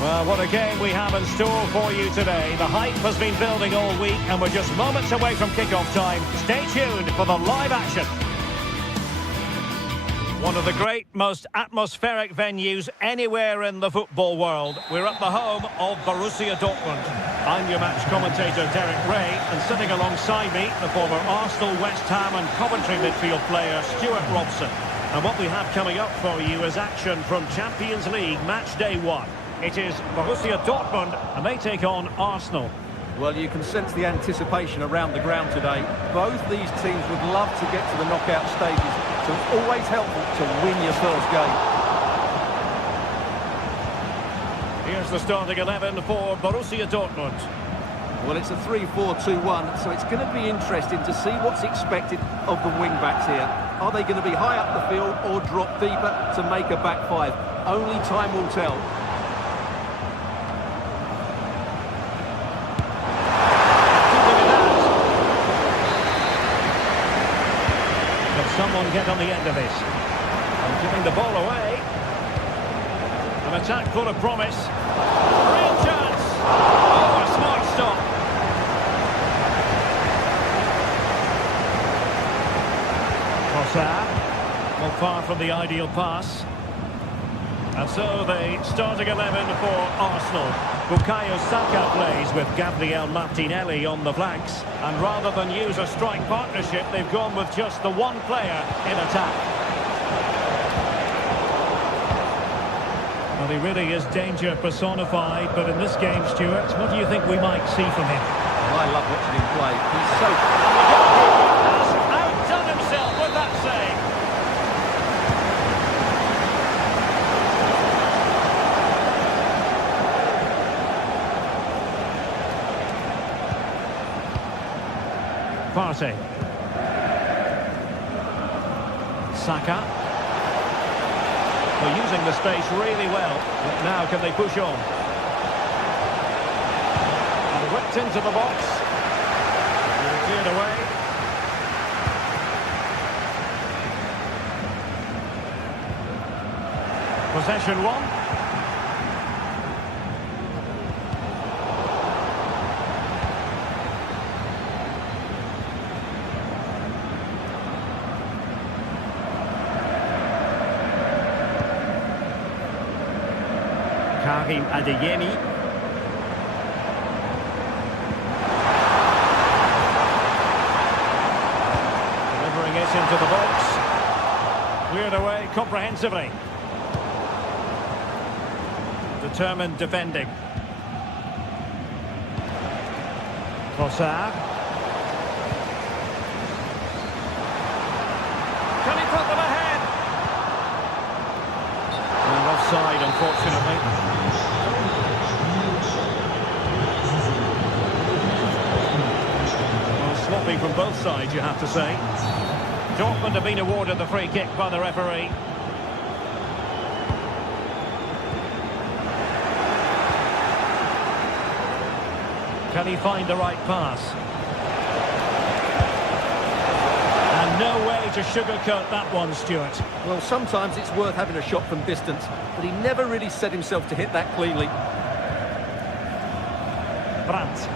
Well, what a game we have in store for you today. The hype has been building all week and we're just moments away from kick-off time. Stay tuned for the live action. One of the great, most atmospheric venues anywhere in the football world. We're at the home of Borussia Dortmund. I'm your match commentator, Derek Ray, and sitting alongside me, the former Arsenal, West Ham and Coventry midfield player, Stuart Robson. And what we have coming up for you is action from Champions League Match Day 1. It is Borussia Dortmund, and they take on Arsenal. Well, you can sense the anticipation around the ground today. Both these teams would love to get to the knockout stages, so it's always helpful to win your first game. Here's the starting 11 for Borussia Dortmund. Well, it's a 3-4-2-1, so it's going to be interesting to see what's expected of the wing-backs here. Are they going to be high up the field or drop deeper to make a back five? Only time will tell. Someone get on the end of this. And giving the ball away. An attack full of promise. Real chance. Oh, a smart stop. Trossard. Well, far from the ideal pass. And so the starting 11 for Arsenal. Bukayo Saka plays with Gabriel Martinelli on the flanks. And rather than use a strike partnership, they've gone with just the one player in attack. Well, he really is danger personified, but in this game, Stuart, what do you think we might see from him? Well, I love watching him play. He's so... Has outdone himself with that save. Partey. Saka. They're using the space really well, but now can they push on? And whipped into the box. Cleared away. Possession one. Karim Adeyemi. Delivering it into the box. Cleared away comprehensively. Determined defending. Trossard. Can he put them ahead? And offside, unfortunately. Sloppy from both sides, you have to say. Dortmund have been awarded the free kick by the referee. Can he find the right pass? And no way to sugarcoat that one, Stuart. Well, sometimes it's worth having a shot from distance, but he never really set himself to hit that cleanly. Brandt.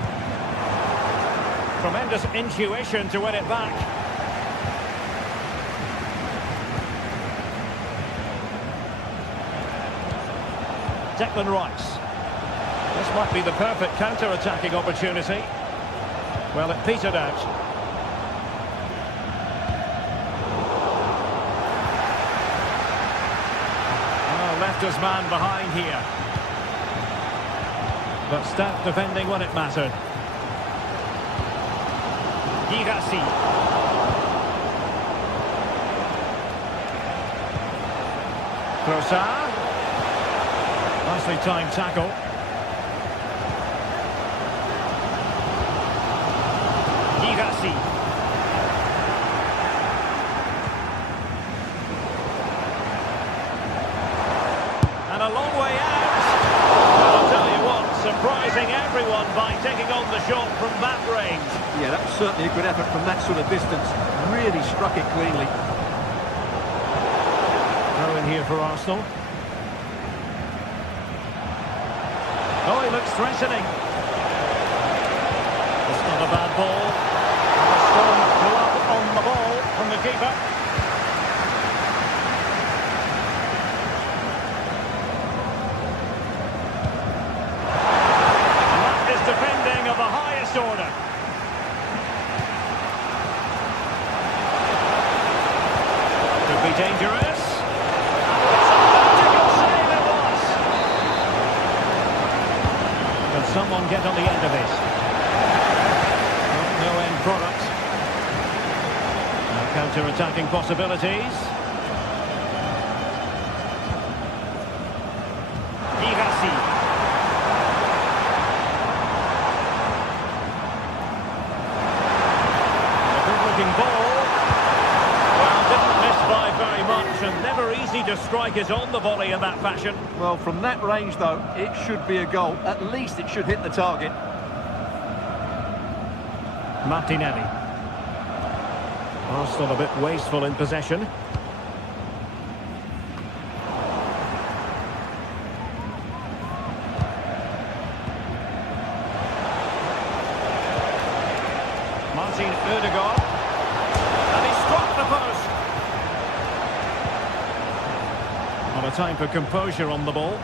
Tremendous intuition to win it back. Declan Rice. This might be the perfect counter-attacking opportunity. Well, it petered out. Oh, left his man behind here. But stout defending when it mattered. Girassi. Trossard. Nicely timed tackle. Girassi. And a long way out. I'll tell you what, surprising everyone by taking on the shot from that range. Yeah, that was certainly a good effort from that sort of distance. Really struck it cleanly. Throw in here for Arsenal. Oh, he looks threatening. It's not a bad ball. A strong glove on the ball from the keeper. And that is defending of the highest order. Could be dangerous. It's a tactical save it was. Can someone get on the end of this? No end product. Now counter-attacking possibilities. Hirasi. A good-looking ball. Well, didn't miss by very much, and never easy to strike it on the volley in that fashion. Well, from that range, though, it should be a goal. At least it should hit the target. Martinelli. Arsenal a bit wasteful in possession. Martin Ødegaard. And he struck the post. Not a time for composure on the ball.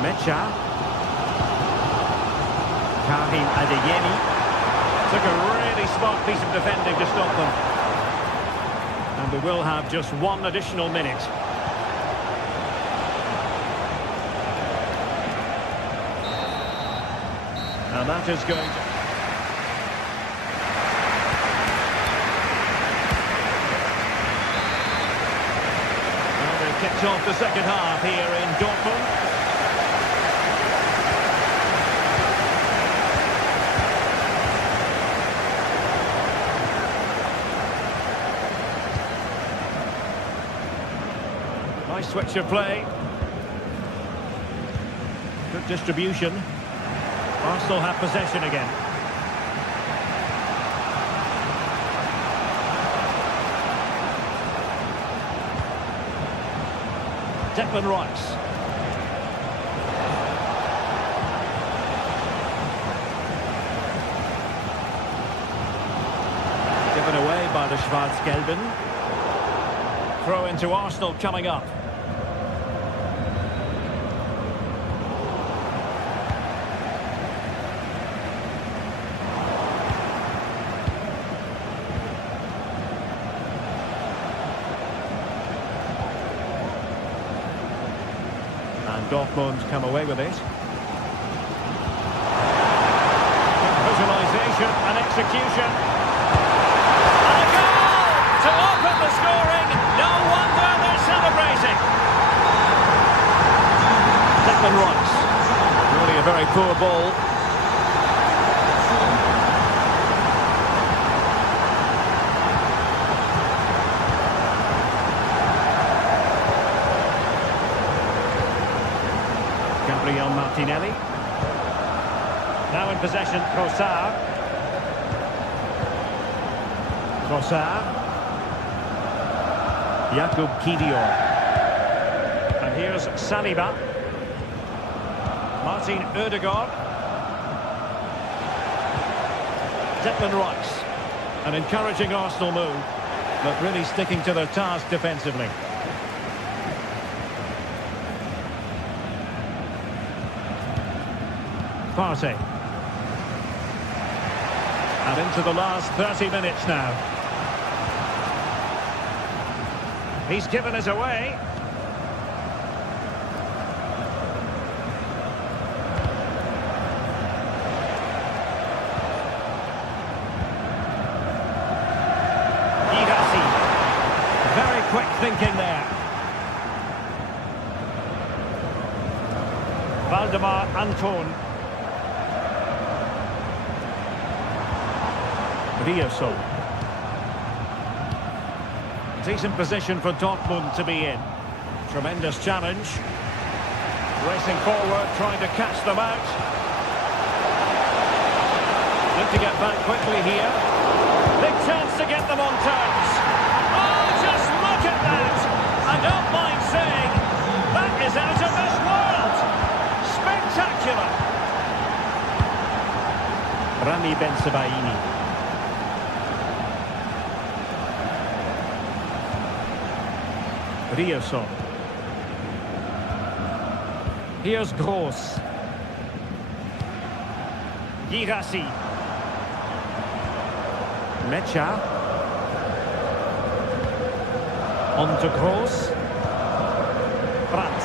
Mecha. Karim Adeyemi took a really smart piece of defending to stop them. And we will have just one additional minute. And that is going to... Well, they've kicked off the second half here in Dortmund. Nice switch of play. Good distribution. Arsenal have possession again. Declan Rice. Given away by the Schwarz-Gelben. Throw into Arsenal coming up. And Dortmund come away with it. Visualisation and execution. And a goal to open the scoring. No wonder they're celebrating. Declan Rice. Really a very poor ball. Martinelli. Now in possession, Trossard. Jakub Kiwior. And here's Saliba. Martin Ødegaard. Declan Rice. An encouraging Arsenal move, but really sticking to their task defensively. Partey. And into the last 30 minutes now. He's given us away. Hirasi. Very quick thinking there. Valdemar Anton. Vioso. Decent position for Dortmund to be in. Tremendous challenge. Racing forward, trying to catch them out. Need to get back quickly here. Big chance to get them on terms. Oh, just look at that! I don't mind saying, that is out of this world! Ali Ben Sebaini. Rioson. Here's Gross. Girassi. Mecha. On to Gross. Brandt.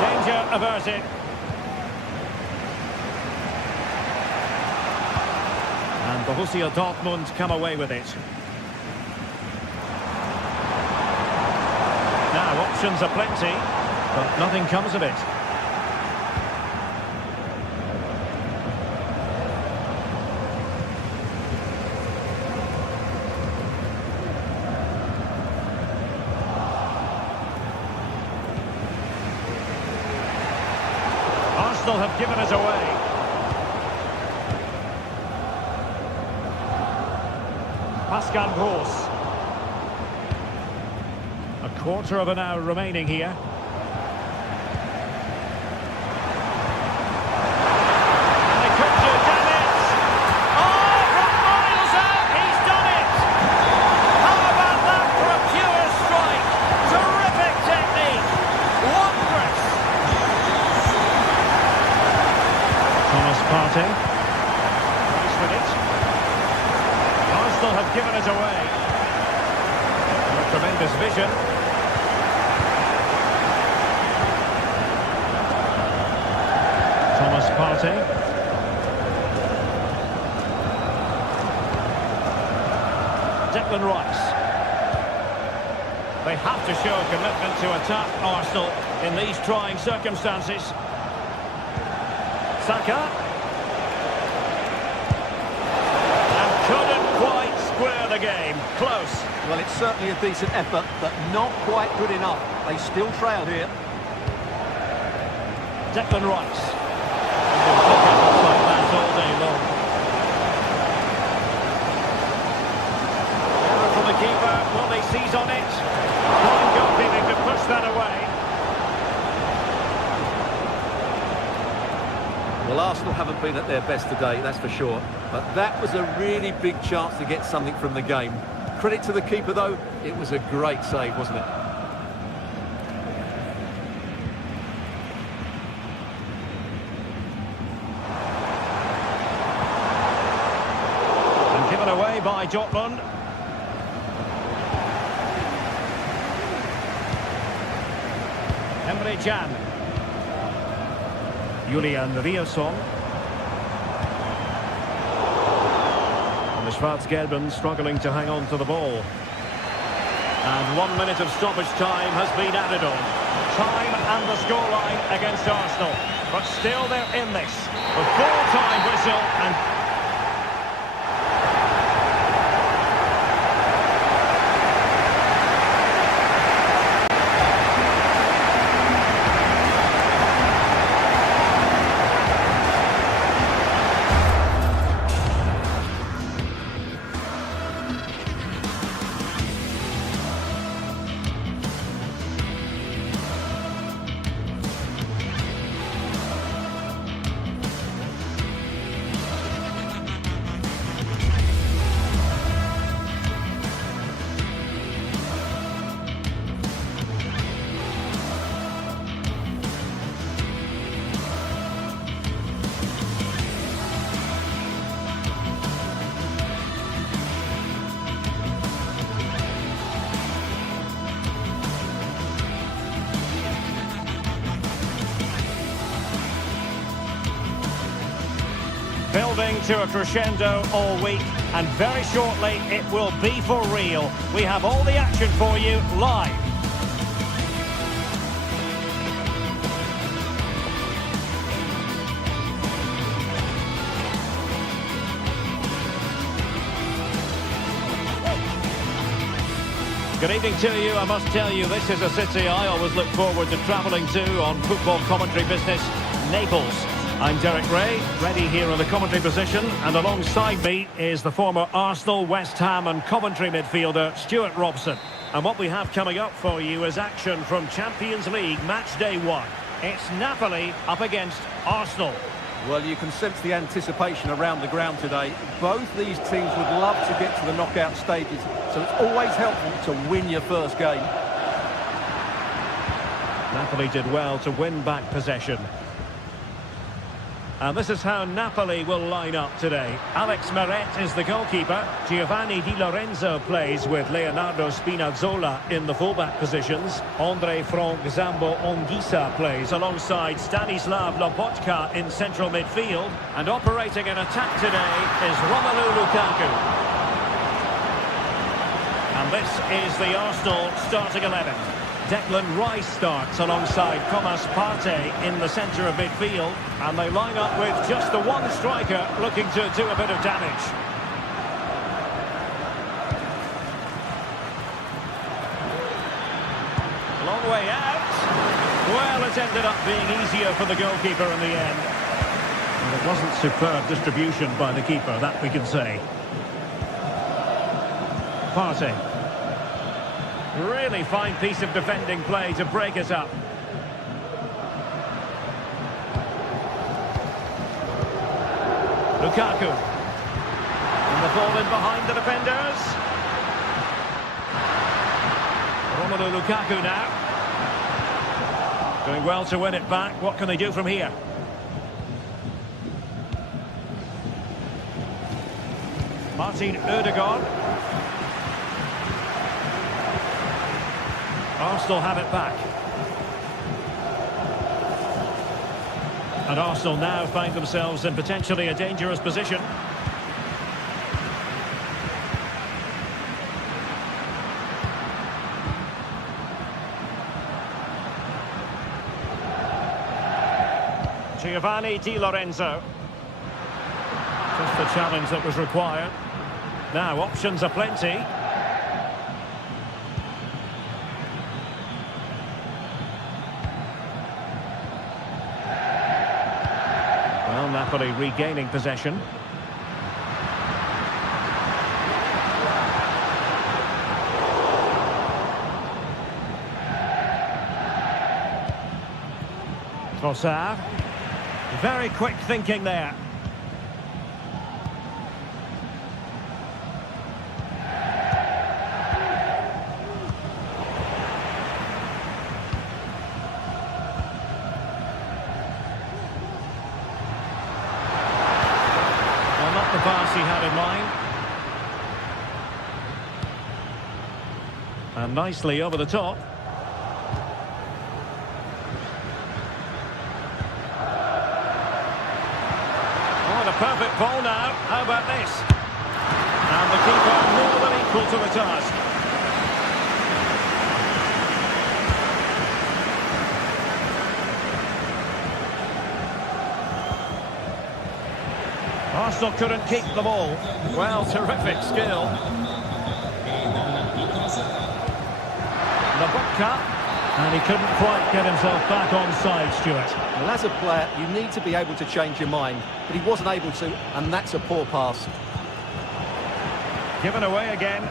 Danger averted. And Borussia Dortmund come away with it. Now, options are plenty, but nothing comes of it. Arsenal have given it away. Pascal Gross. A quarter of an hour remaining here. And they could do damage. Oh, from miles out, he's done it. How about that for a pure strike? Terrific technique. Wondrous. Thomas Partey. Nice with it. Arsenal have given it away. Tremendous vision. Thomas Partey. Declan Rice. They have to show a commitment to attack Arsenal in these trying circumstances. Saka. And couldn't quite square the game. Close. Well, it's certainly a decent effort, but not quite good enough. They still trail here. Declan Rice. Like that all day long. Error from the keeper. Will they seize on it? Fine goalkeeping to push that away. Well, Arsenal haven't been at their best today, that's for sure. But that was a really big chance to get something from the game. Credit to the keeper, though. It was a great save, wasn't it? And given away by Dortmund. Emre Can. Julian Rioson. The Schwarz-Gelben struggling to hang on to the ball. And 1 minute of stoppage time has been added on. Time and the scoreline against Arsenal. But still they're in this. The full-time whistle and... Building to a crescendo all week, and very shortly it will be for real. We have all the action for you live. Good evening to you. I must tell you, this is a city I always look forward to travelling to on football commentary business, Naples. I'm Derek Ray, ready here in the commentary position, and alongside me is the former Arsenal, West Ham and Coventry midfielder, Stuart Robson. And what we have coming up for you is action from Champions League match day 1. It's Napoli up against Arsenal. Well, you can sense the anticipation around the ground today. Both these teams would love to get to the knockout stages, so it's always helpful to win your first game. Napoli did well to win back possession. And this is how Napoli will line up today. Alex Meret is the goalkeeper. Giovanni Di Lorenzo plays with Leonardo Spinazzola in the fullback positions. Andre Frank Zambo Anguissa plays alongside Stanislav Lobotka in central midfield. And operating in attack today is Romelu Lukaku. And this is the Arsenal starting 11. Declan Rice starts alongside Thomas Partey in the centre of midfield, and they line up with just the one striker looking to do a bit of damage. Long way out. Well, it ended up being easier for the goalkeeper in the end. And it wasn't superb distribution by the keeper, that we can say. Partey. Really fine piece of defending play to break it up. Lukaku. And the ball in behind the defenders. Romelu Lukaku now. Doing well to win it back. What can they do from here? Martin Ødegaard. Arsenal have it back. And Arsenal now find themselves in potentially a dangerous position. Giovanni Di Lorenzo. Just the challenge that was required. Now options are plenty. Napoli regaining possession. Trossard. Very quick thinking there. The pass he had in mind. And nicely over the top. Oh, the perfect ball now. How about this? And the keeper more than equal to the task. Arsenal couldn't keep the ball. Well, terrific skill. Lobotka. And he couldn't quite get himself back on side, Stuart. Well, as a player, you need to be able to change your mind. But he wasn't able to, and that's a poor pass. Given away again.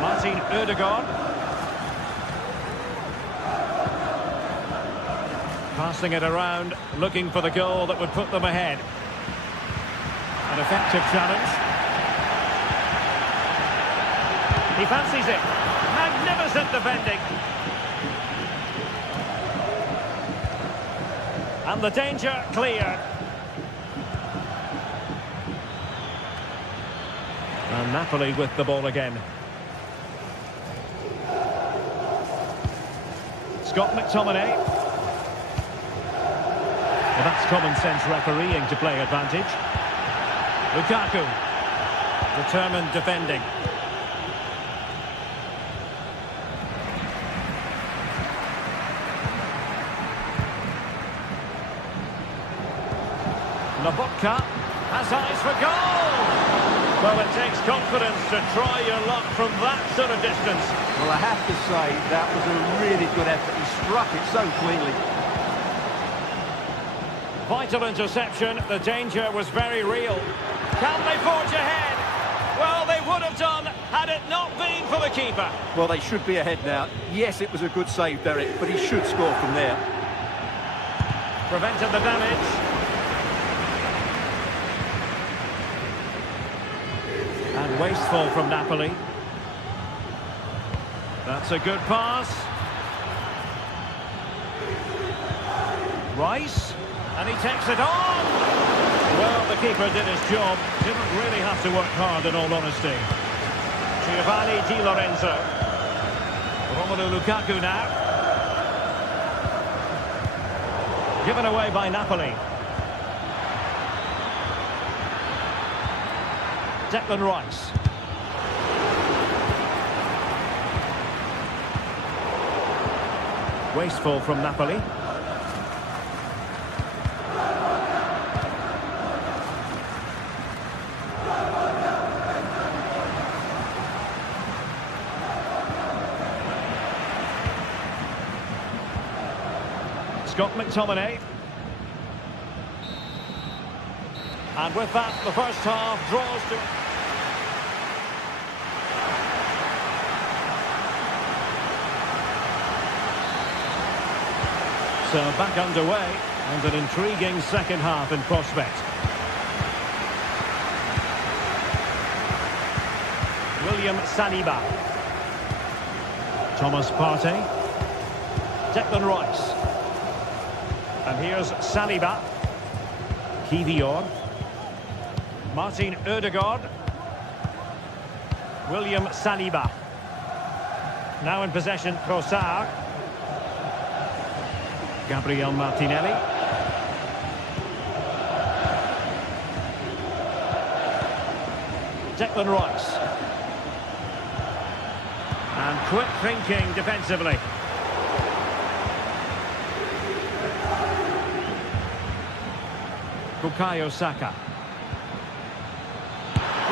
Martin Ødegaard. Passing it around, looking for the goal that would put them ahead. An effective challenge. He fancies it. Magnificent defending. And the danger cleared. And Napoli with the ball again. Scott McTominay. Well, that's common sense refereeing to play advantage. Lukaku. Determined defending. Lobotka has eyes for goal! Well, it takes confidence to try your luck from that sort of distance. Well, I have to say, that was a really good effort. He struck it so cleanly. Vital interception. The danger was very real. Can they forge ahead? Well, they would have done had it not been for the keeper. Well, they should be ahead now. Yes, it was a good save, Derek, but he should score from there. Prevented the damage. And wasteful from Napoli. That's a good pass. Rice. And he takes it on. Well, the keeper did his job. Didn't really have to work hard, in all honesty. Giovanni Di Lorenzo. Romelu Lukaku now. Given away by Napoli. Declan Rice. Wasteful from Napoli. Scott McTominay. And with that, the first half draws to... So back underway, and an intriguing second half in prospect. William Saliba. Thomas Partey. Declan Rice. And here's Saliba. Kivior. Martin Ødegaard. William Saliba. Now in possession, Trossard. Gabriel Martinelli. Declan Rice. And quick thinking defensively. Bukayo Saka.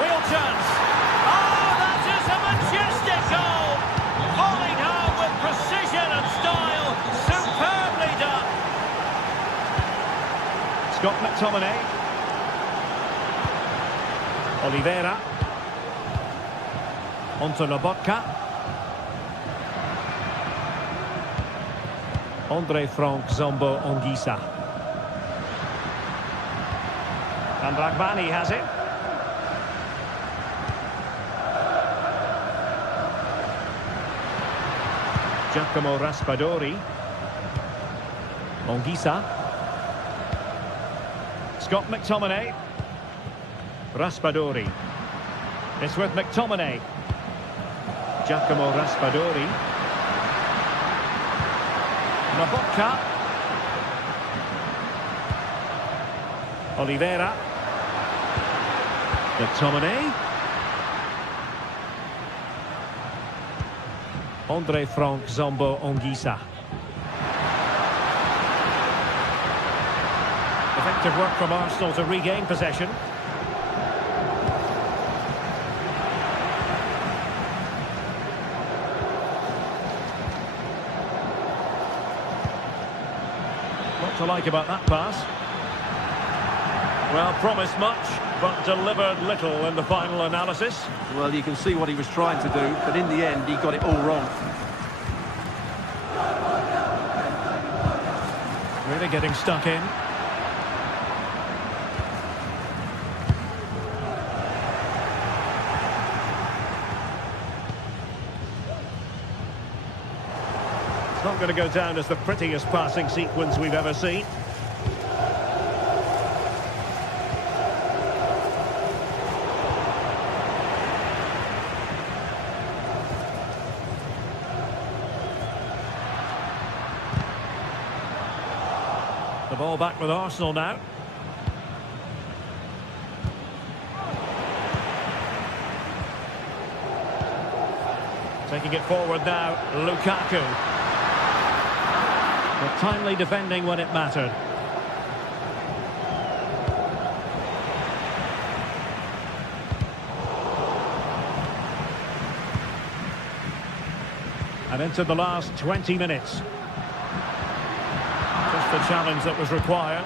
Real chance. Oh, that is a majestic goal. Falling home with precision and style. Superbly done. Scott McTominay. Oliveira. Onto Lobotka. Andre Frank Zombo Ongisa. And Ragbani has it. Giacomo Raspadori. Ongisa. Scott McTominay. Raspadori. It's with McTominay. Giacomo Raspadori. Lobotka. Oliveira. McTominay. Andre Frank Zombo Ongisa. Effective work from Arsenal to regain possession. What to like about that pass? Well, promised much, but delivered little in the final analysis. Well, you can see what he was trying to do, but in the end, he got it all wrong. Really getting stuck in. It's not going to go down as the prettiest passing sequence we've ever seen. The ball back with Arsenal now. Taking it forward now, Lukaku. But timely defending when it mattered. And into the last 20 minutes. Just the challenge that was required.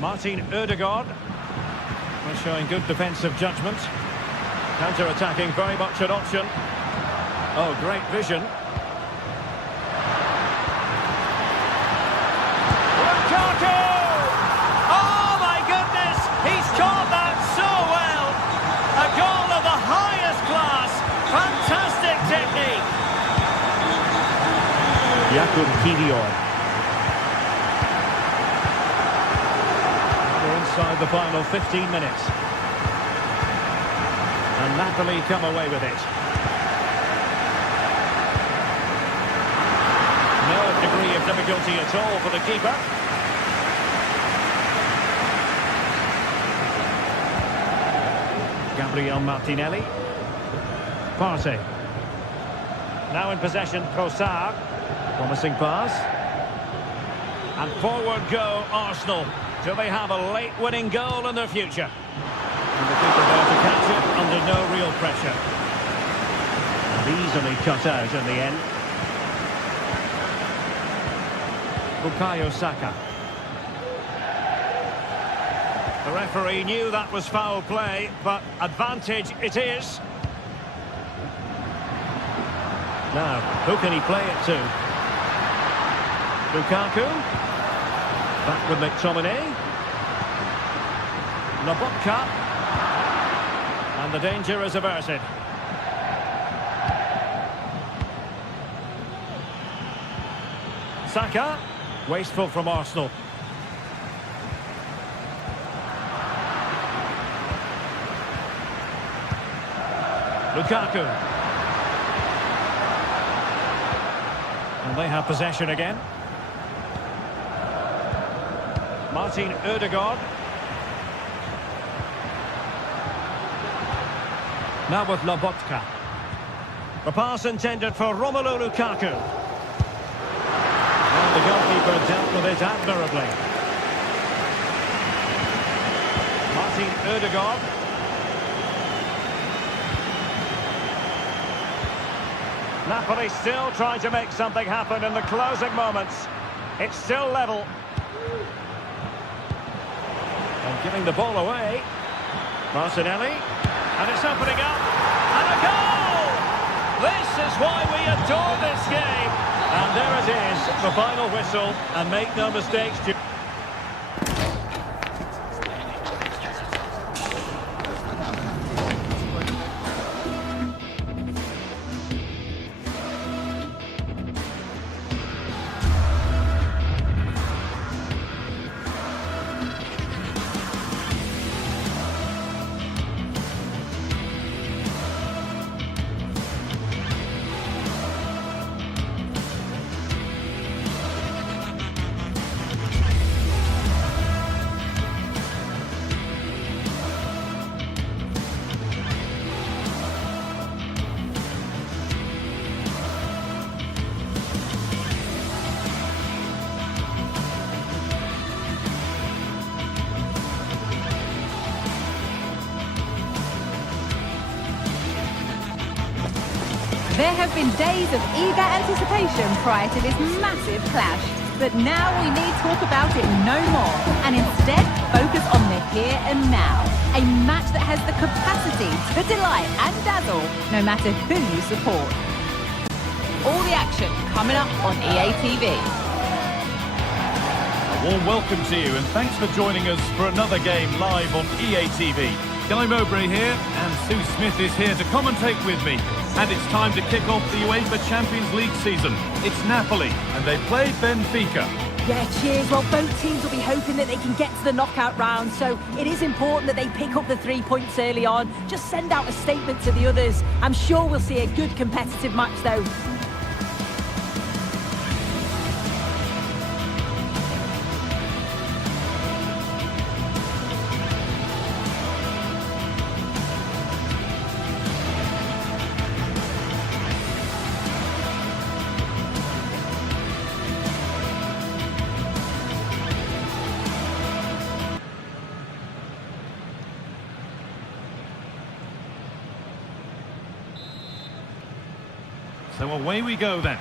Martin Ødegaard. We're showing good defensive judgment. Counter-attacking, very much an option. Oh, great vision. Lukaku! Oh, my goodness! He's caught that so well! A goal of the highest class! Fantastic technique! Jakub Kiwior. We're inside the final 15 minutes. And Napoli come away with it. No degree of difficulty at all for the keeper. Gabriel Martinelli. Partey. Now in possession, Trossard. Promising pass. And forward go Arsenal. Do they have a late winning goal in their future? And the keeper there to catch it under no real pressure. And easily cut out in the end. Bukayo Saka. The referee knew that was foul play, but advantage it is. Now, who can he play it to? Lukaku. Back with McTominay. Lobotka. And the danger is averted. Saka. Wasteful from Arsenal. Lukaku. And they have possession again. Martin Ødegaard. Now with Lobotka. The pass intended for Romelu Lukaku. And the goalkeeper dealt with it admirably. Martin Ødegaard. Napoli still trying to make something happen in the closing moments. It's still level. And giving the ball away. Martinelli. And it's opening up. And a goal! This is why we adore this game. And there it is, the final whistle. And make no mistakes. There have been days of eager anticipation prior to this massive clash. But now we need talk about it no more, and instead focus on the here and now. A match that has the capacity to delight and dazzle, no matter who you support. All the action coming up on EA TV. A warm welcome to you, and thanks for joining us for another game live on EA TV. Guy Mowbray here, and Sue Smith is here to commentate with me. And it's time to kick off the UEFA Champions League season. It's Napoli, and they play Benfica. Yeah, cheers. Well, both teams will be hoping that they can get to the knockout round, so it is important that they pick up the 3 points early on. Just send out a statement to the others. I'm sure we'll see a good competitive match, though. So away we go then.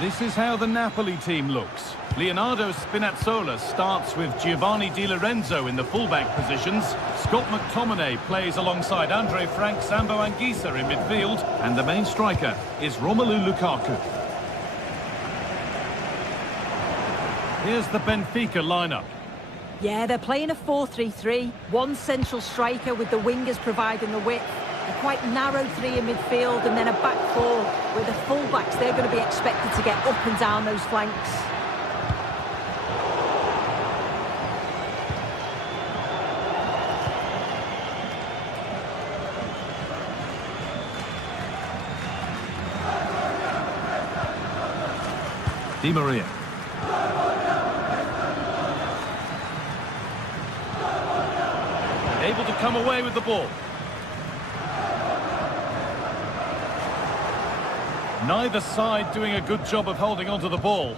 This is how the Napoli team looks. Leonardo Spinazzola starts with Giovanni Di Lorenzo in the fullback positions. Scott McTominay plays alongside Andre Frank Sambo Anguissa in midfield. And the main striker is Romelu Lukaku. Here's the Benfica lineup. Yeah, they're playing a 4-3-3. One central striker with the wingers providing the width. A quite narrow three in midfield and then a back four where the full-backs, they're going to be expected to get up and down those flanks. Di Maria. Able to come away with the ball. Neither side doing a good job of holding onto the ball.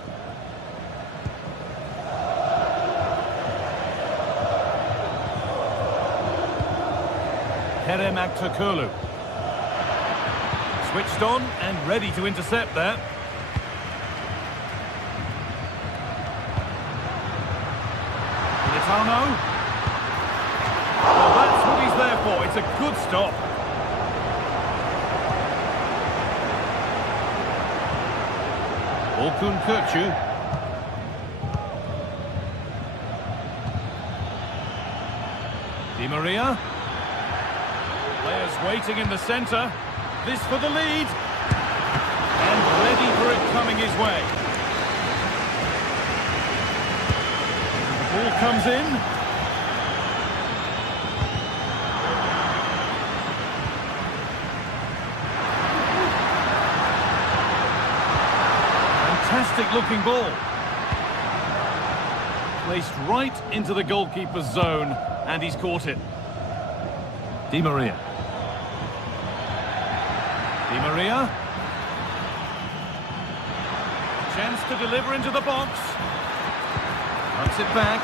Kerem Aktürkoğlu. Switched on and ready to intercept there. Militao. Well, that's what he's there for. It's a good stop. Orkun Kökçü. Di Maria. Players waiting in the centre. This for the lead. And ready for it coming his way. The ball comes in. Fantastic looking ball. Placed right into the goalkeeper's zone, and he's caught it. Di Maria. Di Maria. Chance to deliver into the box. Runs it back.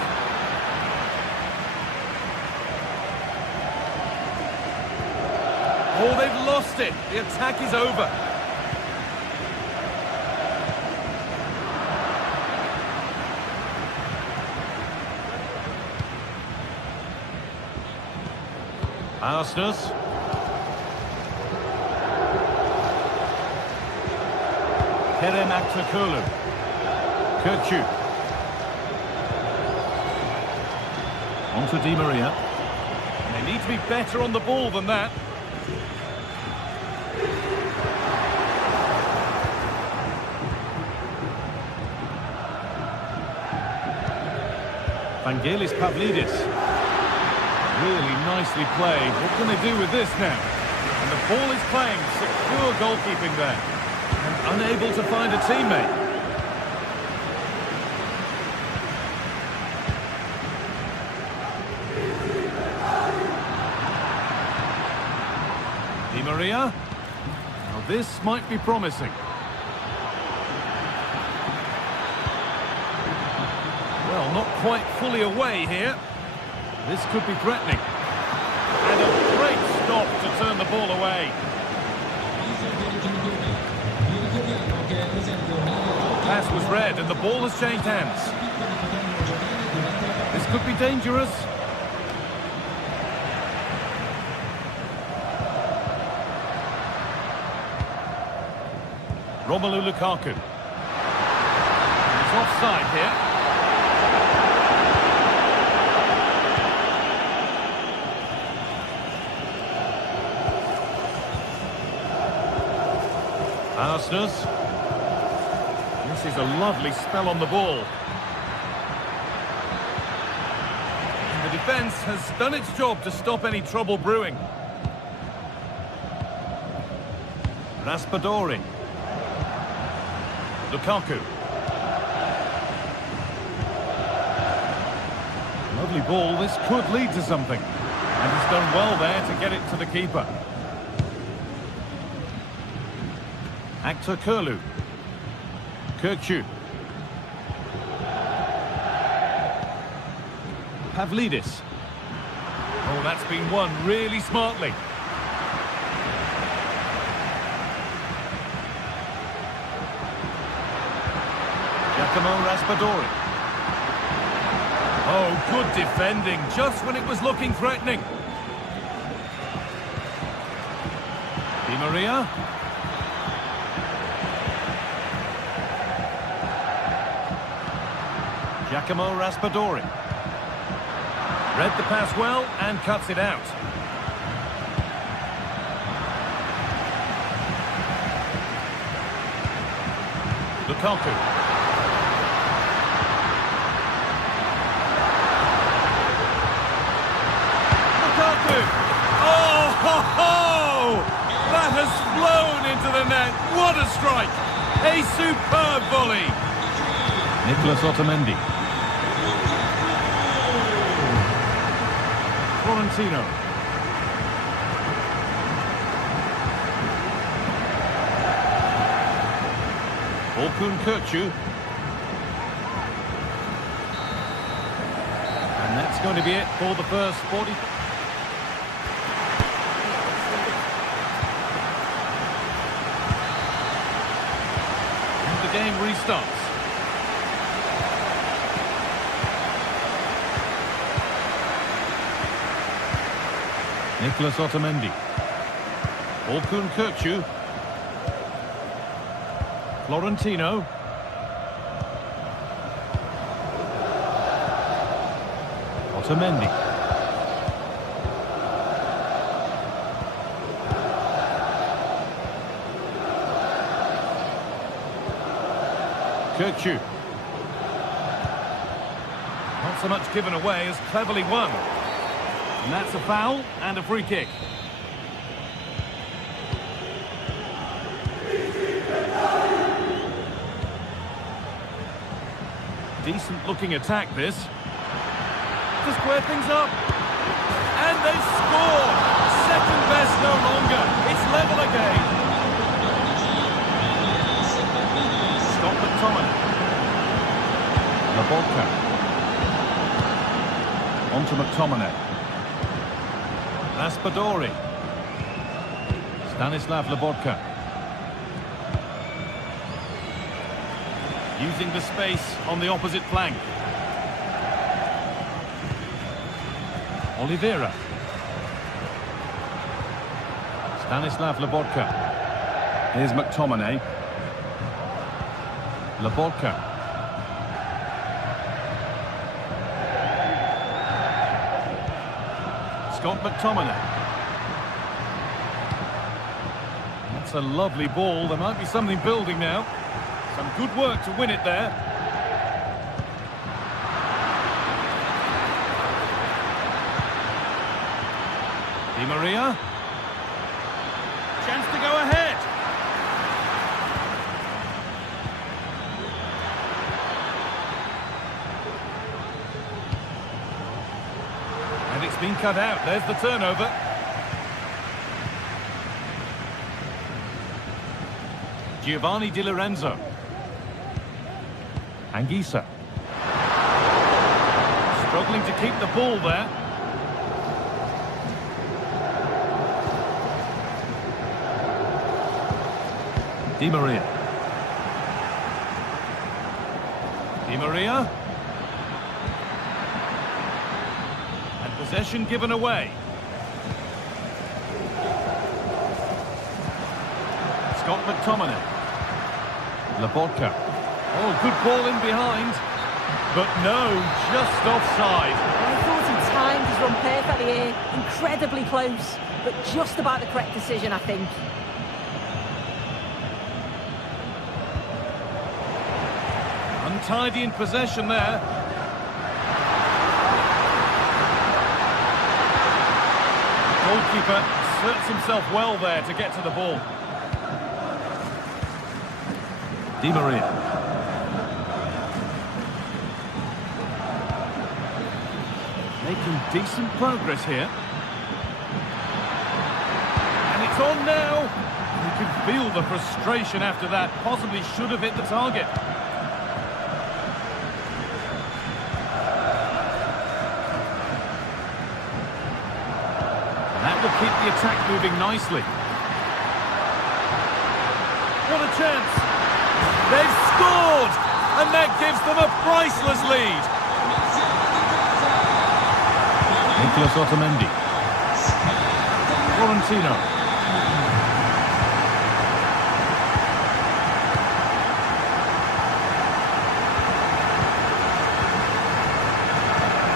Oh, they've lost it. The attack is over. Arsenal. Kerem Aktürkoğlu. Kökçü. On to Di Maria. They need to be better on the ball than that. Vangelis Pavlidis. Really nicely played. What can they do with this now? And the ball is playing. Secure goalkeeping there. And unable to find a teammate. Di Maria. Now this might be promising. Well, not quite fully away here. This could be threatening. And a great stop to turn the ball away. Pass was read and the ball has changed hands. This could be dangerous. Romelu Lukaku. He's offside here. Arsenal. This is a lovely spell on the ball. And the defence has done its job to stop any trouble brewing. Raspadori. Lukaku. Lovely ball. This could lead to something. And he's done well there to get it to the keeper. Aktürkoğlu. Kökçü. Pavlidis. Oh, that's been won really smartly. Giacomo Raspadori. Oh, good defending, just when it was looking threatening. Di Maria. Giacomo Raspadori. Read the pass well and cuts it out. Lukaku. Lukaku! Oh, ho, ho! That has flown into the net. What a strike! A superb volley. Nicolas Otamendi. Florentino. Orkun Kökçü. And that's going to be it for the first 40. And the game restarts. Nicolas Otamendi. Orkun Kökçü. Florentino. Otamendi. Kökçü. Not so much given away as cleverly won. And that's a foul and a free kick. Decent looking attack this. To square things up. And they score! Second best no longer. It's level again. Scott McTominay. Laborca. On to McTominay. Raspadori. Stanislav Laborca. Using the space on the opposite flank. Oliveira. Stanislav Laborca. Here's McTominay. Laborca. Scott McTominay. That's a lovely ball. There might be something building now. Some good work to win it there. Di Maria. Chance to go ahead. And it's been cut out. There's the turnover. Giovanni Di Lorenzo. Anguissa. Struggling to keep the ball there. Di Maria. Di Maria. And possession given away. Scott McTominay. Laborca. Oh, good ball in behind. But no, just offside. I thought he timed his run perfectly here. Incredibly close, but just about the correct decision, I think. Untidy in possession there. The goalkeeper asserts himself well there to get to the ball. Di Maria. Making decent progress here. And it's on now. You can feel the frustration after that. Possibly should have hit the target. And that will keep the attack moving nicely. What a chance. They've scored! And that gives them a priceless lead. Nicolas Otamendi. Florentino.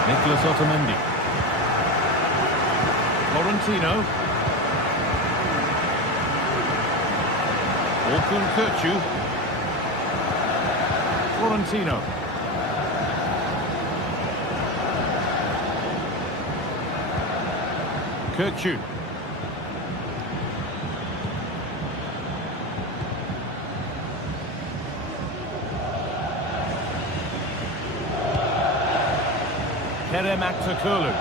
Nicolas Otamendi. Florentino. Orkun Kökçü. Florentino. Kökçü. Kerem Aktürkoğlu.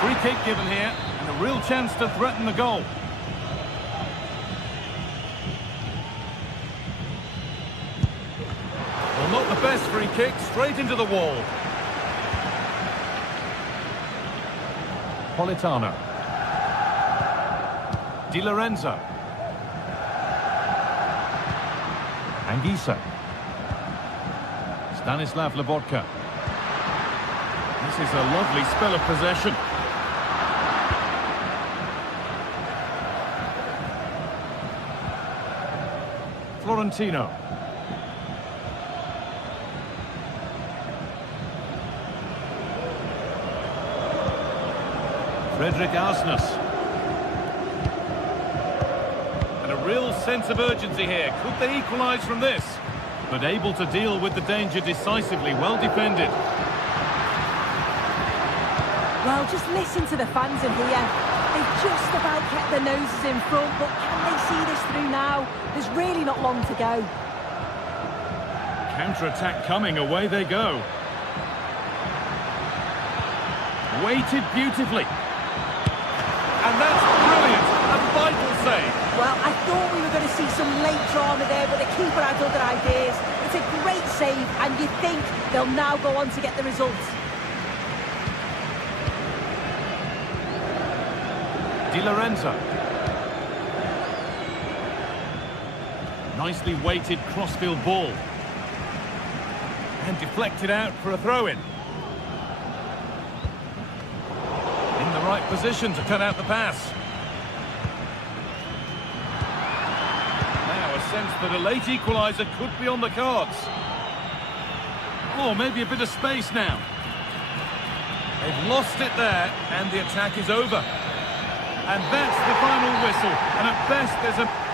Free kick given here, and a real chance to threaten the goal. Well, not the best free kick, straight into the wall. Politano. Di Lorenzo. Anguissa. Stanislav Lobotka. This is a lovely spell of possession. Florentino. Fredrik Arsnes. And a real sense of urgency here. Could they equalise from this? But able to deal with the danger decisively. Well defended. Well, just listen to the fans in here. They've just about kept their noses in front, but can they see this through now? There's really not long to go. Counter-attack coming, away they go. Weighted beautifully. And that's brilliant, a vital save. Well, I thought we were going to see some late drama there, but the keeper had other ideas. It's a great save, and you think they'll now go on to get the result. Di Lorenzo. Nicely weighted crossfield ball. And deflected out for a throw-in. In the right position to cut out the pass. Now a sense that a late equaliser could be on the cards. Oh, maybe a bit of space now. They've lost it there, and the attack is over. And that's the final whistle. And at best, there's a...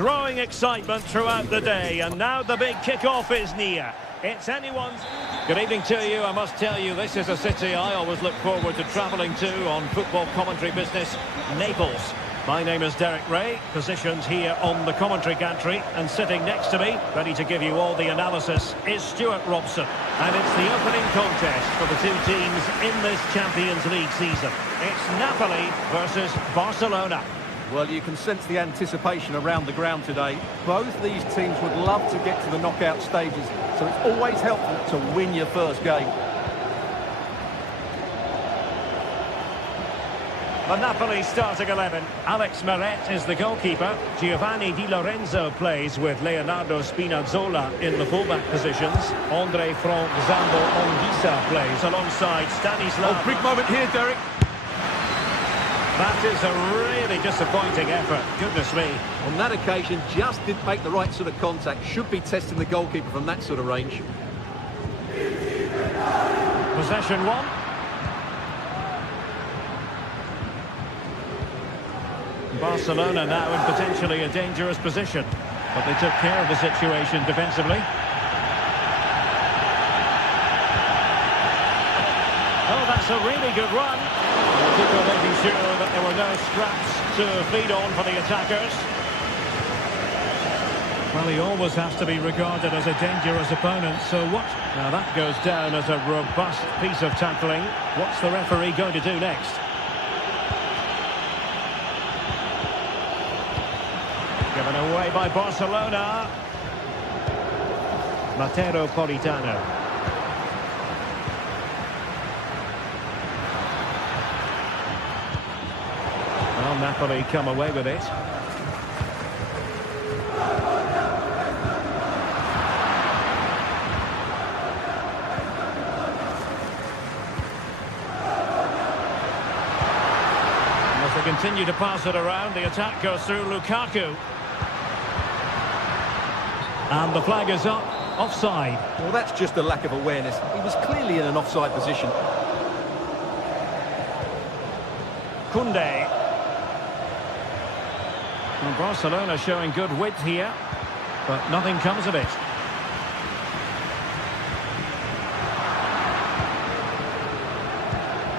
Growing excitement throughout the day, and now the big kick-off is near. It's anyone's... Good evening to you. I must tell you, this is a city I always look forward to travelling to on football commentary business, Naples. My name is Derek Ray, positioned here on the commentary gantry, and sitting next to me, ready to give you all the analysis, is Stuart Robson. And it's the opening contest for the two teams in this Champions League season. It's Napoli versus Barcelona. Well, you can sense the anticipation around the ground today. Both these teams would love to get to the knockout stages, so it's always helpful to win your first game. The Napoli starting 11. Alex Meret is the goalkeeper. Giovanni Di Lorenzo plays with Leonardo Spinazzola in the fullback positions. Andre Frank Zambo Anguissa plays alongside Stanislav. Oh, big moment here, Derek. That is a really disappointing effort. Goodness me. On that occasion, just didn't make the right sort of contact. Should be testing the goalkeeper from that sort of range. Possession one. Barcelona now in potentially a dangerous position, but they took care of the situation defensively. Oh, that's a really good run. The keeper making sure that there were no scraps to feed on for the attackers. Well, he always has to be regarded as a dangerous opponent, so what? Now that goes down as a robust piece of tackling. What's the referee going to do next? Given away by Barcelona. Matteo Politano. Well, Napoli come away with it. And as they continue to pass it around, the attack goes through Lukaku. And the flag is up, offside. Well, that's just a lack of awareness. He was clearly in an offside position. Koundé. And Barcelona showing good width here, but nothing comes of it.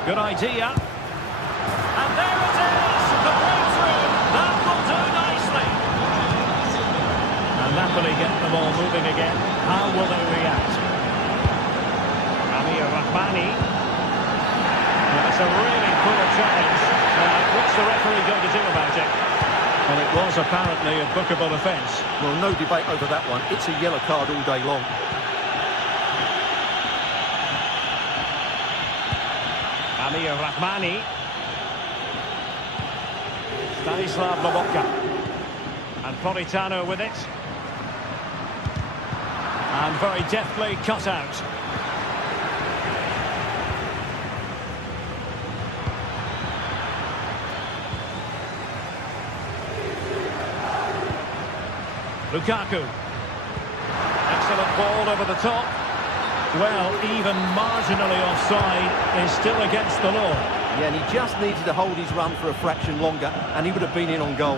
Good idea. And there it is! The breakthrough! That will do nicely! And Napoli get the ball moving again. How will they react? Amir Rahmani. That's a really poor challenge. What's the referee going to do about it? Well, it was apparently a bookable offence. Well, no debate over that one. It's a yellow card all day long. Amir Rahmani. Stanislav Lobotka. And Politano with it. And very deftly cut out. Lukaku. Excellent ball over the top. Well, even marginally offside is still against the law. Yeah, and he just needed to hold his run for a fraction longer, and he would have been in on goal.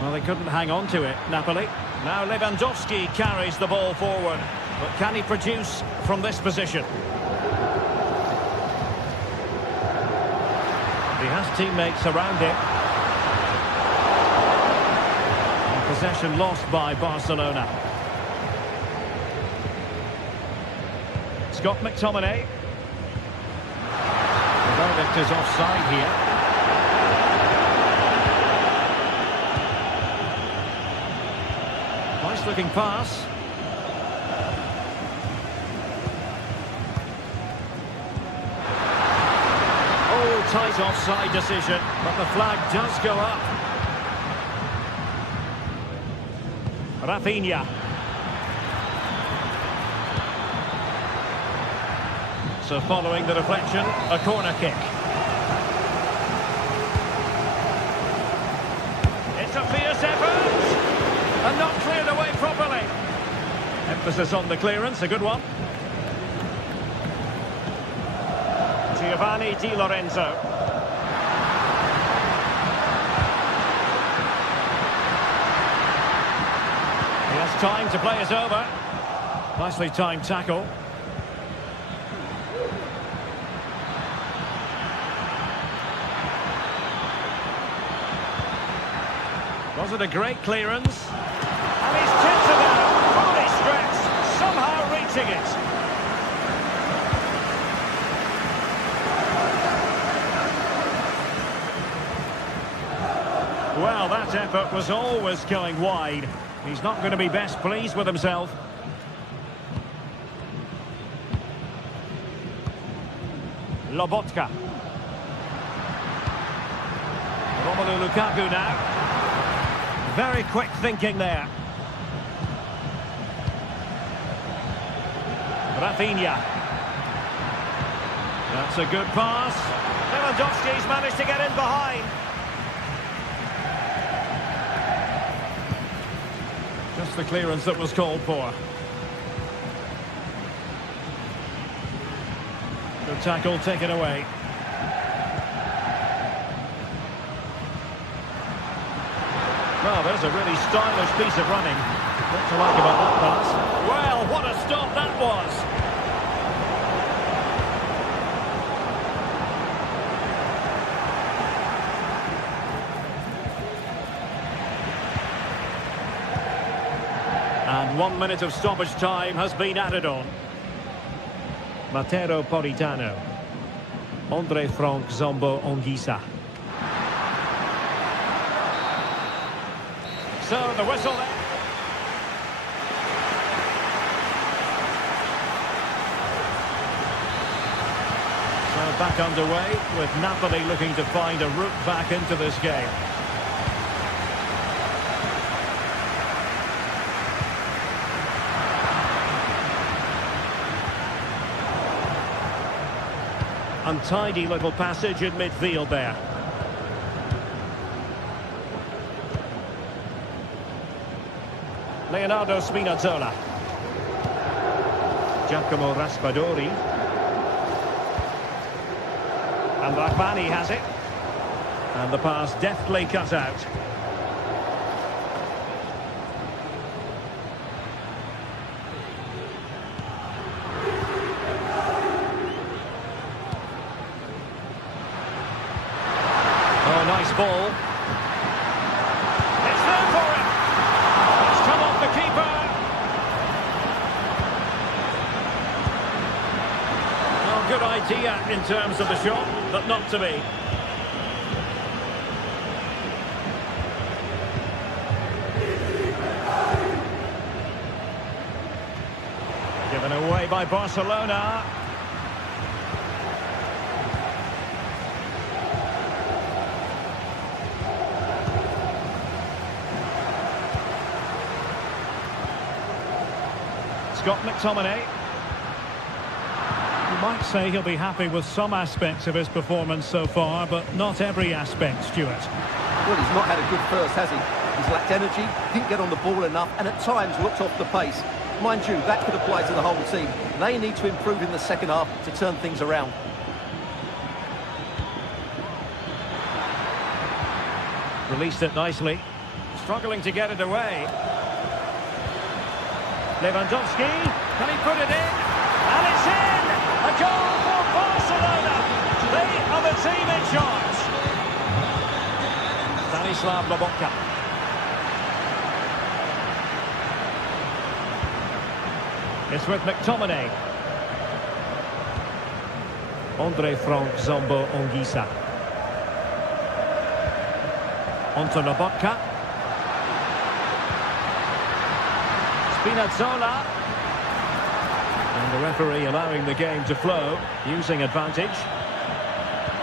Well, they couldn't hang on to it, Napoli. Now Lewandowski carries the ball forward. But can he produce from this position? He has teammates around him. And possession lost by Barcelona. Scott McTominay. The verdict is offside here. Nice looking pass. Tight offside decision, but the flag does go up. Rafinha. So following the deflection, a corner kick. It's a fierce effort, and not cleared away properly. Emphasis on the clearance, a good one. Giovanni Di Lorenzo. He has time to play it over. Nicely timed tackle. Was it a great clearance? And he's tipped it out, fully stretched, somehow reaching it. Well, that effort was always going wide. He's not going to be best pleased with himself. Lobotka. Romelu Lukaku now. Very quick thinking there. Rafinha. That's a good pass. Lewandowski's managed to get in behind. Just the clearance that was called for. Good tackle taken away. Well, there's a really stylish piece of running. What to like about that pass? Well, what a stop that was! And 1 minute of stoppage time has been added on. Matteo Politano. Andre Frank Zombo Onguisa. So the whistle there. So back underway with Napoli looking to find a route back into this game. Untidy little passage in midfield there. Leonardo Spinazzola. Giacomo Raspadori. And Rahmani has it. And the pass deftly cut out. Oh, nice ball. It's there for him. It's come off the keeper. Oh, good idea in terms of the shot, but not to be. Given away by Barcelona. Scott McTominay. You might say he'll be happy with some aspects of his performance so far, but not every aspect, Stuart. Well, he's not had a good first, has he? He's lacked energy, didn't get on the ball enough, and at times looked off the pace. Mind you, that could apply to the whole team. They need to improve in the second half to turn things around. Released it nicely. Struggling to get it away. Lewandowski, can he put it in? And it's in! A goal for Barcelona! They are the team in charge. Stanislav Lobotka. It's with McTominay. Andre Frank Zombo Onguisa. Onto Lobotka. Spinazzola. And the referee allowing the game to flow, using advantage.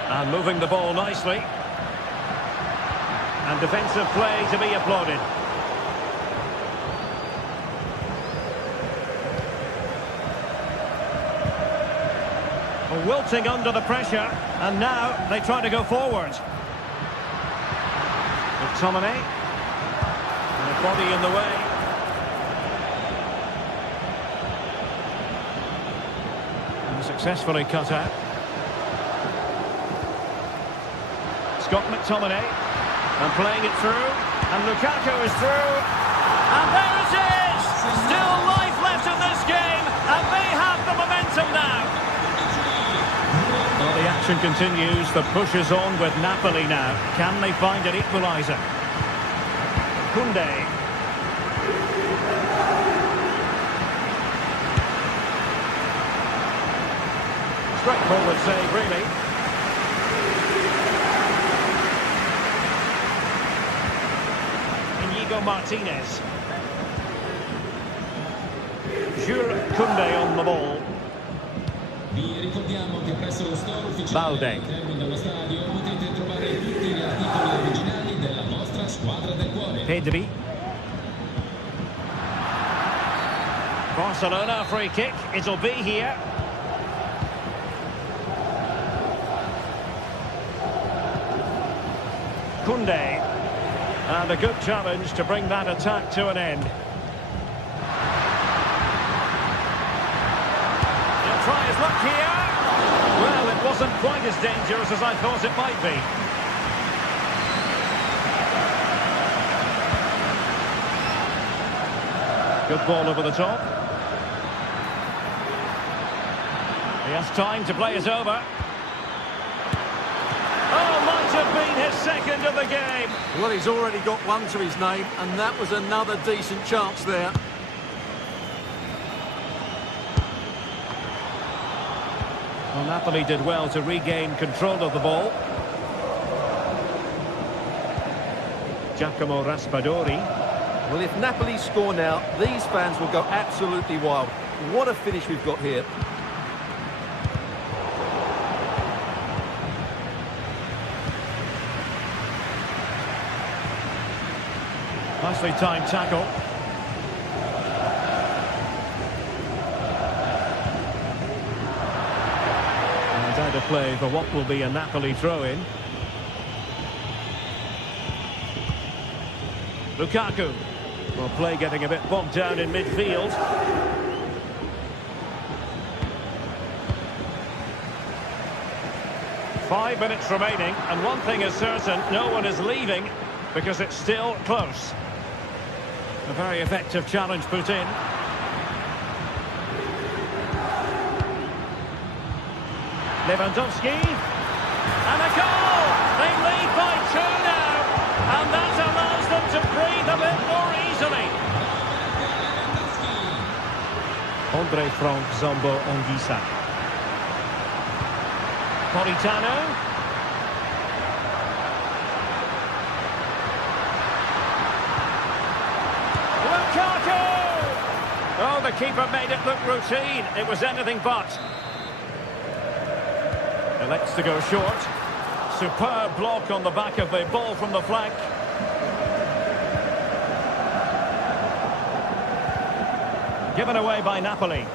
And moving the ball nicely. And defensive play to be applauded. Wilting under the pressure, and now they try to go forward. McTominay. And a body in the way. And successfully cut out. Scott McTominay. And playing it through. And Lukaku is through. And there it is! Still life left in this game. And they have the momentum now. Well, the action continues. The push is on with Napoli now. Can they find an equaliser? Koundé. Straightforward save, really. Inigo Martinez. Jules Koundé on the ball. Vi ricordiamo che presso lo store ufficiale Balde. dello stadio potete trovare tutti gli articoli originali della vostra squadra del cuore. Pedri. Barcelona free kick. It'll be here. Koundé. And a good challenge to bring that attack to an end. He'll try his luck here. Well, it wasn't quite as dangerous as I thought it might be. Good ball over the top. He has time to play it over. Oh, might have been his second of the game. Well, he's already got one to his name, and that was another decent chance there. Well, Napoli did well to regain control of the ball. Giacomo Raspadori. Well, if Napoli score now, these fans will go absolutely wild. What a finish we've got here. Nicely timed tackle. And out of play for what will be a Napoli throw-in. Lukaku. Well, play getting a bit bogged down in midfield. Five minutes remaining, and one thing is certain, no one is leaving because it's still close. A very effective challenge put in. Lewandowski. And a goal! They lead by 2 now. And that allows them to breathe a bit more easily. Andre Frank Zombo Anguissa. Politano. Oh, the keeper made it look routine. It was anything but. Elects to go short. Superb block on the back of the ball from the flank. Given away by Napoli.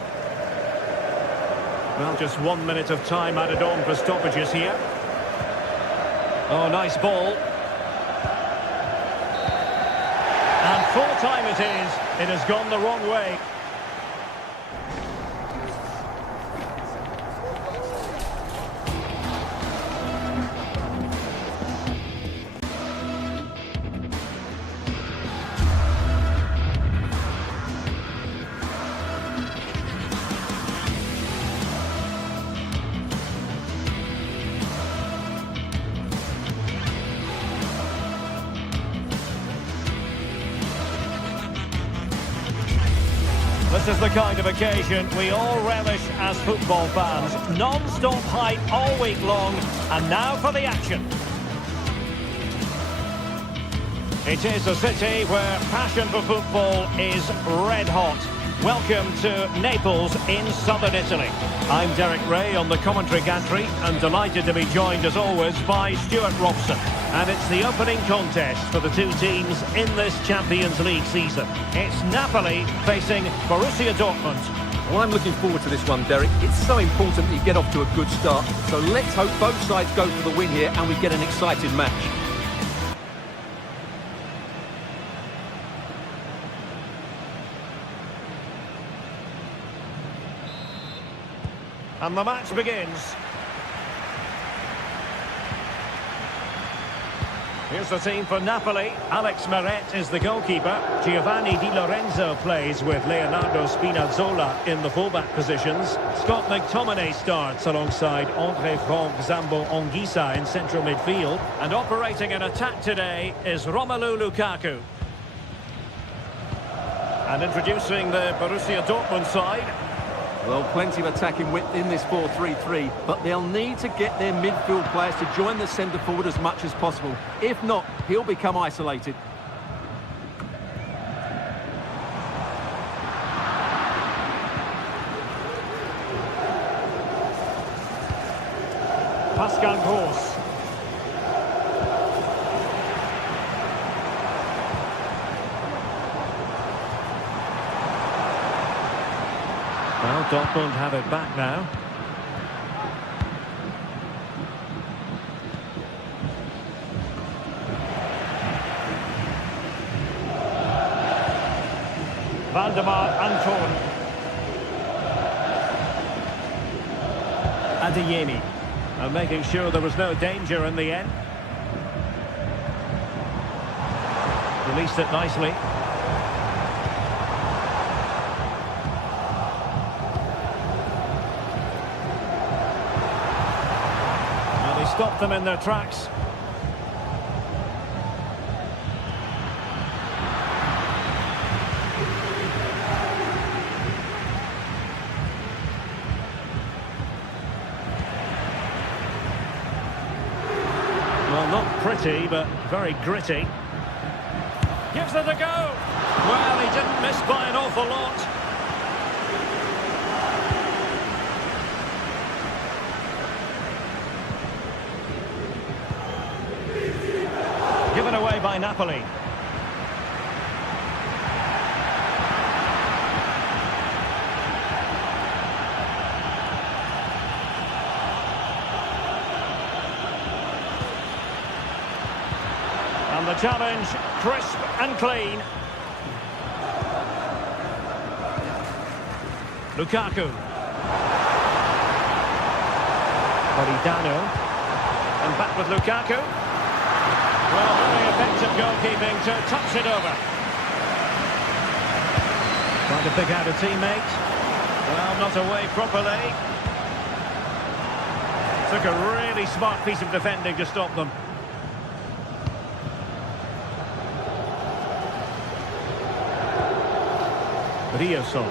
Well, just 1 minute of time added on for stoppages here. Oh, nice ball. And full time it is. It has gone the wrong way. This is the kind of occasion we all relish as football fans. Non-stop hype all week long, and now for the action. It is a city where passion for football is red hot. Welcome to Naples in southern Italy. I'm Derek Ray on the commentary gantry and delighted to be joined as always by Stuart Robson. And it's the opening contest for the two teams in this Champions League season. It's Napoli facing Borussia Dortmund. Well, I'm looking forward to this one, Derek. It's so important that you get off to a good start. So let's hope both sides go for the win here and we get an exciting match. And the match begins. Here's the team for Napoli. Alex Meret is the goalkeeper. Giovanni Di Lorenzo plays with Leonardo Spinazzola in the fullback positions. Scott McTominay starts alongside André Franck Zambo Anguissa in central midfield. And operating an attack today is Romelu Lukaku. And introducing the Borussia Dortmund side. Well, plenty of attacking width in this 4-3-3, but they'll need to get their midfield players to join the centre forward as much as possible. If not, he'll become isolated. Pascal Gross. Well, Dortmund have it back now. Valdemar Anton. Adeyemi. And making sure there was no danger in the end. Released it nicely. Stop them in their tracks. Well, not pretty, but very gritty. Gives it a go. Well, he didn't miss by an awful lot. Given away by Napoli. And the challenge, crisp and clean. Lukaku. Politano. And back with Lukaku. Well, very effective goalkeeping to touch it over. Trying to pick out a teammate. Well, not away properly. Took a really smart piece of defending to stop them. Rioson.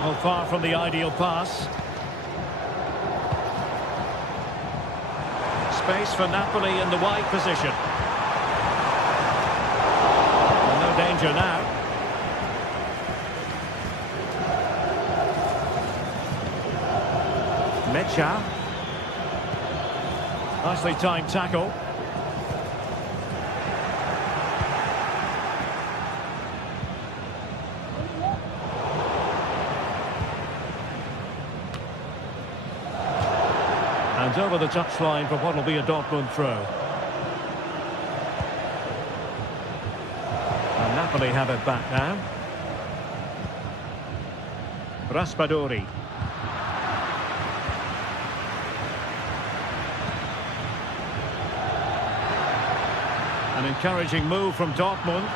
Well, far from the ideal pass. Space for Napoli in the wide position. Well, no danger now. Mecha. Nicely timed tackle. And over the touchline for what will be a Dortmund throw. And Napoli have it back now. Raspadori. An encouraging move from Dortmund.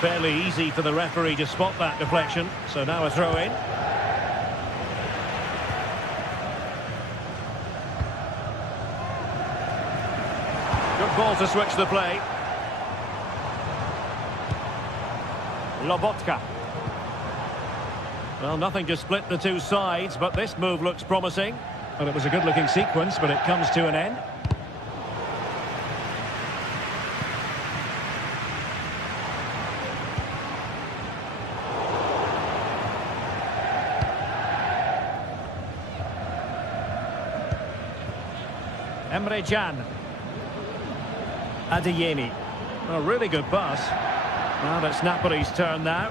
Fairly easy for the referee to spot that deflection. So now a throw in. Ball to switch the play. Lobotka. Well, nothing to split the two sides, but this move looks promising. Well, it was a good-looking sequence, but it comes to an end. Emre Can. Adeyemi. A really good pass. Well, it's Napoli's turn now.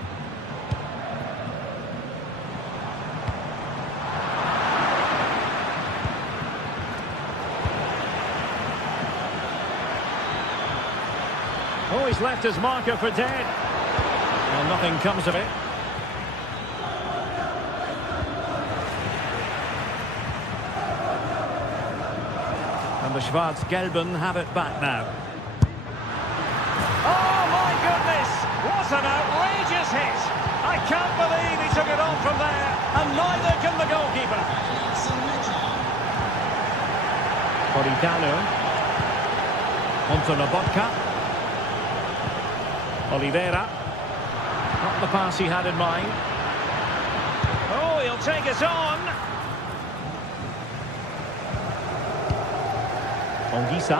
Oh, he's left his marker for dead. Well, nothing comes of it. And the Schwarz-Gelben have it back now. Oh, my goodness! What an outrageous hit! I can't believe he took it on from there, and neither can the goalkeeper. Politano. Onto Lobotka. Oliveira. Not the pass he had in mind. Oh, he'll take it on. Onguisa.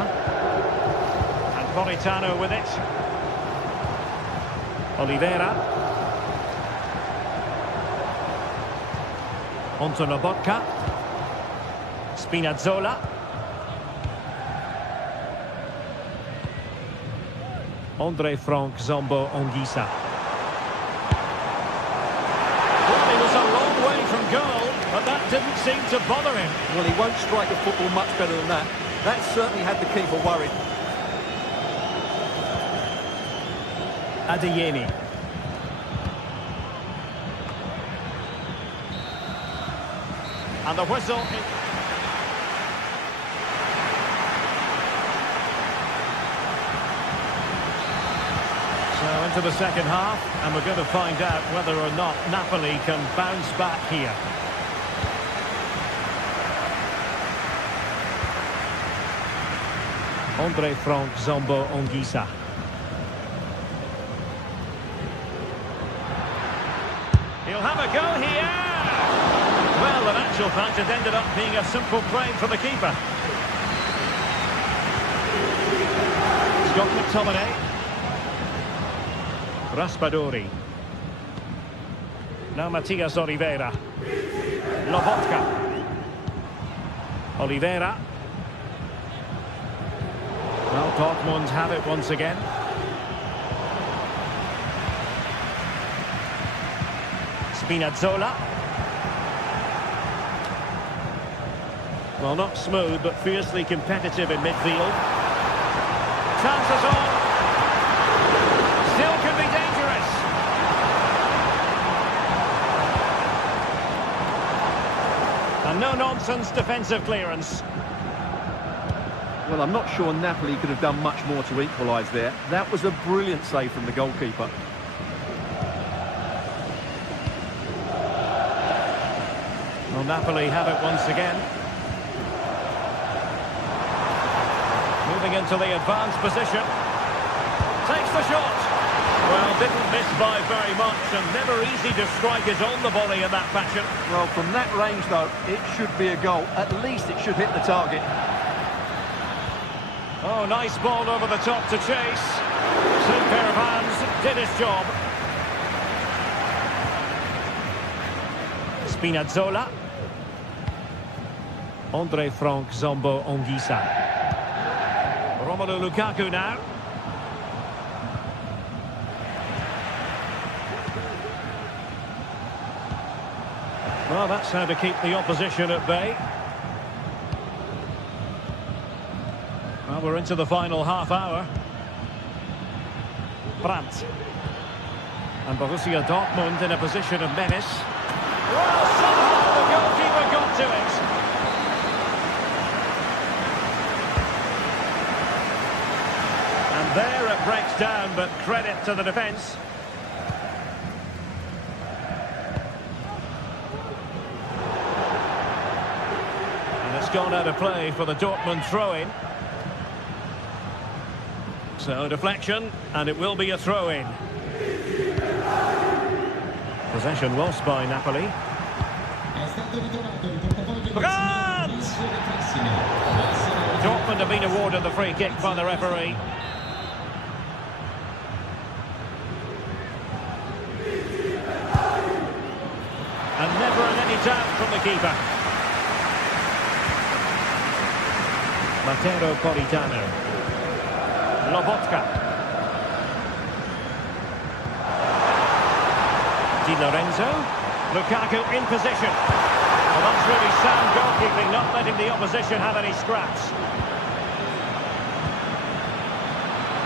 And Politano with it. Oliveira. Onto Lobotka. Spinazzola. Andre Frank Zombo Onguisa. Well, he was a long way from goal, but that didn't seem to bother him. Well, he won't strike the football much better than that. That certainly had the keeper worried. Adeyemi. And the whistle. So into the second half, and we're going to find out whether or not Napoli can bounce back here. Andre Frank Zombo Onguisa. He'll have a go here. Well, in actual fact, it ended up being a simple claim for the keeper. Scott McTominay. Raspadori. Now Matias Oliveira. Lobotka. Oliveira. Well, Dortmund have it once again. Spinazzola. Well, not smooth, but fiercely competitive in midfield. Chances on. Still can be dangerous. And no-nonsense defensive clearance. Well, I'm not sure Napoli could have done much more to equalise there. That was a brilliant save from the goalkeeper. Well, Napoli have it once again. Moving into the advanced position. Takes the shot. Well, didn't miss by very much, and never easy to strike it on the volley in that fashion. Well, from that range, though, it should be a goal. At least it should hit the target. Oh, nice ball over the top to chase. Same pair of hands, did his job. Spinazzola. Andre Frank Zombo Onguisa. Romelu Lukaku now. Well, that's how to keep the opposition at bay. Well, we're into the final half hour. Brandt. And Borussia Dortmund in a position of menace. Well, somehow the goalkeeper got to it. And there it breaks down, but credit to the defence. And it's gone out of play for the Dortmund throw-in. So deflection, and it will be a throw-in. Possession lost by Napoli. Brandt! Dortmund have been awarded the free kick by the referee. And never in any doubt from the keeper. Matteo Politano. Lobotka. Di Lorenzo. Lukaku in position. Well, that's really sound goalkeeping, not letting the opposition have any scraps.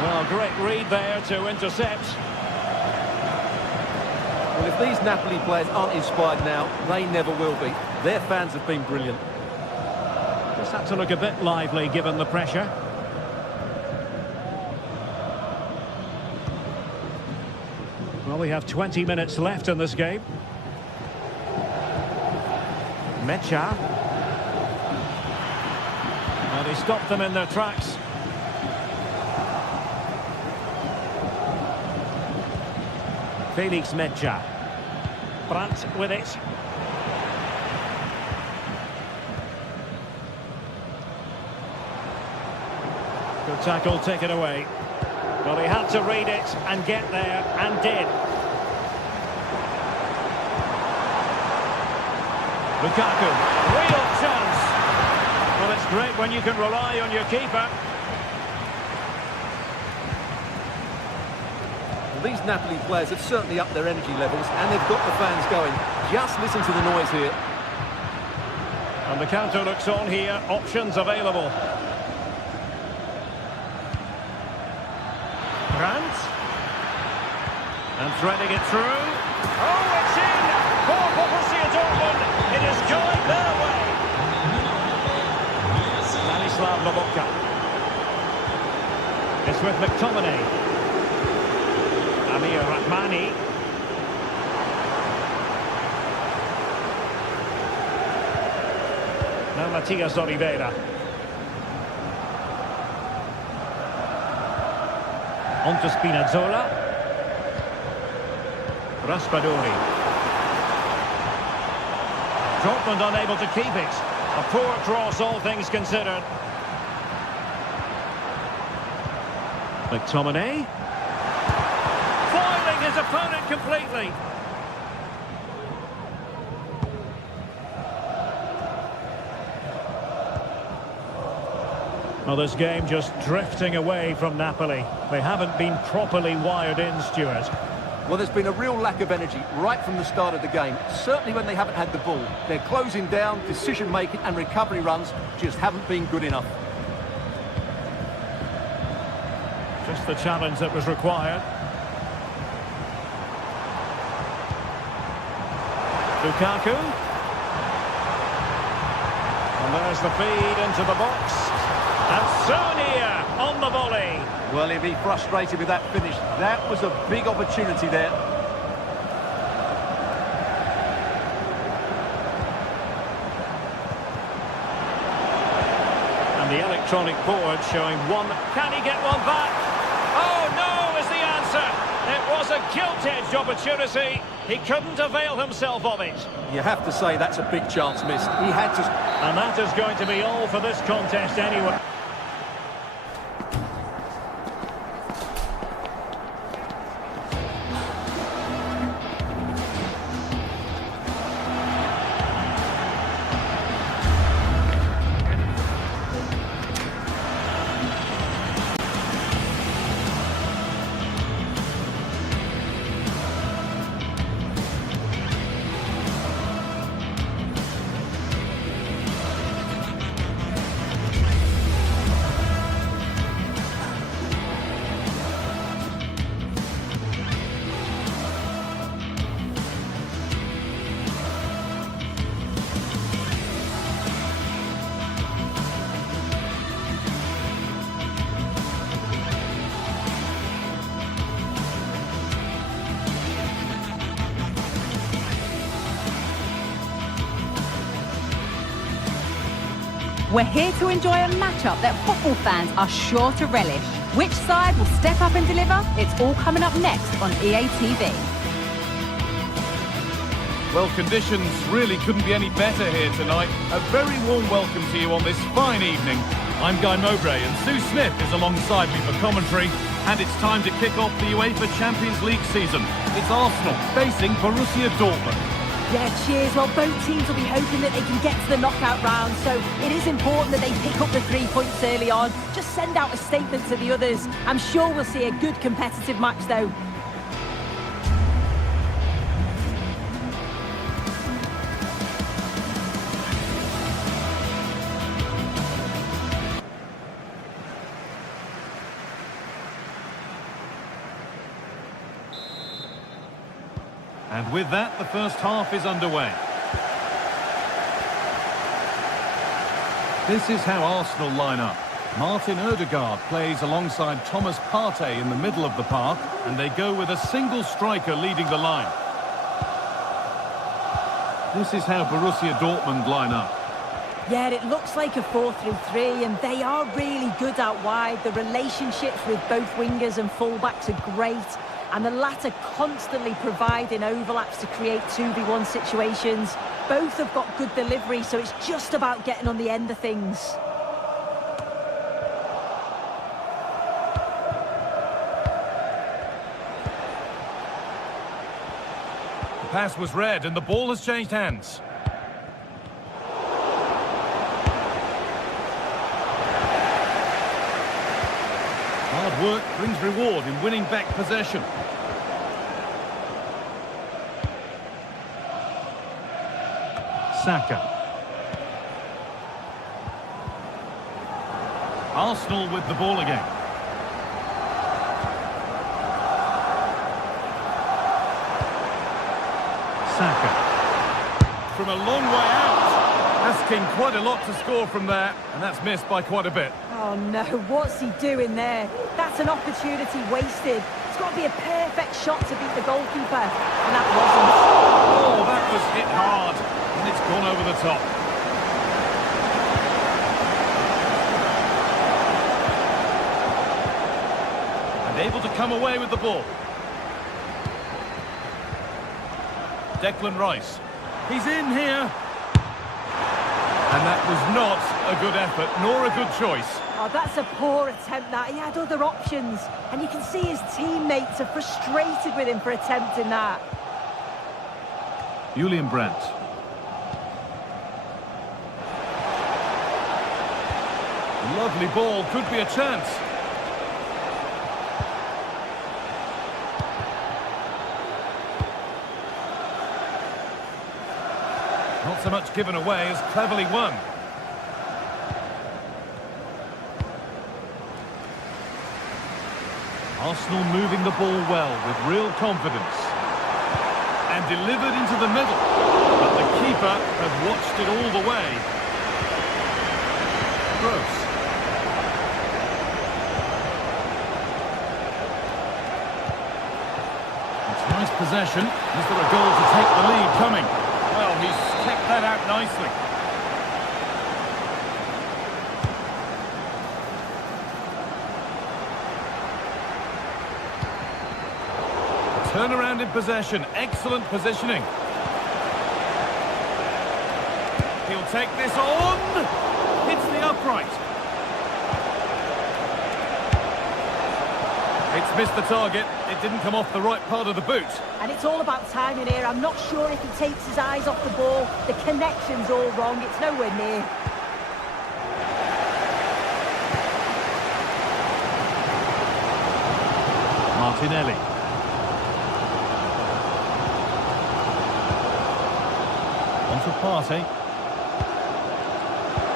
Well, great read there to intercept. Well, if these Napoli players aren't inspired now, they never will be. Their fans have been brilliant. Just had to look a bit lively given the pressure. Well, we have 20 minutes left in this game. Mecha. And he stopped them in their tracks. Felix Mecha. Brandt with it. Good tackle, take it away. Well, he had to read it and get there, and did. Lukaku, real chance. Well, it's great when you can rely on your keeper. Well, these Napoli players have certainly upped their energy levels, and they've got the fans going. Just listen to the noise here. And the counter looks on here, options available. Brandt. And threading it through. Oh, it's in! For Borussia Dortmund, it is going their way. Stanislav Lobotka. It's with McTominay. Amir Rahmani. Now Matias Oliveira. On to Spinazzola. Raspadori. Dortmund unable to keep it. A poor cross, all things considered. McTominay. Foiling his opponent completely. Well, this game just drifting away from Napoli. They haven't been properly wired in, Stuart. Well, there's been a real lack of energy right from the start of the game. Certainly when they haven't had the ball. They're closing down, decision-making and recovery runs just haven't been good enough. Just the challenge that was required. Lukaku. And there's the feed into the box. And Sonia on the volley. Well, he'll be frustrated with that finish. That was a big opportunity there. And the electronic board showing one. Can he get one back? Oh, no is the answer. It was a gilt-edged opportunity. He couldn't avail himself of it. You have to say that's a big chance missed. He had to... And that is going to be all for this contest anyway. We're here to enjoy a matchup that football fans are sure to relish. Which side will step up and deliver? It's all coming up next on EA TV. Well, conditions really couldn't be any better here tonight. A very warm welcome to you on this fine evening. I'm Guy Mowbray and Sue Smith is alongside me for commentary. And it's time to kick off the UEFA Champions League season. It's Arsenal facing Borussia Dortmund. Yeah, cheers. Well, both teams will be hoping that they can get to the knockout round, so it is important that they pick up the 3 points early on. Just send out a statement to the others. I'm sure we'll see a good competitive match, though. And with that, the first half is underway. This is how Arsenal line up. Martin Odegaard plays alongside Thomas Partey in the middle of the park, and they go with a single striker leading the line. This is how Borussia Dortmund line up. Yeah, it looks like a 4-3-3, and they are really good out wide. The relationships with both wingers and fullbacks are great, and the latter constantly providing overlaps to create 2v1 situations. Both have got good delivery, so it's just about getting on the end of things. The pass was read, and the ball has changed hands. Hard work brings reward in winning back possession. Saka. Arsenal with the ball again. Saka. From a long way out. Asking quite a lot to score from there, and that's missed by quite a bit. Oh no, what's he doing there? That's an opportunity wasted. It's got to be a perfect shot to beat the goalkeeper, and that wasn't. Oh, that was hit hard, and it's gone over the top. And able to come away with the ball. Declan Rice. He's in here. And that was not a good effort, nor a good choice. Oh, that's a poor attempt, that. He had other options. And you can see his teammates are frustrated with him for attempting that. Julian Brandt. Lovely ball, could be a chance. Not so much given away as cleverly won. Arsenal moving the ball well with real confidence. And delivered into the middle. But the keeper has watched it all the way. Gross. It's nice possession. Is there a goal to take the lead coming? Well, he's kept that out nicely. Turnaround in possession. Excellent positioning. He'll take this on. Hits the upright. It's missed the target. It didn't come off the right part of the boot. And it's all about timing here. I'm not sure if he takes his eyes off the ball. The connection's all wrong. It's nowhere near. Martinelli. On to Partey.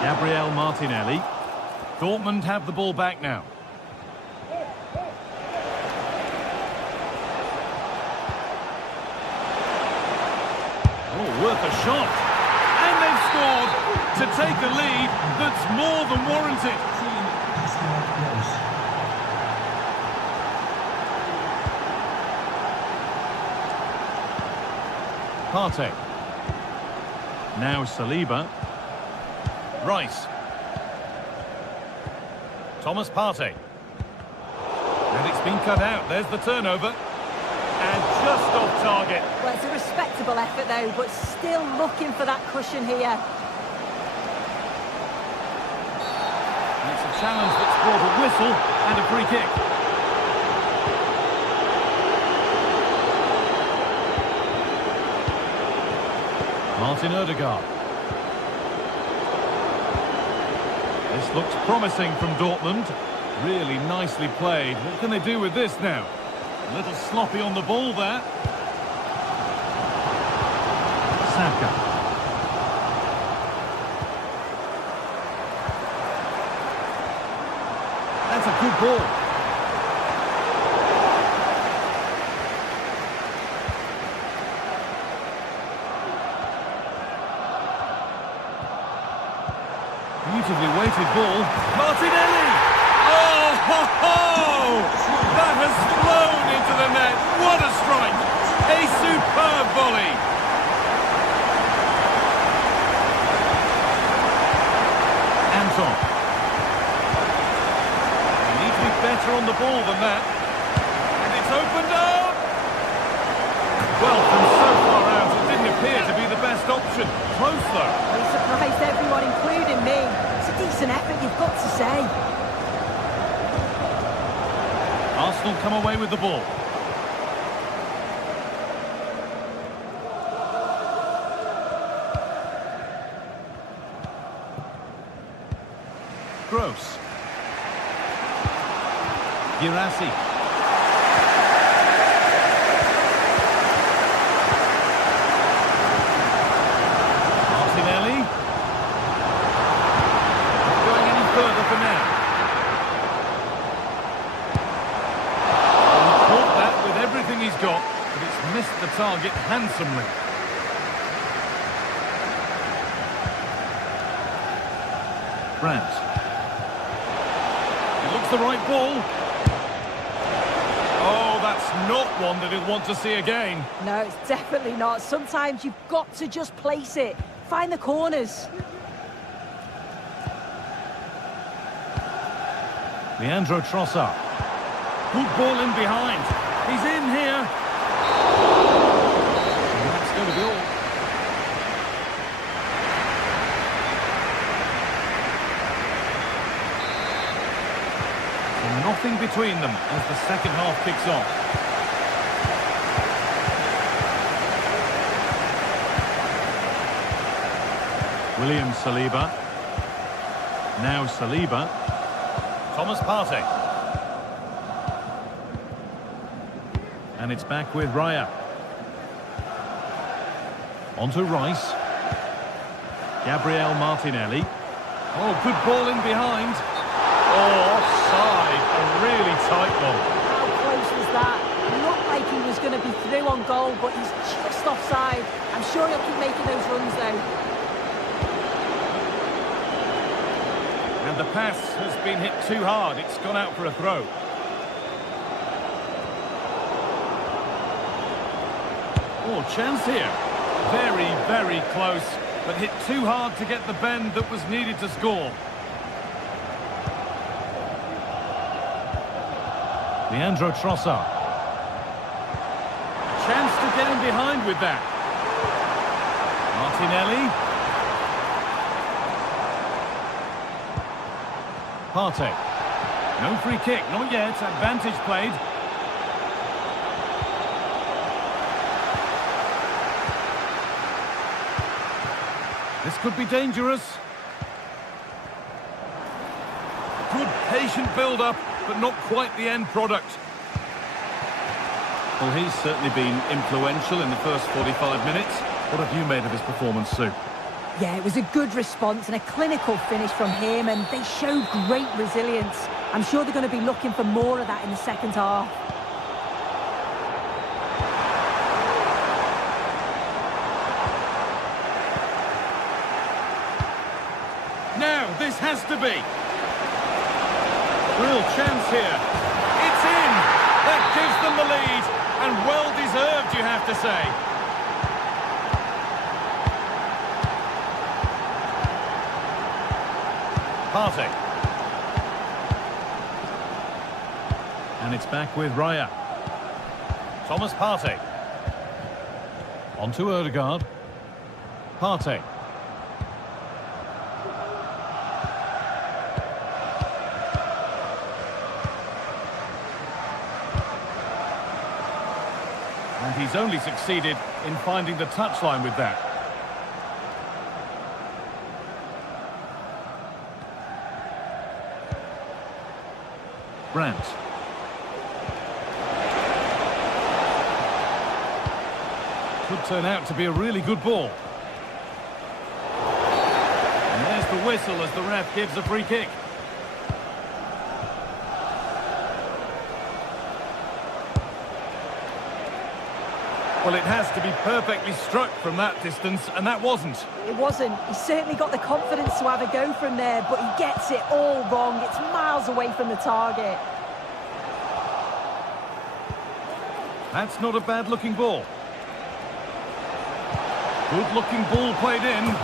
Gabriel Martinelli. Dortmund have the ball back now. Oh, worth a shot. And they've scored to take a lead that's more than warranted. Partey. Now Saliba. Rice. Thomas Partey. And it's been cut out. There's the turnover. And just off target. Well, it's a respectable effort, though, but still looking for that cushion here. And it's a challenge that's brought a whistle and a free kick. Martin Odegaard. This looks promising from Dortmund. Really nicely played. What can they do with this now? A little sloppy on the ball there. Saka. That's a good ball. Beautifully weighted ball. Martinelli! Oh, ho, ho! That has flown into the net. What a strike! A superb volley. Anton. They need to be better on the ball than that. And it's opened up. Well, from so far out, it didn't appear to be the best option. Close, though. He surprised everyone, including me. It's a decent effort, you've got to say. Arsenal come away with the ball. Gross. Girassi. Martinelli. Going any further for now. He caught that with everything he's got, but it's missed the target handsomely. Brandt. It looks the right ball. Oh, that's not one that he'll want to see again. No, it's definitely not. Sometimes you've got to just place it. Find the corners. Leandro Trossard. Good ball in behind. He's in here. And that's going to be all. And nothing between them as the second half kicks off. William Saliba. Now Saliba. Thomas Partey. And it's back with Raya. On to Rice. Gabriel Martinelli. Oh, good ball in behind. Oh, offside. A really tight one. How close was that? It looked like he was going to be through on goal, but he's just offside. I'm sure he'll keep making those runs, though. And the pass has been hit too hard. It's gone out for a throw. Oh, chance here. Very, very close, but hit too hard to get the bend that was needed to score. Leandro Trossard. Chance to get in behind with that. Martinelli. Partey. No free kick, not yet. Advantage played. This could be dangerous. Good patient build-up, but not quite the end product. Well, he's certainly been influential in the first 45 minutes. What have you made of his performance, Sue? Yeah, it was a good response and a clinical finish from him, and they showed great resilience. I'm sure they're going to be looking for more of that in the second half. Now, this has to be. Real chance here. It's in! That gives them the lead, and well-deserved, you have to say. Partey. And it's back with Raya. Thomas Partey. On to Ødegaard. Partey. And he's only succeeded in finding the touchline with that. Brandt. Could turn out to be a really good ball. And there's the whistle as the ref gives a free kick. Well, it has to be perfectly struck from that distance, and that wasn't. It wasn't. He's certainly got the confidence to have a go from there, but he gets it all wrong. It's miles away from the target. That's not a bad-looking ball. Good-looking ball played in.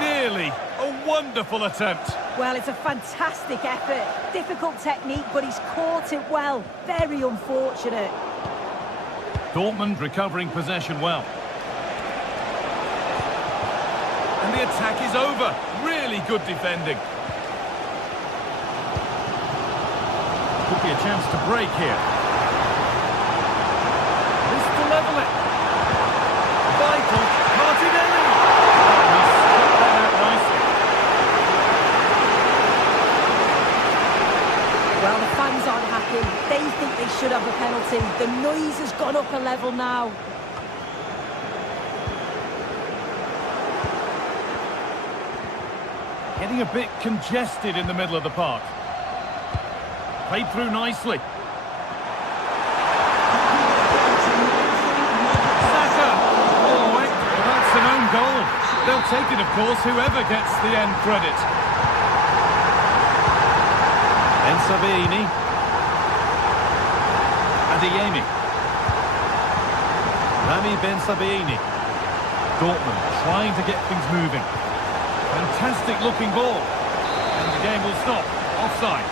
Nearly a wonderful attempt. Well, it's a fantastic effort. Difficult technique, but he's caught it well. Very unfortunate. Dortmund recovering possession well. And the attack is over. Really good defending. Could be a chance to break here. This to level it. Vital. Martinelli. Oh, he struck that out nicely. Well, the fans aren't happy. They think they should have a penalty. The noise has gone up a level now. Getting a bit congested in the middle of the park. Played through nicely. Saka! Oh, that's an own goal. They'll take it, of course, whoever gets the end credit. And Sabini. Adeyemi. Rami Ben Sabini. Dortmund trying to get things moving. Fantastic looking ball. And the game will stop. Offside.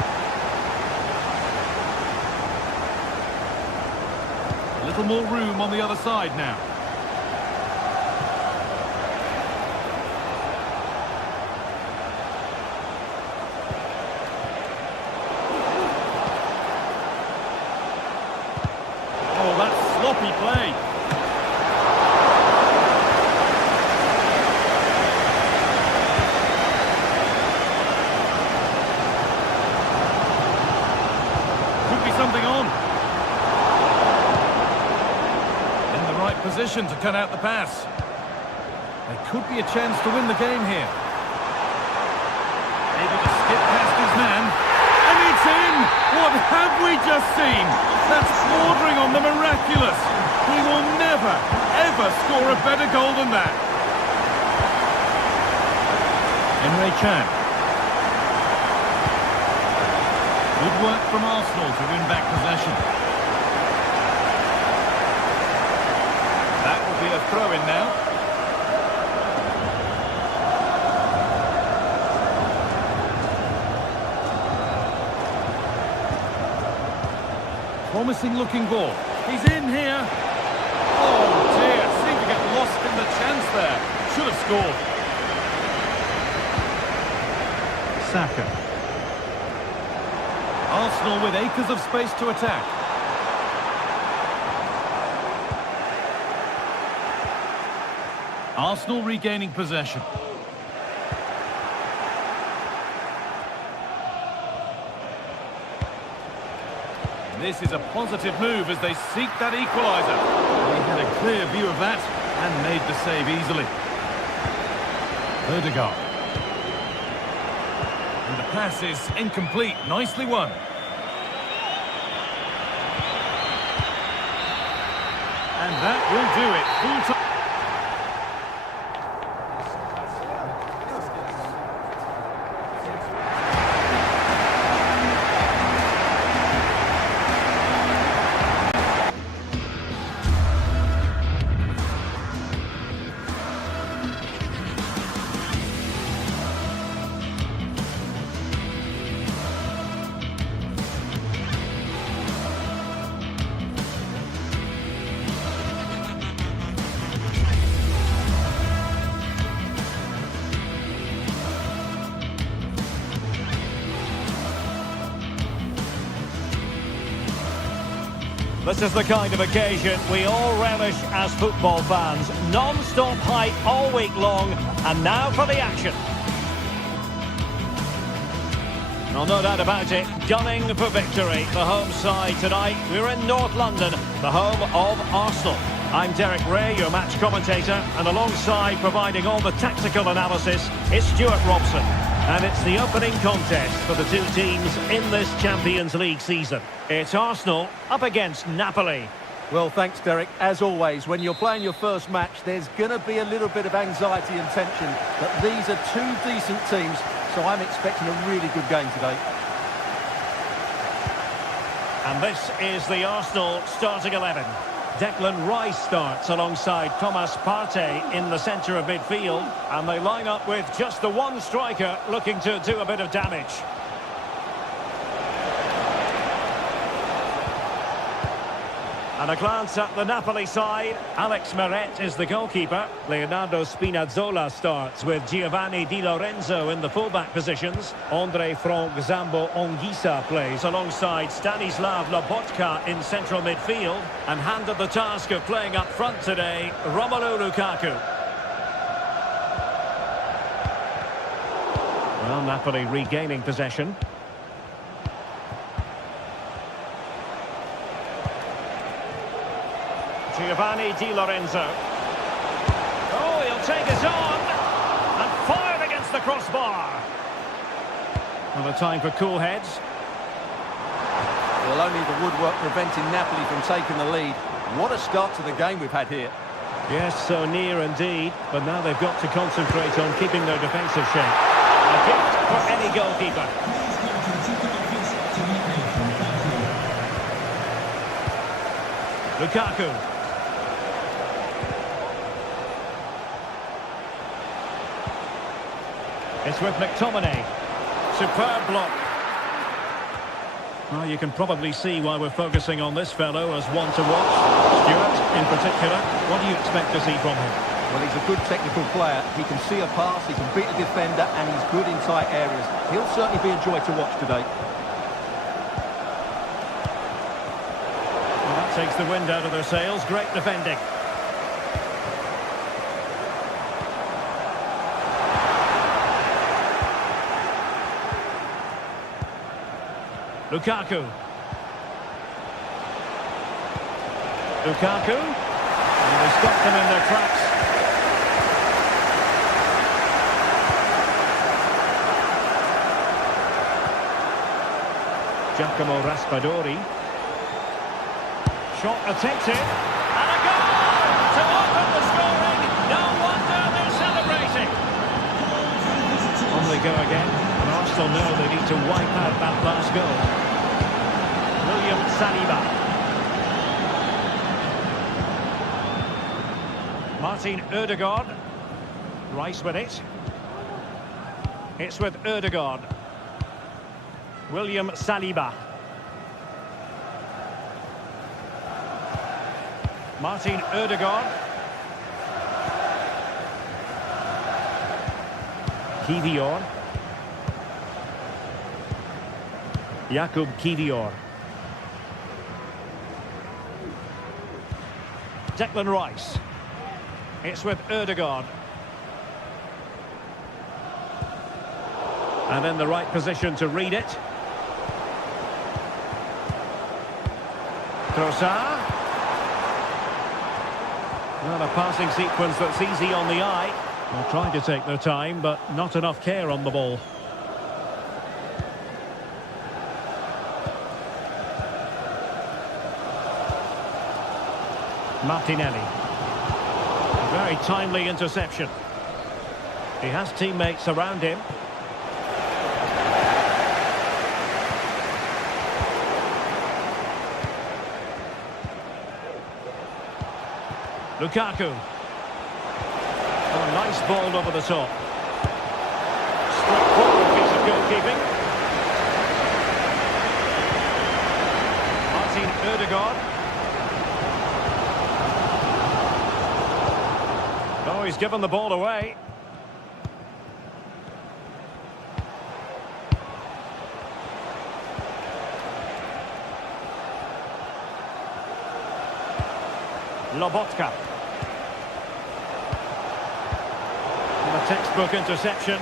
A little more room on the other side now. Oh, that's sloppy play. Something on. In the right position to cut out the pass. There could be a chance to win the game here. Able to skip past his man. And it's in! What have we just seen? That's bordering on the miraculous. He will never, ever score a better goal than that. Emre Can. Good work from Arsenal to win back possession. That will be a throw-in now. Promising looking ball. He's in here. Oh dear, seemed to get lost in the chance there. Should have scored. Saka. Arsenal with acres of space to attack. Arsenal regaining possession. This is a positive move as they seek that equaliser. He had a clear view of that and made the save easily. Odegaard. And the pass is incomplete. Nicely won. And that will do it. Full time. This is the kind of occasion we all relish as football fans. Non-stop hype all week long, and now for the action. Well, no doubt about it, gunning for victory. The home side tonight. We're in North London, the home of Arsenal. I'm Derek Ray, your match commentator, and alongside providing all the tactical analysis is Stuart Robson. And it's the opening contest for the two teams in this Champions League season. It's Arsenal up against Napoli. Well, thanks, Derek. As always, when you're playing your first match, there's going to be a little bit of anxiety and tension. But these are two decent teams, so I'm expecting a really good game today. And this is the Arsenal starting 11. Declan Rice starts alongside Thomas Partey in the centre of midfield. And they line up with just the one striker looking to do a bit of damage. And a glance at the Napoli side. Alex Meret is the goalkeeper. Leonardo Spinazzola starts with Giovanni Di Lorenzo in the fullback positions. Andre Frank Zambo Anguissa plays alongside Stanislav Lobotka in central midfield. And handed the task of playing up front today, Romelu Lukaku. Well, Napoli regaining possession. Giovanni Di Lorenzo. Oh, he'll take it on and fired against the crossbar. Well, a time for cool heads. Well, only the woodwork preventing Napoli from taking the lead. What a start to the game we've had here. Yes, so near indeed, but now they've got to concentrate on keeping their defensive shape. A gift for any goalkeeper. Lukaku. It's with McTominay. Superb block. Well, you can probably see why we're focusing on this fellow as one to watch. Stuart, in particular, what do you expect to see from him? Well, he's a good technical player. He can see a pass, he can beat a defender, and he's good in tight areas. He'll certainly be a joy to watch today. Well, that takes the wind out of their sails. Great defending. Lukaku. Lukaku. And they stopped them in their tracks. Giacomo Raspadori. Shot attempted. And a goal to open the scoring. No wonder they're celebrating. On they go again. And Arsenal know they need to wipe out that last goal. William Saliba. Martin Ødegaard. Rice with it. It's with Ødegaard. William Saliba. Martin Ødegaard. Kivior. Jakub Kivior. Declan Rice. It's with Ødegaard. And in the right position to read it. Trossard. Well, a passing sequence that's easy on the eye. They're trying to take their time, but not enough care on the ball. Martinelli. A very timely interception. He has teammates around him. Lukaku. Oh, nice ball over the top. Straightforward piece of goalkeeping. Martin Ødegaard. Oh, he's given the ball away. Lobotka. And a textbook interception.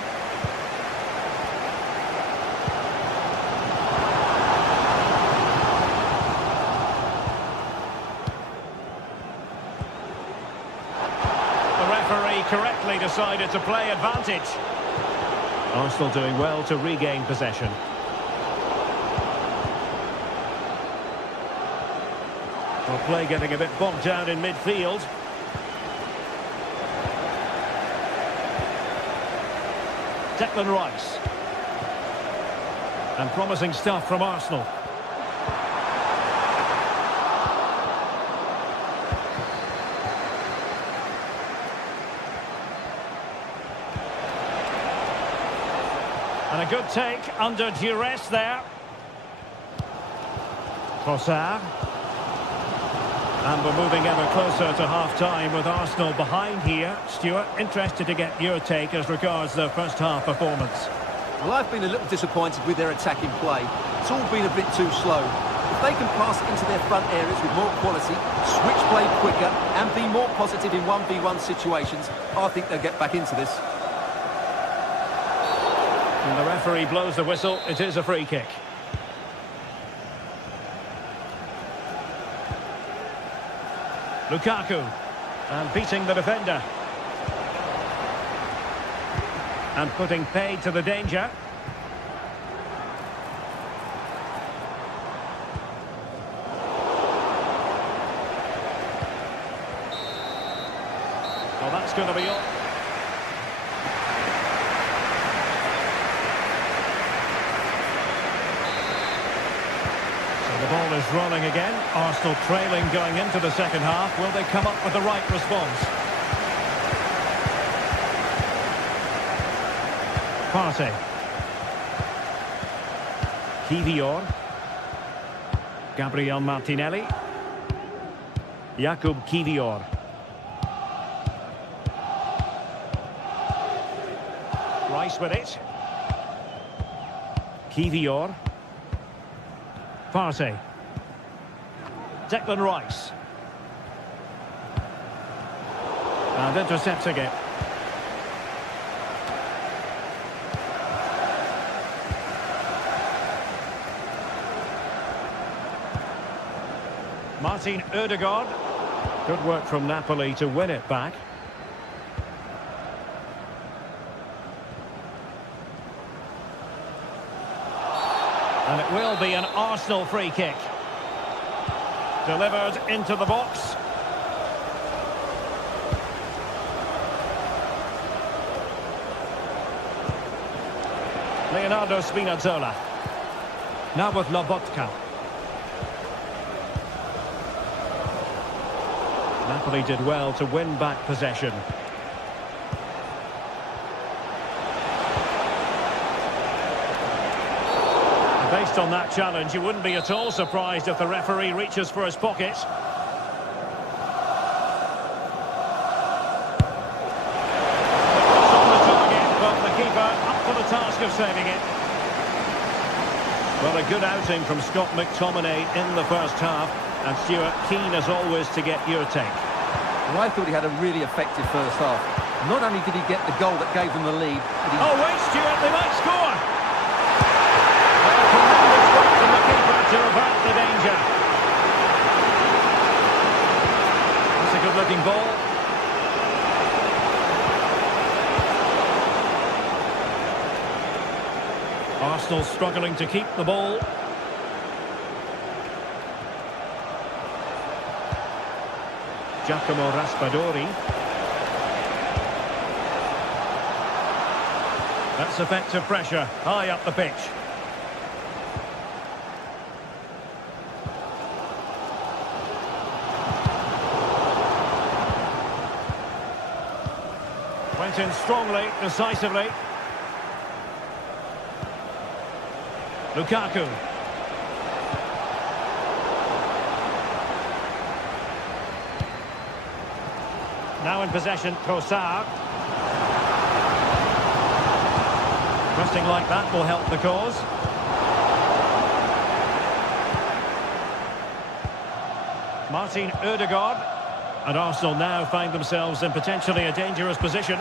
The referee correctly decided to play advantage. Arsenal doing well to regain possession. Well, Well, play getting a bit bogged down in midfield. Declan Rice. And promising stuff from Arsenal. And a good take under duress there. Trossard. And we're moving ever closer to half-time with Arsenal behind here. Stuart, interested to get your take as regards their first half performance. Well, I've been a little disappointed with their attacking play. It's all been a bit too slow. If they can pass it into their front areas with more quality, switch play quicker, and be more positive in 1v1 situations, I think they'll get back into this. And the referee blows the whistle. It is a free kick. Lukaku. And beating the defender. And putting paid to the danger. Well, that's going to be all. The ball is rolling again. Arsenal trailing going into the second half. Will they come up with the right response? Partey. Kivior. Gabriel Martinelli. Jakub Kivior. Rice with it. Kivior. Partey. Declan Rice. And intercepting it. Martin Ødegaard. Good work from Napoli to win it back. And it will be an Arsenal free kick. Delivered into the box. Leonardo Spinazzola. Now with Lobotka. Napoli did well to win back possession. Based on that challenge, you wouldn't be at all surprised if the referee reaches for his pocket. It's on the target, but the keeper up for the task of saving it. Well, a good outing from Scott McTominay in the first half. And Stuart, keen as always to get your take. Well, I thought he had a really effective first half. Not only did he get the goal that gave them the lead, but he... Oh, wait, Stuart, they might score! Tremendous work from the keeper to avert the danger. That's a good-looking ball. Arsenal struggling to keep the ball. Giacomo Raspadori. That's effective pressure, high up the pitch. Went in strongly, decisively. Lukaku. Now in possession, Trossard. Pressing like that will help the cause. Martin Ødegaard. And Arsenal now find themselves in potentially a dangerous position.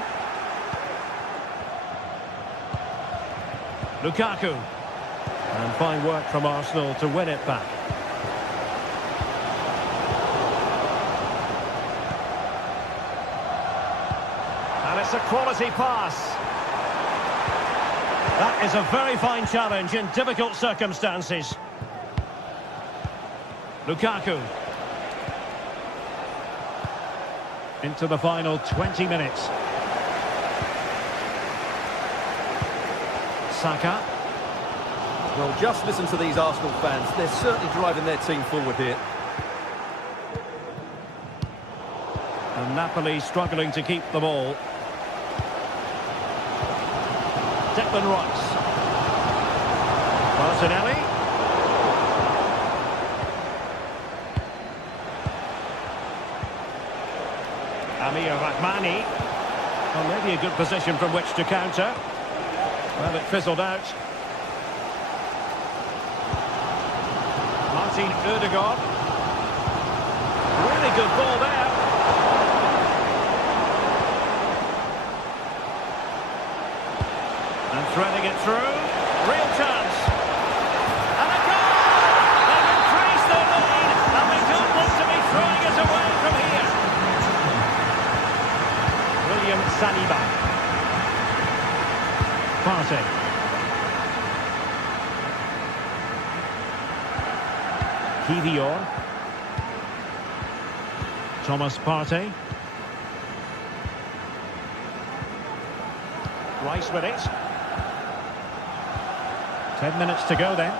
Lukaku. And fine work from Arsenal to win it back. And it's a quality pass. That is a very fine challenge in difficult circumstances. Lukaku. into the final 20 minutes. Saka. Well, just listen to these Arsenal fans. They're certainly driving their team forward here. And Napoli struggling to keep the ball. Declan Rice. Martinelli. Amir Rahmani. Well, maybe a good position from which to counter. Well, it fizzled out. Martin Ødegaard. Really good ball there. And threading it through. Real chance. And a goal! They've increased their lead, and they don't want to be throwing it away from here. William Saliba. Partey. Kivior. Thomas Partey. Rice with it. 10 minutes to go then.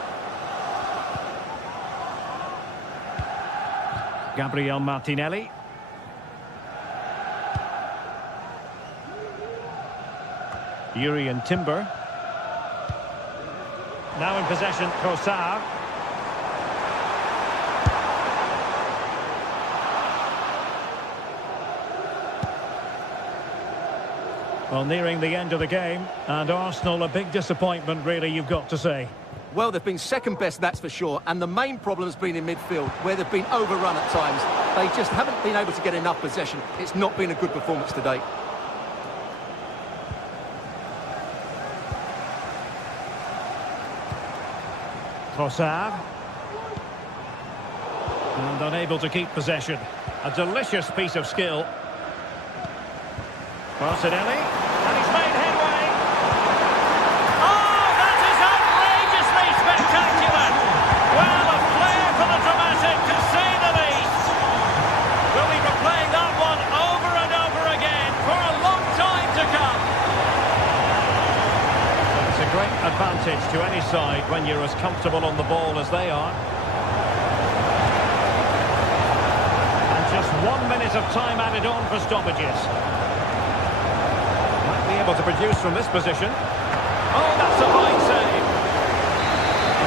Gabriel Martinelli. Urian Timber. Now in possession, Trossard. Well, nearing the end of the game, and Arsenal a big disappointment, really, you've got to say. Well, they've been second best, that's for sure, and the main problem's been in midfield, where they've been overrun at times. They just haven't been able to get enough possession. It's not been a good performance today. Trossard. And unable to keep possession. A delicious piece of skill. Martinelli, and he's made headway. Oh, that is outrageously spectacular. Well, a flair for the dramatic, to say the least. We'll be replaying that one over and over again for a long time to come. It's a great advantage to any side when you're as comfortable on the ball as they are. And just 1 minute of time added on for stoppages. Able to produce from this position. Oh, that's a fine save.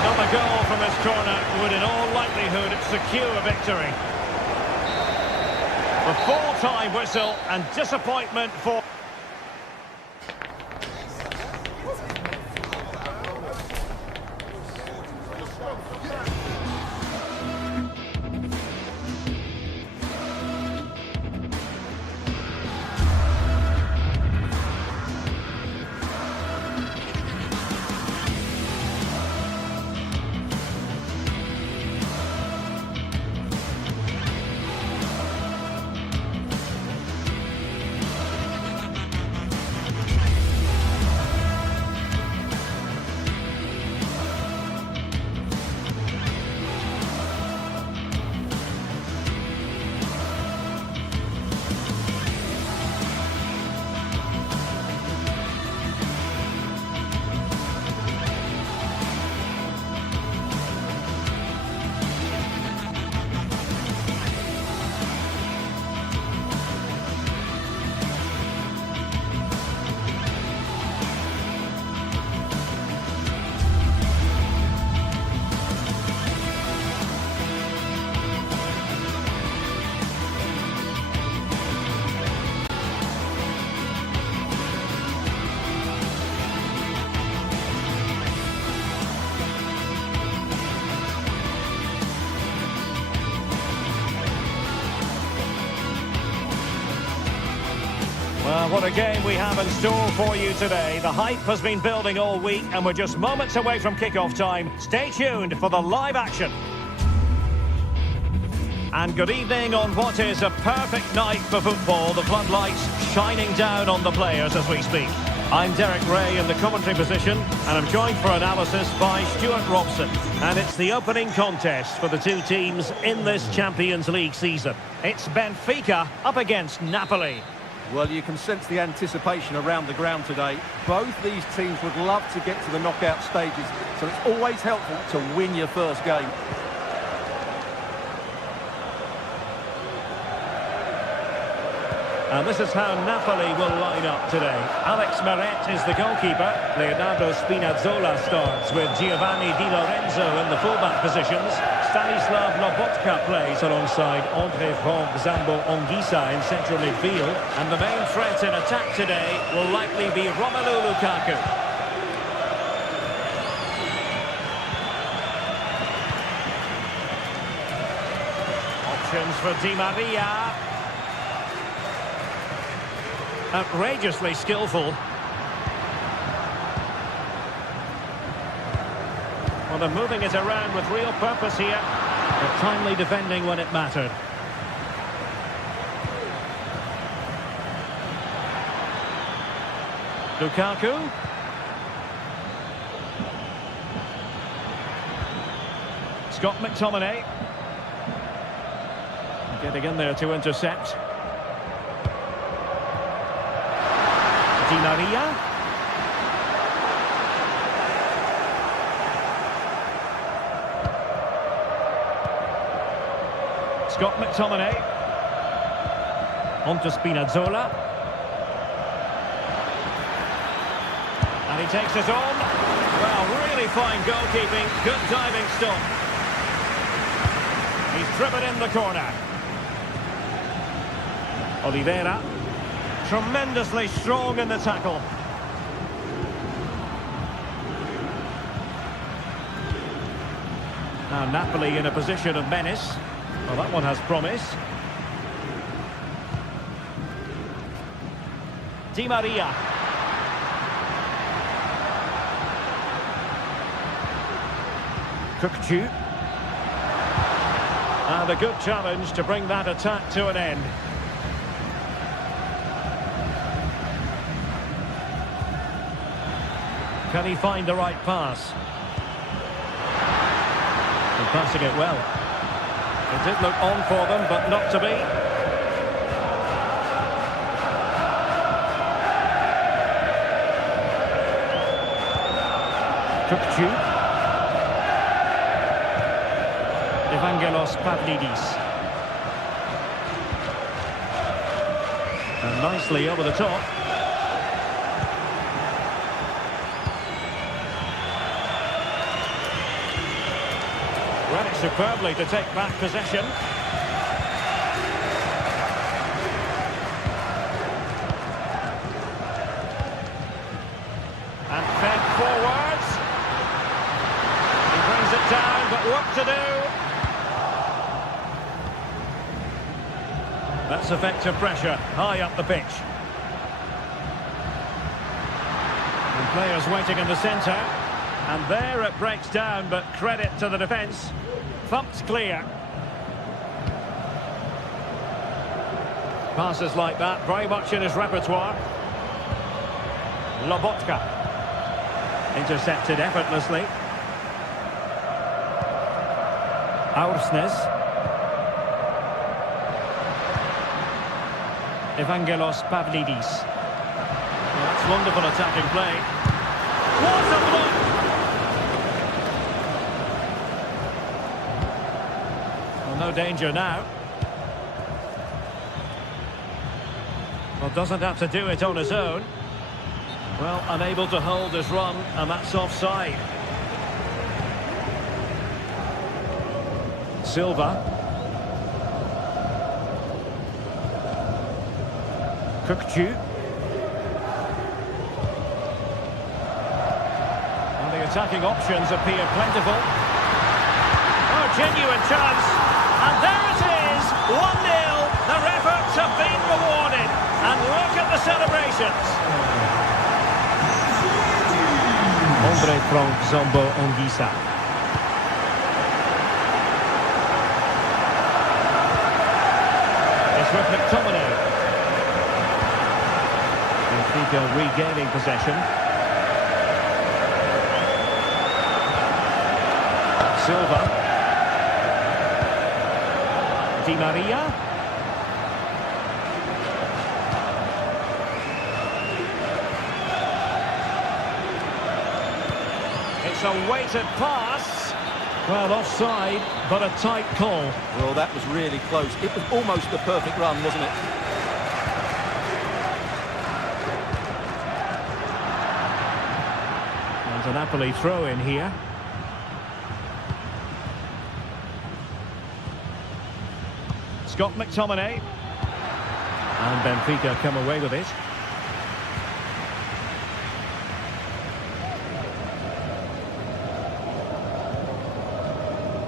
Another goal from this corner would in all likelihood secure a victory. The full-time whistle and disappointment for... Well, what a game we have in store for you today. The hype has been building all week and we're just moments away from kickoff time. Stay tuned for the live action. And good evening on what is a perfect night for football. The floodlights shining down on the players as we speak. I'm Derek Ray in the commentary position, and I'm joined for analysis by Stuart Robson. And it's the opening contest for the two teams in this Champions League season. It's Benfica up against Napoli. Well, you can sense the anticipation around the ground today. Both these teams would love to get to the knockout stages, so it's always helpful to win your first game. And this is how Napoli will line up today. Alex Meret is the goalkeeper. Leonardo Spinazzola starts with Giovanni Di Lorenzo in the fullback positions. Stanislav Lobotka plays alongside Andre Franck Zambo Anguissa in central midfield. And the main threat in attack today will likely be Romelu Lukaku. Options for Di Maria. Outrageously skillful. Well, they're moving it around with real purpose here, but timely defending when it mattered. Lukaku. Scott McTominay. Getting in there to intercept. Di Maria. Scott McTominay. On to Spinazzola. And he takes it on. Well, really fine goalkeeping. Good diving stop. He's driven in the corner. Oliveira. Tremendously strong in the tackle. Now Napoli in a position of menace. Well, that one has promise. Di Maria. Kukçu. And a good challenge to bring that attack to an end. Can he find the right pass? And passing it well. It did look on for them, but not to be. Kukçu. Evangelos Pavlidis. And nicely over the top. Read it superbly to take back possession. And fed forwards. He brings it down, but work to do. That's effective pressure, high up the pitch. And players waiting in the centre. And there it breaks down, but credit to the defence. Thumped clear. Passes like that, very much in his repertoire. Lobotka. Intercepted effortlessly. Aursnes. Evangelos Pavlidis. Well, that's wonderful attacking play. What a block! No danger now. Well, doesn't have to do it on his own. Well, unable to hold his run, and that's offside. Silva. Kukçu. And the attacking options appear plentiful. Oh, genuine chance. And there it is, 1-0. Their efforts have been rewarded. And look at the celebrations. Andre Franck Zambo Anguissa. It's with McTominay. And free Benfica regaining possession. Silva. Di Maria. It's a weighted pass. Well, offside, but a tight call. Well, that was really close. It was almost the perfect run, wasn't it? There's a Napoli throw in here. Scott McTominay. And Benfica come away with it.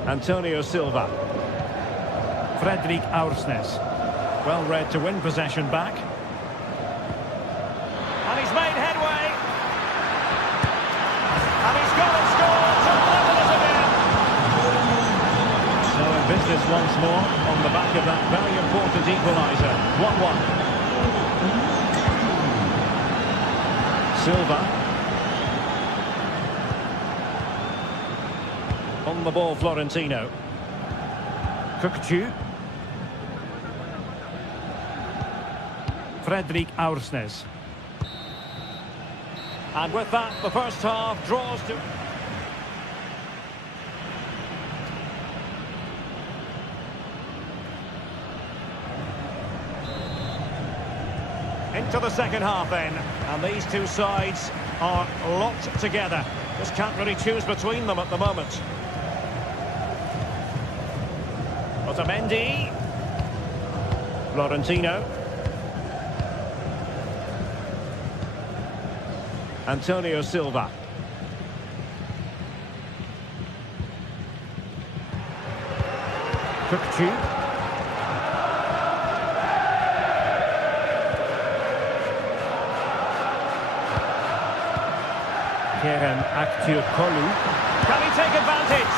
Antonio Silva. Fredrik Aursnes. Well read to win possession back. And he's made headway. And he's gone and scored to level it again. So in business once more on the back of that very important equaliser. 1-1. Silva. On the ball, Florentino. Kukcu. Fredrik Aursnes. And with that, the first half draws to... Into the second half then. And these two sides are locked together. Just can't really choose between them at the moment. Otamendi. Florentino. Antonio Silva. Kukcu. Kerem Aktürkoğlu. Can he take advantage?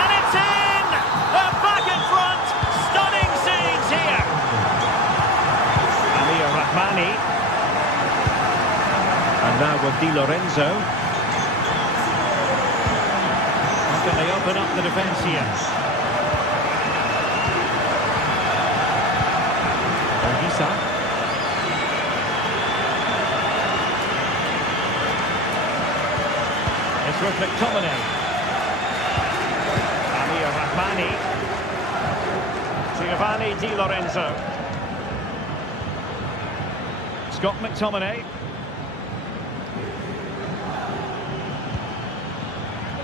And it's in! They're back in front! Stunning scenes here! Amir Rahmani. And now with Di Lorenzo. How can they open up the defence here? Ongisa. It's with McTominay. Amir Rahmani. Giovanni Di Lorenzo. Scott McTominay.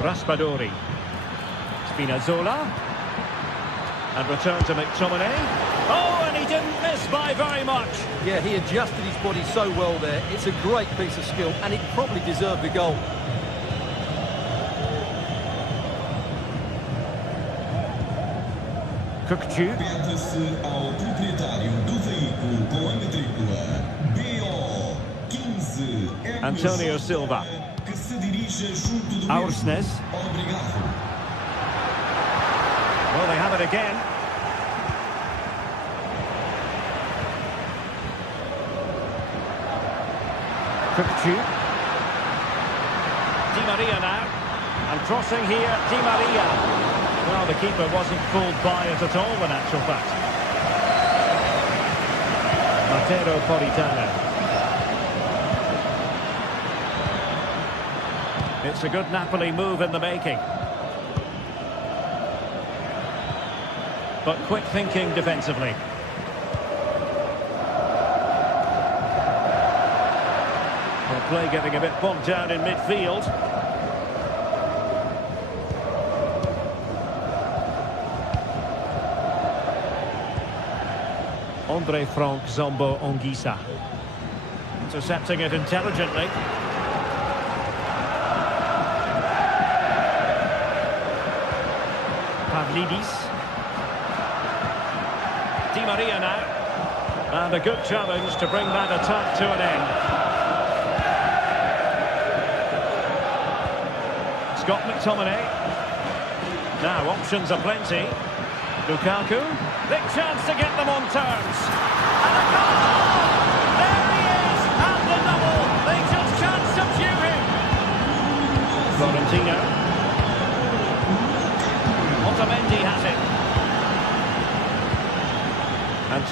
Raspadori. Spinazzola. And return to McTominay. Oh, and he didn't miss by very much. Yeah, he adjusted his body so well there. It's a great piece of skill, and it probably deserved the goal. Kukcu. Pertence ao proprietário do veículo com a matrícula BO 15 Antonio Silva. que se dirige junto do Aursnes. Obrigado. Well, they have it again. Kukcu. Di Maria now. And crossing here, Di Maria. Well, the keeper wasn't fooled by it at all, in actual fact. Matteo Politano. It's a good Napoli move in the making. But quick thinking defensively. Well, play getting a bit bogged down in midfield. Andre Frank Zombo Ongisa. Intercepting it intelligently. Pavlidis. Di Maria now. And a good challenge to bring that attack to an end. Scott McTominay. Now options are plenty. Lukaku. Big chance to get them on terms. And a goal! There he is! And the double!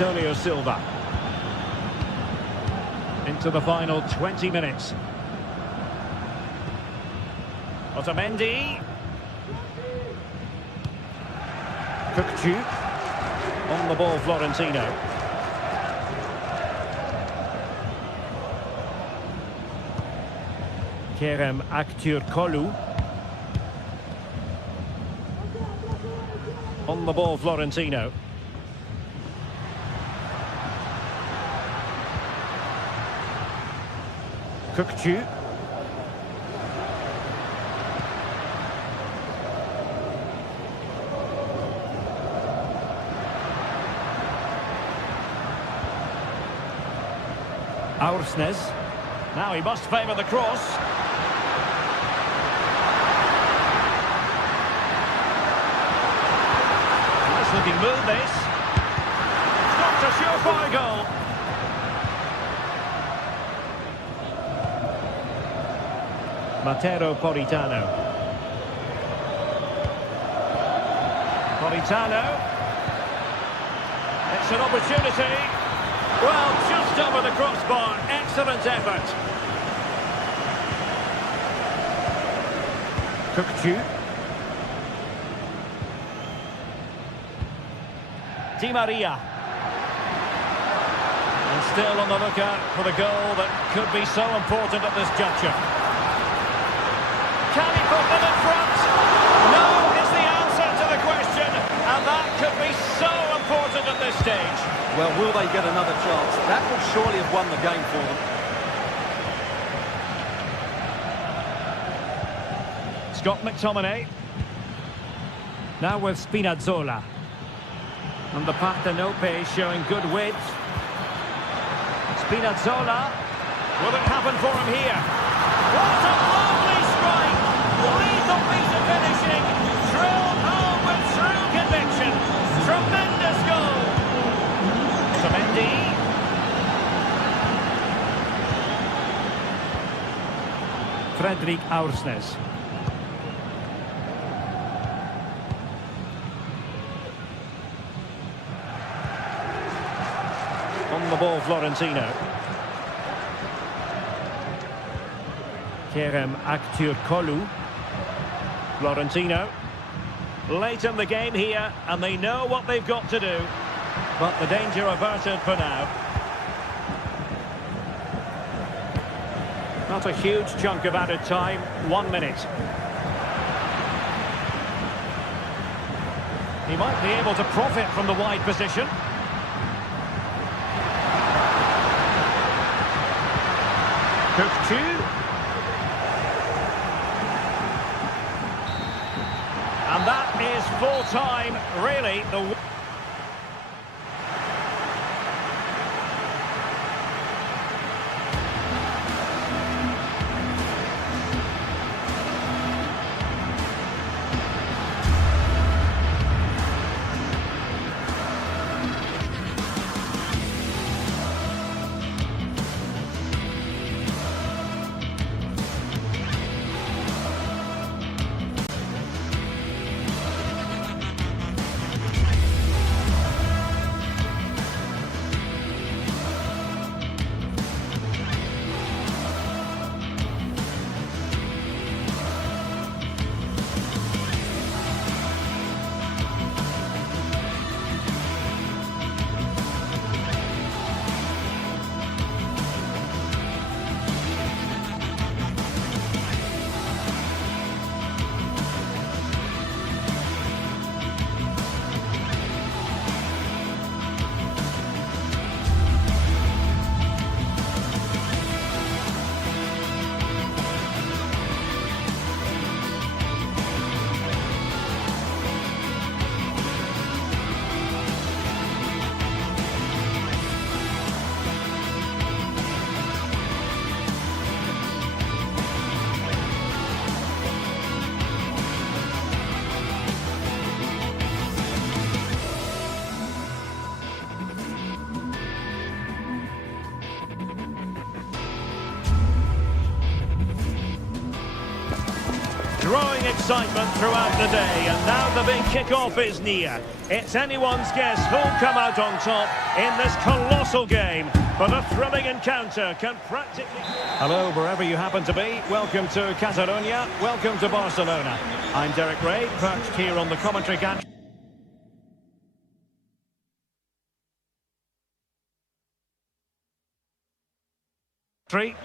Antonio Silva. Into the final 20 minutes. Otamendi. Kukçu. On the ball, Florentino. Kerem Aktürkoğlu. On the ball, Florentino. Kukçu. Aursnes. Now he must favour the cross. Nice looking move, this. It's a surefire goal. Matteo Politano. Politano. It's an opportunity. Well, just over the crossbar. Excellent effort. Kukçu. Di Maria. And still on the lookout for the goal that could be so important at this juncture. Can he put them in front? No is the answer to the question. And that could be so important at this stage. Well, will they get another chance? That will surely have won the game for them. Scott McTominay. Now with Spinazzola. And the Partenope showing good width. Spinazzola. Will it happen for him here? What a lovely strike! Lethal piece of finishing. Drilled home with true conviction. Tremendous goal. Otamendi. Fredrik Aursnes. On the ball, Florentino. Kerem Aktürkoğlu. Florentino. Late in the game here, and they know what they've got to do. But the danger averted for now. Not a huge chunk of added time, 1 minute. He might be able to profit from the wide position. Kukçu. And that is full time, really. growing excitement throughout the day, and now the big kick-off is near. It's anyone's guess who'll come out on top in this colossal game, but a thrilling encounter can practically... Hello, wherever you happen to be. Welcome to Catalonia. Welcome to Barcelona. I'm Derek Ray, perched here on the commentary gantry.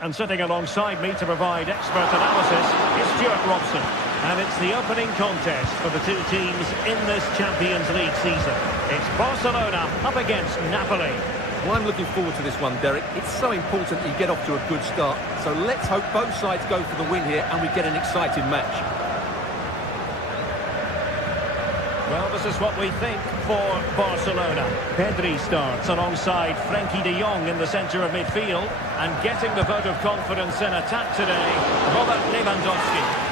And sitting alongside me to provide expert analysis is Stuart Robson. And it's the opening contest for the two teams in this Champions League season. It's Barcelona up against Napoli. Well, I'm looking forward to this one, Derek. It's so important that you get off to a good start. So let's hope both sides go for the win here and we get an exciting match. Well, this is what we think for Barcelona. Pedri starts alongside Frenkie de Jong in the centre of midfield, and getting the vote of confidence in attack today, Robert Lewandowski.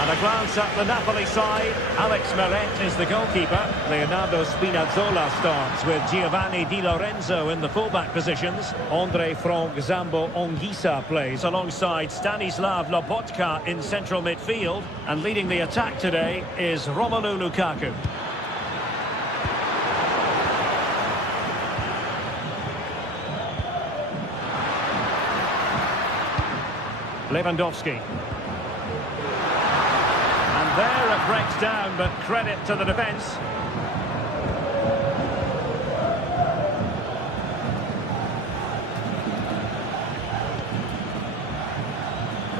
And a glance at the Napoli side. Alex Meret is the goalkeeper. Leonardo Spinazzola starts with Giovanni Di Lorenzo in the fullback positions. Andre Frank Zambo Anguissa plays alongside Stanislav Lobotka in central midfield. And leading the attack today is Romelu Lukaku. Lewandowski. There it breaks down, but credit to the defence.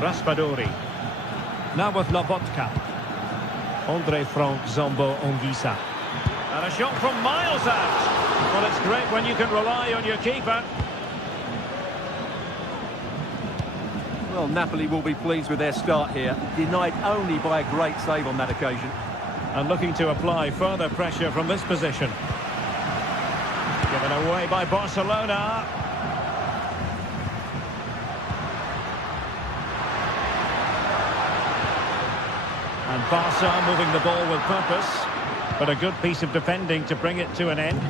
Raspadori. Now with Lobotka. Andre Frank Zambo Anguissa. And a shot from miles out. Well, it's great when you can rely on your keeper. Well, Napoli will be pleased with their start here, denied only by a great save on that occasion. And looking to apply further pressure from this position. Given away by Barcelona. And Barca moving the ball with purpose, but a good piece of defending to bring it to an end.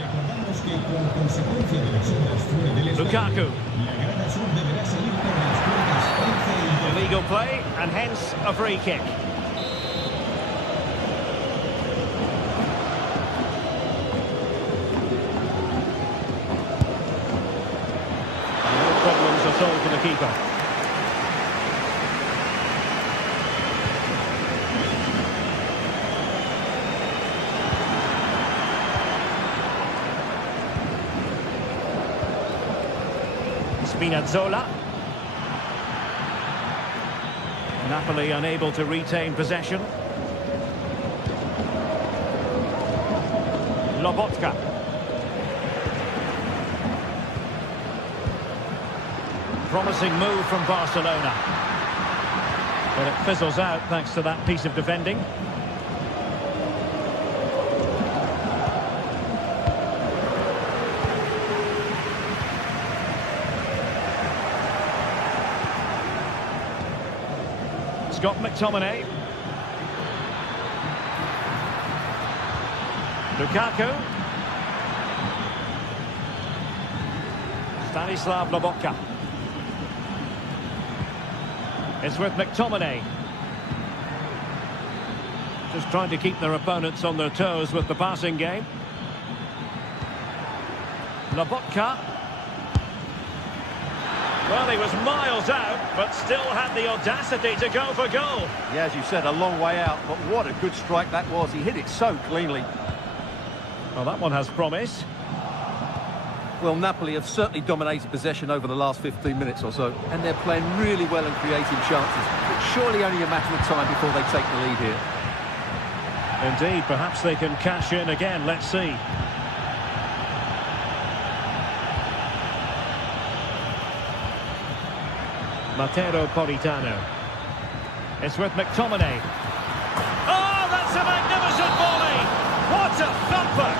Lukaku. Illegal play, and hence a free kick. No problems at all for the keeper. Spinazzola. Napoli unable to retain possession. Lobotka. Promising move from Barcelona. But it fizzles out thanks to that piece of defending. Scott McTominay. Lukaku. Stanislav Lobotka. It's with McTominay. Just trying to keep their opponents on their toes with the passing game. Lobotka. Well, he was miles out, but still had the audacity to go for goal. Yeah, as you said, a long way out, but what a good strike that was. He hit it so cleanly. Well, that one has promise. Well, Napoli have certainly dominated possession over the last 15 minutes or so, and they're playing really well and creating chances. It's surely only a matter of time before they take the lead here. Indeed, perhaps they can cash in again. Let's see. Matteo Politano. It's with McTominay. Oh, that's a magnificent volley! What a thumper!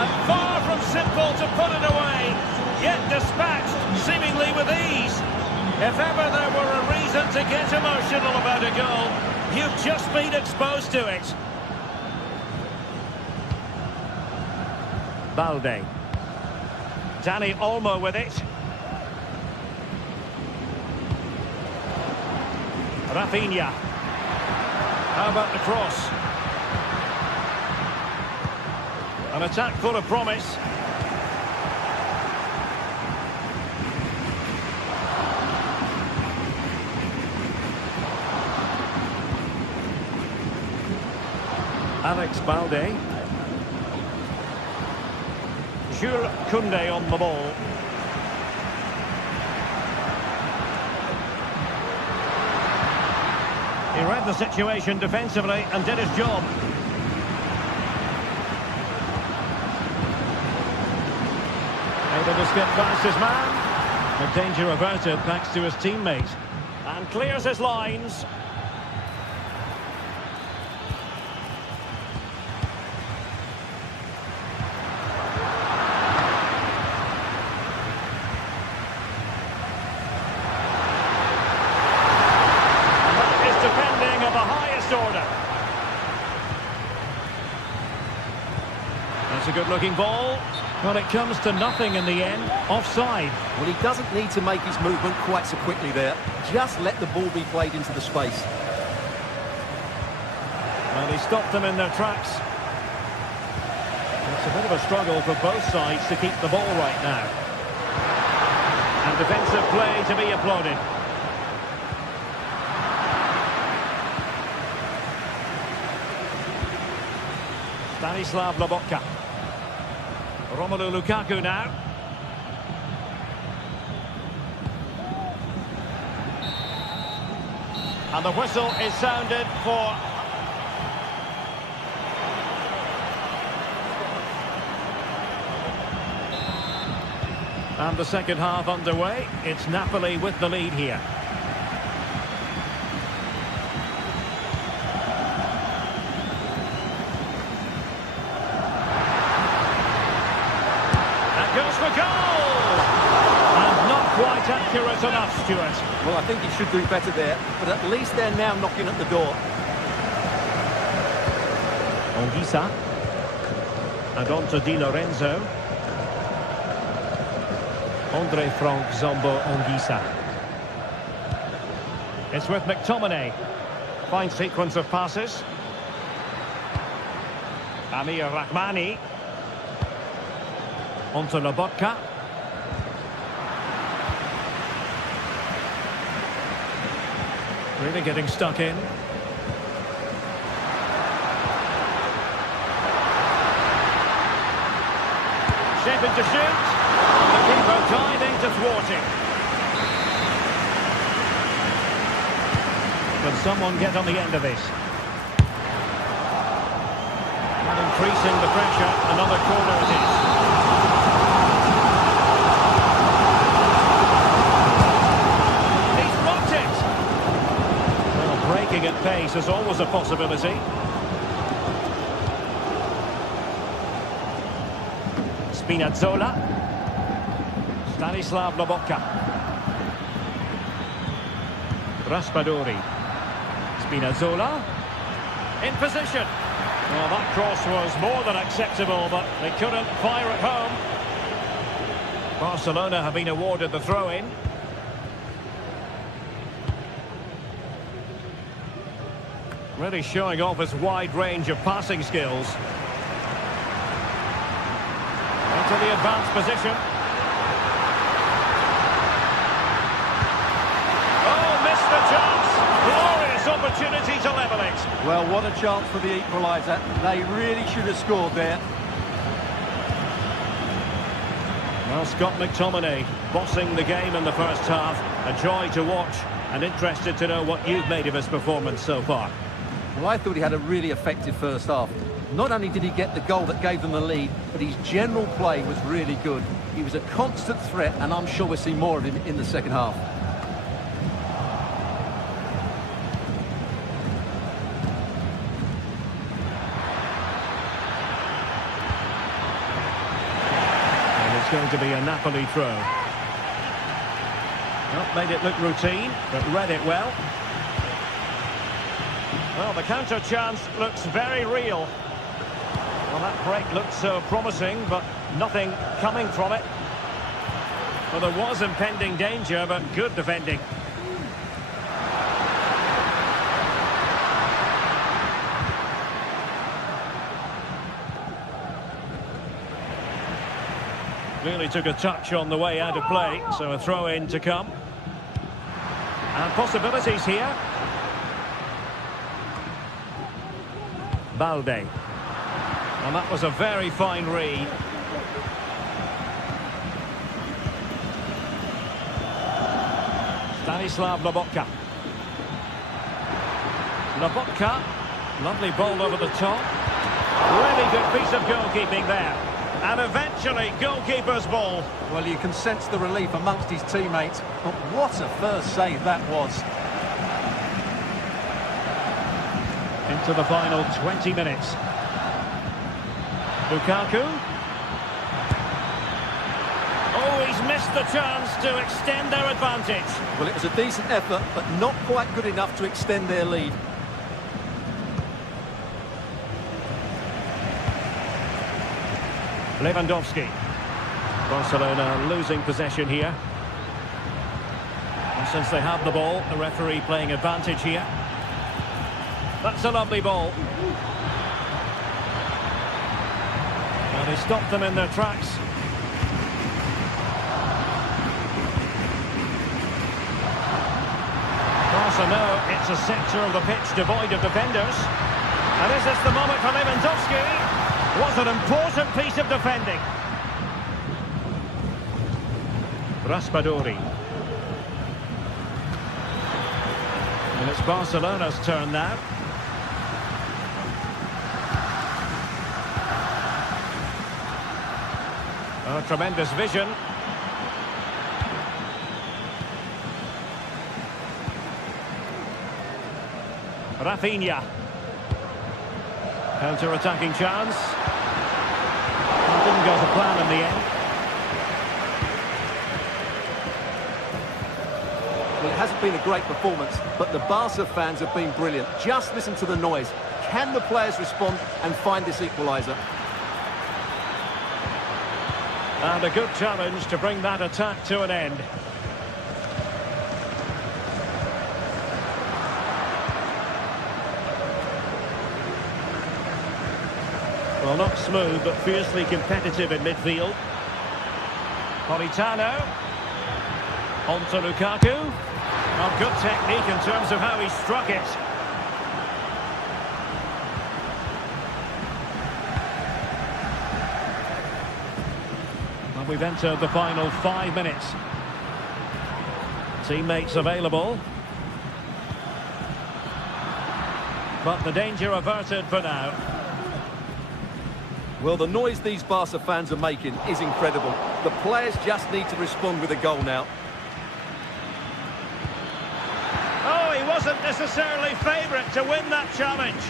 And far from simple to put it away, yet dispatched seemingly with ease. If ever there were a reason to get emotional about a goal, you've just been exposed to it. Balde. Dani Olmo with it. Rafinha. How about the cross? An attack full of promise. Alex Balde. Jules Koundé on the ball. He read the situation defensively and did his job. Able to skip past his man. The danger averted thanks to his teammate. And clears his lines. Order. That's a good-looking ball. Well, it comes to nothing in the end. Offside. Well, he doesn't need to make his movement quite so quickly there. Just let the ball be played into the space. Well, he stopped them in their tracks. It's a bit of a struggle for both sides to keep the ball right now. And defensive play to be applauded. Stanislav Lobotka. Romelu Lukaku now. And the whistle is sounded for... And the second half underway. It's Napoli with the lead here. Goes for goal! And not quite accurate enough, Stuart. Well, I think he should do better there, but at least they're now knocking at the door. Anguissa. And on to Di Lorenzo. Andre Frank Zombo Anguissa. It's with McTominay. Fine sequence of passes. Amir Rahmani. On to Lobotka. Really getting stuck in. Shaping to shoot. The keeper diving to thwart him. Can someone get on the end of this? And increasing the pressure. Another corner it is. Breaking at pace is always a possibility. Spinazzola. Stanislav Lobotka. Raspadori. Spinazzola. In position. Well, that cross was more than acceptable, but they couldn't fire it home. Barcelona have been awarded the throw-in. Really showing off his wide range of passing skills. Into the advanced position. Oh, missed the chance. Glorious opportunity to level it. Well, what a chance for the equaliser. They really should have scored there. Well, Scott McTominay bossing the game in the first half. A joy to watch, and interested to know what you've made of his performance so far. Well, I thought he had a really effective first half. Not only did he get the goal that gave them the lead, but his general play was really good. He was a constant threat, and I'm sure we'll see more of him in the second half. And it's going to be a Napoli throw. Well, made it look routine, but read it well. Well, the counter chance looks very real. Well, that break looked so promising, but nothing coming from it. Well, there was impending danger, but good defending. Really took a touch on the way out of play, so a throw-in to come. And possibilities here. Balde. And that was a very fine read. Stanislav Lobotka. Lobotka. Lovely ball over the top. Really good piece of goalkeeping there. And eventually, goalkeeper's ball. Well, you can sense the relief amongst his teammates. But what a first save that was. Into the final 20 minutes. Lukaku. Oh, he's missed the chance to extend their advantage. Well, it was a decent effort, but not quite good enough to extend their lead. Lewandowski. Barcelona losing possession here. And since they have the ball, the referee playing advantage here. That's a lovely ball. And they stopped them in their tracks. Barca know it's a sector of the pitch devoid of defenders. And is this the moment for Lewandowski? Was an important piece of defending. Raspadori. And it's Barcelona's turn now. Oh, tremendous vision. Rafinha. Counter-attacking chance. Didn't go to plan in the end. Well, it hasn't been a great performance, but the Barca fans have been brilliant. Just listen to the noise. Can the players respond and find this equaliser? And a good challenge to bring that attack to an end. Well, not smooth, but fiercely competitive in midfield. Politano. On to Lukaku. Oh, good technique in terms of how he struck it. And we've entered the final 5 minutes. Teammates available. But the danger averted for now. Well, the noise these Barca fans are making is incredible. The players just need to respond with a goal now. Oh, he wasn't necessarily favourite to win that challenge.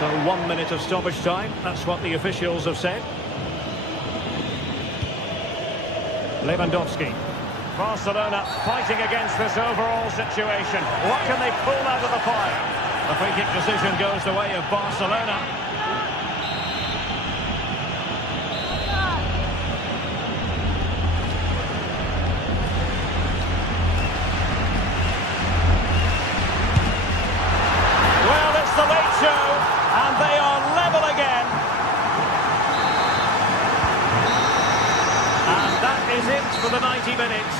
So 1 minute of stoppage time, that's what the officials have said. Lewandowski. Barcelona fighting against this overall situation. What can they pull out of the fire? The free kick decision goes the way of Barcelona. Well, it's the late show, and they are level again. And that is it for the 90 minutes.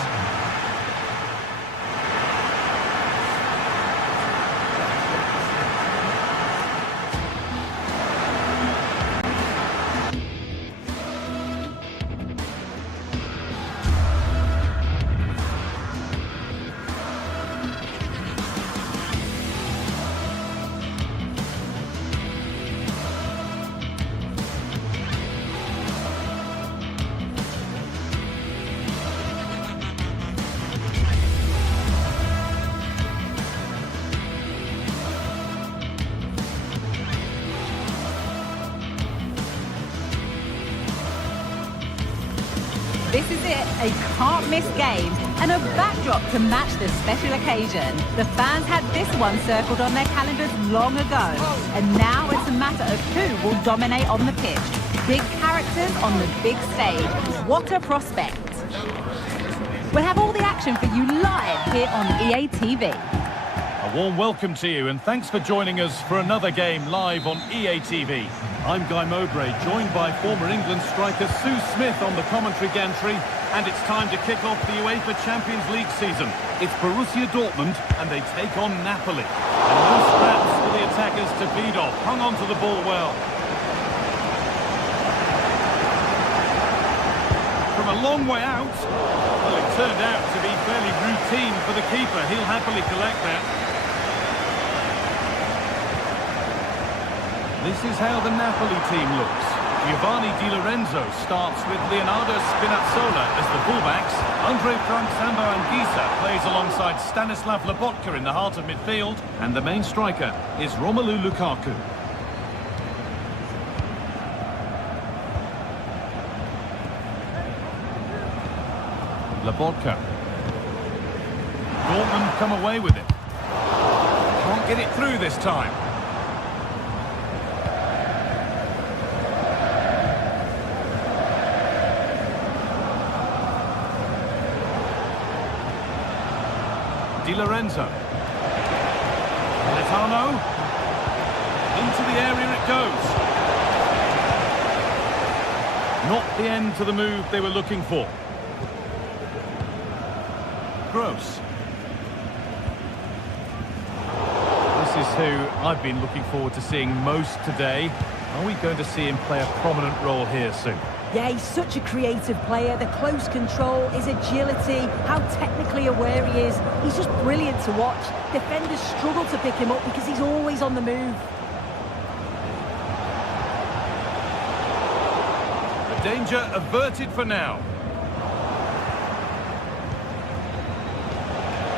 This is it, a can't-miss game and a backdrop to match the special occasion. The fans had this one circled on their calendars long ago, and now it's a matter of who will dominate on the pitch. Big characters on the big stage. What a prospect. We'll have all the action for you live here on EA TV. A warm welcome to you and thanks for joining us for another game live on EA TV. I'm Guy Mowbray, joined by former England striker Sue Smith on the commentary gantry, and it's time to kick off the UEFA Champions League season. It's Borussia Dortmund and they take on Napoli. And no scraps for the attackers to feed off, hung onto the ball well. From a long way out, well, it turned out to be fairly routine for the keeper. He'll happily collect that. This is how the Napoli team looks. Giovanni Di Lorenzo starts with Leonardo Spinazzola as the fullbacks. Andre Frank Sambo Anguissa plays alongside Stanislav Lobotka in the heart of midfield. And the main striker is Romelu Lukaku. Lobotka. Dortmund come away with it. Can't get it through this time. Di Lorenzo. Letano. Into the area it goes. Not the end to the move they were looking for. Gross. This is who I've been looking forward to seeing most today. Are we going to see him play a prominent role here soon? Yeah, he's such a creative player. The close control, his agility, how technically aware he is. He's just brilliant to watch. Defenders struggle to pick him up because he's always on the move. The danger averted for now.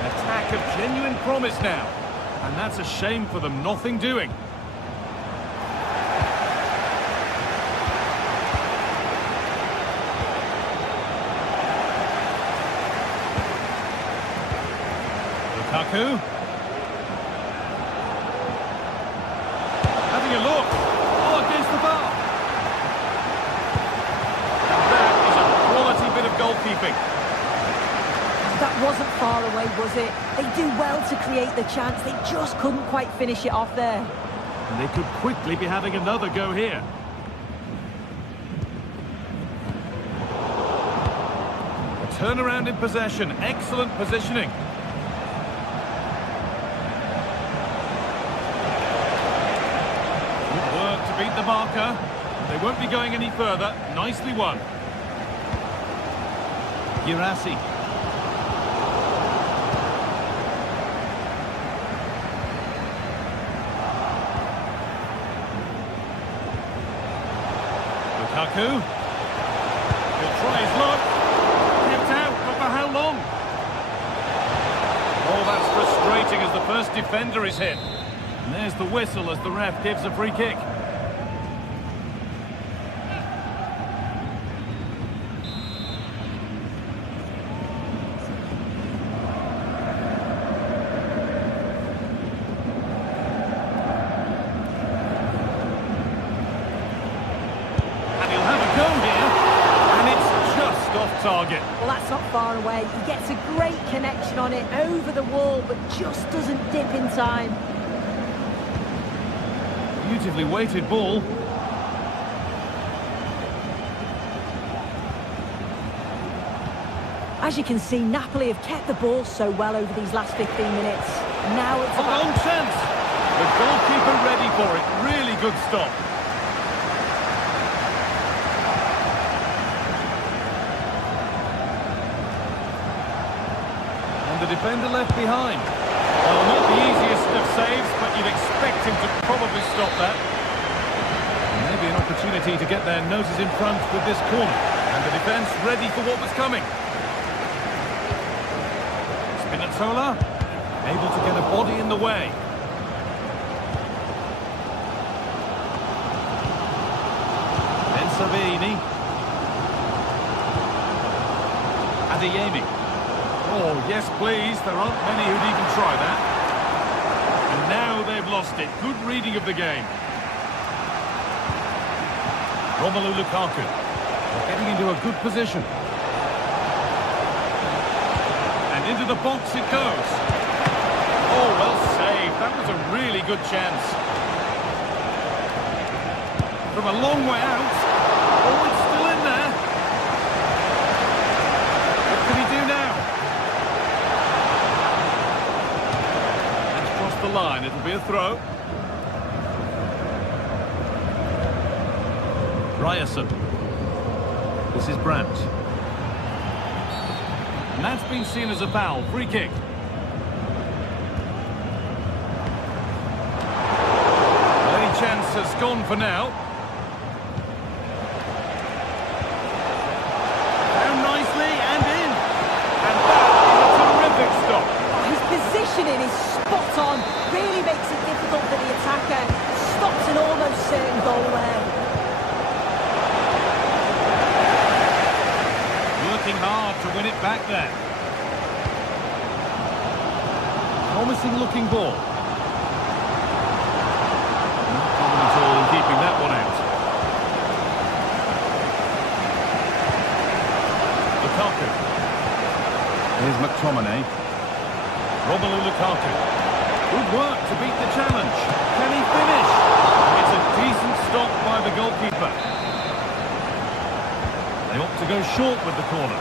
An attack of genuine promise now. And that's a shame for them, nothing doing. Lukaku. Having a look. Oh, against the bar. And that is a quality bit of goalkeeping. That wasn't far away, was it? They do well to create the chance. They just couldn't quite finish it off there. And they could quickly be having another go here. A turnaround in possession. Excellent positioning. Beat the marker. They won't be going any further. Nicely won. Girassi. Lukaku. He'll try his luck. Kept out, but for how long? Oh, that's frustrating as the first defender is hit. And there's the whistle as the ref gives a free kick. Target. Well, that's not far away. He gets a great connection on it over the wall, but just doesn't dip in time. Beautifully weighted ball. As you can see, Napoli have kept the ball so well over these last 15 minutes. Now it's a long chance. The goalkeeper ready for it. Really good stop. The defender left behind. Well, not the easiest of saves, but you'd expect him to probably stop that. And maybe an opportunity to get their noses in front with this corner. And the defence ready for what was coming. Spinazzola, able to get a body in the way. Ben Savini. Adeyemi. Oh, yes, please. There aren't many who'd even try that. And now they've lost it. Good reading of the game. Romelu Lukaku. Getting into a good position. Into the box it goes. Oh, well saved. That was a really good chance. From a long way out. Oh, it's still in there. What can he do now? That's crossed the line. It'll be a throw. Ryerson. This is Brandt. And that's been seen as a foul. Free kick. Any chance has gone for now. Down nicely and in. And that is a terrific stop. His positioning is spot on. Really makes it difficult for the attacker. Stops an almost certain goal there. Working hard to win it back there. Promising looking ball. Not problem at all in keeping that one out. Lukaku. Here's McTominay. Romelu Lukaku. Good work to beat the challenge. Can he finish? It's a decent stop by the goalkeeper. They opt to go short with the corner.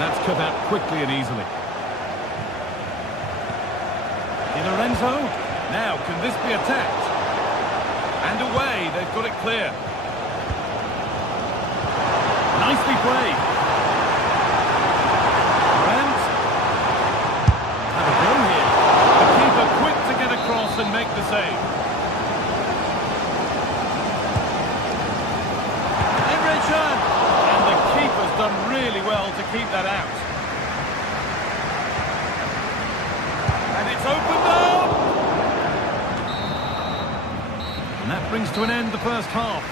That's cut out quickly and easily. Di Lorenzo. Now, can this be attacked? And away, they've got it clear. Nicely played. Brandt. Have a go here. The keeper quick to get across and make the save. And the keeper's done really well to keep that out. And it's opened up! And that brings to an end the first half.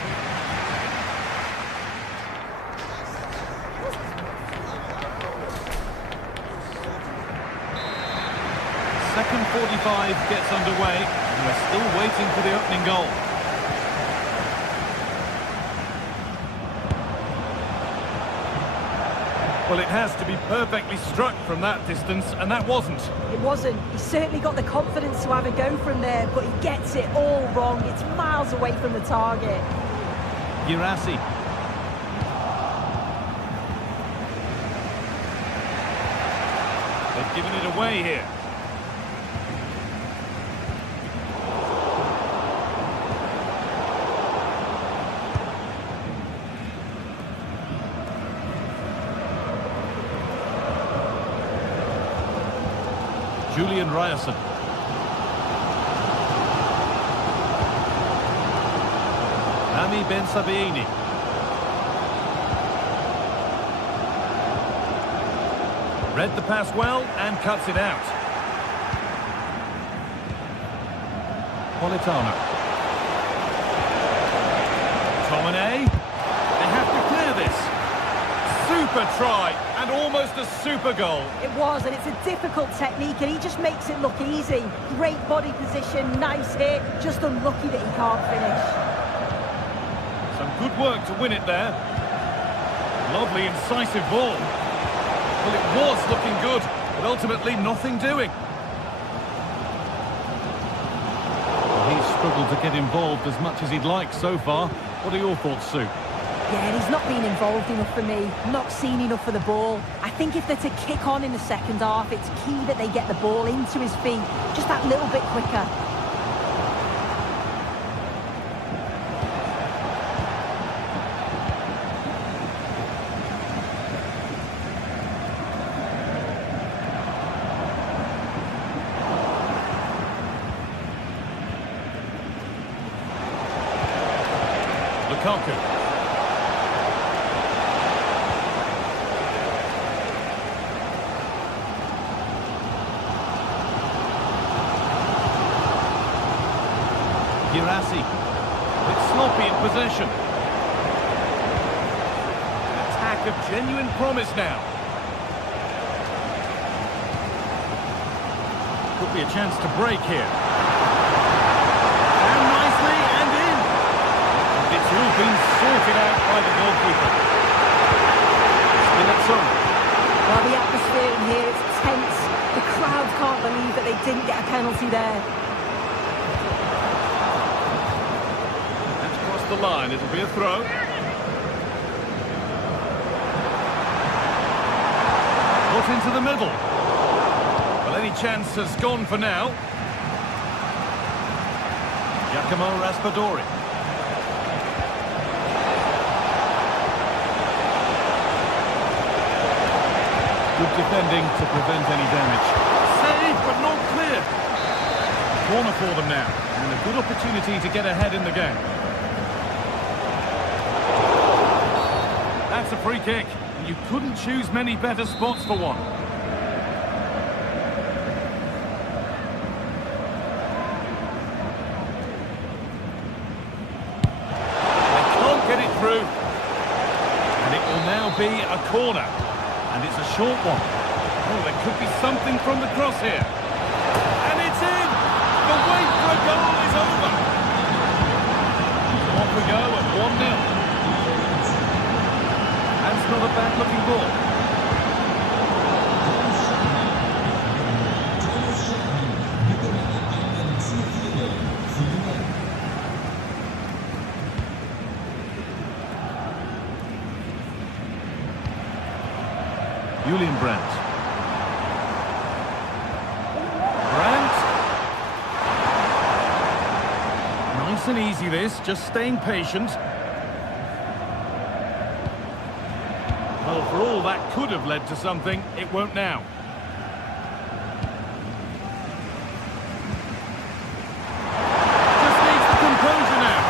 Second 45 gets underway, and we're still waiting for the opening goal. Well, it has to be perfectly struck from that distance, and that wasn't. It wasn't. He's certainly got the confidence to have a go from there, but he gets it all wrong. It's miles away from the target. Girassi. They've given it away here. Julian Ryerson. Ami Ben Sabiini. Read the pass well and cuts it out. Politano. Tomine. They have to clear this. Super try and almost a super goal. It was, and it's a difficult technique, and he just makes it look easy. Great body position, nice hit, just unlucky that he can't finish. Some good work to win it there. Lovely, incisive ball. Well, it was looking good, but ultimately nothing doing. Well, he's struggled to get involved as much as he'd like so far. What are your thoughts, Sue? Yeah, and he's not been involved enough for me, not seen enough for the ball. I think if they're to kick on in the second half, it's key that they get the ball into his feet just that little bit quicker. Lukaku. Girassi. It's sloppy in possession. An attack of genuine promise now. Could be a chance to break here. Down nicely and in. It's all been sorted out by the goalkeeper. Spinazzola. Well, the atmosphere in here is tense. The crowd can't believe that they didn't get a penalty there. That's crossed the line. It'll be a throw. Put into the middle. Well, any chance has gone for now. Giacomo Raspadori. Good defending to prevent any damage. Save, but not clear. Corner for them now, and a good opportunity to get ahead in the game. That's a free kick. You couldn't choose many better spots for one. They can't get it through. And it will now be a corner. And it's a short one. Oh, there could be something from the cross here. And it's in! The wait for a goal is over. Off we go at 1-0. That's not a bad-looking ball. Julian Brandt. Nice and easy this, just staying patient. Well, for all that could have led to something, it won't now. Just needs the composure now.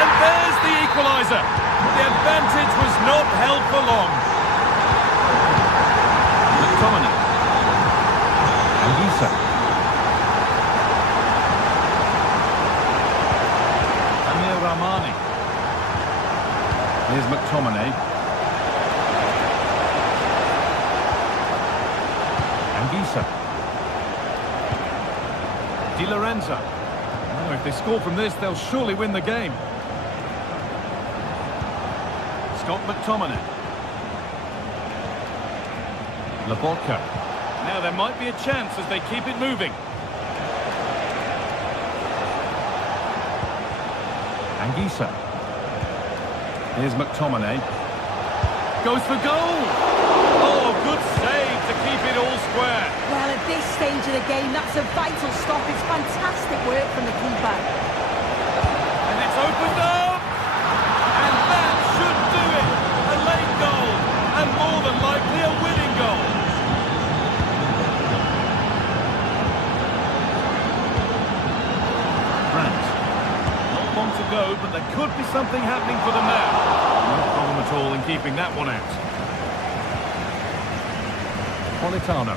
And there's the equaliser. The advantage was not held for long. McTominay. Anguissa. Amir Rahmani. Here's McTominay. Anguissa. Di Lorenzo. Oh, if they score from this, they'll surely win the game. Scott McTominay. Lobotka. Now there might be a chance as they keep it moving. Anguissa. Here's McTominay. Goes for goal! Oh, good save to keep it all square. Well, at this stage of the game, that's a vital stop. It's fantastic work from the keeper. And it's opened up! And that should do it! A late goal, and more than likely a winning goal. Brandt. Not long to go, but there could be something happening for them now. No problem at all in keeping that one out. Politano.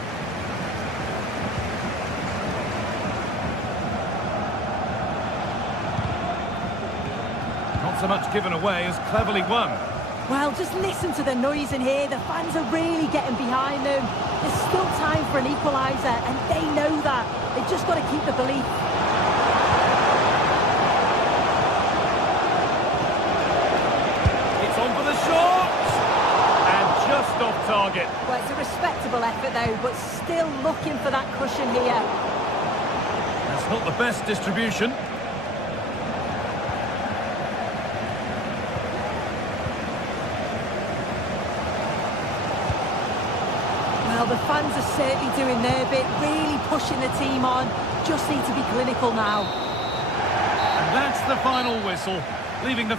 Not so much given away as cleverly won. Well, just listen to the noise in here. The fans are really getting behind them. There's still time for an equaliser, and they know that. They've just got to keep the belief. It's on for the shot! And just off target. Well, it's a respectable effort, though, but still looking for that cushion here. That's not the best distribution. Well, the fans are certainly doing their bit, really pushing the team on. Just need to be clinical now. And that's the final whistle, leaving the...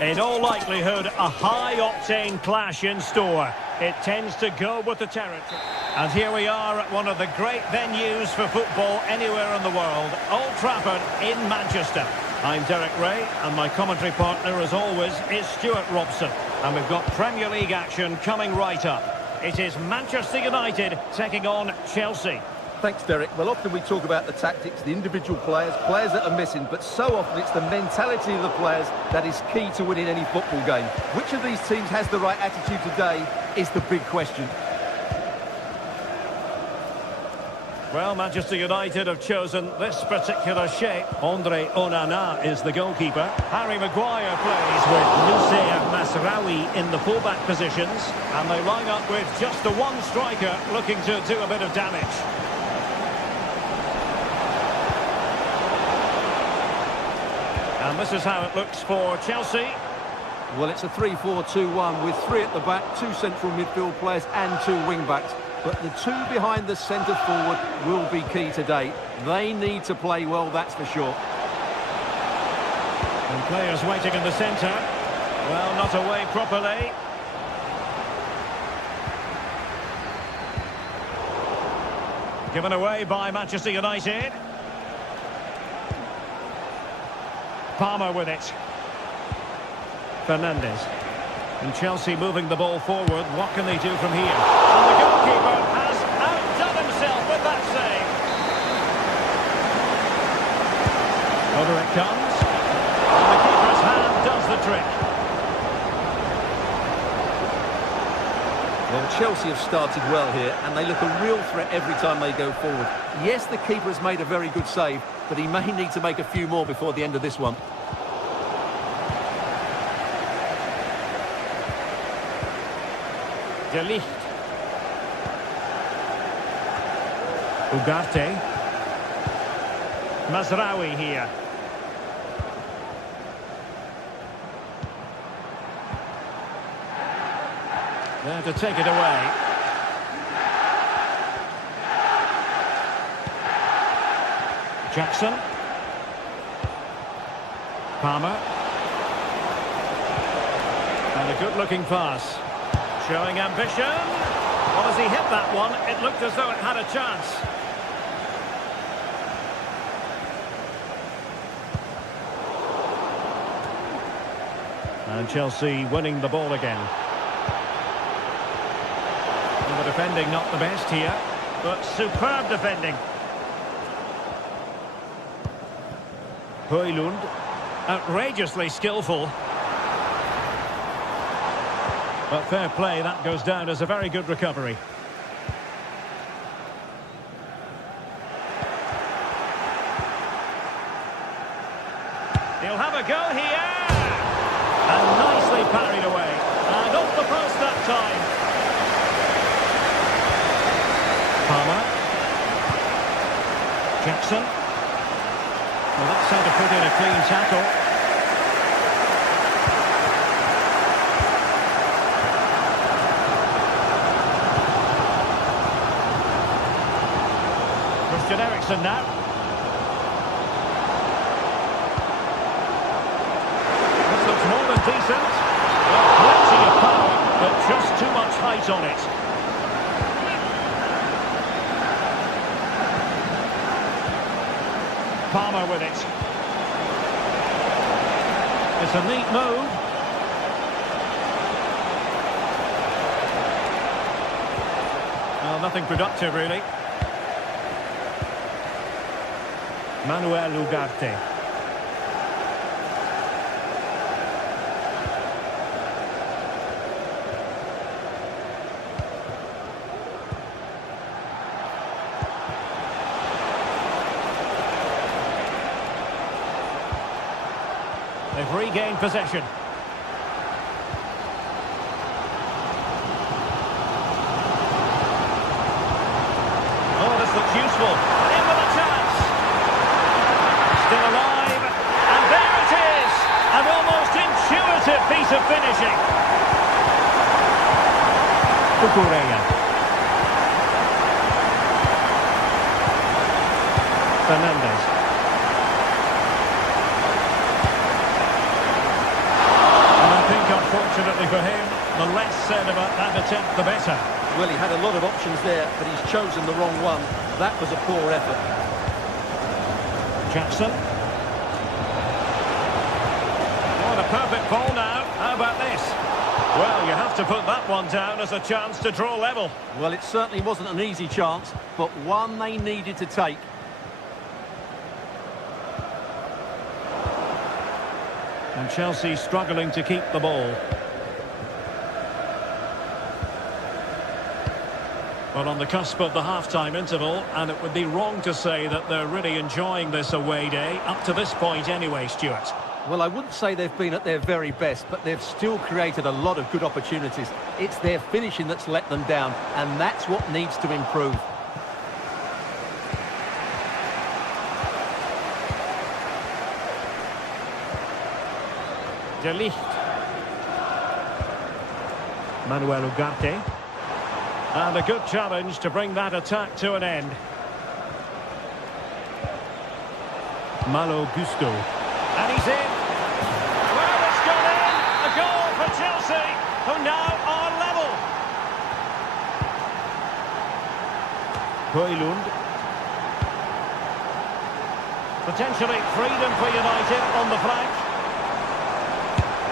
In all likelihood, a high-octane clash in store. It tends to go with the territory. And here we are at one of the great venues for football anywhere in the world, Old Trafford in Manchester. I'm Derek Ray, and my commentary partner, as always, is Stuart Robson. And we've got Premier League action coming right up. It is Manchester United taking on Chelsea. Thanks, Derek. Well, often we talk about the tactics, the individual players that are missing, but so often it's the mentality of the players that is key to winning any football game. Which of these teams has the right attitude today is the big question. Well, Manchester United have chosen this particular shape. Andre Onana is the goalkeeper. Harry Maguire plays with Noussair Masraoui in the fullback positions. And they line up with just the one striker looking to do a bit of damage. And this is how it looks for Chelsea. Well, it's a 3-4-2-1 with 3 at the back, 2 central midfield players and 2 wing-backs. But the 2 behind the centre forward will be key today. They need to play well, that's for sure. And players waiting in the centre. Well, not away properly. Given away by Manchester United. Palmer with it. Fernandes. And Chelsea moving the ball forward. What can they do from here? And the goalkeeper has outdone himself with that save. Over it comes. And the keeper's hand does the trick. Well, Chelsea have started well here, and they look a real threat every time they go forward. Yes, the keeper has made a very good save, but he may need to make a few more before the end of this one. De Ligt. Ugarte. Masraoui here. There to take it away. Jackson. Palmer. And a good-looking pass. Showing ambition. Well, as he hit that one, it looked as though it had a chance. And Chelsea winning the ball again. And the defending not the best here, but superb defending. Højlund, outrageously skillful. But fair play, that goes down as a very good recovery. He'll have a go here. And nicely parried away. And off the post that time. Palmer. Jackson. Well, that's how to put in a clean tackle. Eriksen now. This looks more than decent. Well, plenty of power, but just too much height on it. Palmer with it. It's a neat move. Well, nothing productive, really. Manuel Ugarte. They've regained possession. Oh, this looks useful. In with a chance. Still alive, and there it is! An almost intuitive piece of finishing. Cucurella. Fernandes. for him. The less said about that attempt, the better. Well, he had a lot of options there, but he's chosen the wrong one. That was a poor effort. Jackson. What a perfect ball now. How about this? Well, you have to put that one down as a chance to draw level. Well, it certainly wasn't an easy chance, but one they needed to take. And Chelsea struggling to keep the ball. Well, on the cusp of the half-time interval, and it would be wrong to say that they're really enjoying this away day, up to this point anyway, Stuart. Well, I wouldn't say they've been at their very best, but they've still created a lot of good opportunities. It's their finishing that's let them down, and that's what needs to improve. De Ligt. Manuel Ugarte. And a good challenge to bring that attack to an end. Malo Gusto. And he's in. Well, it's gone in. A goal for Chelsea, who now are level. Højlund. Potentially freedom for United on the flank.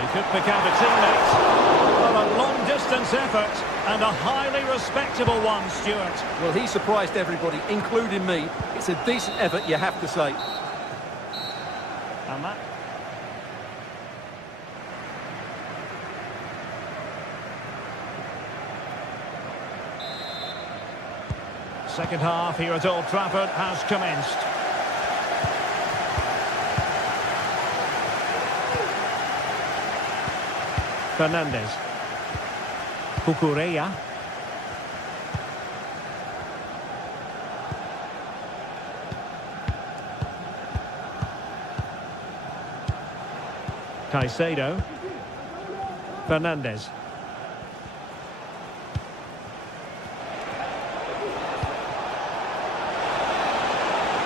He could pick out a teammate. Well, a long-distance effort and a highly respectable one, Stuart. Well, he surprised everybody, including me. It's a decent effort, you have to say. And that... Second half here at Old Trafford has commenced. Fernandes. Cucurella. Caicedo. Fernandes.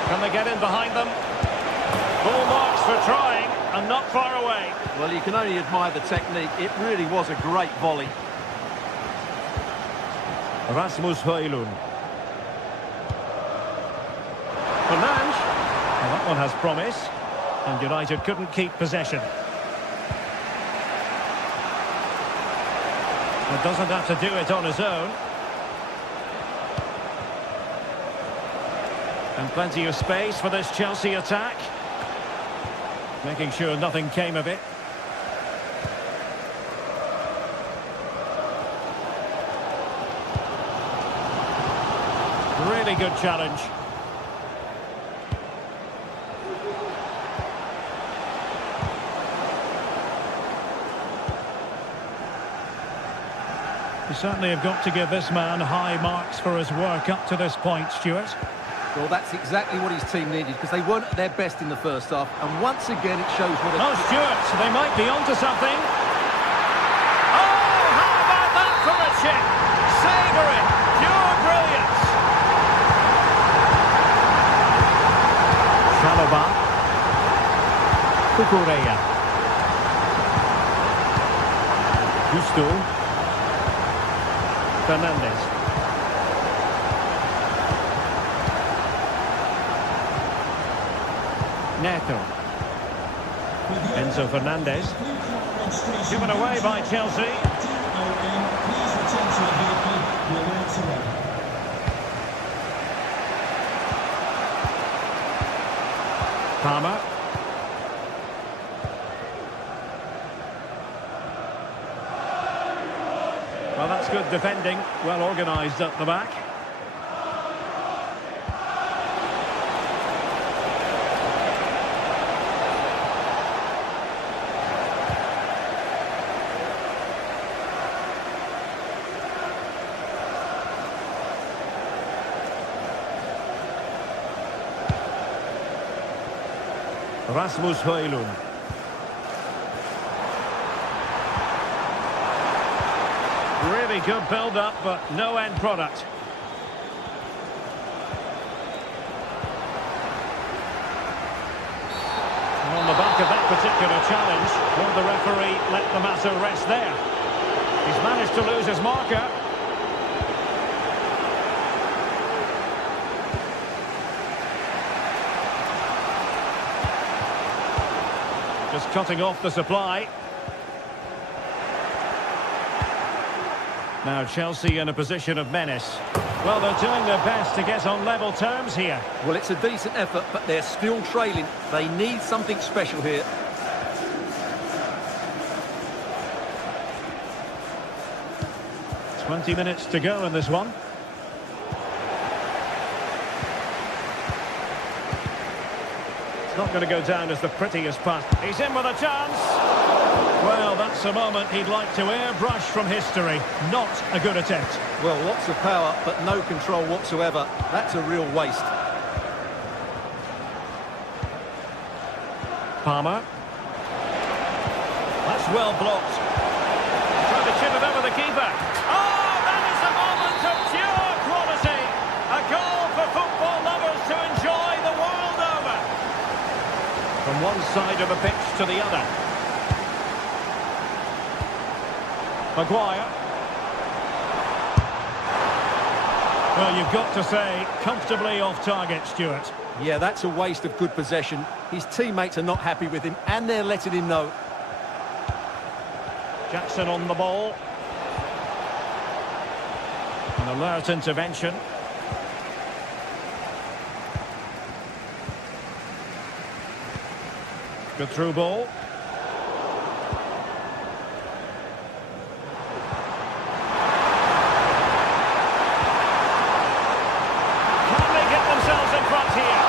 Can they get in behind them? Full marks for trying and not far away. Well, you can only admire the technique. It really was a great volley. Rasmus Højlund. Fernandes. Well, that one has promise. And United couldn't keep possession. It doesn't have to do it on his own. And plenty of space for this Chelsea attack. Making sure nothing came of it. Really good challenge. You certainly have got to give this man high marks for his work up to this point, Stuart. Well, that's exactly what his team needed, because they weren't at their best in the first half, and once again it shows what... Oh, Stuart, they might be onto something. Oh, how about that for a chip? Savouring, pure brilliance. Chalobah. Cucurella. Gusto. Fernandes. Neto. Enzo Fernandez. Given away by Chelsea. Palmer. Well, that's good defending. Well organised at the back. Rasmus Højlund. Really good build-up, but no end product. And on the back of that particular challenge, will the referee let the matter rest there? He's managed to lose his marker. Just cutting off the supply. Now Chelsea in a position of menace. Well, they're doing their best to get on level terms here. Well, it's a decent effort, but they're still trailing. They need something special here. "20 minutes to go in this one. It's not going to go down as the prettiest pass. He's in with a chance. Well, that's a moment he'd like to airbrush from history. Not a good attempt. Well, lots of power, but no control whatsoever. That's a real waste. Palmer. That's well blocked. Trying to chip it over the keeper. Oh, that is a moment of pure quality. A goal for football lovers to enjoy the world over. From one side of the pitch to the other. Maguire. Well, you've got to say, comfortably off target, Stuart. Yeah, that's a waste of good possession. His teammates are not happy with him, and they're letting him know. Jackson on the ball. An alert intervention. Good through ball. Can they get themselves in front here?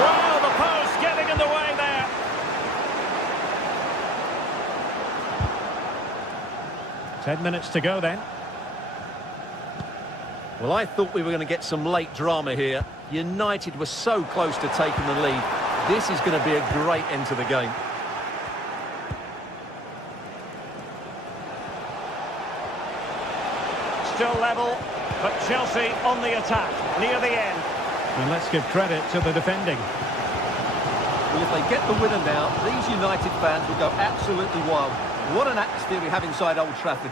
Well, the post getting in the way there. Ten minutes to go then. Well, I thought we were going to get some late drama here. United were so close to taking the lead. This is going to be a great end to the game. Still level, but Chelsea on the attack, near the end. And let's give credit to the defending. Well, if they get the winner now, these United fans will go absolutely wild. What an atmosphere we have inside Old Trafford.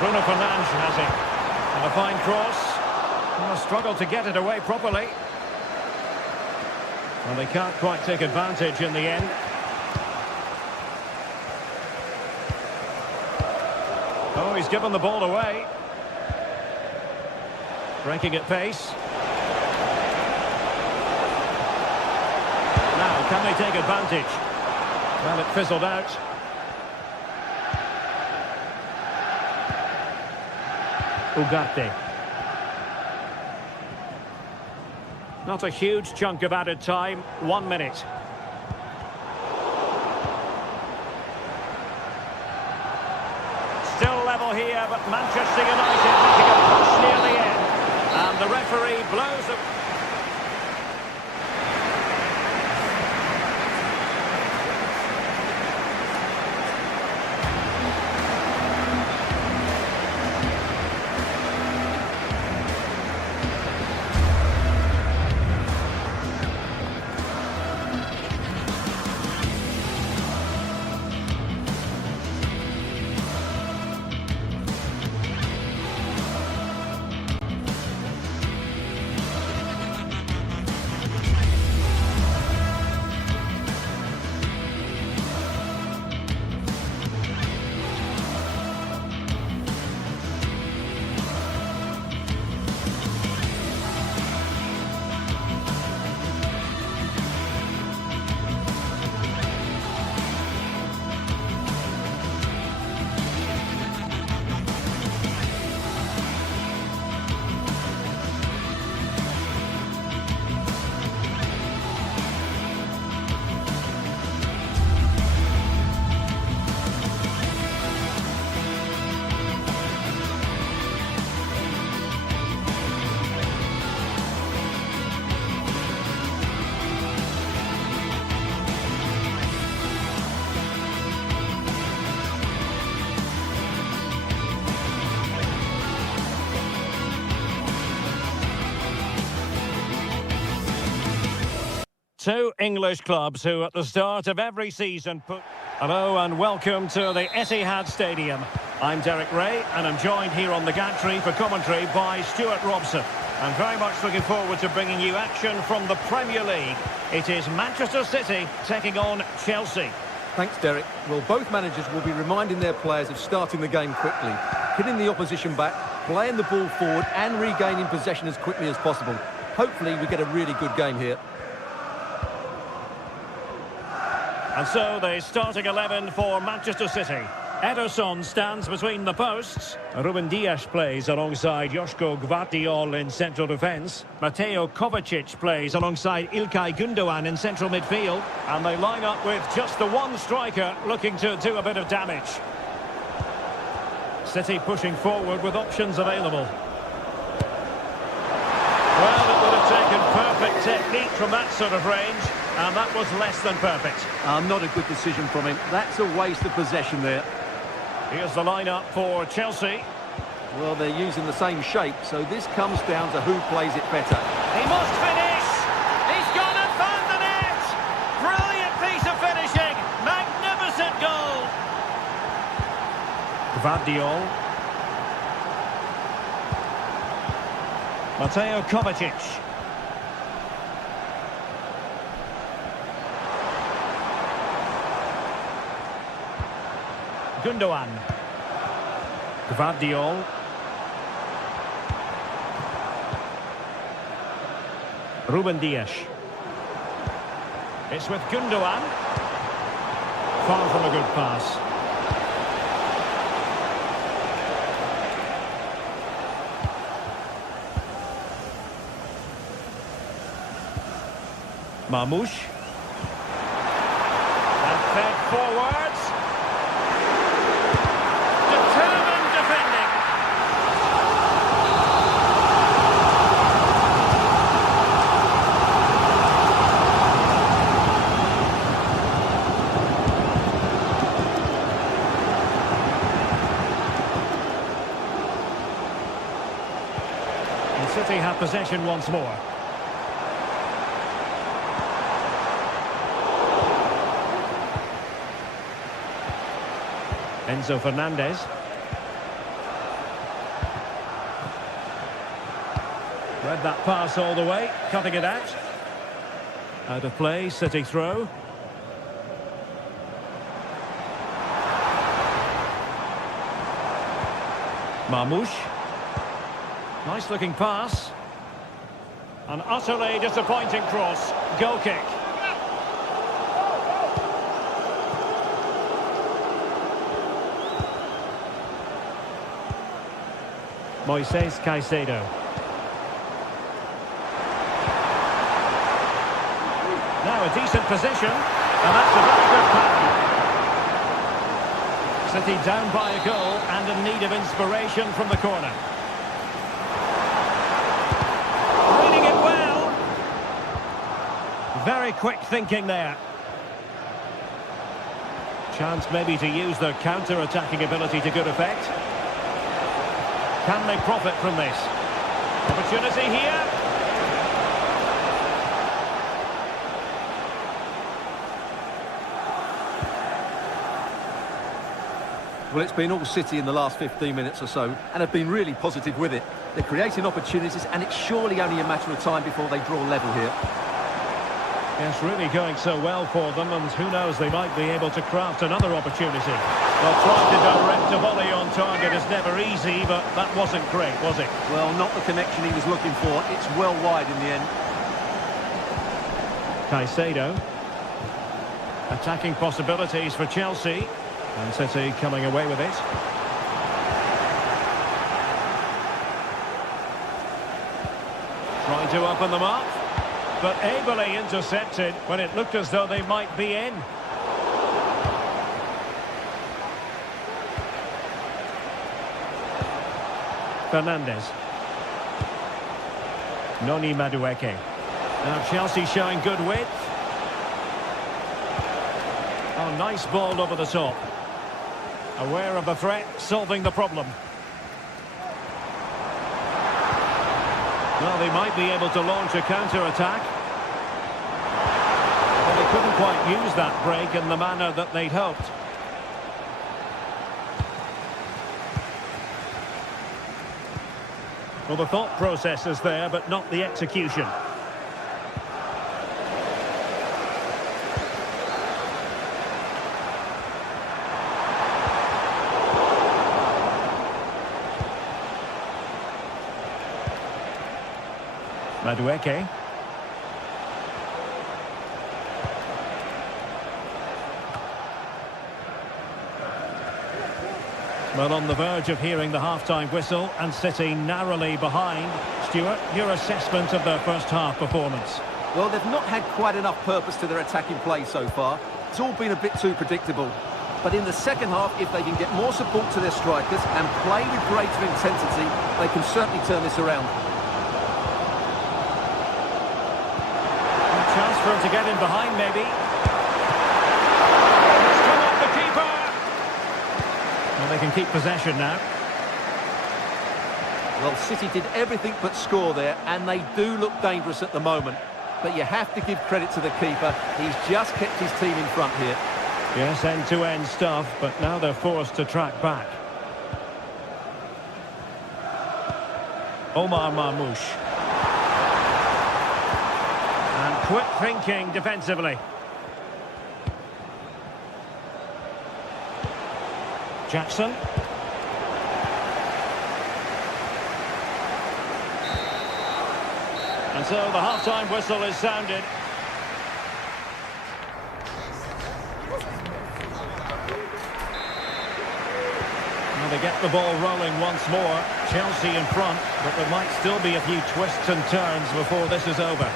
Bruno Fernandes has it. And a fine cross. Well, struggled to get it away properly. Well, they can't quite take advantage in the end. Oh, he's given the ball away. Breaking at pace. Now, can they take advantage? Well, it fizzled out. Ugarte. Not a huge chunk of added time. 1 minute. Still level here, but Manchester United making a push near the end. And the referee blows it. Two English clubs who at the start of every season put... Hello and welcome to the Etihad Stadium. I'm Derek Ray and I'm joined here on the gantry for commentary by Stuart Robson. I'm very much looking forward to bringing you action from the Premier League. It is Manchester City taking on Chelsea. Thanks, Derek. Well, both managers will be reminding their players of starting the game quickly, hitting the opposition back, playing the ball forward and regaining possession as quickly as possible. Hopefully we get a really good game here. And so the starting 11 for Manchester City. Ederson stands between the posts. Ruben Dias plays alongside Joško Gvardiol in central defence. Mateo Kovacic plays alongside Ilkay Gundogan in central midfield. And they line up with just the one striker looking to do a bit of damage. City pushing forward with options available. Well, it would have taken perfect technique from that sort of range. And that was less than perfect. Not a good decision from him. That's a waste of possession there. Here's the lineup for Chelsea. Well, they're using the same shape, so this comes down to who plays it better. He must finish! He's gone and found the net! Brilliant piece of finishing! Magnificent goal! Gvardiol. Mateo Kovacic. Gundogan. Gvardiol. Ruben Dias. It's with Gundogan. Far from a good pass. Marmoush. And fed forwards. Determined defending. And City have possession once more. Enzo Fernandez. Read that pass all the way, cutting it out. Out of play, City throw. Marmoush. Nice looking pass. An utterly disappointing cross. Goal kick. Moises Caicedo. Now a decent position, and that's a very good pass. City down by a goal and in need of inspiration from the corner. Reading it well. Very quick thinking there. Chance maybe to use their counter-attacking ability to good effect. Can they profit from this? Opportunity here. Well, it's been all City in the last 15 minutes or so, and have been really positive with it. They're creating opportunities, and it's surely only a matter of time before they draw level here. Yes, really going so well for them, and who knows, they might be able to craft another opportunity. Well, trying to direct a volley on target is never easy, but that wasn't great, was it? Well, not the connection he was looking for. It's well wide in the end. Caicedo. Attacking possibilities for Chelsea, and City coming away with it. Trying to open them up. But ably intercepted when it looked as though they might be in. Fernandez. Noni Madueke. Now Chelsea showing good width. Oh, nice ball over the top. Aware of the threat, solving the problem. Well, they might be able to launch a counter-attack. couldn't quite use that break in the manner that they'd hoped. Well, the thought process is there, but not the execution. Madueke. Well, on the verge of hearing the half-time whistle and City narrowly behind. Stuart, your assessment of their first half performance? Well, they've not had quite enough purpose to their attacking play so far. It's all been a bit too predictable. But in the second half, if they can get more support to their strikers and play with greater intensity, they can certainly turn this around. Chance for him to get in behind, maybe. It's come off the keeper. Well, they can keep possession now. Well, City did everything but score there, and they do look dangerous at the moment. But you have to give credit to the keeper. He's just kept his team in front here. Yes, end-to-end stuff, but now they're forced to track back. Omar Marmoush. And quick thinking defensively. Jackson. And so the half-time whistle is sounded. Now they get the ball rolling once more. Chelsea in front, but there might still be a few twists and turns before this is over.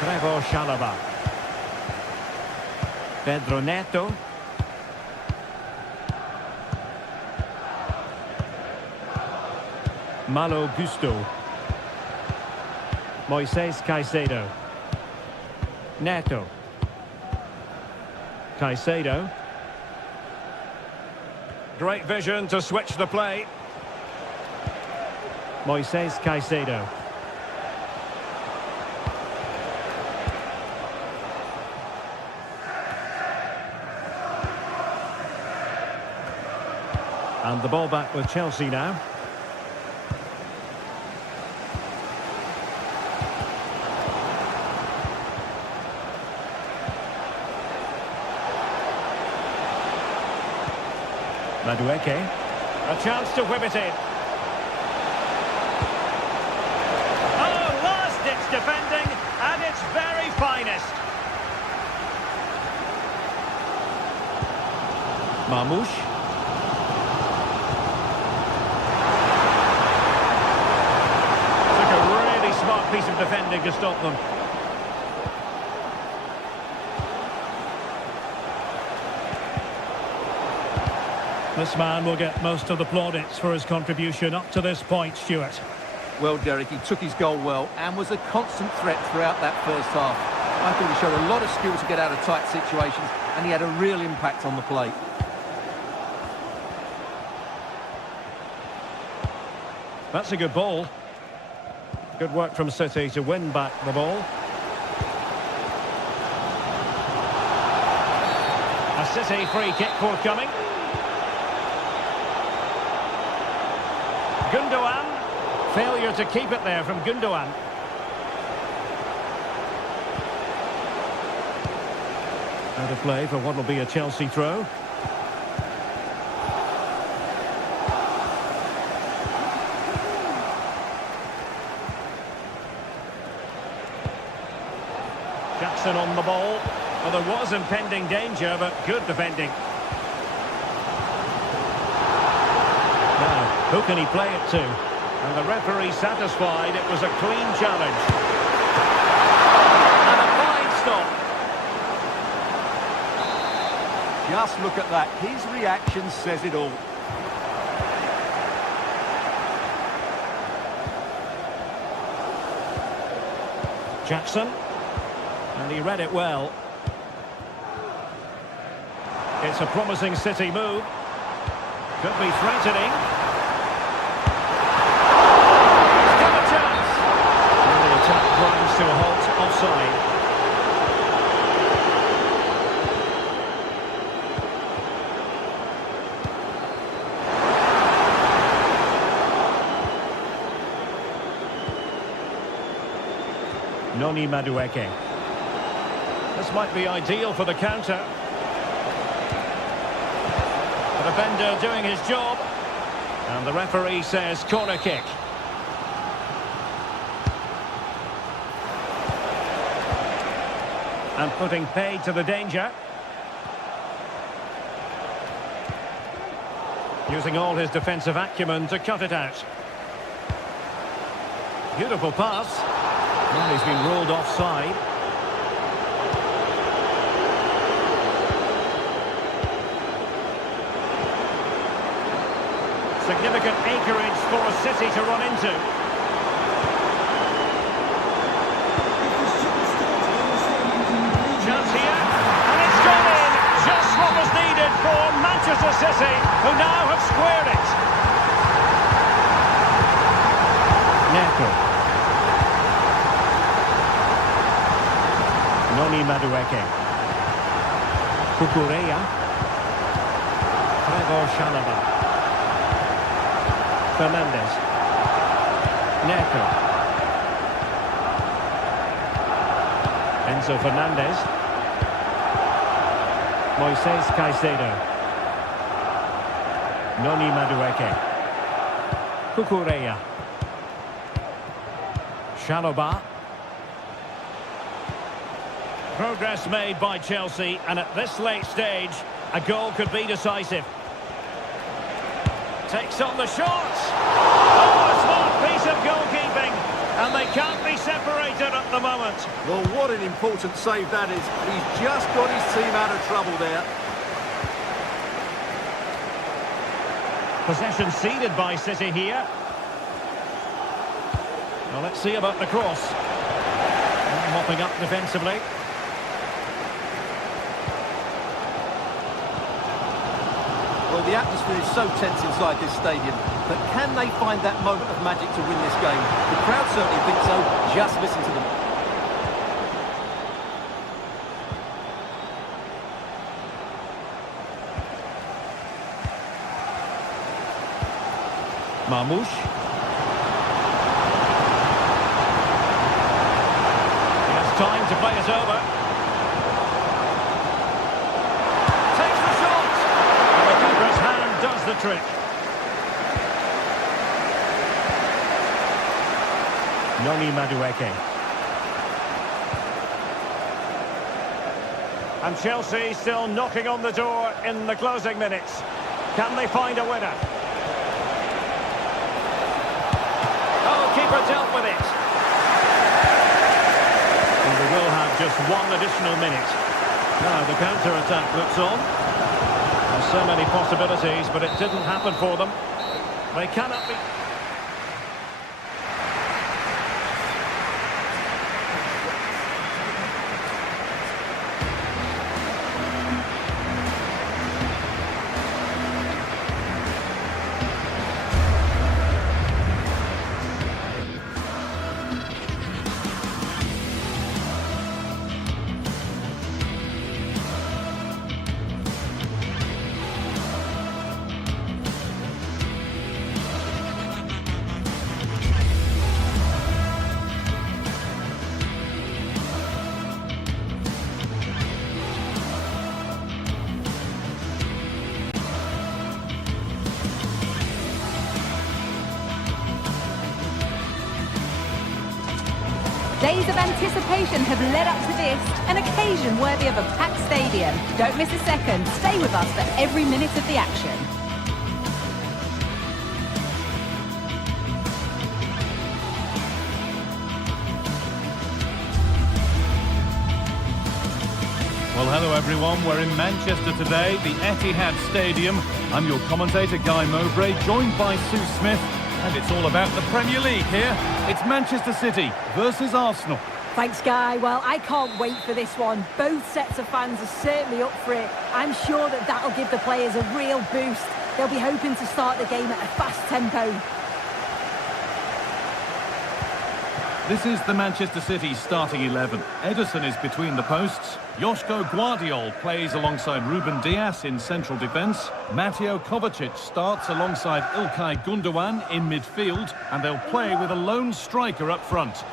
Trevoh Chalobah. Pedro Neto. Malo Gusto. Moises Caicedo. Neto. Caicedo. Great vision to switch the play. Moises Caicedo. And the ball back with Chelsea now. Madueke, a chance to whip it in. Oh, last-ditch defending at its very finest. Marmoush. Took a really smart piece of defending to stop them. This man will get most of the plaudits for his contribution up to this point, Stuart. Well, Derek, he took his goal well and was a constant threat throughout that first half. I thought he showed a lot of skill to get out of tight situations, and he had a real impact on the play. That's a good ball. Good work from City to win back the ball. A City free kick forthcoming. Gundogan. Failure to keep it there from Gundogan. Out of play for what will be a Chelsea throw. Jackson on the ball. Well, there was impending danger, but good defending. Who can he play it to? And the referee satisfied it was a clean challenge. And a fine stop. Just look at that. His reaction says it all. Jackson. And he read it well. It's a promising City move. Could be threatening. To a halt, offside. Noni Madueke. This might be ideal for the counter. The defender doing his job. And the referee says corner kick. And putting paid to the danger. Using all his defensive acumen to cut it out. Beautiful pass. Well, he's been ruled offside. Significant acreage for a City to run into. Chance here, and it's gone in. Just what was needed for Manchester City, who now have squared it. Neto. Noni Madueke. Kukureya. Trevor Chalobah. Fernandes. Neto. Enzo Fernandez. Moises Caicedo. Noni Madueke. Kukureya. Chalobah. Progress made by Chelsea, and at this late stage, a goal could be decisive. Takes on the shots. Oh, a smart piece of goalkeeping, and they can't be separated at the moment. Well, what an important save that is. He's just got his team out of trouble there. Possession ceded by City here. Well, let's see about the cross. Mopping up defensively. Well, the atmosphere is so tense inside this stadium, but can they find that moment of magic to win this game? The crowd certainly think so. Just listen to them. Marmoush. He has time to play it over. Takes the shot. And the keeper's hand does the trick. Noni Madueke. And Chelsea still knocking on the door in the closing minutes. Can they find a winner? Keeper dealt with it. And we will have just one additional minute. Now the counter-attack looks on. There's so many possibilities, but it didn't happen for them. They cannot be... Days of anticipation have led up to this, an occasion worthy of a packed stadium. Don't miss a second. Stay with us for every minute of the action. Well, hello everyone. We're in Manchester today, the Etihad Stadium. I'm your commentator, Guy Mowbray, joined by Sue Smith. And it's all about the Premier League here. It's Manchester City versus Arsenal. Thanks, Guy. Well, I can't wait for this one. Both sets of fans are certainly up for it. I'm sure that that'll give the players a real boost. They'll be hoping to start the game at a fast tempo. This is the Manchester City starting 11. Ederson is between the posts. Joško Guardiol plays alongside Ruben Dias in central defence. Mateo Kovacic starts alongside Ilkay Gundogan in midfield, and they'll play with a lone striker up front.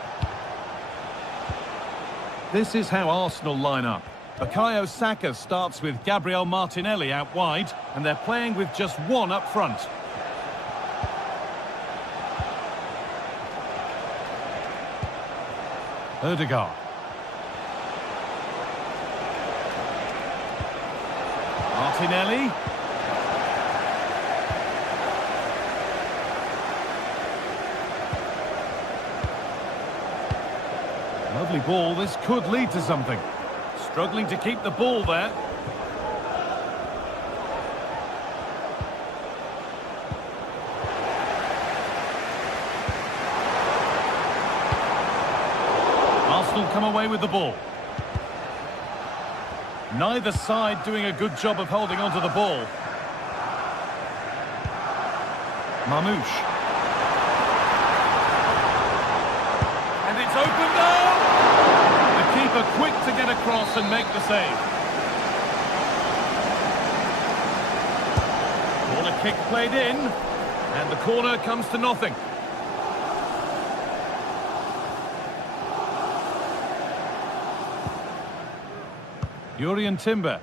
This is how Arsenal line up. Bukayo Saka starts with Gabriel Martinelli out wide, and they're playing with just one up front. Ødegaard. Martinelli. Lovely ball, this could lead to something. Struggling to keep the ball there. Arsenal come away with the ball. Neither side doing a good job of holding onto the ball. Mamouche. And it's opened up! The keeper quick to get across and make the save. Corner kick played in, and the corner comes to nothing. Jurrien Timber.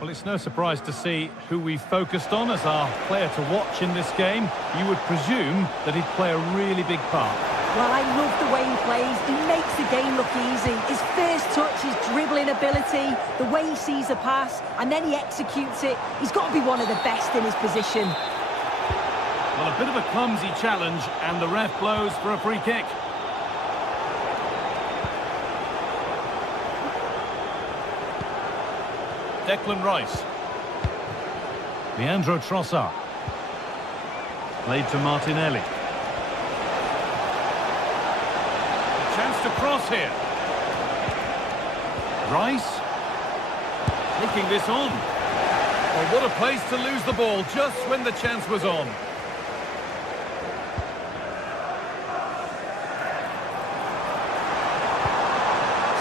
Well, it's no surprise to see who we focused on as our player to watch in this game. You would presume that he'd play a really big part. Well, I love the way he plays. He makes the game look easy. His first touch, his dribbling ability, the way he sees a pass, and then he executes it. He's got to be one of the best in his position. Well, a bit of a clumsy challenge, and the ref blows for a free kick. Declan Rice. Leandro Trossard. Played to Martinelli. Chance to cross here. Rice. Taking this on. Well, what a place to lose the ball just when the chance was on.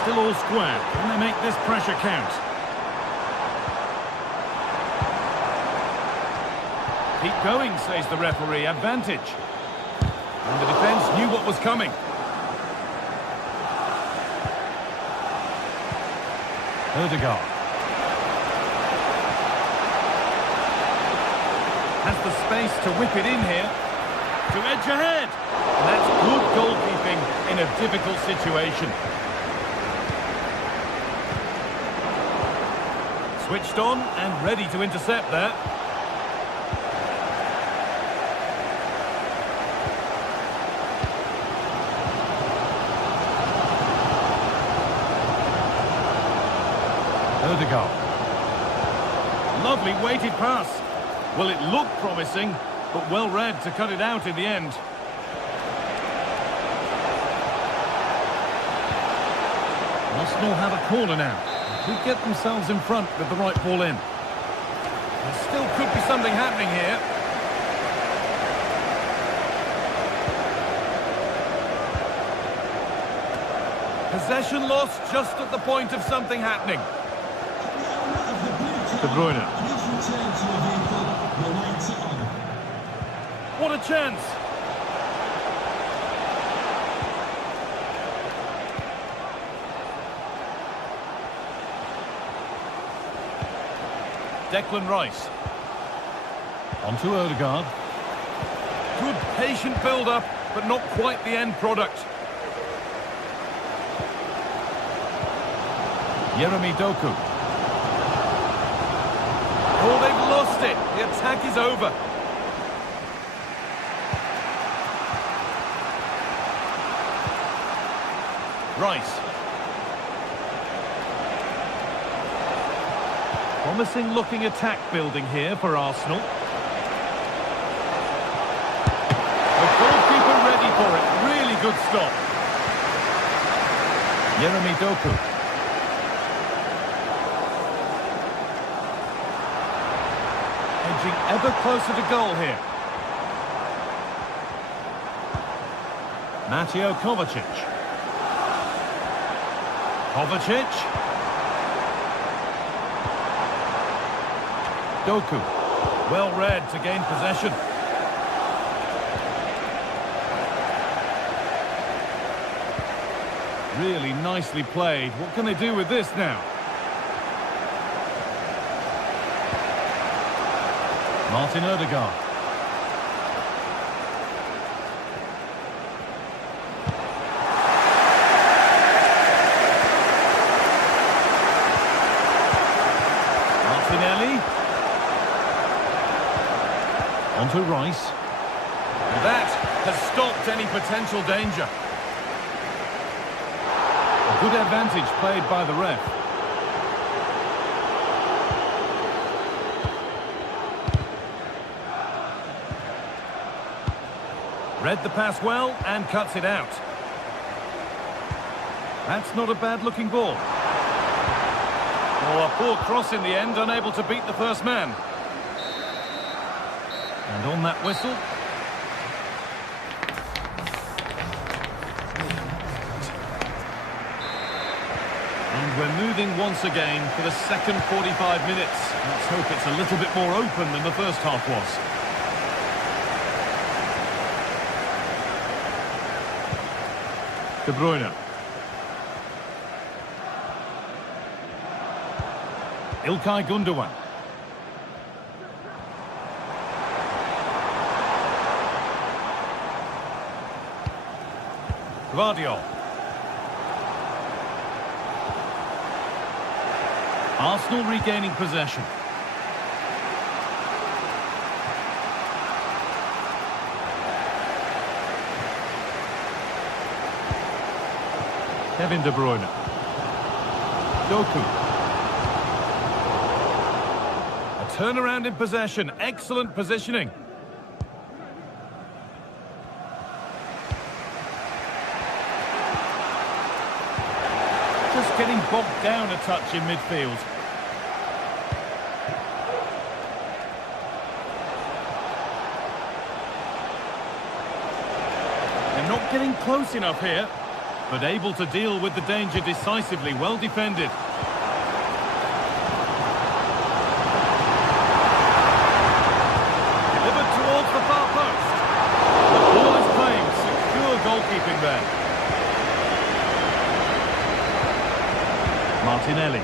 Still all square. Can they make this pressure count? Keep going, says the referee. Advantage. And the defence knew what was coming. Ødegaard. Has the space to whip it in here. To edge ahead. And that's good goalkeeping in a difficult situation. Switched on and ready to intercept there. Ødegaard. Lovely weighted pass. Well, it looked promising, but well read to cut it out in the end. Arsenal have a corner now. Could get themselves in front with the right ball in. There still could be something happening here. Possession lost just at the point of something happening. De Bruyne. What a chance! Declan Rice. On to Ødegaard. Good patient build-up, but not quite the end product. Jeremy Doku. Oh, they've lost it. The attack is over. Rice. Promising looking attack building here for Arsenal. The goalkeeper ready for it. Really good stop. Jeremy Doku. Edging ever closer to goal here. Mateo Kovacic. Kovacic. Doku. Well read to gain possession. Really nicely played. What can they do with this now? Martin Odegaard. Martinelli. On to Rice. And that has stopped any potential danger. A good advantage played by the ref. Read the pass well and cuts it out. That's not a bad-looking ball. Oh, a poor cross in the end, unable to beat the first man. And on that whistle. And we're moving once again for the second 45 minutes. Let's hope it's a little bit more open than the first half was. De Bruyne. Ilkay Gundogan. Guardiola. Arsenal regaining possession. Kevin De Bruyne. Doku. A turnaround in possession. Excellent positioning. Just getting bogged down a touch in midfield. They're not getting close enough here, but able to deal with the danger decisively. Well defended. Delivered towards the far post. The ball is playing. Secure goalkeeping there. Martinelli.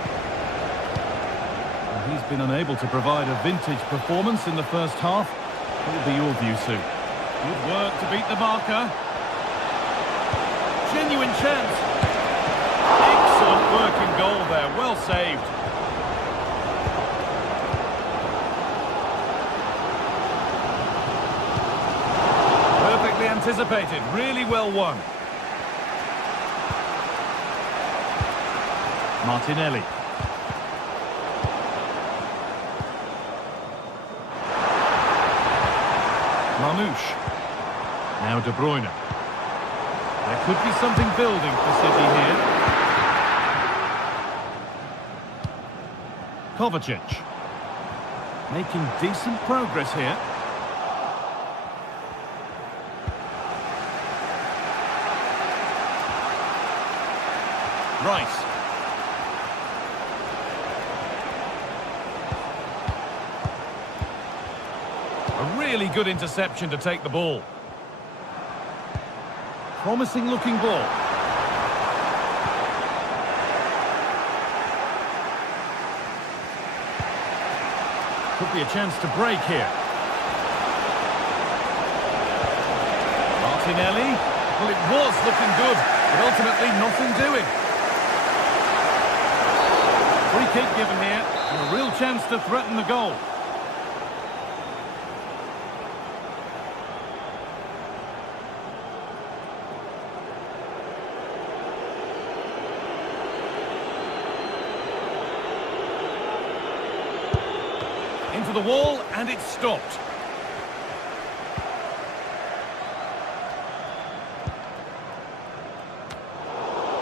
And he's been unable to provide a vintage performance in the first half. What will be your view, Sue? Good work to beat the marker. Genuine chance. Excellent work in goal there. Well saved. Perfectly anticipated. Really well won. Martinelli. Mamouche. Now De Bruyne. There could be something building for City here. Kovacic. Making decent progress here. Rice. A really good interception to take the ball. Promising looking ball. Could be a chance to break here. Martinelli. Well, it was looking good, but ultimately nothing doing. Free kick given here, and a real chance to threaten the goal. Into the wall, and it's stopped.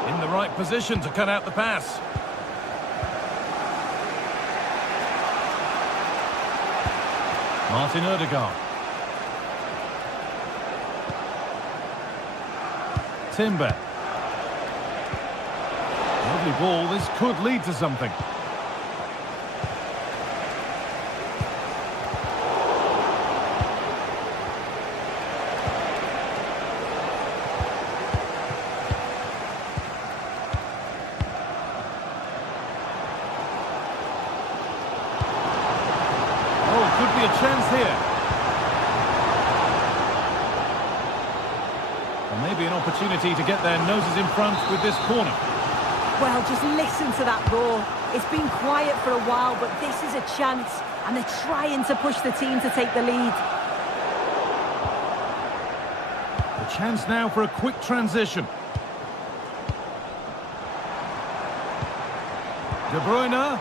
In the right position to cut out the pass. Martin Odegaard. timber. Lovely ball, this could lead to something. Oh, could be a chance here. And maybe an opportunity to get their noses in front with this corner. Well, just listen to that roar. It's been quiet for a while, but this is a chance, and they're trying to push the team to take the lead. A chance now for a quick transition. De Bruyne.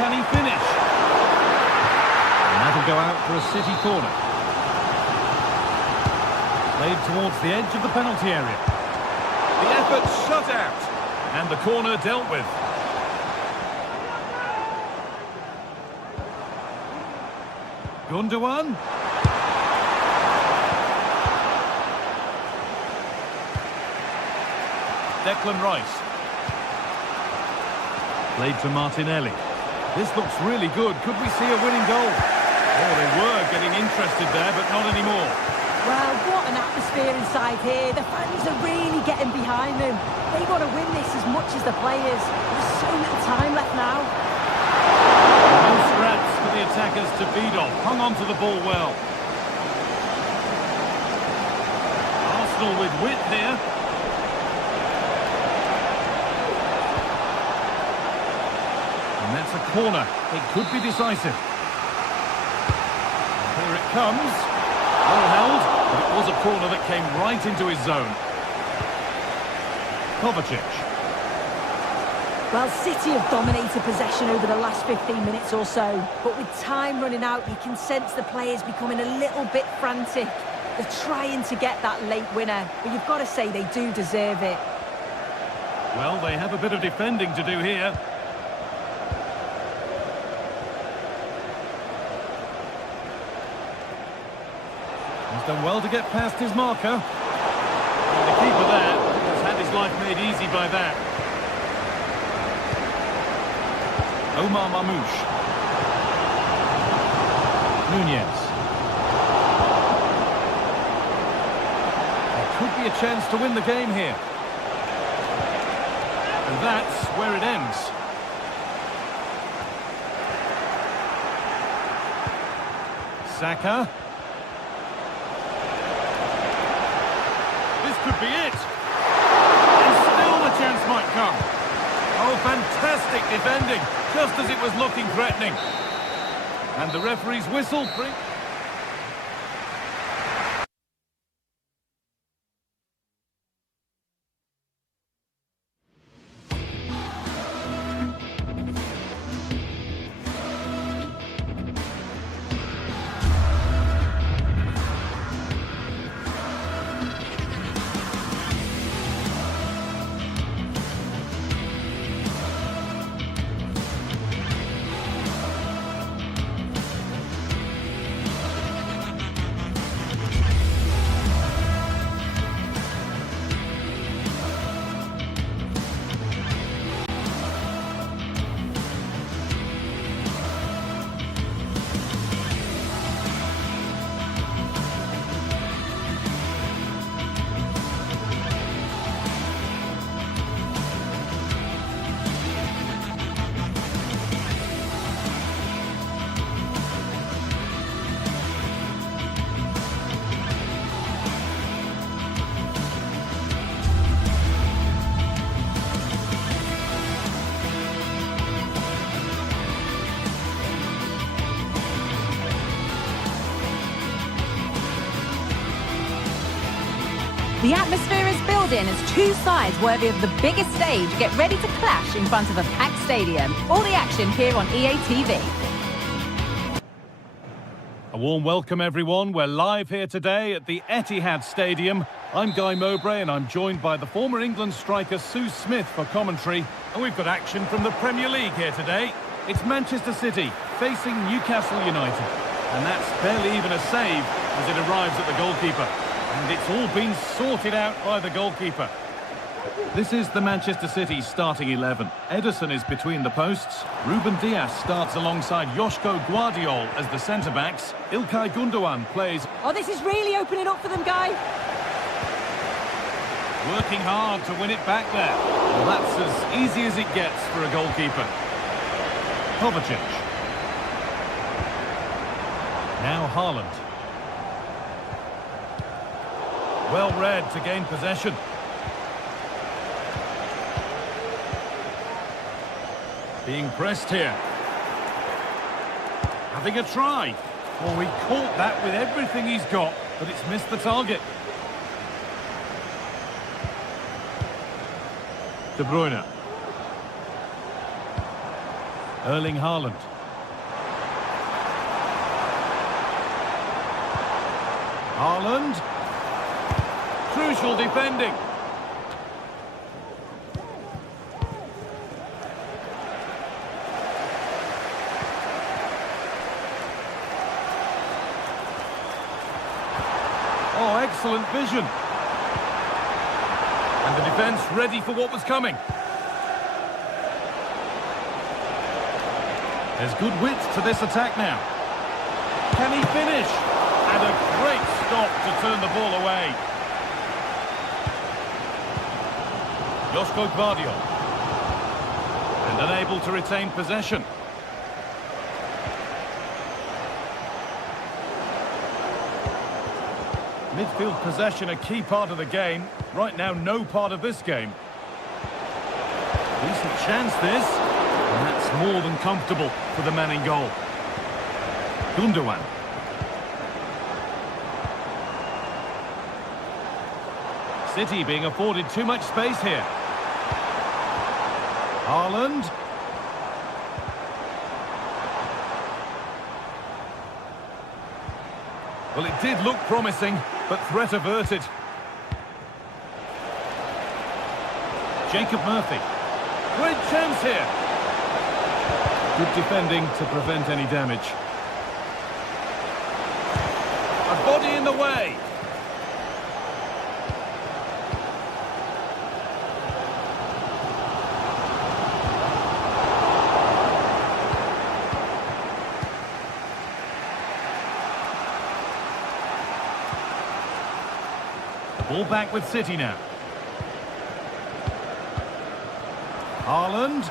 Can he finish? And that'll go out for a City corner. Played towards the edge of the penalty area. The effort shut out. And the corner dealt with. Gundogan. Declan Rice. Played to Martinelli. This looks really good. Could we see a winning goal? Oh, they were getting interested there, but not anymore. Well, what an atmosphere inside here. The fans are really getting behind them. They want to win this as much as the players. There's so little time left now. No scraps for the attackers to beat off. Hung on to the ball well. Arsenal with wit here. And that's a corner. It could be decisive. And here it comes. Well held, but it was a corner that came right into his zone. Kovacic. Well, City have dominated possession over the last 15 minutes or so. But with time running out, you can sense the players becoming a little bit frantic. They're trying to get that late winner, but you've got to say they do deserve it. Well, they have a bit of defending to do here. He's done well to get past his marker. And the keeper there has had his life made easy by that. Omar Mamouche. Nunez. There could be a chance to win the game here. And that's where it ends. Saka. This could be it. And still the chance might come. Oh, fantastic defending, just as it was looking threatening. And the referee's whistle brings... The atmosphere is building as two sides worthy of the biggest stage get ready to clash in front of a packed stadium. All the action here on EA TV. A warm welcome, everyone. We're live here today at the Etihad Stadium. I'm Guy Mowbray, and I'm joined by the former England striker Sue Smith for commentary. And we've got action from the Premier League here today. It's Manchester City facing Newcastle United. And that's barely even a save. as it arrives at the goalkeeper. And it's all been sorted out by the goalkeeper. This is the Manchester City starting 11. Ederson is between the posts. Ruben Dias starts alongside Joško Guardiol as the centre-backs. İlkay Gundogan plays. Oh, this is really opening up for them, Guy. Working hard to win it back there. Well, that's as easy as it gets for a goalkeeper. Kovacic. Now Haaland. Well read to gain possession. Being pressed here. Having a try. Oh, he caught that with everything he's got, but it's missed the target. De Bruyne. Erling Haaland. Haaland. Crucial defending. Oh, excellent vision. And the defence ready for what was coming. There's good width to this attack now. Can he finish? And a great stop to turn the ball away. Joško Guardiol. And unable to retain possession. Midfield possession a key part of the game. Right now, no part of this game. Decent chance this. And that's more than comfortable for the man in goal. Gundogan. City being afforded too much space here. Haaland. Well, it did look promising, but threat averted. Jacob Murphy. Great chance here. Good defending to prevent any damage. A body in the way. Ball back with City now. Haaland.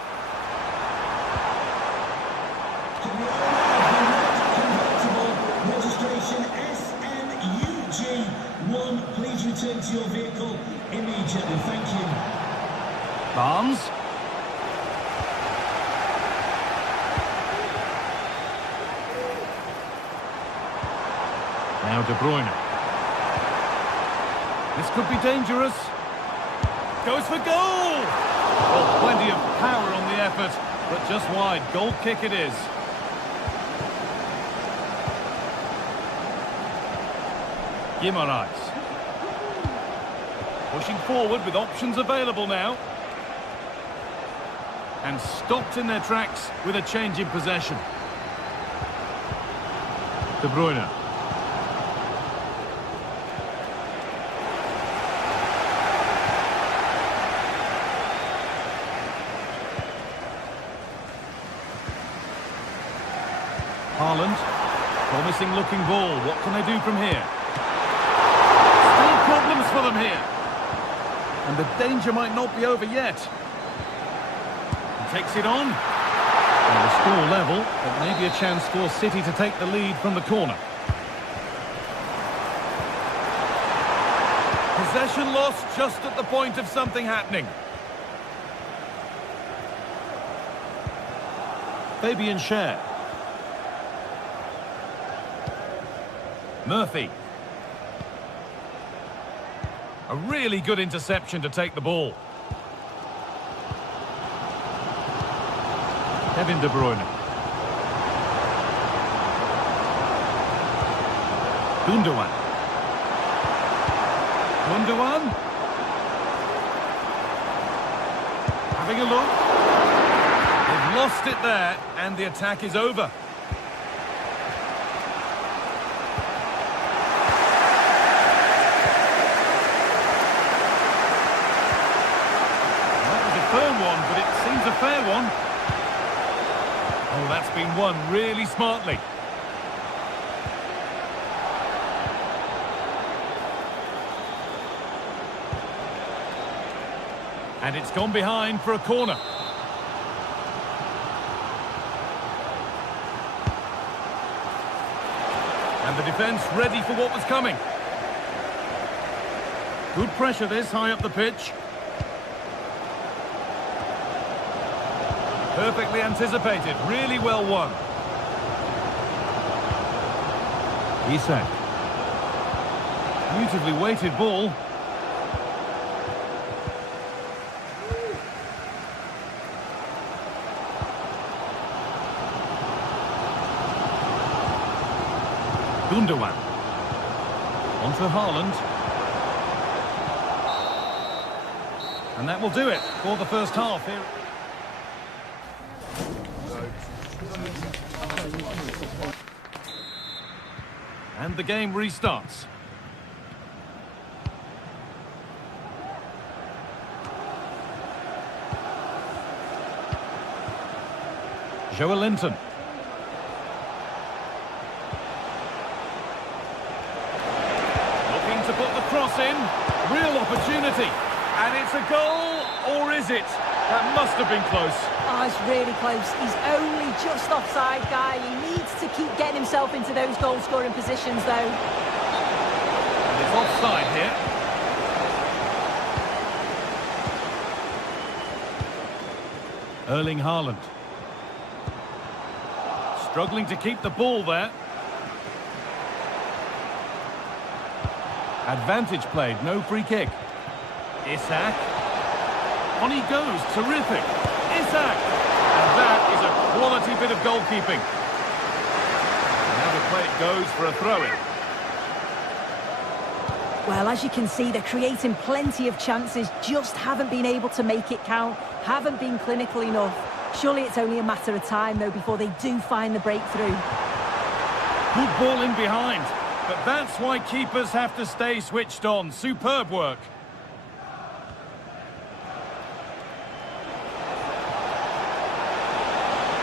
Registration SNUG1. Please return to your vehicle immediately. Thank you. Barnes. Now De Bruyne. This could be dangerous. Goes for goal! Well, plenty of power on the effort, but just wide. Goal kick it is. Guimaraes. Pushing forward with options available now. And stopped in their tracks with a change in possession. De Bruyne. Haaland, promising looking ball. What can they do from here? Still problems for them here. And the danger might not be over yet. He takes it on. And the score level, but maybe a chance for City to take the lead from the corner. Possession lost just at the point of something happening. Fabian Schär. Murphy. A really good interception to take the ball. Kevin De Bruyne. Gundogan. Gundogan. Having a look. They've lost it there, and the attack is over. fair one. Oh, that's been won really smartly. And it's gone behind for a corner. And the defence ready for what was coming. Good pressure this, high up the pitch. Perfectly anticipated, really well won. Isak. Beautifully weighted ball. Gundogan. On to Haaland. And that will do it for the first half here. And the game restarts. Joelinton. Looking to put the cross in. Real opportunity. And it's a goal, or is it? That must have been close. Oh, it's really close. He's only just offside, guy. He needs to keep getting himself into those goal-scoring positions, though. And it's offside here. Erling Haaland. Struggling to keep the ball there. Advantage played, no free kick. Isak. On he goes, terrific. Isak. And that is a quality bit of goalkeeping. And now the play goes for a throw-in. Well, as you can see, they're creating plenty of chances, just haven't been able to make it count, haven't been clinical enough. Surely it's only a matter of time, though, before they do find the breakthrough. Good ball in behind. But that's why keepers have to stay switched on. Superb work.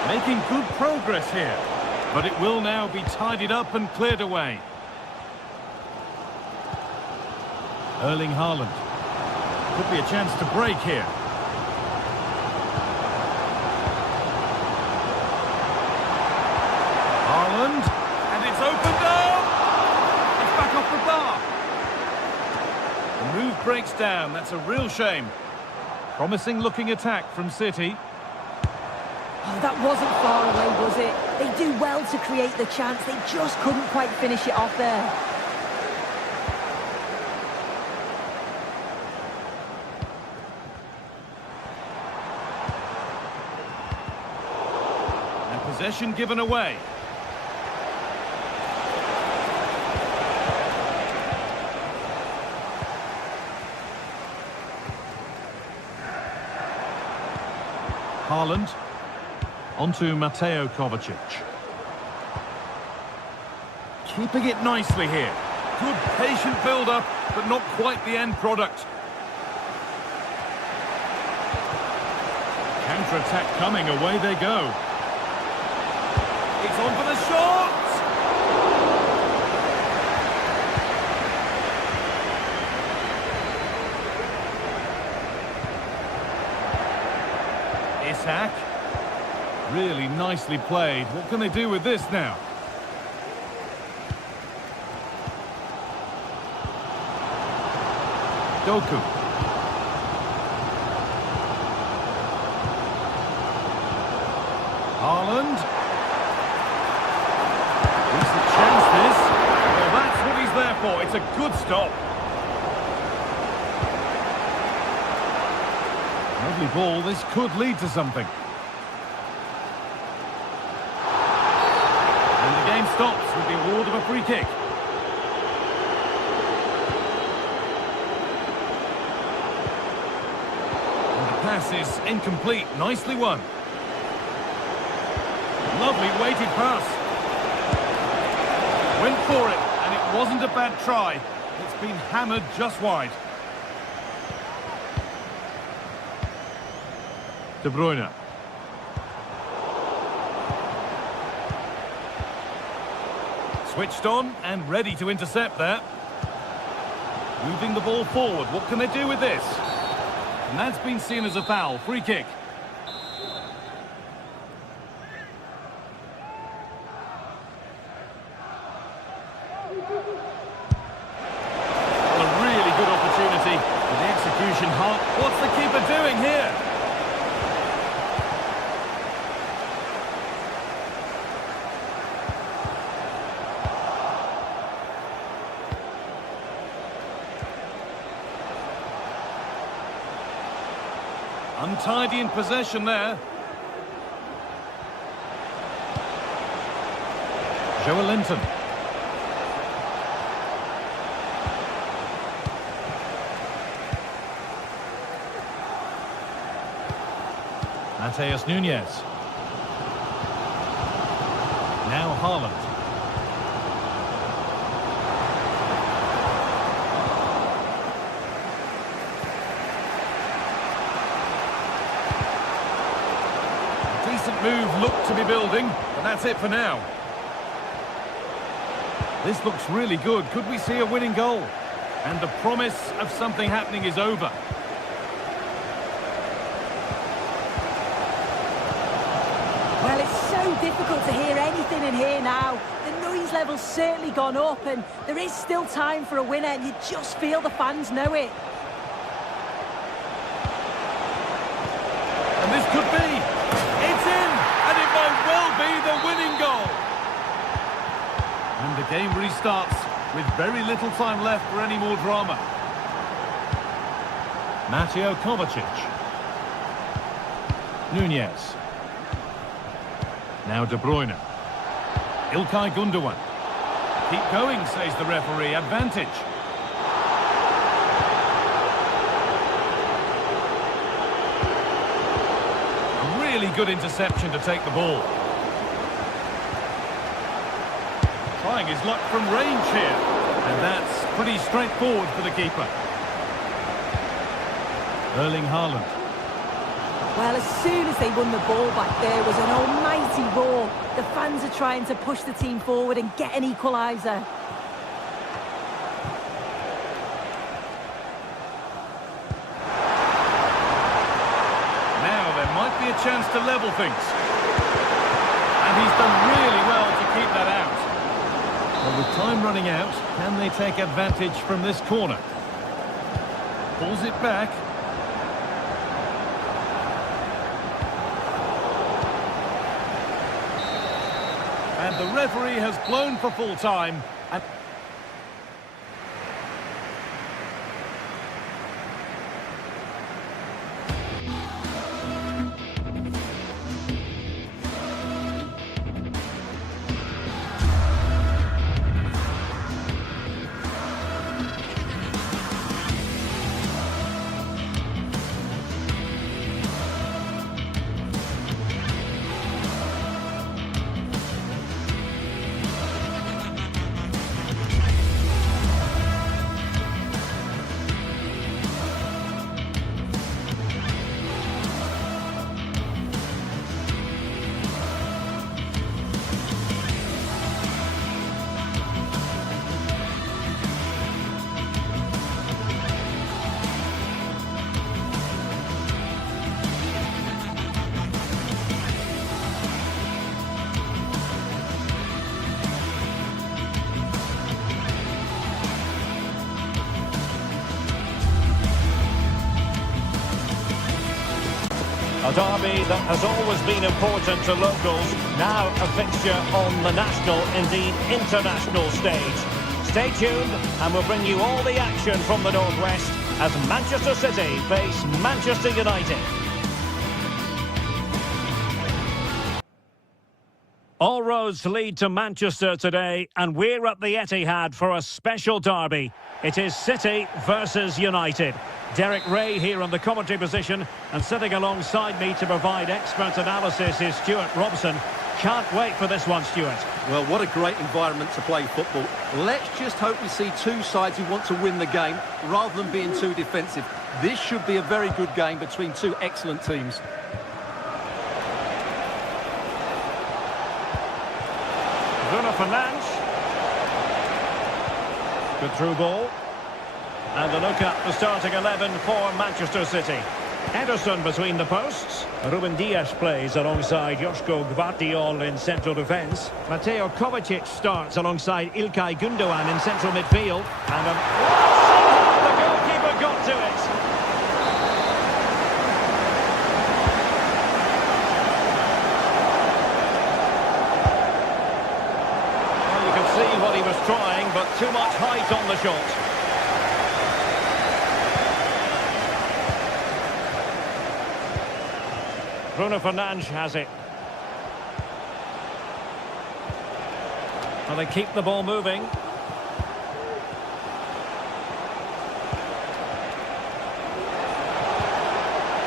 Making good progress here. But it will now be tidied up and cleared away. Erling Haaland. Could be a chance to break here. Haaland. And it's opened up. It's back off the bar. The move breaks down. That's a real shame. Promising looking attack from City. Oh, that wasn't far away, was it? They do well to create the chance. They just couldn't quite finish it off there. And possession given away. Haaland. Onto Mateo Kovacic. Keeping it nicely here. Good patient build-up, but not quite the end product. Counter-attack coming, away they go. It's on for the shot! Isak. Really nicely played. What can they do with this now? Doku. Haaland. Decent chance this. Well, that's what he's there for. It's a good stop. Lovely ball. This could lead to something. Stops with the award of a free kick. And the pass is incomplete. Nicely won. Lovely weighted pass. Went for it, and it wasn't a bad try. It's been hammered just wide. De Bruyne. Switched on and ready to intercept that. Moving the ball forward. What can they do with this? And that's been seen as a foul. Free kick. A really good opportunity. With the execution hot. What's the keeper doing here? Untidy in possession there. Joelinton. Mateus Nunes. Now Haaland. Decent move looked to be building, but that's it for now. This looks really good. Could we see a winning goal? And the promise of something happening is over. Well, it's so difficult to hear anything in here now. The noise level's certainly gone up, and there is still time for a winner, and you just feel the fans know it. And this could be. It's in, and it might well be the winning goal. And the game restarts with very little time left for any more drama. Mateo Kovacic. Nunez. Now De Bruyne. Ilkay Gundogan. Keep going, says the referee. Advantage. Really good interception to take the ball. Trying his luck from range here. And that's pretty straightforward for the keeper. Erling Haaland. Well, as soon as they won the ball back, there was an almighty roar. The fans are trying to push the team forward and get an equaliser. Now there might be a chance to level things. And he's done really well to keep that out. Well, with time running out, can they take advantage from this corner? Pulls it back. And the referee has blown for full time. And a derby that has always been important to locals, now a fixture on the national, indeed international stage. Stay tuned and we'll bring you all the action from the Northwest as Manchester City face Manchester United. All roads lead to Manchester today, and we're at the Etihad for a special derby. It is City versus United. Derek Ray here on the commentary position, and sitting alongside me to provide expert analysis is Stuart Robson. Can't wait for this one, Stuart. Well, what a great environment to play football. Let's just hope we see two sides who want to win the game rather than being too defensive. This should be a very good game between two excellent teams. Bruno Fernandes. Good through ball. And a look at the starting 11 for Manchester City. Ederson between the posts. Ruben Dias plays alongside Joško Gvardiol in central defence. Mateo Kovacic starts alongside Ilkay Gundogan in central midfield. And somehow the goalkeeper got to it. Well, you can see what he was trying, but too much height on the shot. Bruno Fernandes has it. Well, they keep the ball moving.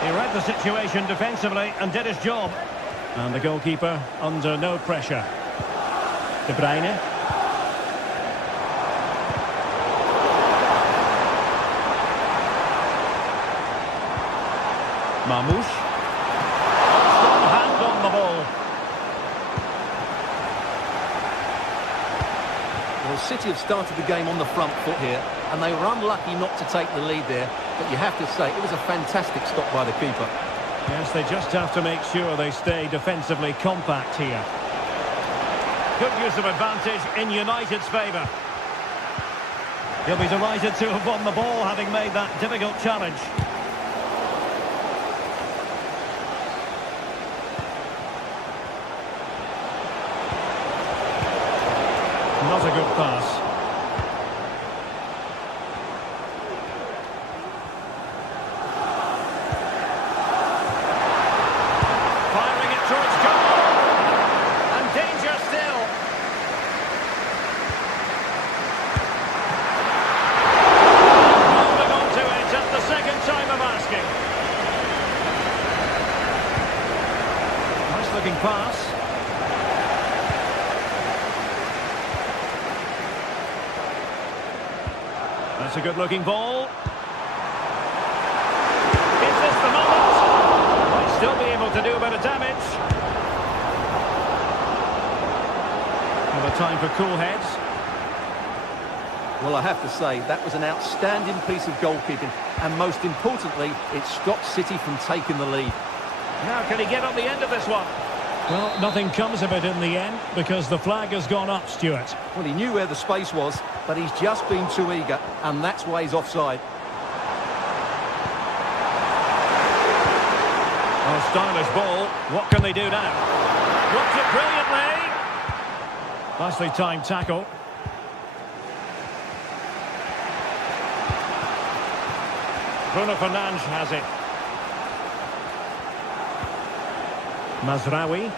He read the situation defensively and did his job. And the goalkeeper under no pressure. De Bruyne. Marmoush. Well, City have started the game on the front foot here, and they were unlucky not to take the lead there, but you have to say it was a fantastic stop by the keeper. Yes, they just have to make sure they stay defensively compact here. Good use of advantage in United's favour. He'll be delighted to have won the ball, having made that difficult challenge. Not a good pass. Firing it towards goal. And danger still. Holding on to it at the second time of asking. Nice looking pass. That's a good-looking ball. Is this the moment? Might still be able to do a bit of damage. Have a time for cool heads. Well, I have to say, that was an outstanding piece of goalkeeping, and most importantly, it stopped City from taking the lead. Now, can he get on the end of this one? Well, nothing comes of it in the end, because the flag has gone up, Stuart. Well, he knew where the space was, but he's just been too eager, and that's why he's offside. Oh, stylish ball. What can they do now? Blocked it brilliantly. Nicely timed tackle. Bruno Fernandes has it. Mazraoui.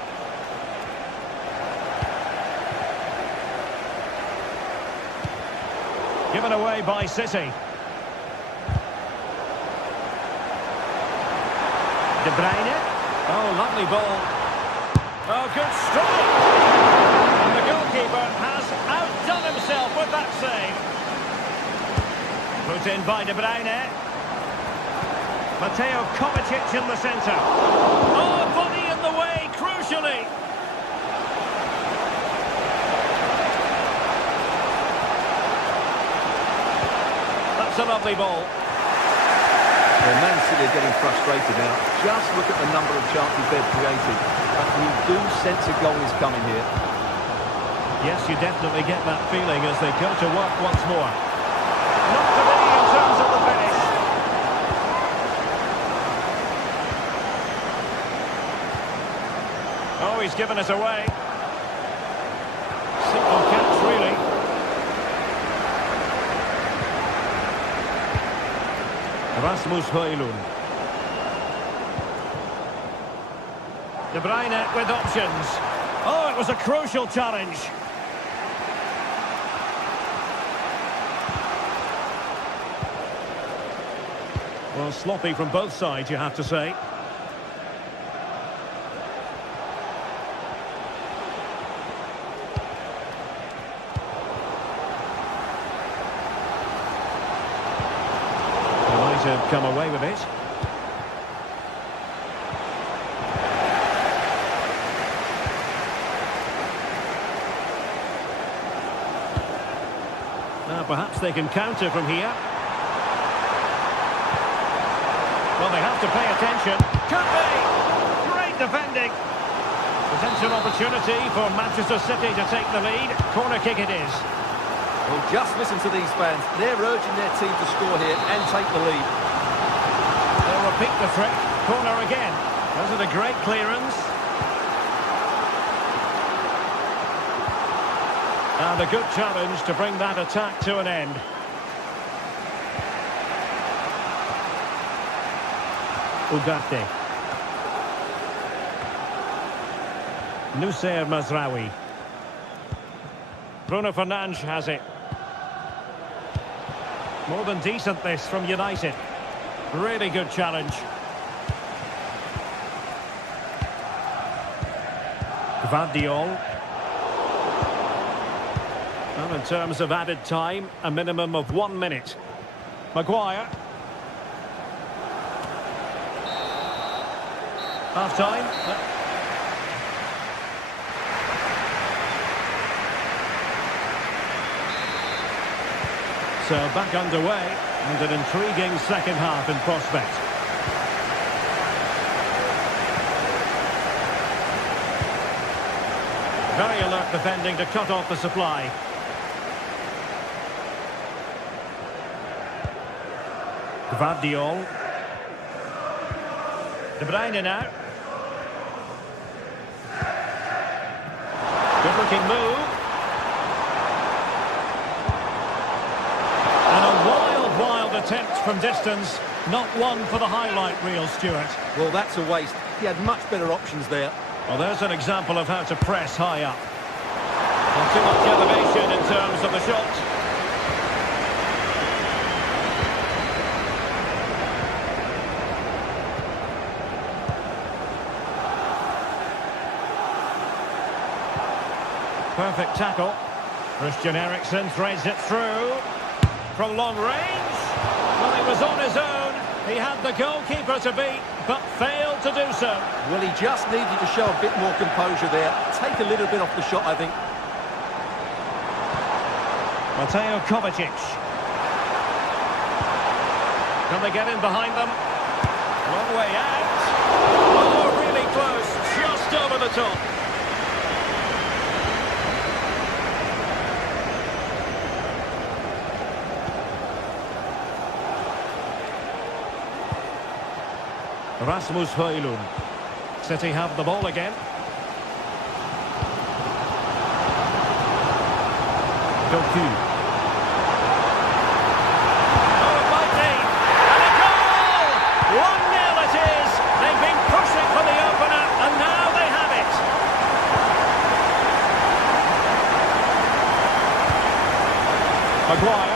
Given away by City. De Bruyne. Oh, lovely ball. Oh, good strike. And the goalkeeper has outdone himself with that save. Put in by De Bruyne. Mateo Kovacic in the centre. Oh, body in the way, crucially. That's a lovely ball. Well, Man City are getting frustrated now. Just look at the number of chances they've created. But you do sense a goal is coming here. Yes, you definitely get that feeling as they go to work once more. Not to be in terms of the finish. Oh, he's given us away. Simple catch, really. Rasmus Højlund. De Bruyne with options. Oh, it was a crucial challenge. Well, sloppy from both sides, you have to say. Have come away with it. Now perhaps they can counter from here. Well, they have to pay attention. Could be! Great defending. Potential opportunity for Manchester City to take the lead. Corner kick it is. Well, just listen to these fans. They're urging their team to score here and take the lead. They'll repeat the trick. Corner again. Was it a great clearance? And a good challenge to bring that attack to an end. Ugarte. Nussair Mazraoui. Bruno Fernandes has it. More than decent this from United. Really good challenge. Gvardiol. Well, in terms of added time, a minimum of 1 minute. Maguire. Half-time. So back underway, and an intriguing second half in prospect. Very alert defending to cut off the supply. Gvardiol. De Bruyne now. Good-looking move. And a wild attempt from distance. Not one for the highlight reel, Stuart. Well, that's a waste. He had much better options there. Well, there's an example of how to press high up. Not too much elevation in terms of the shot. Perfect tackle. Christian Eriksen threads it through. From long range. Well, he was on his own. He had the goalkeeper to beat, but failed to do so. Well, he just needed to show a bit more composure there. Take a little bit off the shot, I think. Mateo Kovacic. Can they get in behind them? Long way out. Oh, really close. Just over the top. Rasmus Højlund. City have the ball again. Doku. Oh, it might be. And a goal! 1-0 it is. They've been pushing for the opener, and now they have it. Maguire.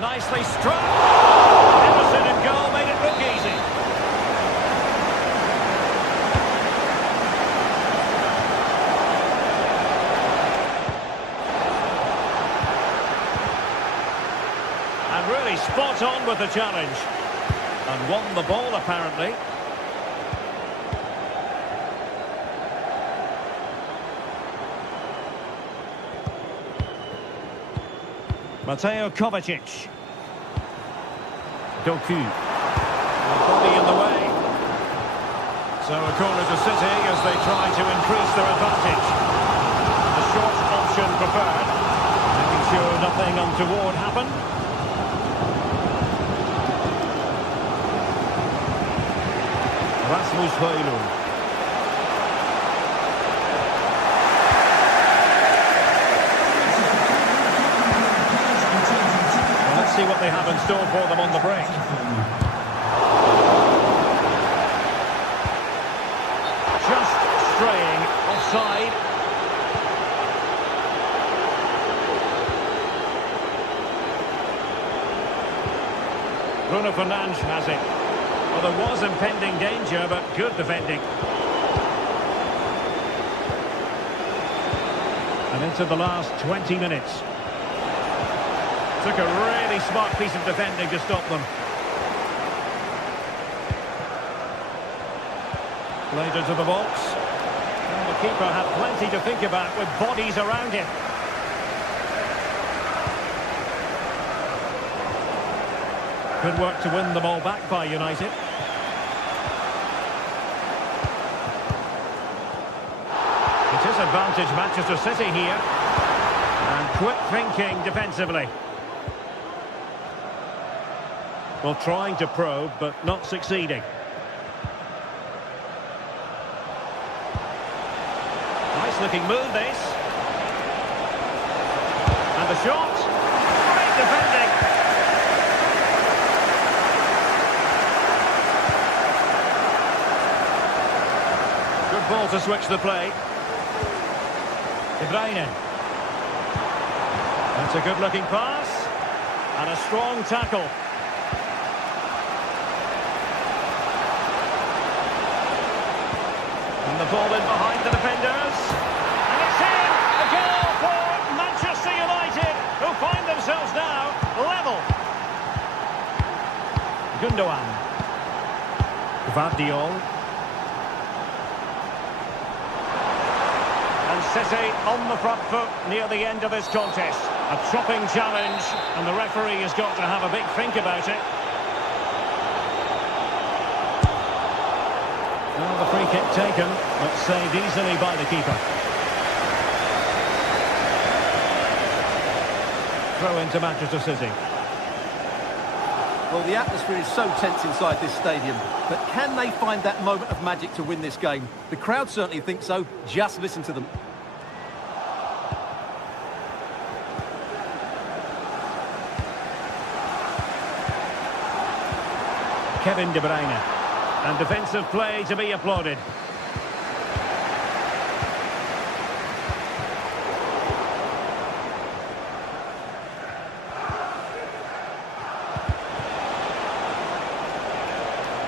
Nicely struck. Emerson in goal made it look easy. And really spot on with the challenge. And won the ball apparently. Mateo Kovacic. Doku. Body in the way. So a corner to City as they try to increase their advantage. The short option preferred. Making sure nothing untoward happened. Rasmus Højlund. See what they have in store for them on the break. Just straying offside. Bruno Fernandes has it. Well, there was impending danger, but good defending. And into the last 20 minutes. Took a really smart piece of defending to stop them. Played into the box. And the keeper had plenty to think about with bodies around him. Good work to win the ball back by United. It is advantage Manchester City here. And quick thinking defensively. Well, trying to probe, but not succeeding. Nice looking move, this. And the shot. Great defending. Good ball to switch the play. De Bruyne. That's a good looking pass. And a strong tackle. And the ball in behind the defenders. And it's in! A goal for Manchester United, who find themselves now level. Gundogan. Gvardiol. And City on the front foot near the end of this contest. A chopping challenge, and the referee has got to have a big think about it. Well, the free kick taken, but saved easily by the keeper. Throw into Manchester City. Well, the atmosphere is so tense inside this stadium, but can they find that moment of magic to win this game? The crowd certainly think so. Just listen to them. Kevin De Bruyne. And defensive play to be applauded.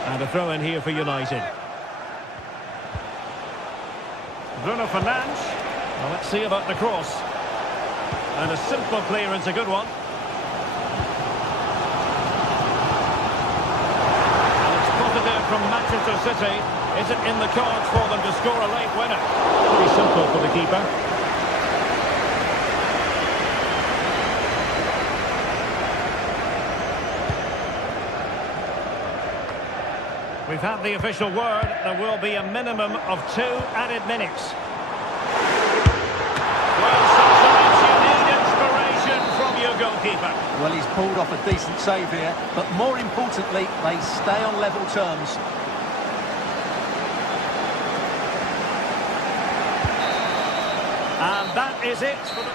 And a throw in here for United. Bruno Fernandes. Well, let's see about the cross. And a simple clearance, a good one. From Manchester City, is it in the cards for them to score a late winner? Pretty simple for the keeper. We've had the official word. There will be a minimum of 2 added minutes. Well, sometimes you need inspiration from your goalkeeper. Well, he's pulled off a decent save here, but more importantly, they stay on level terms. And that is it for the...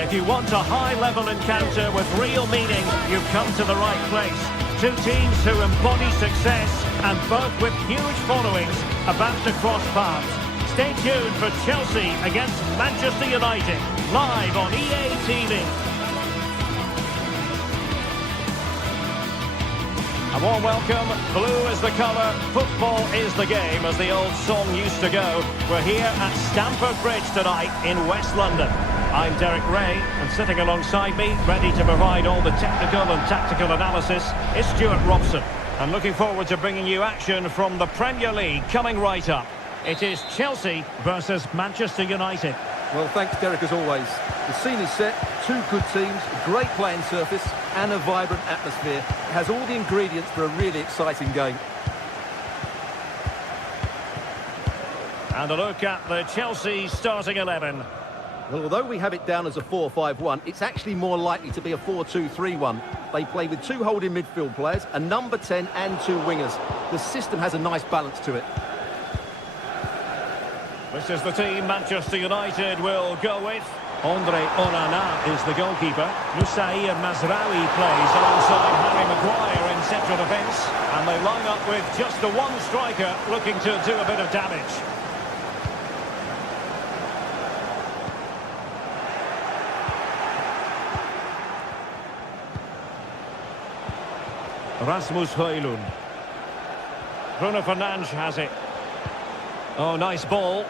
If you want a high-level encounter with real meaning, you've come to the right place. Two teams who embody success and both with huge followings about to cross paths. Stay tuned for Chelsea against Manchester United, live on EA TV. A warm welcome. Blue is the colour, football is the game, as the old song used to go. We're here at Stamford Bridge tonight in West London. I'm Derek Ray, and sitting alongside me, ready to provide all the technical and tactical analysis, is Stuart Robson. And looking forward to bringing you action from the Premier League coming right up. It is Chelsea versus Manchester United. Well, thanks, Derek, as always. The scene is set, two good teams, great playing surface, and a vibrant atmosphere. It has all the ingredients for a really exciting game. And a look at the Chelsea starting 11. Well, although we have it down as a 4-5-1, it's actually more likely to be a 4-2-3-1. They play with two holding midfield players, a number 10 and two wingers. The system has a nice balance to it. This is the team Manchester United will go with. Andre Onana is the goalkeeper. Nusair Mazraoui plays alongside Harry Maguire in central defence. And they line up with just the one striker looking to do a bit of damage. Rasmus Højlund. Bruno Fernandes has it. Oh, nice ball.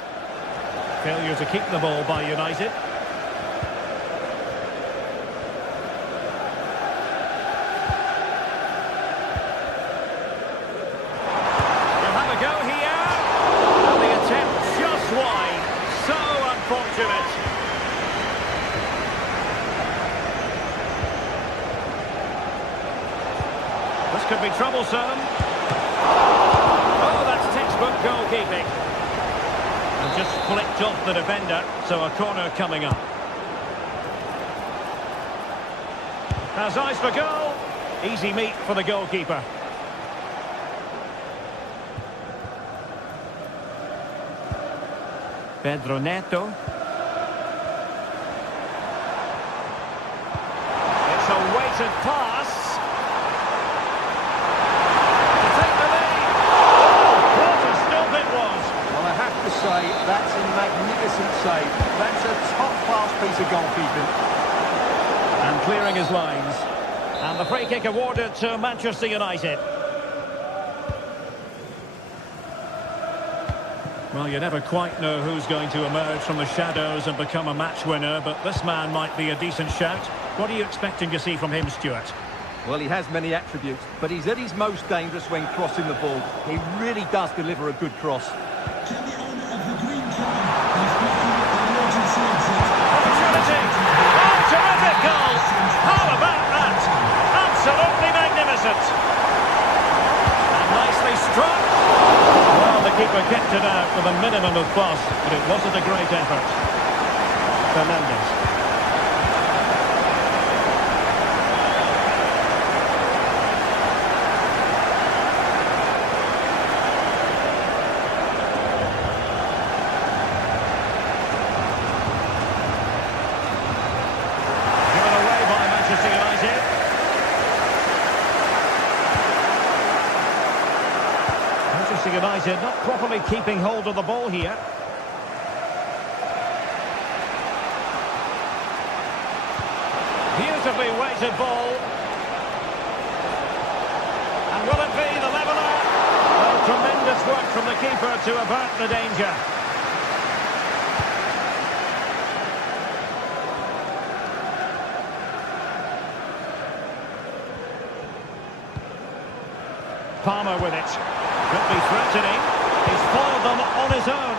Failure to keep the ball by United. They'll have a go here. And the attempt just wide. So unfortunate. This could be troublesome. Oh, that's textbook goalkeeping. And just flicked off the defender, so a corner coming up. Has eyes for goal. Easy meet for the goalkeeper. Pedro Neto. It's a weighted pass. Say that's a magnificent save. That's a top-class piece of goalkeeping. And clearing his lines. And the free kick awarded to Manchester United. Well, you never quite know who's going to emerge from the shadows and become a match winner, but this man might be a decent shout. What are you expecting to see from him, Stuart? Well, he has many attributes, but he's at his most dangerous when crossing the ball. He really does deliver a good cross. Opportunity! Oh, terrific goal! How about that? Absolutely magnificent! And nicely struck. Well, the keeper kept it out with a minimum of fuss, but it wasn't a great effort. Fernandes. United not properly keeping hold of the ball here. Beautifully weighted ball. And will it be the leveller? Well, tremendous work from the keeper to avert the danger. Palmer with it. Could be threatening. He's followed them on his own.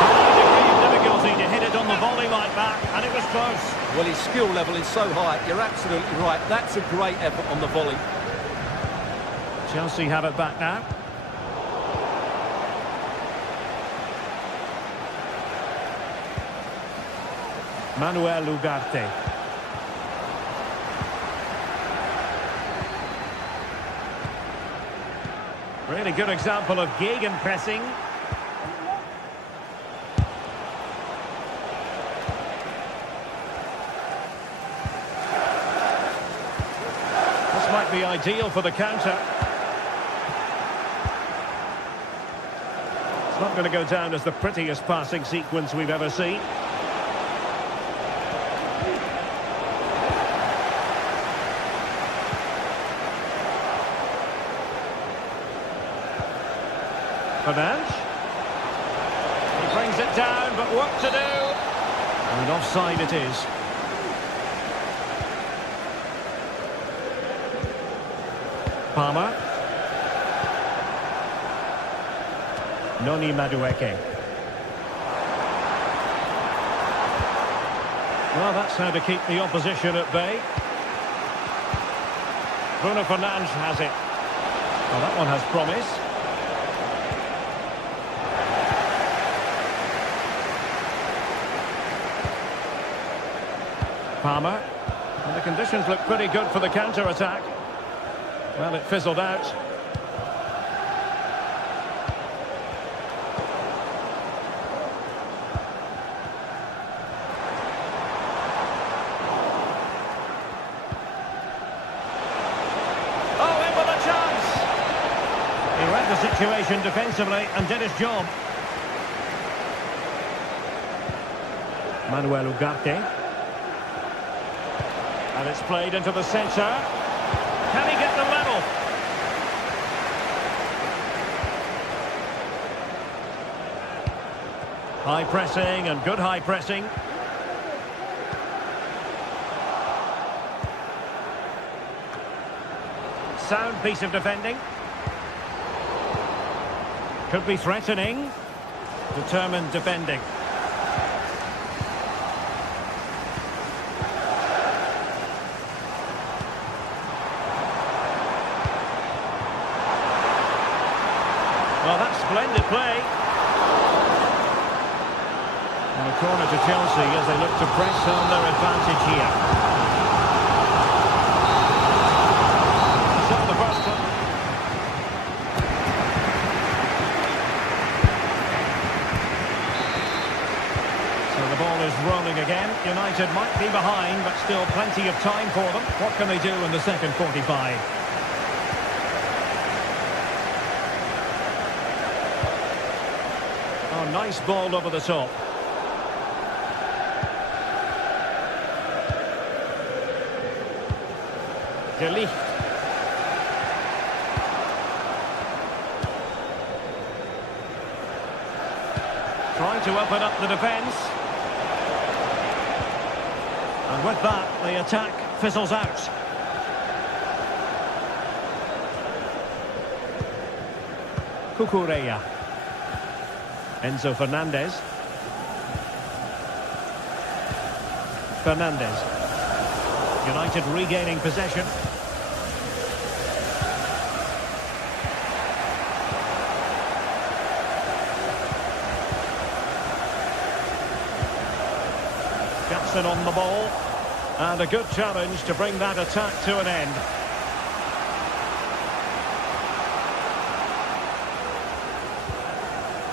High degree of difficulty to hit it on the volley like that, and it was close. Well, his skill level is so high. You're absolutely right. That's a great effort on the volley. Chelsea have it back now. Manuel Ugarte. Really good example of gegenpressing. be ideal for the counter. It's not going to go down as the prettiest passing sequence we've ever seen. Fernandes. He brings it down, but what to do? And offside it is. Palmer. Noni Madueke. Well, that's how to keep the opposition at bay. Bruno Fernandes has it. Well, that one has promise. Palmer. And the conditions look pretty good for the counter-attack. Well, it fizzled out. Oh, in with a chance! He read the situation defensively and did his job. Manuel Ugarte. And it's played into the centre. Can he get the level? High pressing and good high pressing. Sound piece of defending. Could be threatening. Determined defending. Well, that's splendid play. And a corner to Chelsea as they look to press on their advantage here. So the first one. So the ball is rolling again. United might be behind, but still plenty of time for them. What can they do in the second 45? Oh, nice ball over the top. De Ligt. Trying to open up the defence. And with that, the attack fizzles out. Cucurella. Enzo Fernandez. Fernandez. United regaining possession. Jackson on the ball. And a good challenge to bring that attack to an end.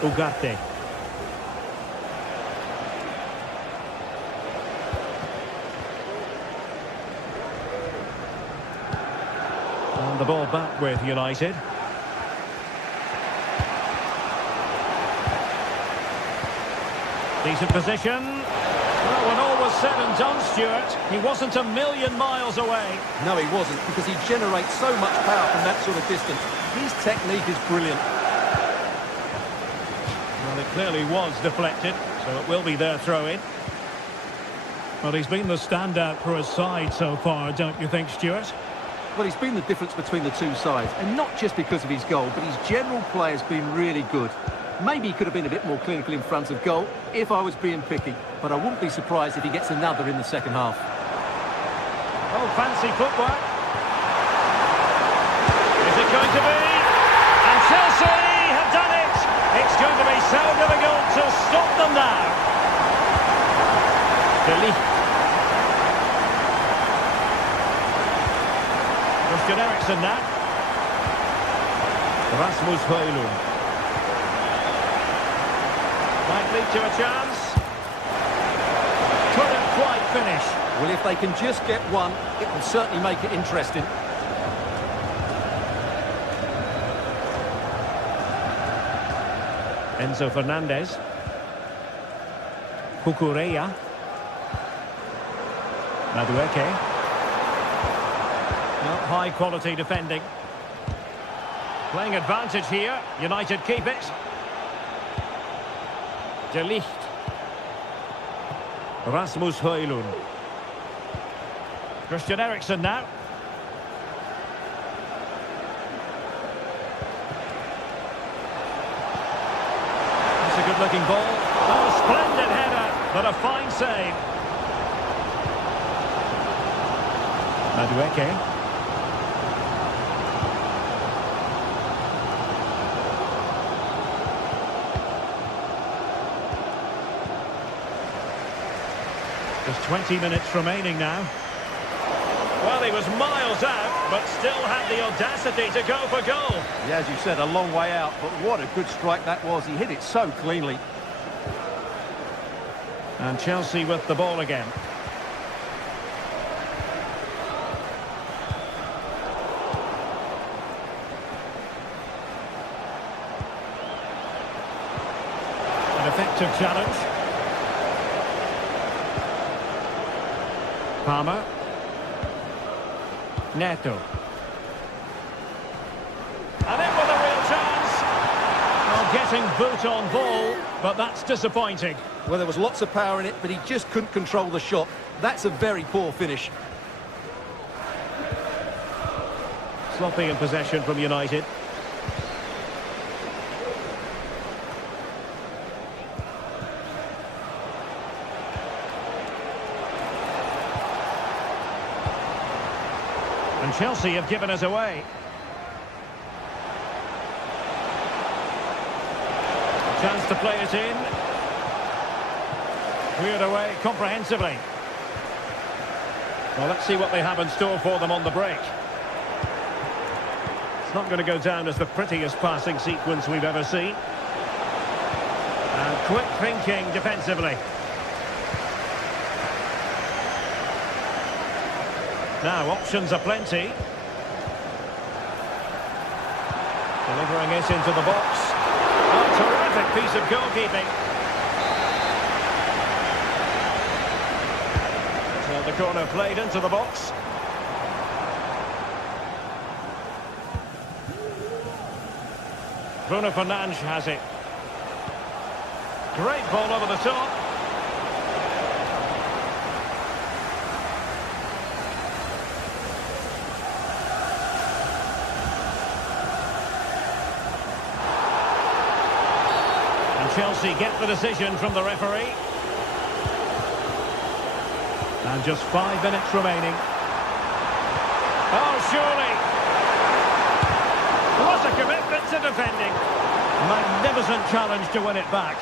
Ugarte. And the ball back with United. Decent position. Well, when all was said and done, Stuart, he wasn't a million miles away. No, he wasn't, because he generates so much power from that sort of distance. His technique is brilliant. Well, it clearly was deflected, so it will be their throw-in. Well, he's been the standout for his side so far, don't you think, Stuart? Well, he's been the difference between the two sides, and not just because of his goal, but his general play has been really good. Maybe he could have been a bit more clinical in front of goal, if I was being picky, but I wouldn't be surprised if he gets another in the second half. Oh, fancy footwork. Is it going to be? And Chelsea have done it! It's going to be so difficult to stop them now. De Ligt. Christian Eriksen now. Rasmus Højlund. Might lead to a chance. Couldn't quite finish. Well, if they can just get one, it will certainly make it interesting. Enzo Fernandez. Cucurella. Madueke. Well, high quality defending. Playing advantage here. United keep it. De Ligt. Rasmus Højlund. Christian Eriksen now. That's a good-looking ball. Oh, splendid header, but a fine save. Madueke. Just 20 minutes remaining now. Well, he was miles out, but still had the audacity to go for goal. Yeah, as you said, a long way out, but what a good strike that was. He hit it so cleanly. And Chelsea with the ball again. An effective challenge. Palmer. Neto. And in with a real chance. Well, getting boot on ball, but that's disappointing. Well, there was lots of power in it, but he just couldn't control the shot. That's a very poor finish. Sloppy in possession from United. And Chelsea have given us away. Chance to play it in. Cleared away comprehensively. Well, let's see what they have in store for them on the break. It's not going to go down as the prettiest passing sequence we've ever seen. And quick thinking defensively. Now, options are plenty. Delivering it into the box. A terrific piece of goalkeeping. So the corner played into the box. Bruno Fernandes has it. Great ball over the top. Chelsea get the decision from the referee. And just 5 minutes remaining. Oh, surely. What a commitment to defending. Magnificent challenge to win it back.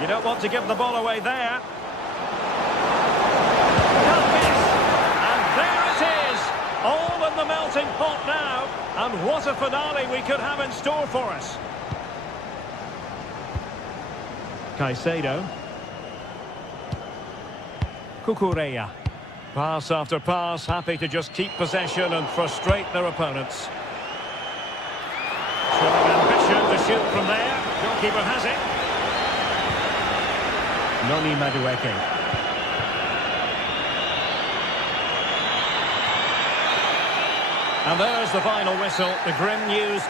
You don't want to give the ball away there. All in the melting pot now, and what a finale we could have in store for us. Caicedo. Cucurella. Pass after pass, happy to just keep possession and frustrate their opponents. Showing ambition to shoot from there. Goalkeeper has it. Noni Madueke. And there's the final whistle, the grim news.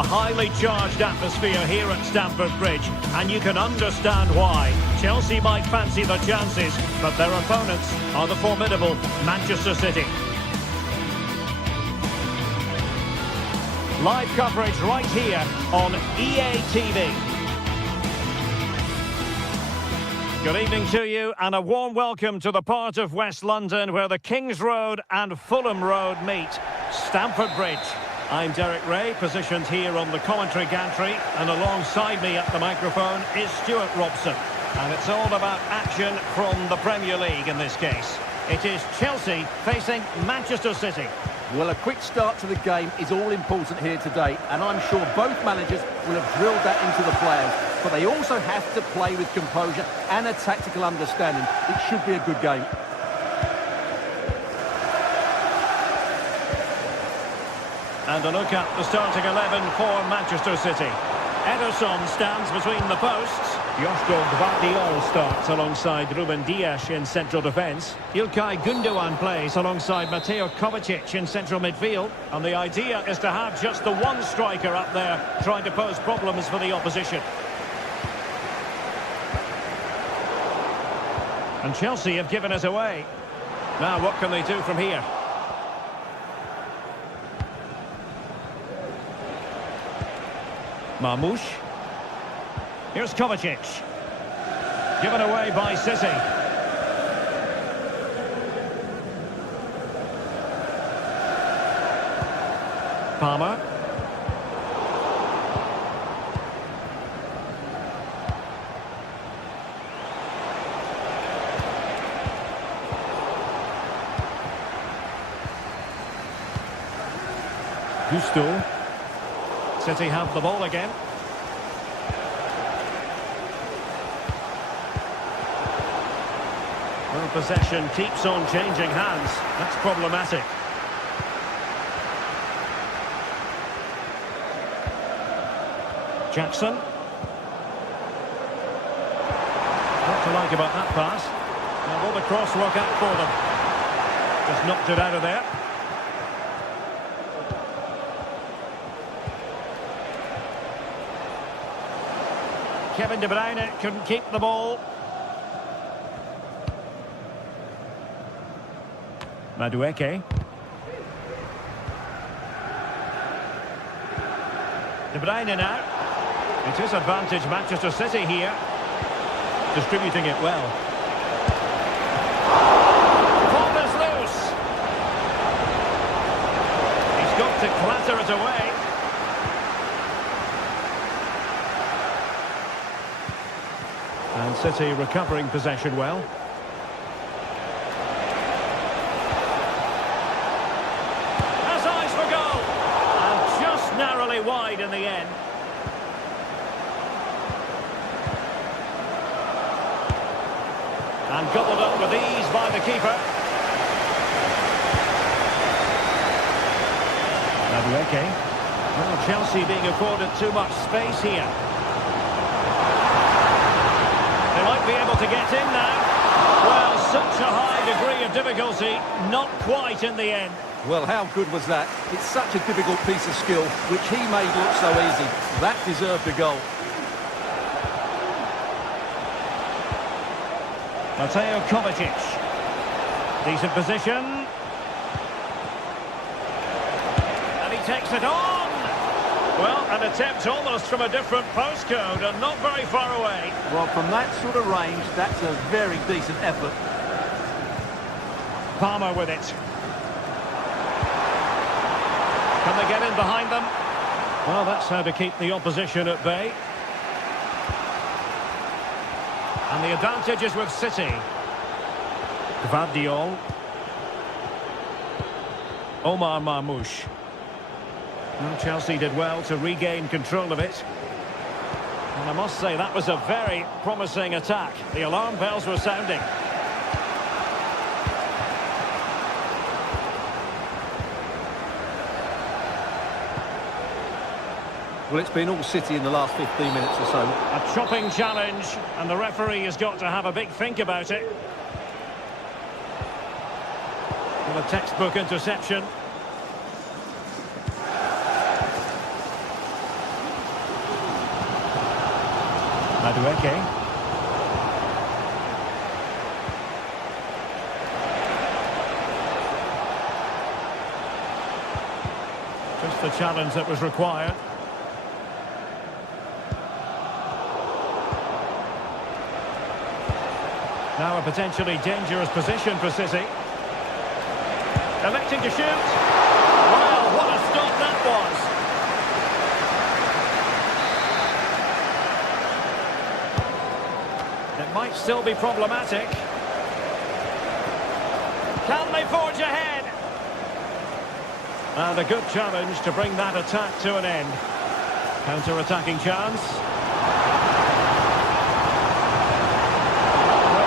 A highly charged atmosphere here at Stamford Bridge, and you can understand why. Chelsea might fancy the chances, but their opponents are the formidable Manchester City. Live coverage right here on EA TV. Good evening to you and a warm welcome to the part of West London where the Kings Road and Fulham Road meet, Stamford Bridge. I'm Derek Ray, positioned here on the commentary gantry, and alongside me at the microphone is Stuart Robson. And it's all about action from the Premier League in this case. It is Chelsea facing Manchester City. Well, a quick start to the game is all important here today, and I'm sure both managers will have drilled that into the players. But they also have to play with composure and a tactical understanding. It should be a good game. And a look at the starting 11 for Manchester City. Ederson stands between the posts. Joshua Gvardiol starts alongside Ruben Dias in central defence. Ilkay Gundogan plays alongside Mateo Kovacic in central midfield. And the idea is to have just the one striker up there trying to pose problems for the opposition. And Chelsea have given it away. Now what can they do from here? Marmoush. Here's Kovacic. Given away by City. Palmer. Gusto. City have the ball again. Well, possession keeps on changing hands. That's problematic. Jackson. What to like about that pass? Now will the cross work out for them? Just knocked it out of there. Kevin De Bruyne couldn't keep the ball. Madueke. De Bruyne now. It is advantage Manchester City here. Distributing it well. Ball is loose. He's got to clatter it away. And City recovering possession well. Has eyes for goal. And just narrowly wide in the end. And gobbled up with ease by the keeper. Madueke. Well, Chelsea being afforded too much space here. They might be able to get in now. Well, such a high degree of difficulty, not quite in the end. Well, how good was that? It's such a difficult piece of skill, which he made look so easy. That deserved a goal. Mateo Kovacic. Decent position. And he takes it on. Well, an attempt almost from a different postcode and not very far away. Well, from that sort of range, that's a very decent effort. Palmer with it. Can they get in behind them? Well, that's how to keep the opposition at bay. And the advantage is with City. Gvardiol. Omar Marmoush. Well, Chelsea did well to regain control of it. And I must say, that was a very promising attack. The alarm bells were sounding. Well, it's been all City in the last 15 minutes or so. A chopping challenge, and the referee has got to have a big think about it. Well, a textbook interception. Madueke. Just the challenge that was required. Now a potentially dangerous position for City. Electing to shoot. Wow, what a stop that was. It might still be problematic. Can they forge ahead? And a good challenge to bring that attack to an end. Counter-attacking chance.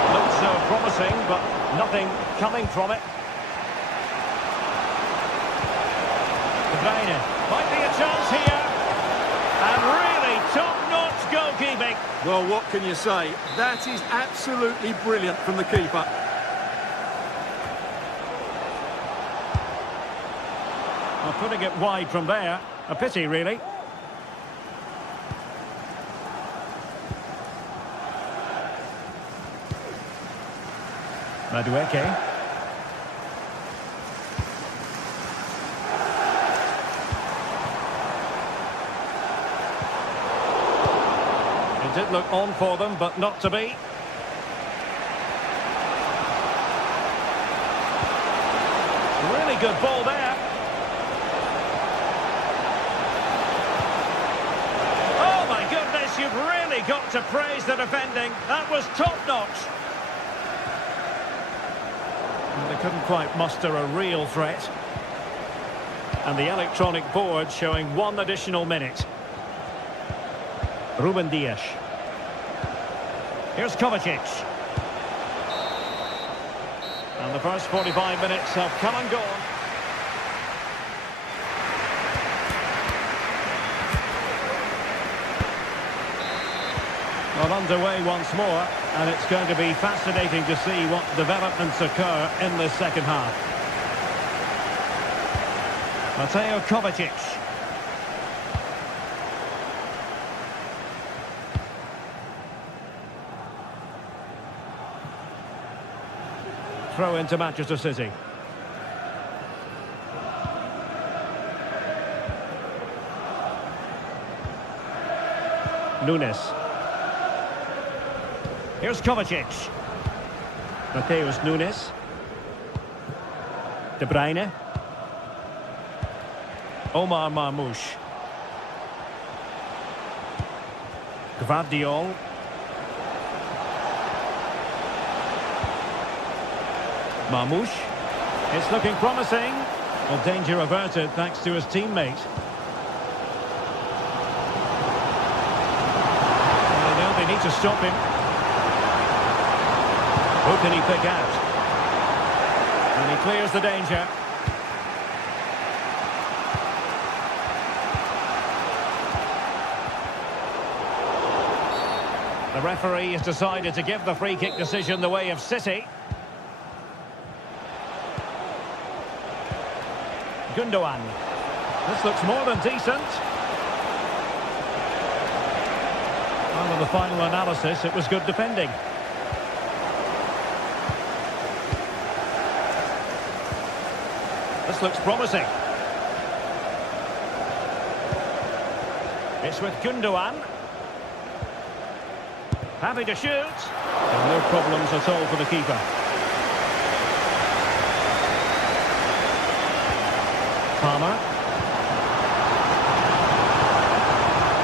Looks so promising, but nothing coming from it. Might be a chance here. And really top-notch goalkeeping. Well, what can you say? That is absolutely brilliant from the keeper. Well, putting it wide from there. A pity, really. Madueke. It did look on for them, but not to be. Really good ball there. Oh my goodness, you've really got to praise the defending. That was top-notch. They couldn't quite muster a real threat. And the electronic board showing 1 additional minute. Ruben Dias. Here's Kovacic. And the first 45 minutes have come and gone. Well, underway once more, and it's going to be fascinating to see what developments occur in the second half. Mateo Kovacic. Throw into Manchester City. Nunes. Here's Kovacic. Mateus Nunes. De Bruyne. Omar Marmoush. Gvardiol. Marmoush. It's looking promising. Well, danger averted thanks to his teammate. And they know they need to stop him. Who can he pick out? And he clears the danger. The referee has decided to give the free kick decision the way of City. Gundogan. This looks more than decent. Well, in the final analysis, it was good defending. This looks promising. It's with Gundogan. Happy to shoot. And no problems at all for the keeper. Palmer.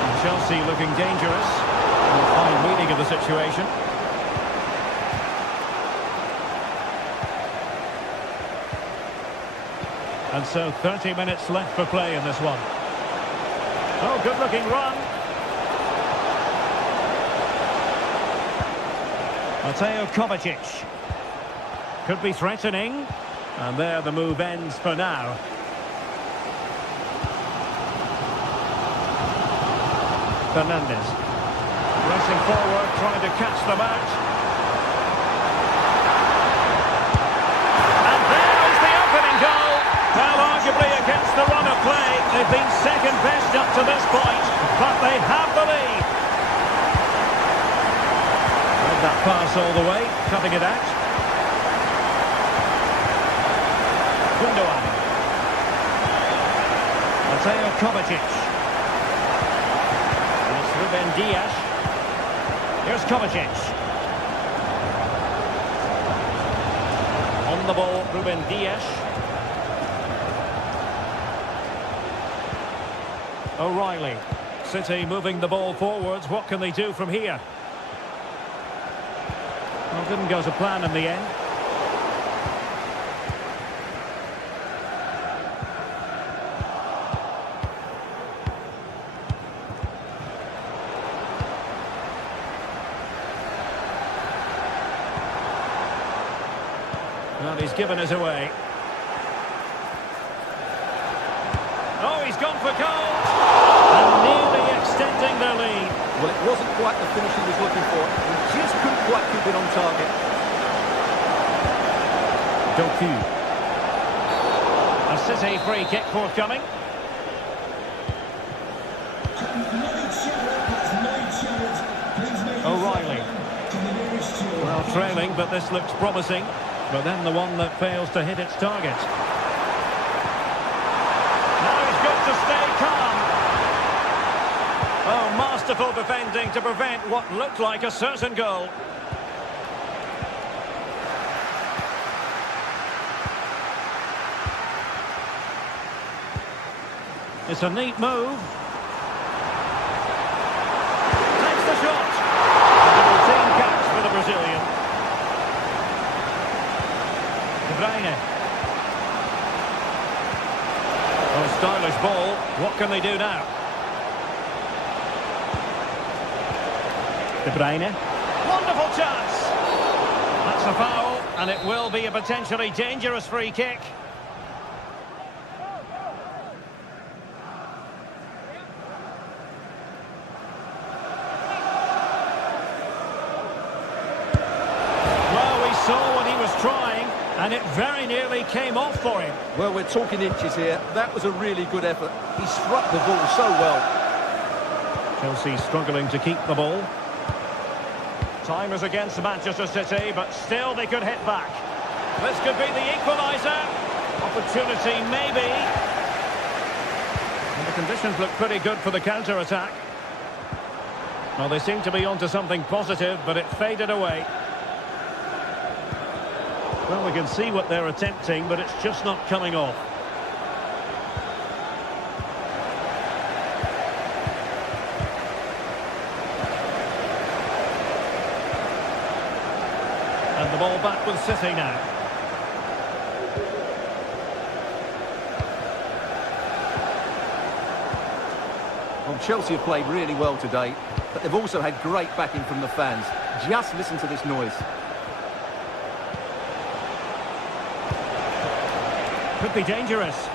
And Chelsea looking dangerous. And a fine reading of the situation. And so 30 minutes left for play in this one. Oh, good looking run. Mateo Kovacic. Could be threatening. And there the move ends for now. Fernandes. Racing forward, trying to catch them out. And there is the opening goal. Well, arguably against the run of play, they've been second best up to this point, but they have the lead. pass all the way, cutting it out. Gundogan. Mateo Kovacic. And it's Ruben Dias. Here's Kovacic. On the ball, Ruben Dias. O'Reilly. City moving the ball forwards. What can they do from here? Well, didn't go to plan in the end. Well, he's given us away. Oh, he's gone for goal! And nearly extending their lead. Well, it wasn't quite the finish he was looking for. He just couldn't quite keep it on target. Doku. A City free kick forthcoming. O'Reilly. Well, trailing, but this looks promising. But then the one that fails to hit its target. Now he's got to stay calm. Oh, masterful defending to prevent what looked like a certain goal. It's a neat move. Takes the shot. A routine catch for the Brazilian. De Bruyne. Oh, stylish ball. What can they do now? De Bruyne. Wonderful chance. That's a foul, and it will be a potentially dangerous free kick. Saw what he was trying, and it very nearly came off for him. Well, we're talking inches here. That was a really good effort. He struck the ball so well. Chelsea struggling to keep the ball. Time is against Manchester City, but still they could hit back. This could be the equaliser. Opportunity, maybe. And the conditions look pretty good for the counter-attack. Well, they seem to be onto something positive, but it faded away. Well, we can see what they're attempting, but it's just not coming off. And the ball back with City now. Well, Chelsea have played really well today, but they've also had great backing from the fans. Just listen to this noise. Could be dangerous.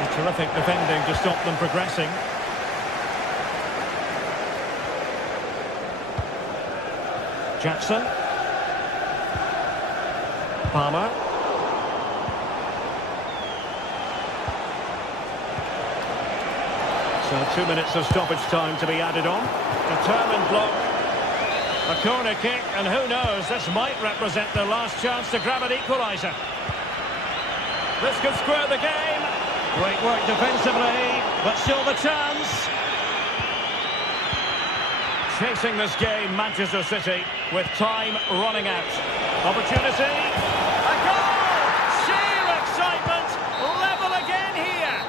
A terrific defending to stop them progressing. Jackson. Palmer. So 2 minutes of stoppage time to be added on. Determined block. A corner kick, and who knows, this might represent their last chance to grab an equaliser. This could square the game. Great work defensively, but still the chance. Chasing this game, Manchester City, with time running out. Opportunity. A goal! Sheer excitement. Level again here.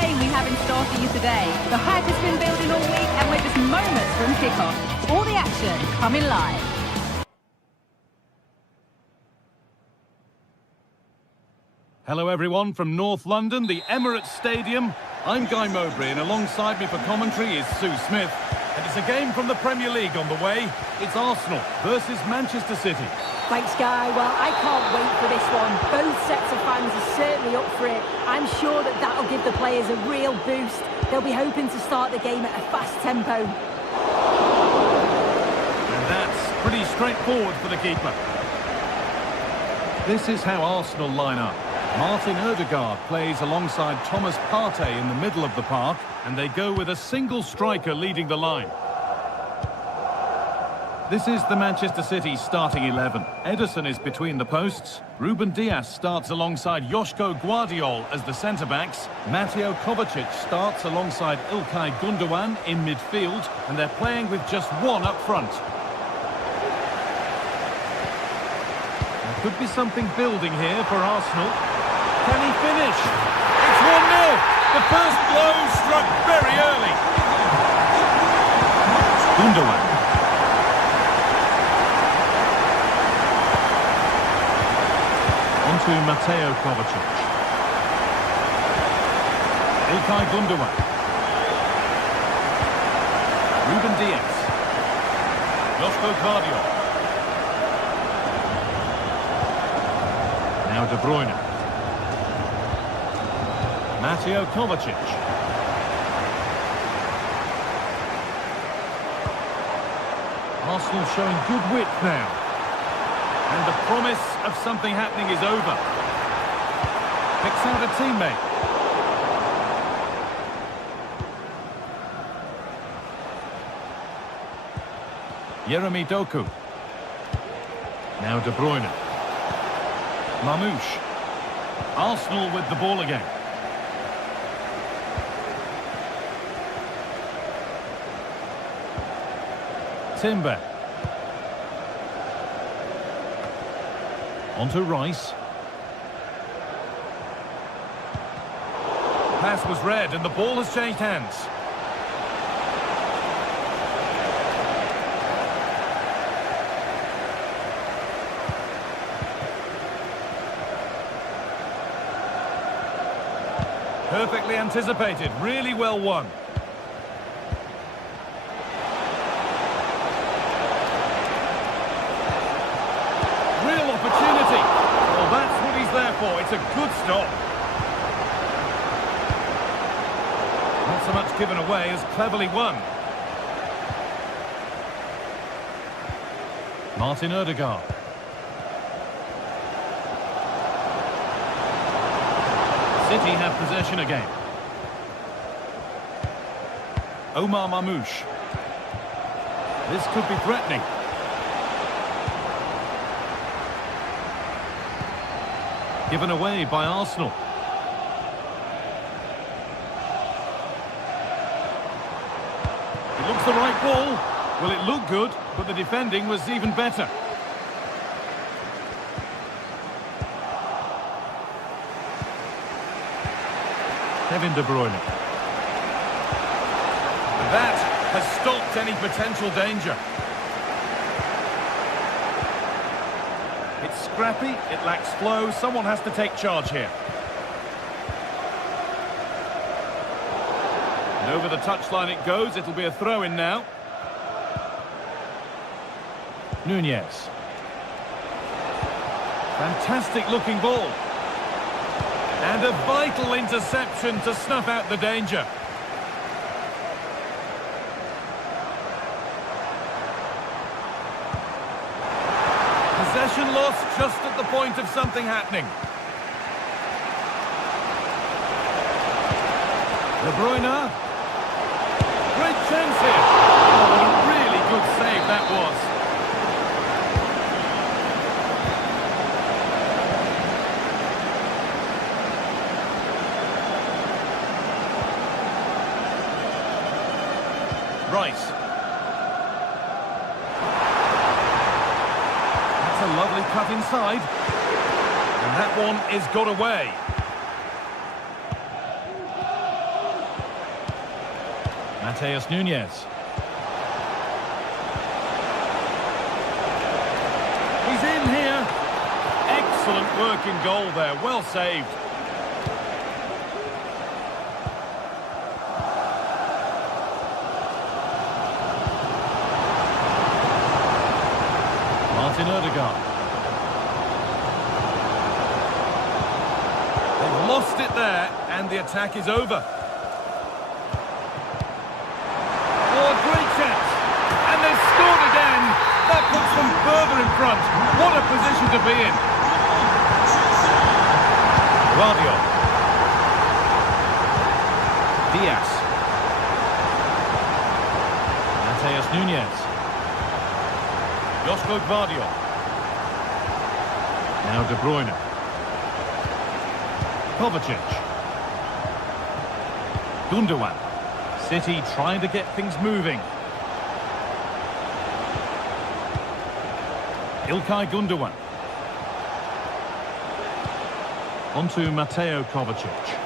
game we have in store for you today. The hype has been building all week and we're just moments from kickoff. All the action coming live. Hello everyone from North London, the Emirates Stadium. I'm Guy Mowbray and alongside me for commentary is Sue Smith. And it's a game from the Premier League on the way. It's Arsenal versus Manchester City. Thanks, Guy. Well, I can't wait for this one. Both sets of fans are certainly up for it. I'm sure that that'll give the players a real boost. They'll be hoping to start the game at a fast tempo. And that's pretty straightforward for the keeper. This is how Arsenal line up. Martin Odegaard plays alongside Thomas Partey in the middle of the park, and they go with a single striker leading the line. This is the Manchester City starting 11. Ederson is between the posts. Ruben Dias starts alongside Joško Guardiol as the centre-backs. Mateo Kovacic starts alongside Ilkay Gundogan in midfield, and they're playing with just one up front. There could be something building here for Arsenal. Can he finish? It's 1-0. The first blow struck very early. Gundogan. To Mateo Kovacic. Ilkay Gundogan. Ruben Dias. Joško Guardiol. Now De Bruyne. Mateo Kovacic. Arsenal showing good width now. And the promise of something happening is over. Picks out a teammate. Jeremy Doku. Now De Bruyne. Mamouche. Arsenal with the ball again. Timber. On to Rice. Pass was read and the ball has changed hands. Perfectly anticipated, really well won. Real opportunity. Well, that's what he's there for. It's a good stop. Not so much given away as cleverly won. Martin Odegaard. City have possession again. Omar Mamouche. This could be threatening. Given away by Arsenal. It looks the right ball. Well, it looked good, but the defending was even better. Kevin De Bruyne. That has stopped any potential danger. It's scrappy, it lacks flow, someone has to take charge here. And over the touchline it goes, it'll be a throw-in now. Nunez. Fantastic looking ball. And a vital interception to snuff out the danger. Possession lost just at the point of something happening. De Bruyne. Great chance here. Oh, what a really good save that was. Rice. That's a lovely cut inside. And that one is got away. Mateus Nunes. He's in here. Excellent working goal there. Well saved. Martin Odegaard. They've lost it there, and the attack is over. Oh, a great chance. And they've scored again. That puts them further in front. What a position to be in. Radio. Diaz. Mateus Nunes. Josko Gvardiol. Now De Bruyne. Kovacic. Gundogan. City trying to get things moving. Ilkay Gundogan. On to Mateo Kovacic.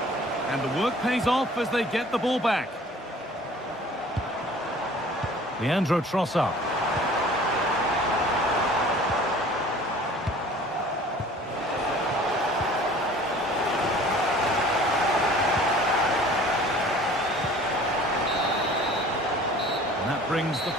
And the work pays off as they get the ball back. Leandro Trossard. And that brings the...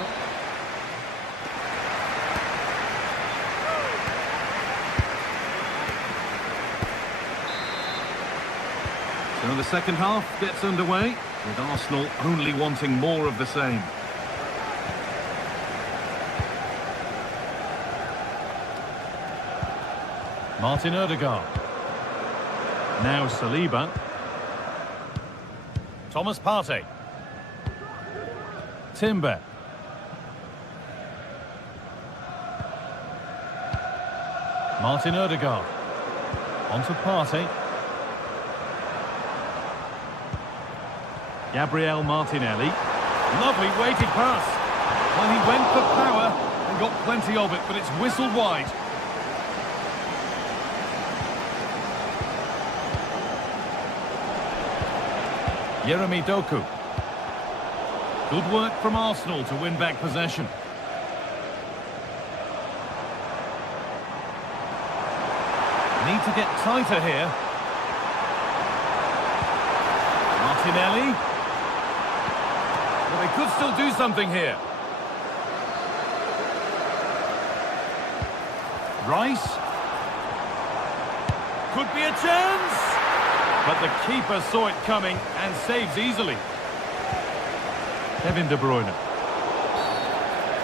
So the second half gets underway, with Arsenal only wanting more of the same. Martin Odegaard. Now Saliba. Thomas Partey. Timber. Martin Odegaard. On to Partey. Gabriel Martinelli. Lovely weighted pass. Well, he went for power and got plenty of it, but it's whistled wide. Jeremy Doku. Good work from Arsenal to win back possession. Need to get tighter here. Martinelli. Well, they could still do something here. Rice. Could be a chance. But the keeper saw it coming and saves easily. Kevin De Bruyne.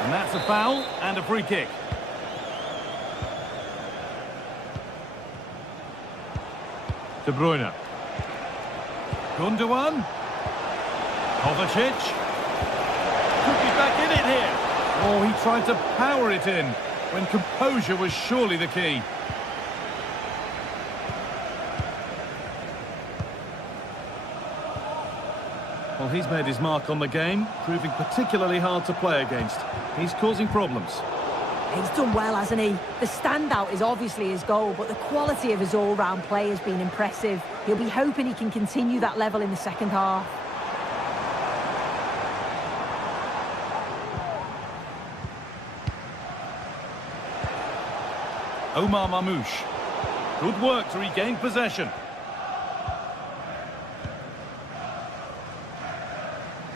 And that's a foul and a free kick. De Bruyne. Gundogan. Kovacic. Could be back in it here. Oh, he tried to power it in when composure was surely the key. Well, he's made his mark on the game, proving particularly hard to play against. He's causing problems. He's done well, hasn't he? The standout is obviously his goal, but the quality of his all-round play has been impressive. He'll be hoping he can continue that level in the second half. Omar Mamouche. Good work to regain possession.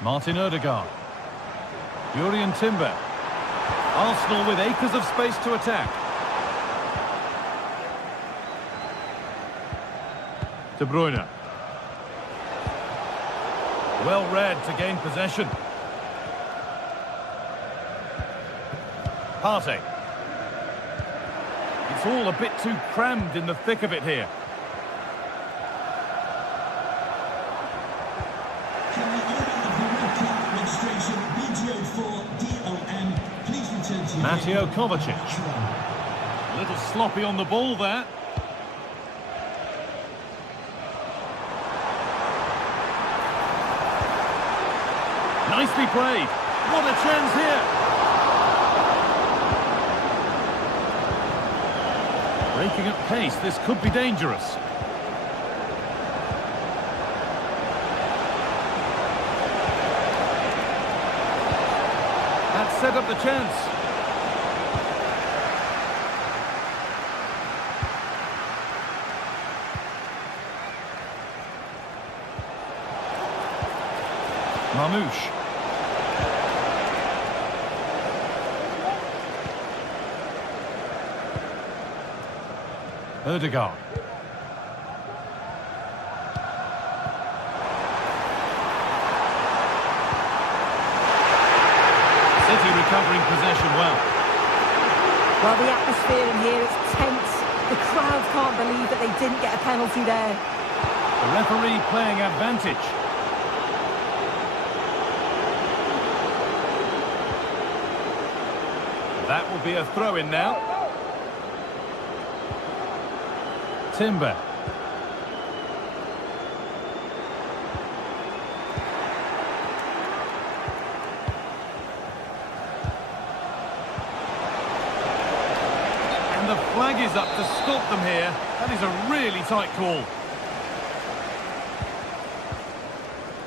Martin Odegaard. Jurrien Timber. Arsenal with acres of space to attack. De Bruyne. Well read to gain possession. Partey. It's all a bit too crammed in the thick of it here. Can we open up the red card registration BGO4DOM? Please return to Mateo Kovacic. A little sloppy on the ball there. Nicely played. What a chance here. Breaking at pace, this could be dangerous. set up the chance. Mamouche. Ødegaard. City recovering possession well. Well, the atmosphere in here is tense. The crowd can't believe that they didn't get a penalty there. The referee playing advantage. That will be a throw-in now. Timber. And the flag is up to stop them here. That is a really tight call.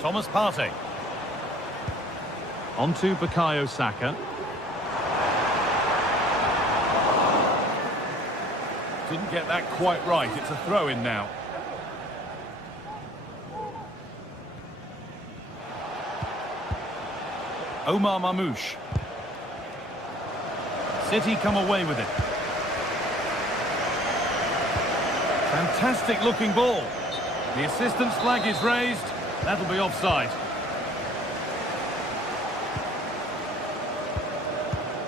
Thomas Partey. On to Bukayo Saka. Didn't get that quite right. It's a throw-in now. Omar Mamouche. City come away with it. Fantastic looking ball. The assistant's flag is raised. That'll be offside.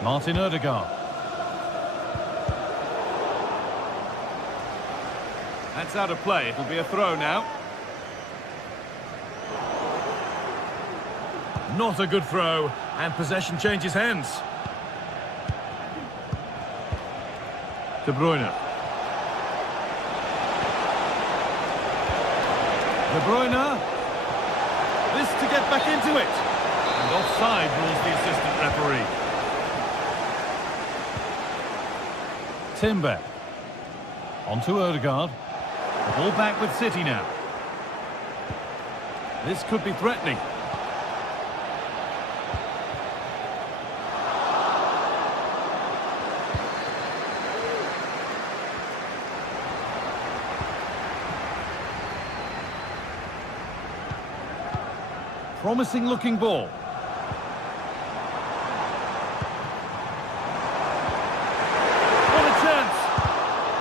Martin Ødegaard. That's out of play. It'll be a throw now. Not a good throw, and possession changes hands. De Bruyne. De Bruyne. This to get back into it. And offside rules the assistant referee. Timber. On to Ødegaard. The ball back with City now. This could be threatening. Promising looking ball. What a chance!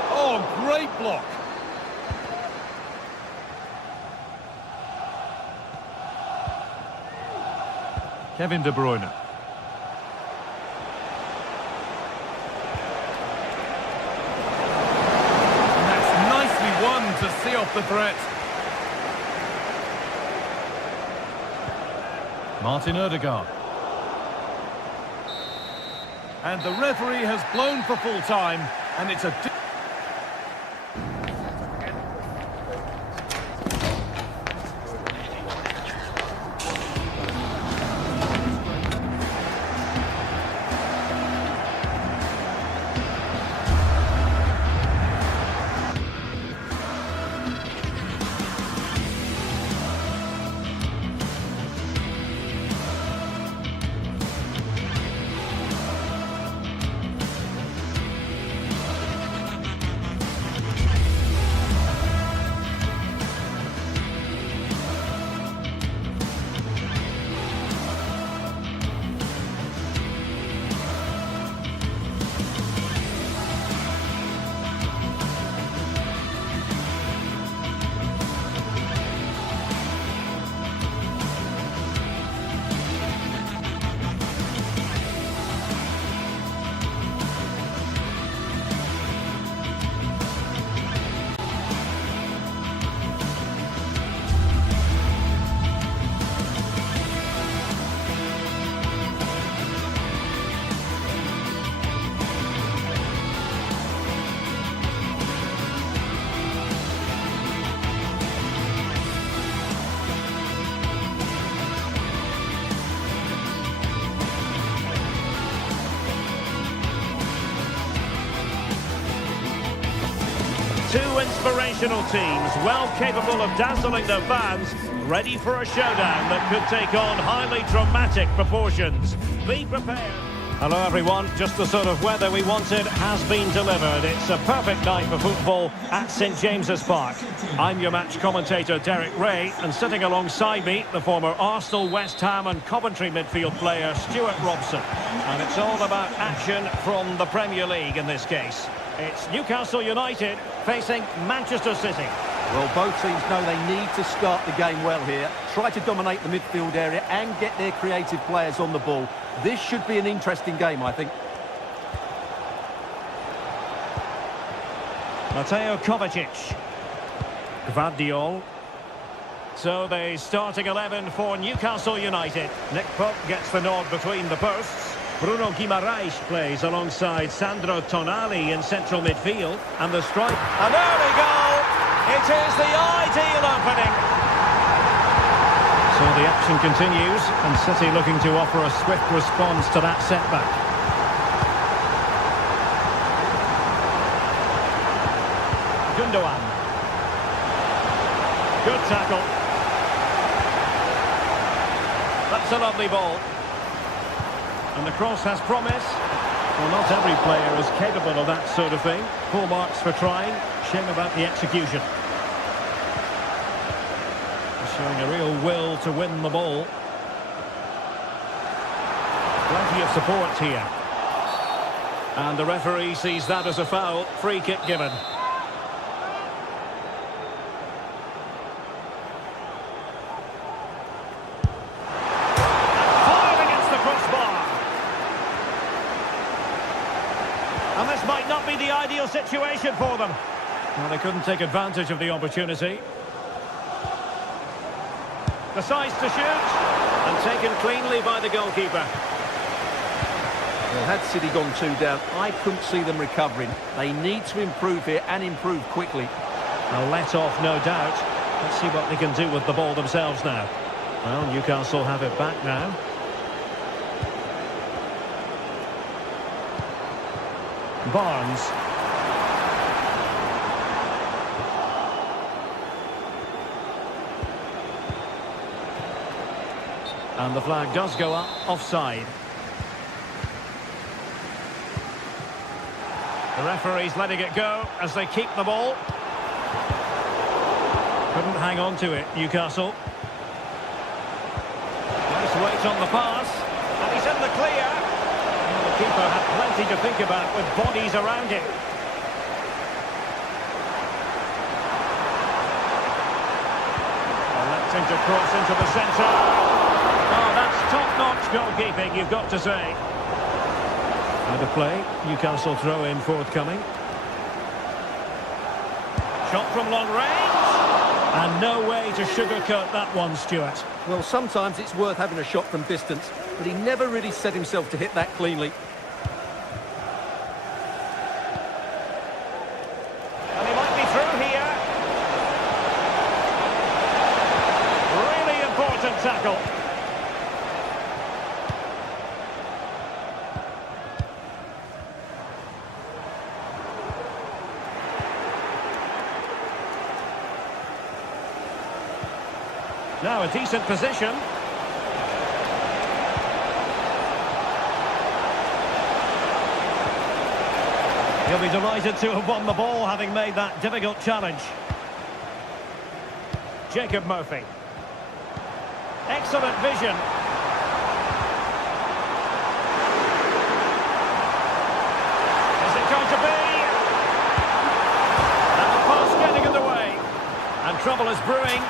Oh, great block. Kevin De Bruyne. And that's nicely won to see off the threat. Martin Ødegaard. And the referee has blown for full time, and it's a... Two inspirational teams, well capable of dazzling their fans, ready for a showdown that could take on highly dramatic proportions. Be prepared. Hello everyone, just the sort of weather we wanted has been delivered. It's a perfect night for football at St James's Park. I'm your match commentator Derek Ray, and sitting alongside me, the former Arsenal, West Ham and Coventry midfield player Stuart Robson. And it's all about action from the Premier League in this case. It's Newcastle United facing Manchester City. Well, both teams know they need to start the game well here. Try to dominate the midfield area and get their creative players on the ball. This should be an interesting game, I think. Mateo Kovacic. Gvardiol. So the starting 11 for Newcastle United. Nick Pope gets the nod between the posts. Bruno Guimaraes plays alongside Sandro Tonali in central midfield. And the strike. And there we go! It is the ideal opening. So the action continues, and City looking to offer a swift response to that setback. Gundogan. Good tackle. That's a lovely ball. And the cross has promise. Well, not every player is capable of that sort of thing. Full marks for trying. Shame about the execution. Showing a real will to win the ball. Plenty of support here. And the referee sees that as a foul. Free kick given. Fired against the crossbar. And this might not be the ideal situation for them. Well, they couldn't take advantage of the opportunity. Decides to shoot, and taken cleanly by the goalkeeper. Well, had City gone 2 down, I couldn't see them recovering. They need to improve here and improve quickly. A let off, no doubt. Let's see what they can do with the ball themselves now. Well, Newcastle have it back now. Barnes. And the flag does go up, offside. The referee's letting it go as they keep the ball. Couldn't hang on to it, Newcastle. Nice weight on the pass. And he's in the clear. And the keeper had plenty to think about with bodies around him. Electing to cross into the centre. Oh, that's top-notch goalkeeping, you've got to say. Out of play, Newcastle throw-in forthcoming. Shot from long range. And no way to sugarcoat that one, Stuart. Well, sometimes it's worth having a shot from distance, but he never really set himself to hit that cleanly. And he might be through here. Really important tackle. Now a decent position. He'll be delighted to have won the ball, having made that difficult challenge. Jacob Murphy. Excellent vision. Is it going to be? And the pass getting in the way. And trouble is brewing.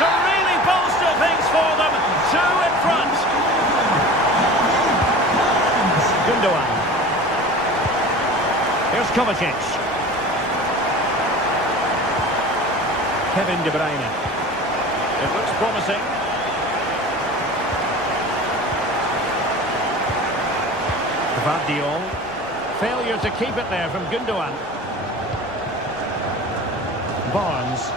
To really bolster things for them. 2 in front. Gundogan. Here's Kovacic. Kevin De Bruyne. It looks promising. Gvardiol. Failure to keep it there from Gundogan. Barnes.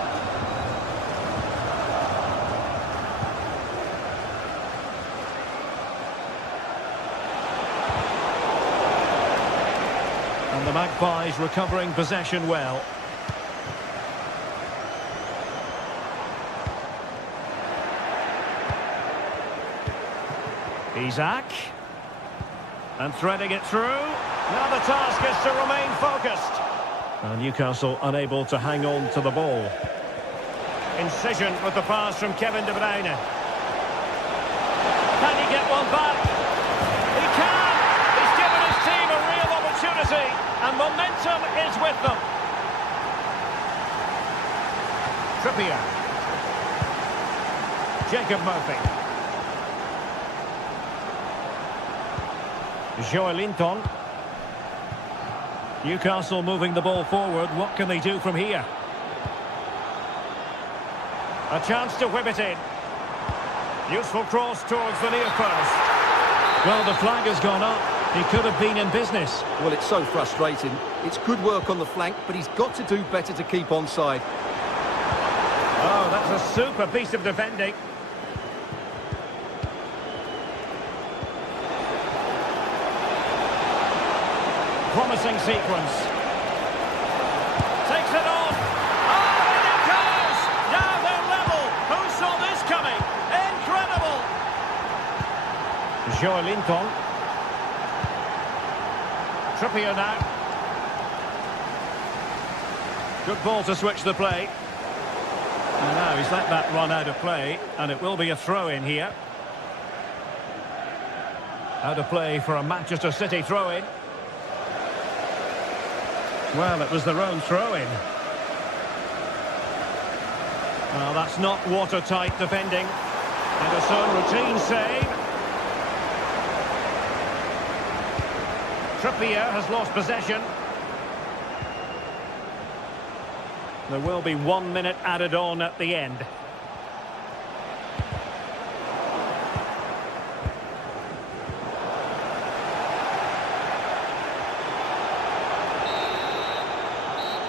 And the Magpies recovering possession well. Isaac. And threading it through. Now the task is to remain focused. And Newcastle unable to hang on to the ball. Incision with the pass from Kevin De Bruyne. Can he get one back? He can! He's given his team a real opportunity, and momentum is with them. Trippier. Jacob Murphy. Joelinton. Newcastle moving the ball forward. What can they do from here? A chance to whip it in. Useful cross towards the near post. Well, the flag has gone up. He could have been in business. Well, it's so frustrating. It's good work on the flank, but he's got to do better to keep onside. Oh, that's a super piece of defending. Promising sequence. Takes it off. Oh, and it goes! Now they're level. Who saw this coming? Incredible! Joelinton. Trippier now. Good ball to switch the play. And now he's let that run out of play, and it will be a throw-in here. Out of play for a Manchester City throw-in. Well, it was their own throw-in. Well, that's not watertight defending. Ederson, routine save. Trippier has lost possession. There will be 1 minute added on at the end.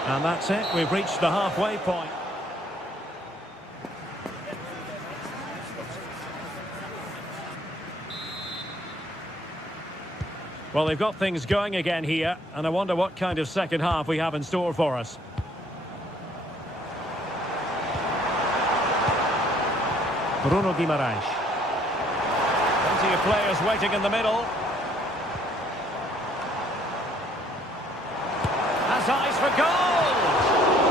And that's it, we've reached the halfway point. Well, they've got things going again here, and I wonder what kind of second half we have in store for us. Bruno Guimaraes. Plenty of players waiting in the middle. Has eyes for goal!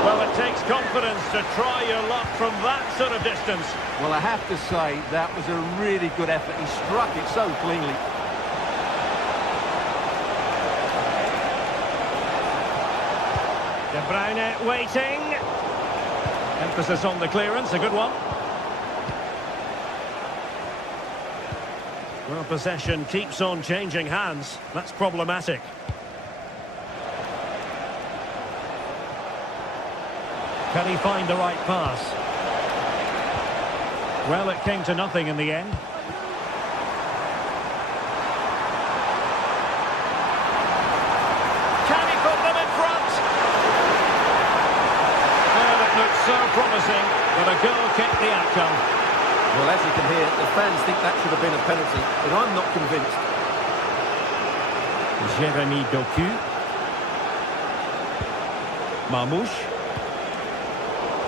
Well, it takes confidence to try your luck from that sort of distance. Well, I have to say, that was a really good effort. He struck it so cleanly. De Bruyne waiting. Emphasis on the clearance, a good one. Well, possession keeps on changing hands. That's problematic. Can he find the right pass? Well, it came to nothing in the end. Can he put them in front? Well, it looked so promising, but a goal kicked the outcome. Well, as you can hear, the fans think that should have been a penalty, but I'm not convinced. Jérémy Doku. Marmouche.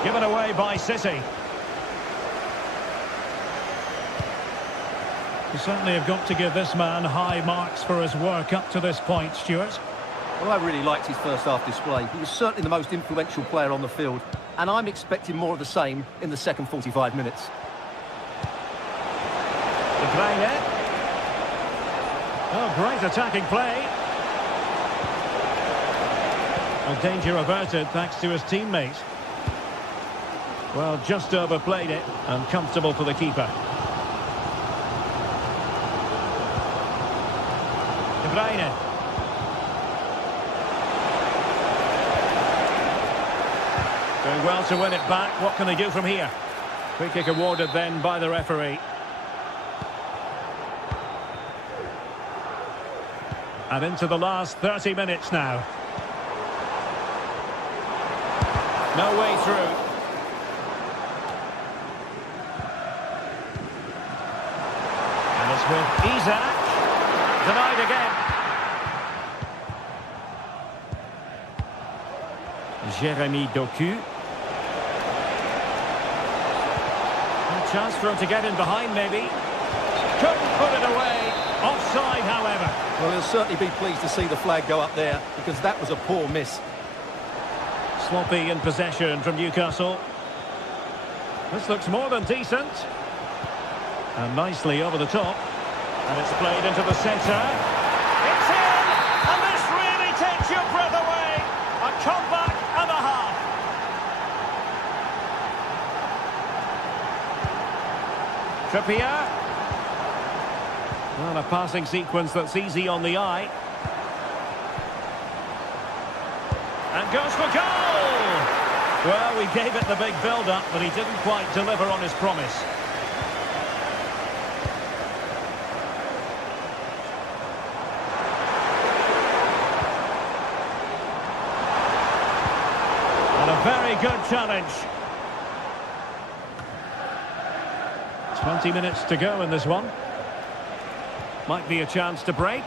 Given away by City. You certainly have got to give this man high marks for his work up to this point, Stuart. Well, I really liked his first half display. He was certainly the most influential player on the field, and I'm expecting more of the same in the second 45 minutes. De Bruyne. Oh, great attacking play. A danger averted thanks to his teammate. Well, just overplayed it, and comfortable for the keeper. De Bruyne. Doing well to win it back. What can they do from here? Free kick awarded then by the referee. And into the last 30 minutes now. No way through. And it's with Isaac. Denied again. Jérémy Doku. A chance for him to get in behind, maybe. Couldn't put it away. Offside, however. Well, he'll certainly be pleased to see the flag go up there, because that was a poor miss. Sloppy in possession from Newcastle. This looks more than decent. And nicely over the top. And it's played into the centre. It's in! And this really takes your breath away. A comeback and a half. Trippier. Well, a passing sequence that's easy on the eye. And goes for goal! Well, we gave it the big build-up, but he didn't quite deliver on his promise. And a very good challenge. 20 minutes to go in this one. Might be a chance to break.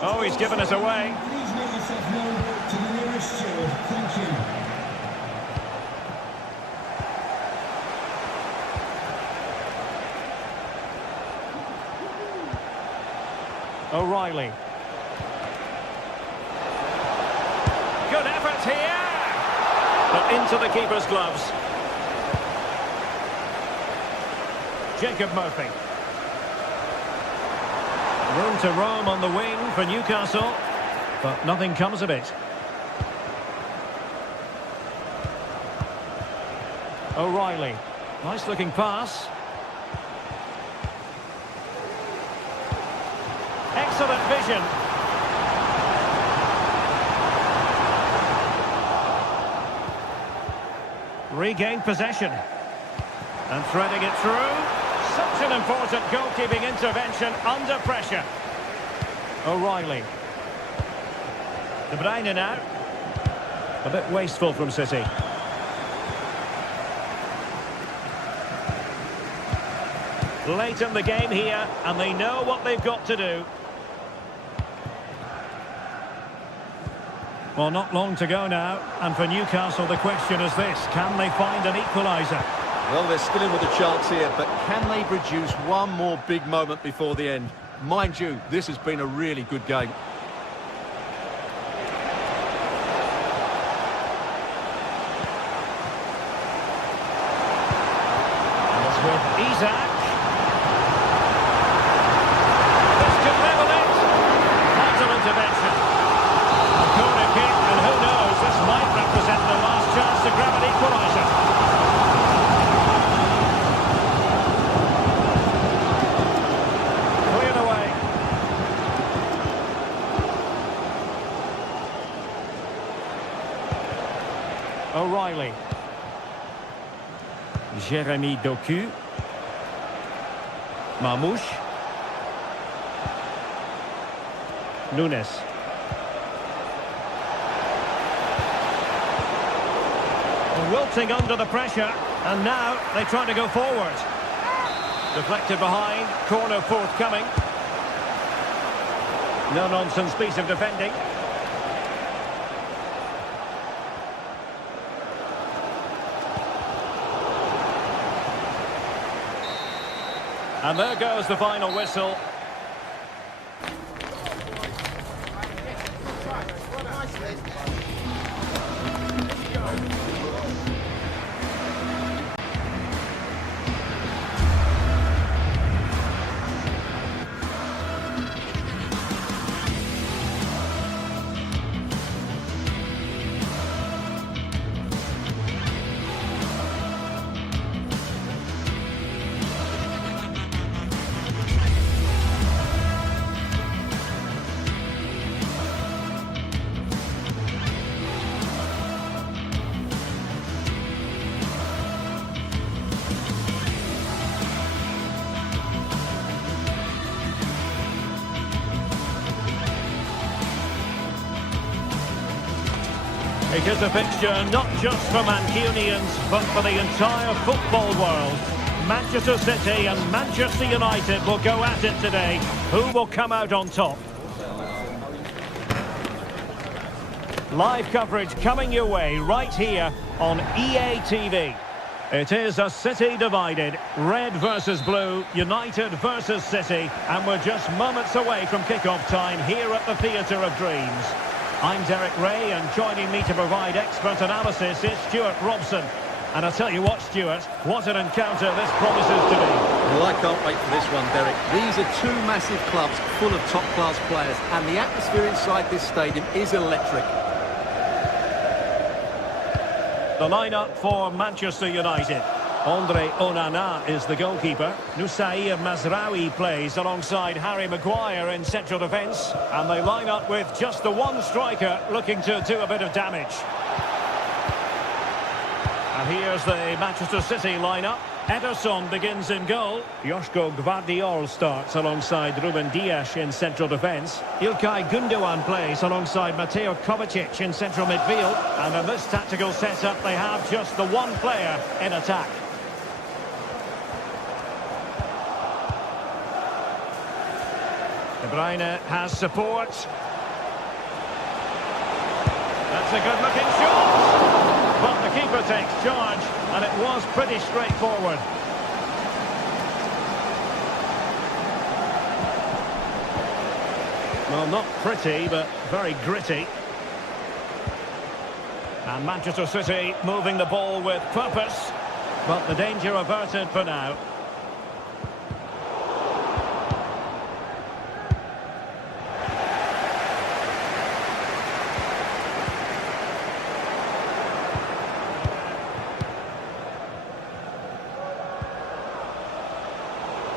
Oh, he's given us away. Please make yourself known to the nearest steward. Thank you. O'Reilly. Good effort here. But into the keeper's gloves. Jacob Murphy. Room to roam on the wing for Newcastle, but nothing comes of it. O'Reilly. Nice looking pass. Excellent vision. Regained possession. And threading it through. Such an important goalkeeping intervention under pressure. O'Reilly. De Bruyne now. A bit wasteful from City. Late in the game here, and they know what they've got to do. Well, not long to go now, and for Newcastle the question is this: can they find an equaliser? Well, they're still in with a chance here, but can they produce one more big moment before the end? Mind you, this has been a really good game. And it's with Isaac. This could level it. Vital intervention. A corner kick, and who knows, this might represent the last chance to grab an equaliser. O'Reilly. Jeremy Doku. Mamouche. Nunes. Wilting under the pressure, and now they try to go forward. Deflected behind, corner forthcoming. No-nonsense piece of defending. And there goes the final whistle. It is a fixture not just for Mancunians, but for the entire football world. Manchester City and Manchester United will go at it today. Who will come out on top? Live coverage coming your way right here on EA TV. It is a City divided. Red versus blue, United versus City. And we're just moments away from kick-off time here at the Theatre of Dreams. I'm Derek Ray, and joining me to provide expert analysis is Stuart Robson. And I tell you what, Stuart, what an encounter this promises to be. Well, I can't wait for this one, Derek. These are two massive clubs full of top-class players, and the atmosphere inside this stadium is electric. The lineup for Manchester United. Andre Onana is the goalkeeper. Nusair Mazraoui plays alongside Harry Maguire in central defence. And they line up with just the one striker looking to do a bit of damage. And here's the Manchester City lineup. Ederson begins in goal. Joško Gvardiol starts alongside Ruben Dias in central defence. Ilkay Gundogan plays alongside Mateo Kovacic in central midfield. And in this tactical setup, they have just the one player in attack. De Bruyne has support. That's a good-looking shot. But the keeper takes charge, and it was pretty straightforward. Well, not pretty, but very gritty. And Manchester City moving the ball with purpose, but the danger averted for now.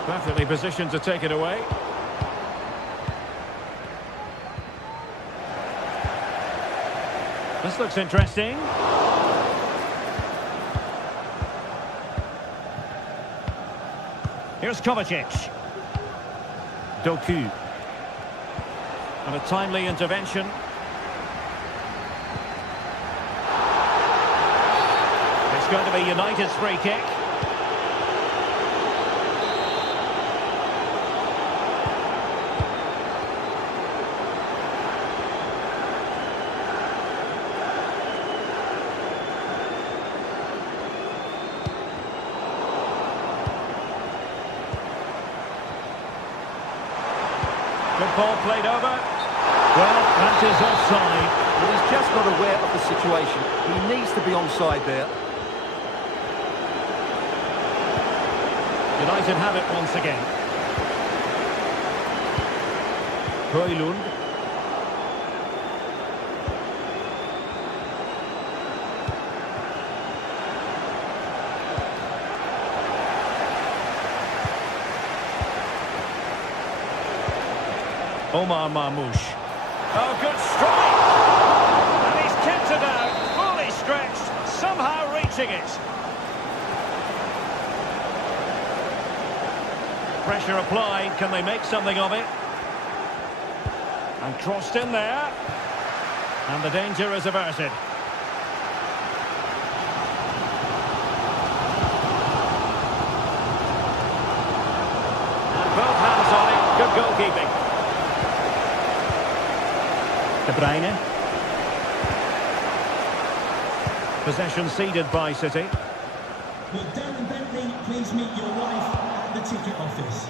Perfectly positioned to take it away. This looks interesting. Here's Kovacic. Doku. And a timely intervention. It's going to be United's free kick. Good ball played over. Well, that is offside. Well, he's just not aware of the situation. He needs to be onside there. United have it once again. Højlund. Omar Marmoush. Oh, good strike! And he's kept it out, fully stretched, somehow reaching it. Pressure applied, can they make something of it? And crossed in there. And the danger is averted. And both hands on it, good goalkeeping. De Bruyne. Possession ceded by City. Will Darren Bentley please meet your wife at the ticket office?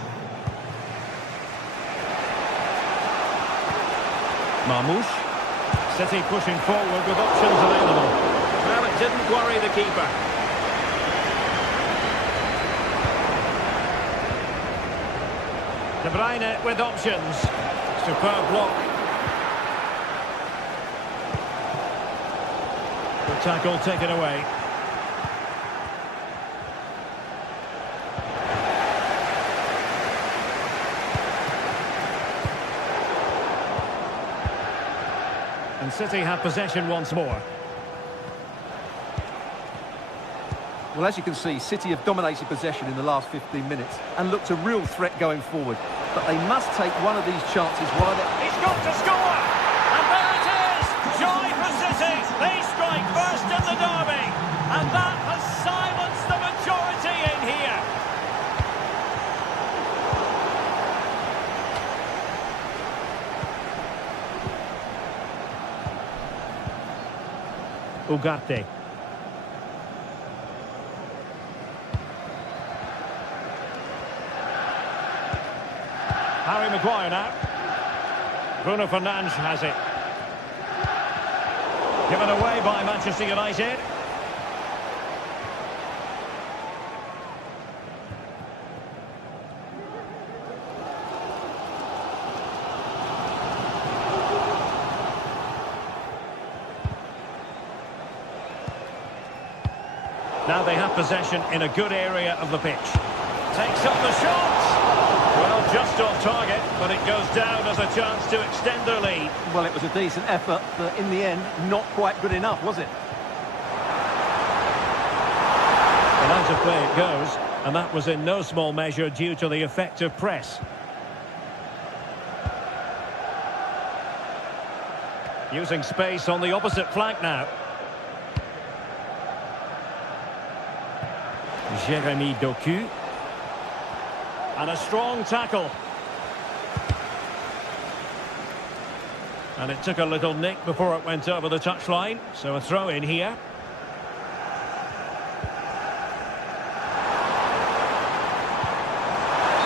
Marmoush. City pushing forward with options available. Well, it didn't worry the keeper. De Bruyne with options. Superb block. Tackle taken away. And City have possession once more. Well, as you can see, City have dominated possession in the last 15 minutes and looked a real threat going forward. But they must take one of these chances while they're... He's got to score! And there it is! Joy for City! They strike first in the derby! And that has silenced the majority in here! Ugarte. Harry Maguire now. Bruno Fernandes has it. Given away by Manchester United. Now they have possession in a good area of the pitch. Takes up the shot. Well, just off target, but it goes down as a chance to extend their lead. Well, it was a decent effort, but in the end, not quite good enough, was it? And out of play it goes, and that was in no small measure due to the effective press. Using space on the opposite flank now. Jérémy Doku. And a strong tackle. And it took a little nick before it went over the touchline. So a throw in here.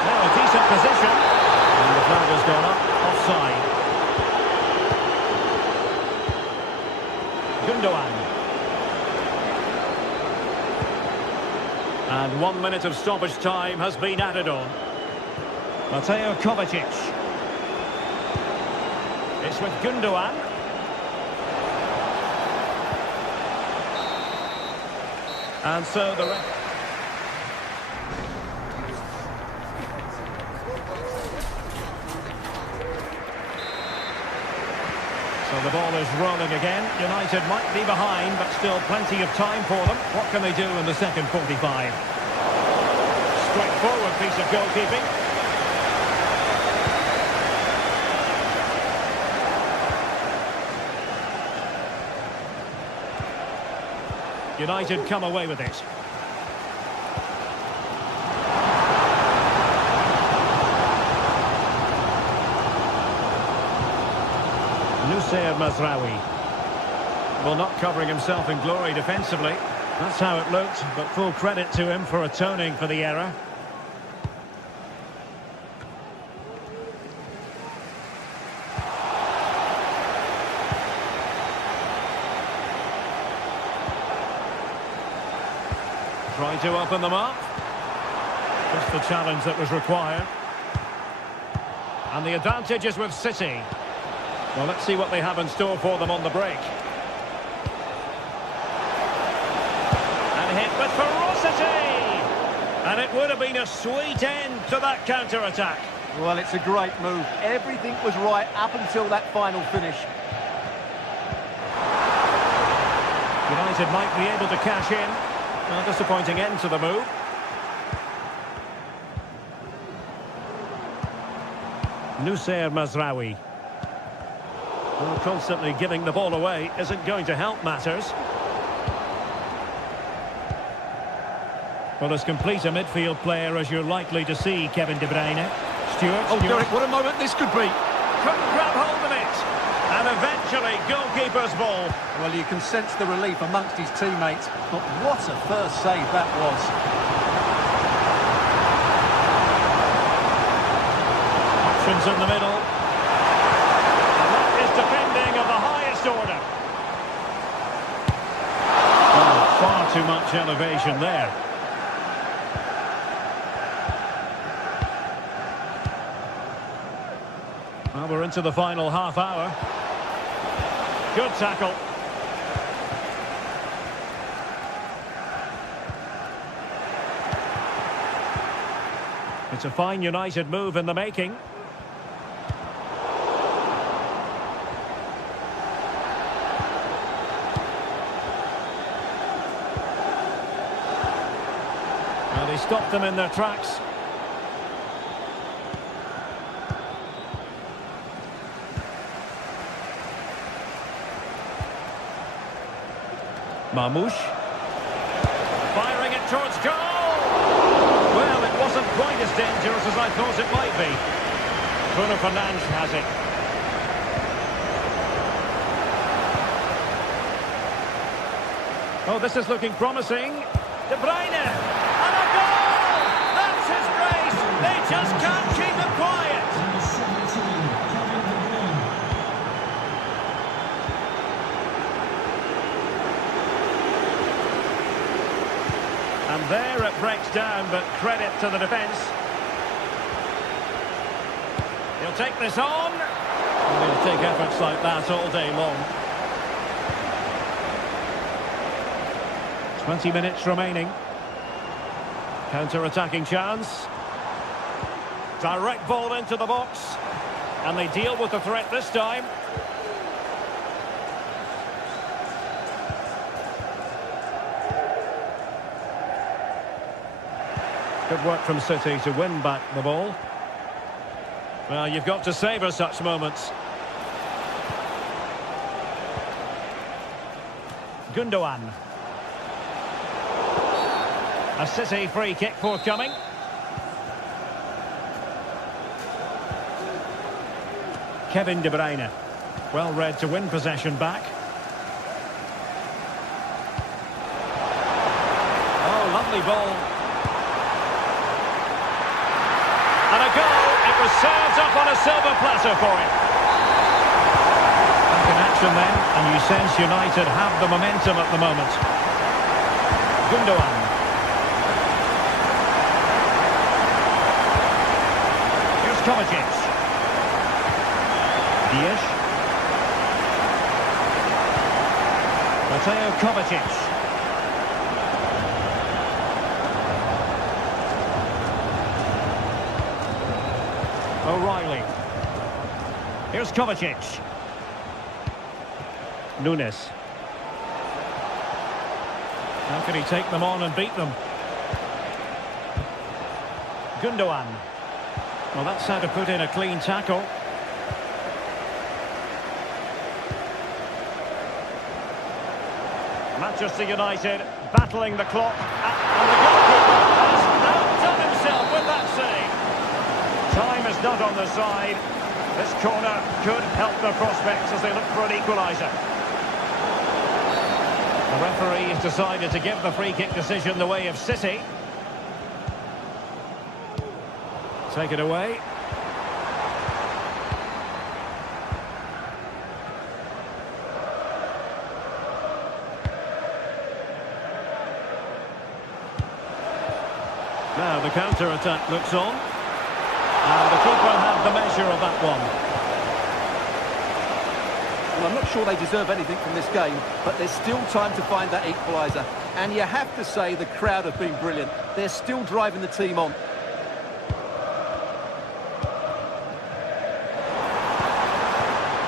Now a decent position. And the flag has gone up. Offside. Gundogan. And 1 minute of stoppage time has been added on. Mateo Kovacic. It's with Gundogan. And so the ball is rolling again. United might be behind, but still plenty of time for them. What can they do in the second 45? Straightforward piece of goalkeeping. United come away with it. Mazraoui. Well, not covering himself in glory defensively. That's how it looked, but full credit to him for atoning for the error. Trying to open them up. Just the challenge that was required. And the advantage is with City. Well, let's see what they have in store for them on the break. And hit with ferocity! And it would have been a sweet end to that counter-attack. Well, it's a great move. Everything was right up until that final finish. United might be able to cash in. A disappointing end to the move. Mazraoui. Well, constantly giving the ball away isn't going to help matters. Well, as complete a midfield player as you're likely to see, Kevin De Bruyne. Stuart. Derek, what a moment this could be. Couldn't grab hold of it. And eventually, goalkeeper's ball. Well, you can sense the relief amongst his teammates. But what a first save that was. Options in the middle. Defending of the highest order. Oh, far too much elevation there. Well, we're into the final half hour. Good tackle. It's a fine United move in the making. They stopped them in their tracks. Mamouche. Firing it towards goal! Well, it wasn't quite as dangerous as I thought it might be. Bruno Fernandes has it. Oh, this is looking promising. De Bruyne! Just can't keep it quiet. it breaks down, but credit to the defence. He'll take this on. And he'll take efforts like that all day long. 20 minutes remaining. Counter-attacking chance. Direct ball into the box. And they deal with the threat this time. Good work from City to win back the ball. Well, you've got to savour such moments. Gundogan. A City free kick forthcoming. Kevin De Bruyne. Well read to win possession back. Oh, lovely ball. And a goal. It was served up on a silver platter for him. Back in action then, and you sense United have the momentum at the moment. Gundogan. Here's Kovacic. Dias. Mateo Kovacic. O'Reilly. Here's Kovacic. Nunes. How can he take them on and beat them? Gundogan. Well, that's how to put in a clean tackle. Manchester United battling the clock, and the goalkeeper has outdone himself with that save. Time is not on the side. This corner could help their prospects as they look for an equaliser. The referee has decided to give the free kick decision the way of City. Take it away. Now the counter-attack looks on. And the keeper had the measure of that one. Well, I'm not sure they deserve anything from this game, but there's still time to find that equaliser. And you have to say the crowd have been brilliant. They're still driving the team on.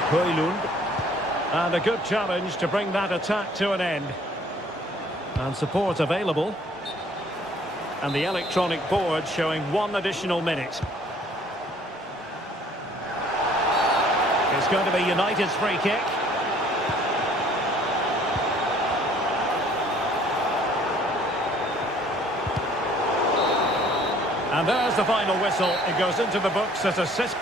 Højlund. And a good challenge to bring that attack to an end. And support available. And the electronic board showing 1 additional minute. It's going to be United's free kick. And there's the final whistle. It goes into the books as a City.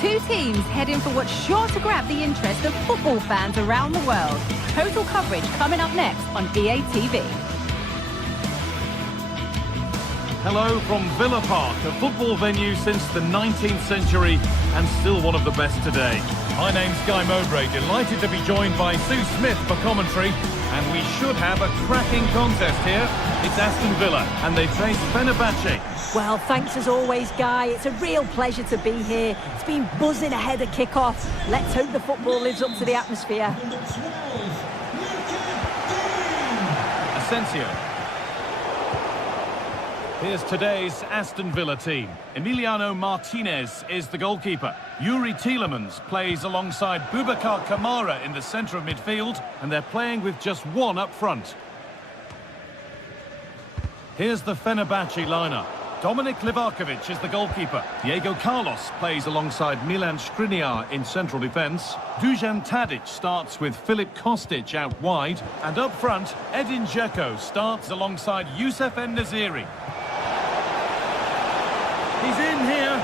Two teams heading for what's sure to grab the interest of football fans around the world. Total coverage coming up next on EA TV. Hello from Villa Park, a football venue since the 19th century and still one of the best today. My name's Guy Mowbray, delighted to be joined by Sue Smith for commentary, and we should have a cracking contest here. It's Aston Villa and they face Fenerbahce. Well, thanks as always, Guy. It's a real pleasure to be here. It's been buzzing ahead of kick-off. Let's hope the football lives up to the atmosphere. Asensio. Here's today's Aston Villa team. Emiliano Martinez is the goalkeeper. Yuri Tielemans plays alongside Boubacar Kamara in the centre of midfield, and they're playing with just one up front. Here's the Fenerbahce lineup. Dominik Livakovic is the goalkeeper. Diego Carlos plays alongside Milan Skriniar in central defence. Dusan Tadic starts with Filip Kostic out wide. And up front, Edin Dzeko starts alongside Youssef En-Nesyri. He's in here.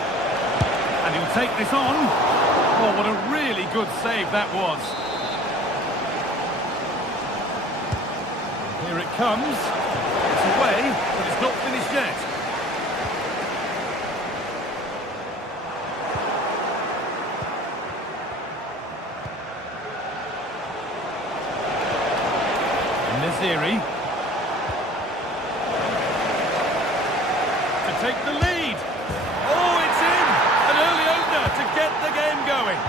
And he'll take this on. Oh, what a really good save that was. Here it comes. It's away, but it's not finished yet. En-Nesyri to take the lead. Oh, it's in! An early opener to get the game going.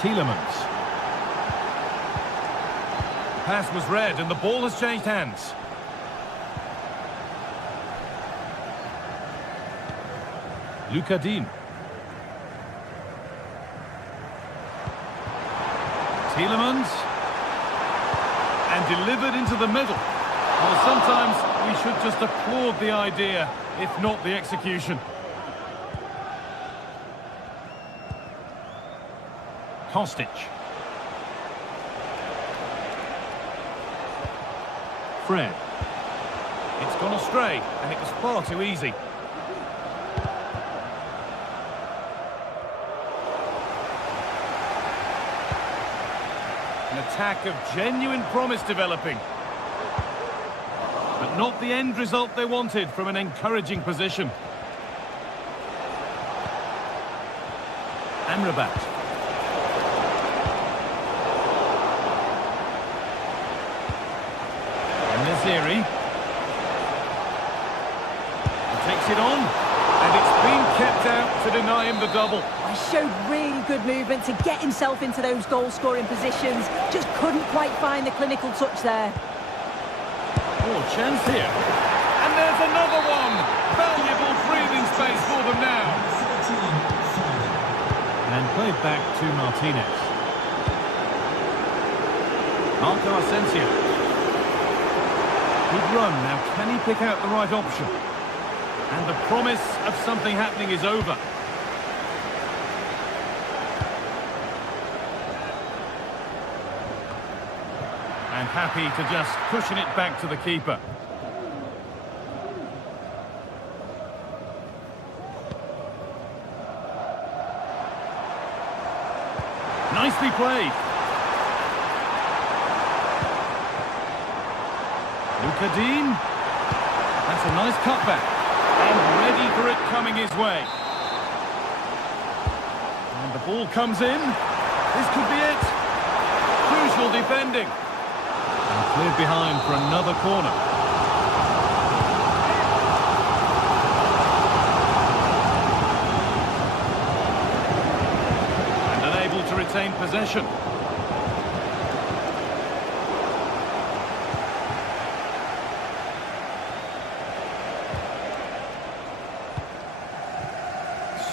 Tielemans. Pass was read and the ball has changed hands. Lucas Digne. Tielemans. And delivered into the middle. Well, sometimes we should just applaud the idea, if not the execution. Kostic. Fred. It's gone astray, and it was far too easy. An attack of genuine promise developing. But not the end result they wanted from an encouraging position. Amrabat. En-Nesyri. Takes it on, and it's been kept out to deny him the double. He showed really good movement to get himself into those goal-scoring positions. Just couldn't quite find the clinical touch there. Oh, chance here. And there's another one. Valuable breathing space for them now. And played back to Martinez. Marco Asensio. Good run. Now, can he pick out the right option? And the promise of something happening is over. And happy to just cushion it back to the keeper. Nicely played. Lucas Digne. That's a nice cutback. And ready for it coming his way. And the ball comes in. This could be it. Crucial defending. And cleared behind for another corner. And unable to retain possession.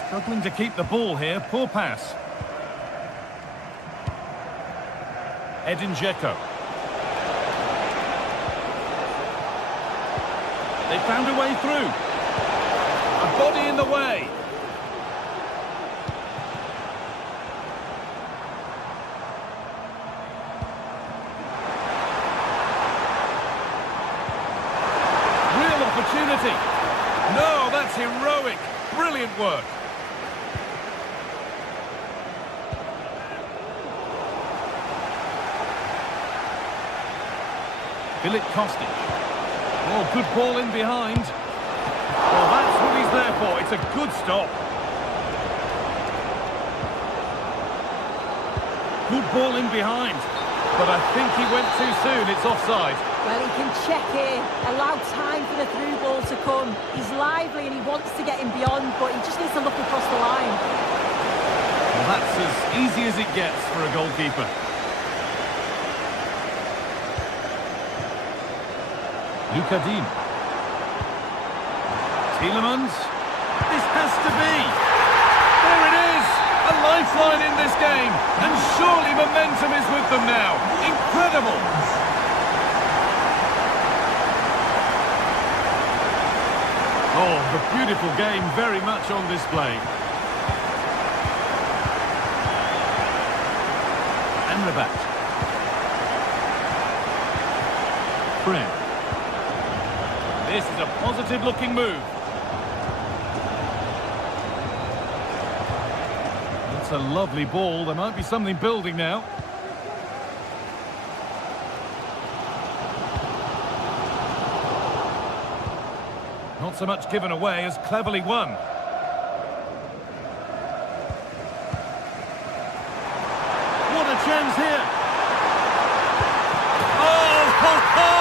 Struggling to keep the ball here. Poor pass. Edin Dzeko. They found a way through. A body in the way. Real opportunity. No, that's heroic. Brilliant work. Filip Kostic. Oh, good ball in behind. Well, that's what he's there for. It's a good stop. Good ball in behind. But I think he went too soon. It's offside. Well, he can check here, allow time for the through ball to come. He's lively and he wants to get him beyond, but he just needs to look across the line. Well, that's as easy as it gets for a goalkeeper. Lucadine. Tielemans. This has to be. There it is. A lifeline in this game. And surely momentum is with them now. Incredible. Oh, the beautiful game very much on display. Amrabat. Fred. This is a positive-looking move. That's a lovely ball. There might be something building now. Not so much given away as cleverly won. What a chance here! Oh, ho, ho!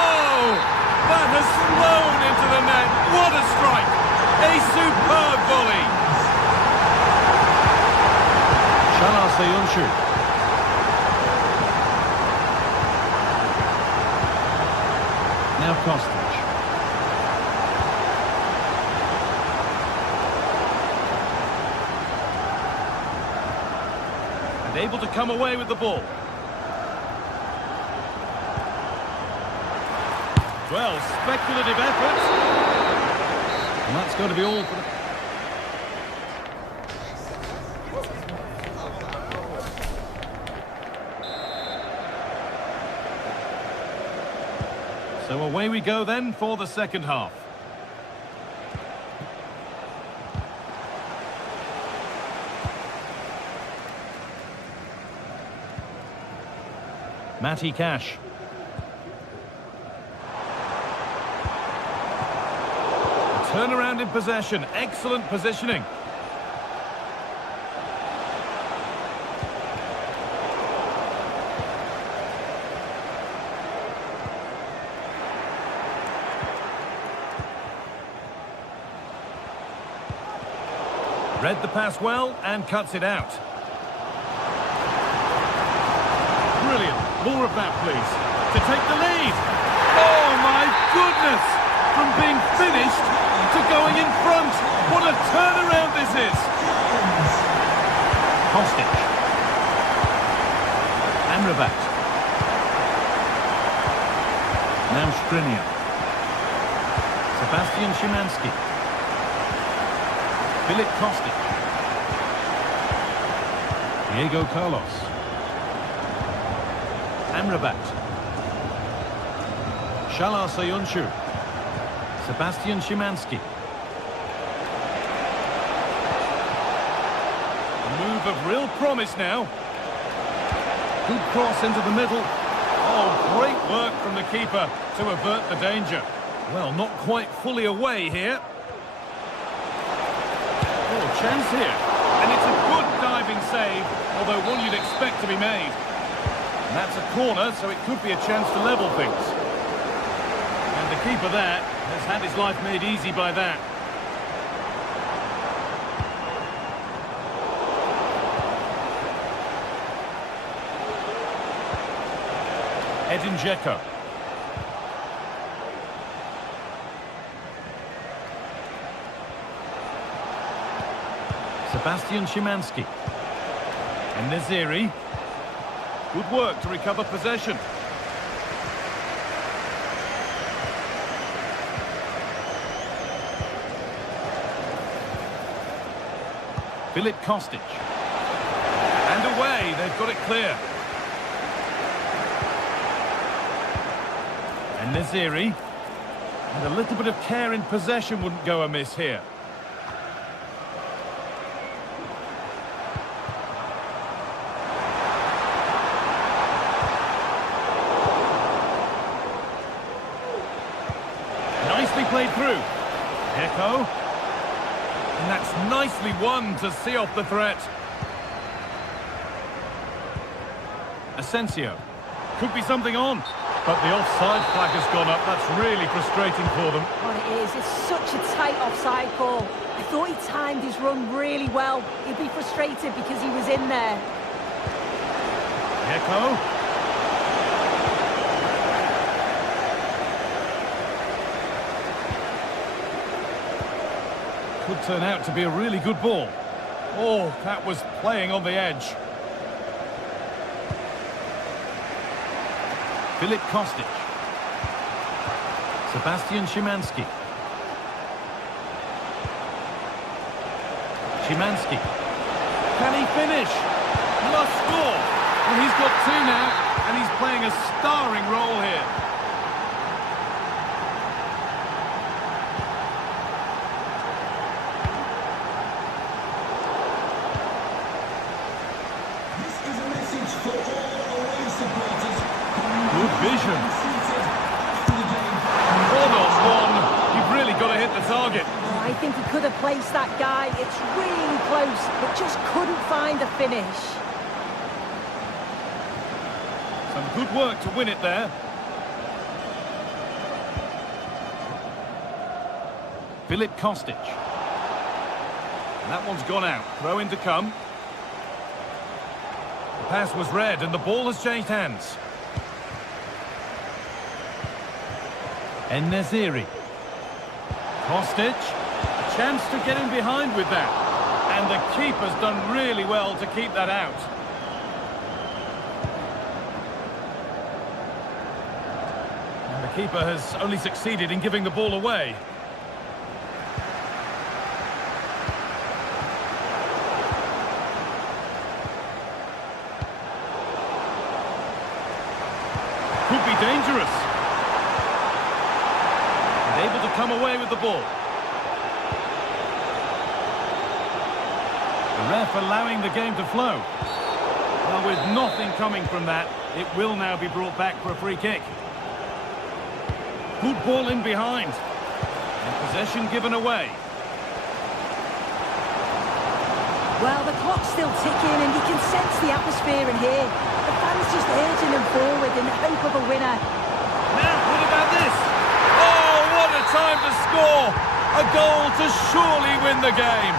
That has flown into the net. What a strike! A superb volley. Sayunshu. Now Kostic. And able to come away with the ball. Well, speculative effort. And that's going to be all for the... So away we go then for the second half. Matty Cash. Turnaround in possession. Excellent positioning. Read the pass well and cuts it out. Brilliant. More of that, please. To take the lead. Oh, my goodness! From being finished to going in front. What a turnaround this is. Kostic. Amrabat. Now Skriniar. Sebastian Szymanski. Filip Kostic. Diego Carlos. Amrabat. Shalar Sayunshu. Sebastian Szymanski. A move of real promise now. Good cross into the middle. Oh, great work from the keeper to avert the danger. Well, not quite fully away here. Oh, chance here. And it's a good diving save, although one you'd expect to be made. And that's a corner, so it could be a chance to level things. And the keeper there has had his life made easy by that. Edin Dzeko. Sebastian Szymanski. And Naziri. Good work to recover possession. Filip Kostic. And away, they've got it clear. And Naziri. And a little bit of care in possession wouldn't go amiss here. Nicely played through. Echo. And that's nicely won to see off the threat. Asensio. Could be something on. But the offside flag has gone up. That's really frustrating for them. Well, it is. It's such a tight offside call. I thought he timed his run really well. He'd be frustrated because he was in there. Echo. could turn out to be a really good ball. Oh, that was playing on the edge. Filip Kostic. Sebastian Szymanski. Szymanski. Can he finish? Must score. Well, he's got two now, and he's playing a starring role here. This is a message for all away supporters. Good vision. 1-on-1. You've really got to hit the target. I think he could have placed that guy. It's really close, but just couldn't find a finish. Some good work to win it there. Filip Kostic. And that one's gone out. Throw in to come. The pass was read and the ball has changed hands. En-Nesyri. Kostic. A chance to get in behind with that. And the keeper's done really well to keep that out. And the keeper has only succeeded in giving the ball away. Could be dangerous. And able to come away with the ball. The ref allowing the game to flow. Well, with nothing coming from that, it will now be brought back for a free kick. Good ball in behind. And possession given away. Well, the clock's still ticking and you can sense the atmosphere in here. The fans just urging them forward in the hope of a winner. Now, what about this? Oh, what a time to score! A goal to surely win the game.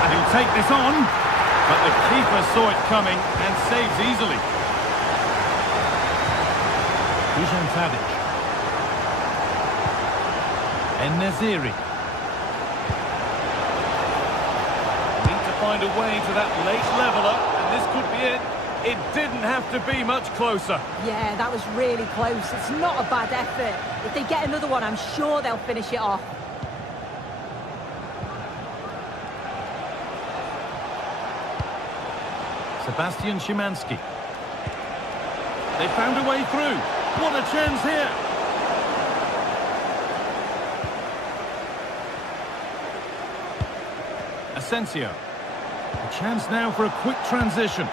And he'll take this on, but the keeper saw it coming and saves easily. Dusan Tadic. En-Nesyri. Need to find a way to that late leveller, and this could be it. It didn't have to be much closer. Yeah, that was really close. It's not a bad effort. If they get another one, I'm sure they'll finish it off. Sebastian Szymanski. They found a way through. What a chance here. Asensio. A chance now for a quick transition.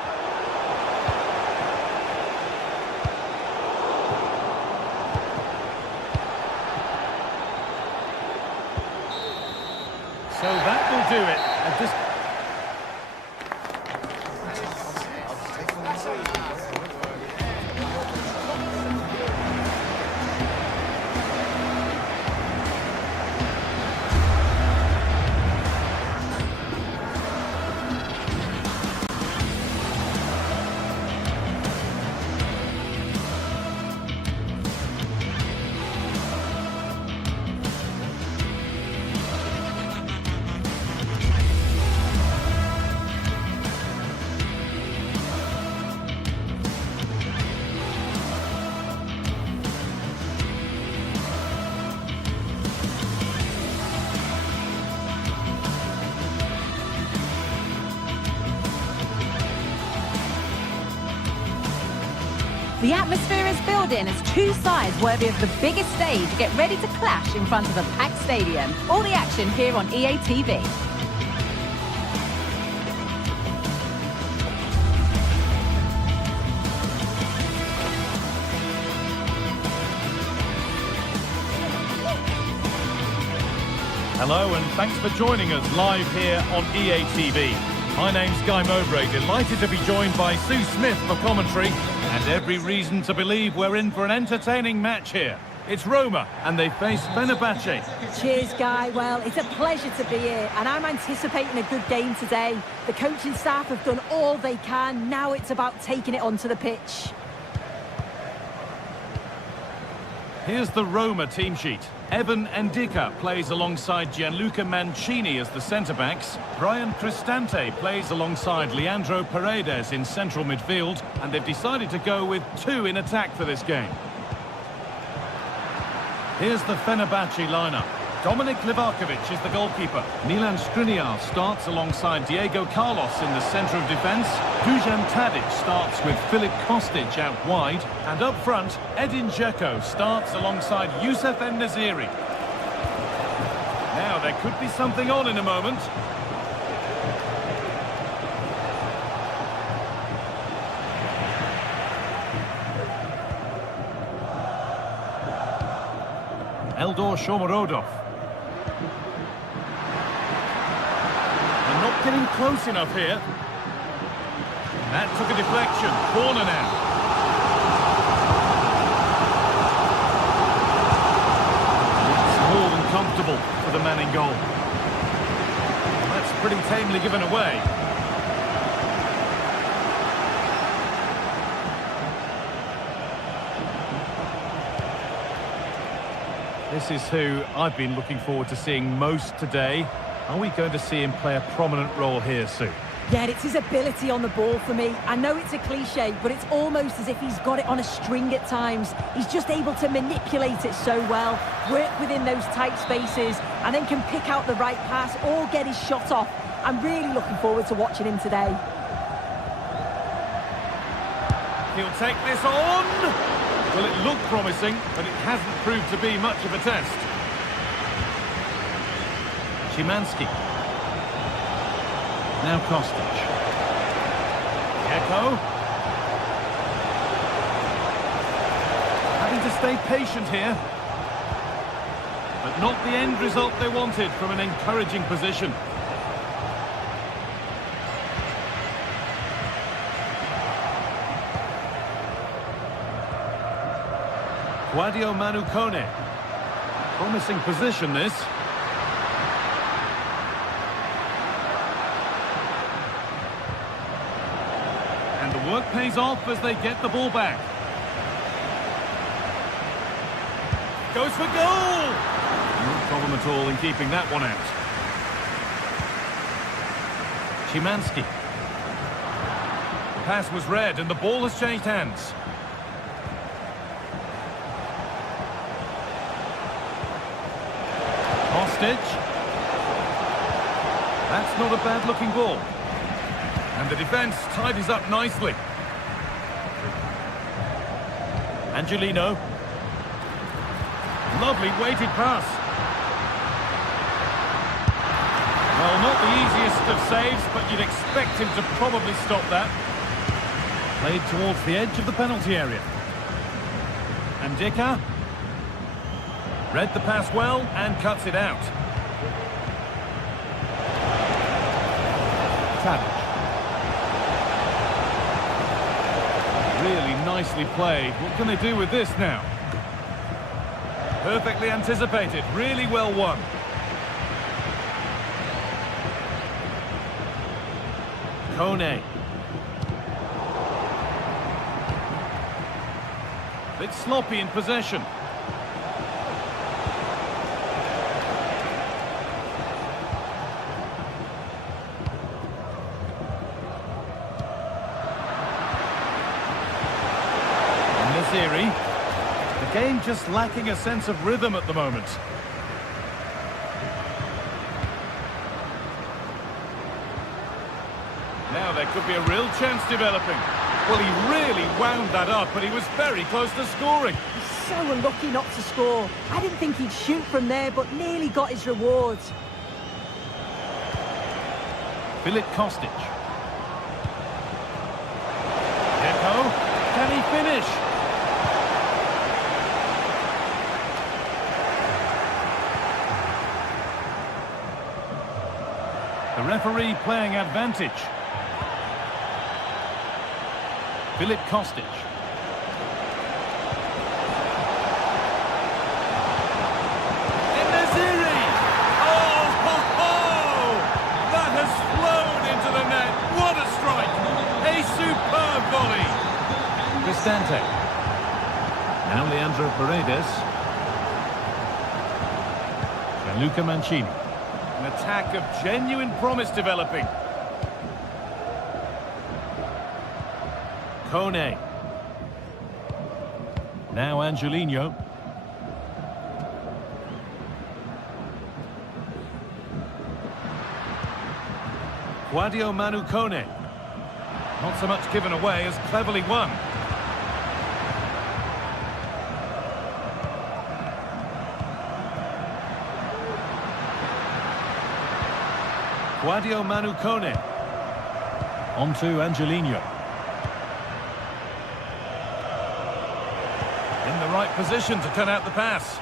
So that will do it. At this The atmosphere is building as two sides worthy of the biggest stage get ready to clash in front of a packed stadium. All the action here on EA TV. Hello and thanks for joining us live here on EA TV. My name's Guy Mowbray, delighted to be joined by Sue Smith for commentary, and every reason to believe we're in for an entertaining match here. It's Roma, and they face Fenerbahce. Cheers, Guy. Well, it's a pleasure to be here, and I'm anticipating a good game today. The coaching staff have done all they can. Now it's about taking it onto the pitch. Here's the Roma team sheet. Evan Ndika plays alongside Gianluca Mancini as the centre-backs. Brian Cristante plays alongside Leandro Paredes in central midfield. And they've decided to go with two in attack for this game. Here's the Fenerbahce lineup. Dominik Livakovic is the goalkeeper. Milan Skriniar starts alongside Diego Carlos in the centre of defence. Dusan Tadic starts with Filip Kostic out wide. And up front, Edin Dzeko starts alongside Youssef En-Nesyri. Now, there could be something on in a moment. Eldor Shomurodov. Not getting close enough here. That took a deflection. Corner now. It's more than comfortable for the man in goal. That's pretty tamely given away. This is who I've been looking forward to seeing most today. Are we going to see him play a prominent role here, Sue? Yeah, it's his ability on the ball for me. I know it's a cliche, but it's almost as if he's got it on a string at times. He's just able to manipulate it so well, work within those tight spaces, and then can pick out the right pass or get his shot off. I'm really looking forward to watching him today. He'll take this on. Well, it looked promising, but it hasn't proved to be much of a test. Szymanski. Now Kostic. Dzeko. Having to stay patient here. But not the end result they wanted from an encouraging position. Guadio Manu Kone. Promising position, this. And the work pays off as they get the ball back. Goes for goal! No problem at all in keeping that one out. Szymanski. The pass was read and the ball has changed hands. Kostic. That's not a bad-looking ball. And the defence tidies up nicely. Angelino. Lovely weighted pass. Well, not the easiest of saves, but you'd expect him to probably stop that. Played towards the edge of the penalty area. Ndika. Read the pass well and cuts it out. Tadic. Really nicely played. What can they do with this now? Perfectly anticipated. Really well won. Kone. Bit sloppy in possession. The game just lacking a sense of rhythm at the moment. Now there could be a real chance developing. Well, he really wound that up, but he was very close to scoring. He's so unlucky not to score. I didn't think he'd shoot from there, but nearly got his rewards. Filip Kostic. Dzeko. Can he finish? The referee playing advantage. Filip Kostic. En-Nesyri! Oh, ho, ho! That has flown into the net. What a strike! A superb volley. Cristante. Now Leandro Paredes. Luca Mancini. An attack of genuine promise developing. Kone. Now Angelino. Guadio Manu Kone. Not so much given away as cleverly won. Guadio Manu Kone. On to Angelino. In the right position to cut out the pass.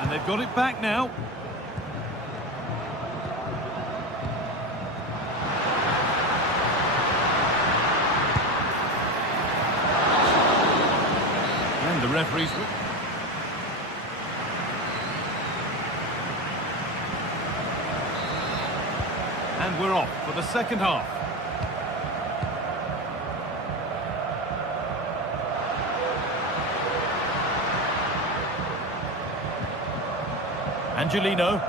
And they've got it back now. And the referee's... And we're off for the second half. Angelino.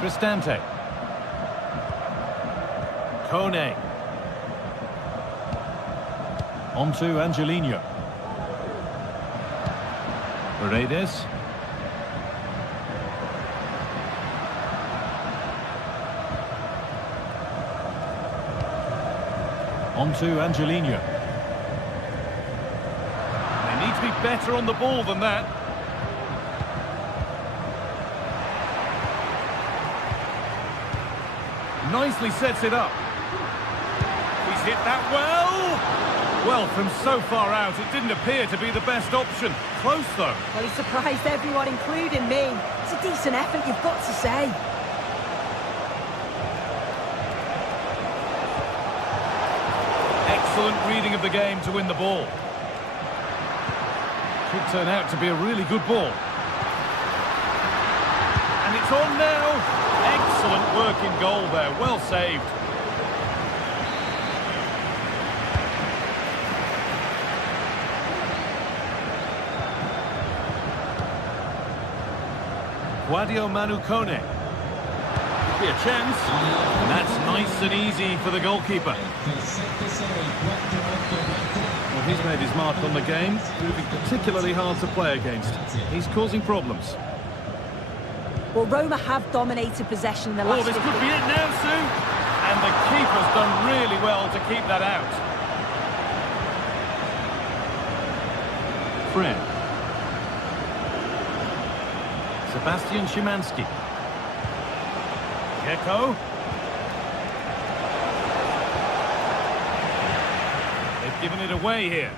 Cristante. Kone. On to Angelino. Paredes. On to Angelino. They need to be better on the ball than that. Nicely sets it up. He's hit that well. Well, from so far out, it didn't appear to be the best option. Close, though. Well, he surprised everyone, including me. It's a decent effort, you've got to say. Excellent reading of the game to win the ball. Could turn out to be a really good ball. And it's on now. Excellent work in goal there. Well saved. Guadio Manu Kone. Could be a chance. And that's nice and easy for the goalkeeper. Well, he's made his mark on the game, proving particularly hard to play against. He's causing problems. Well, Roma have dominated possession in the last... Oh, this could be it now, Sue. And the keeper's done really well to keep that out. Fred. Sebastian Szymanski. Dzeko. They've given it away here.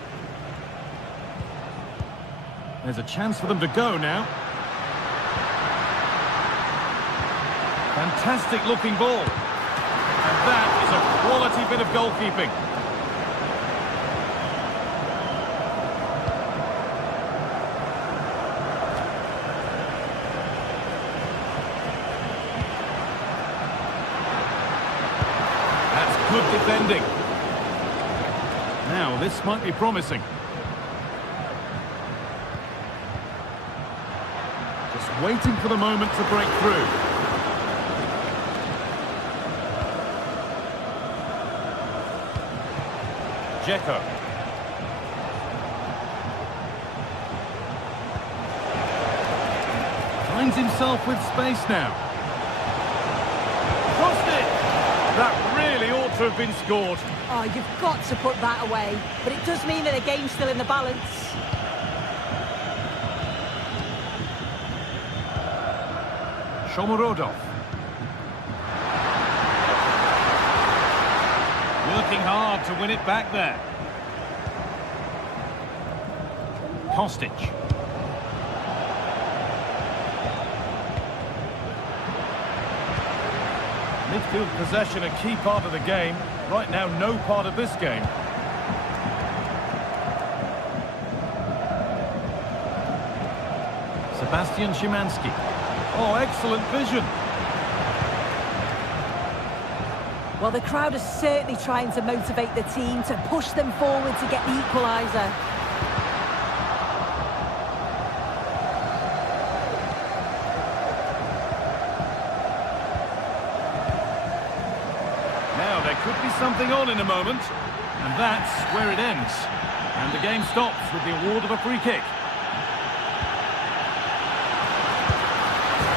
There's a chance for them to go now. Fantastic looking ball. And that is a quality bit of goalkeeping. That's good defending. Now this might be promising. Just waiting for the moment to break through. Dzeko. Finds himself with space now. Crossed it! That really ought to have been scored. Oh, you've got to put that away. But it does mean that the game's still in the balance. Shomurodov. Working hard to win it back there. Kostic. Midfield possession a key part of the game. Right now, no part of this game. Sebastian Szymanski. Oh, excellent vision. Well, the crowd are certainly trying to motivate the team to push them forward to get the equaliser. Now, there could be something on in a moment, and that's where it ends. And the game stops with the award of a free kick.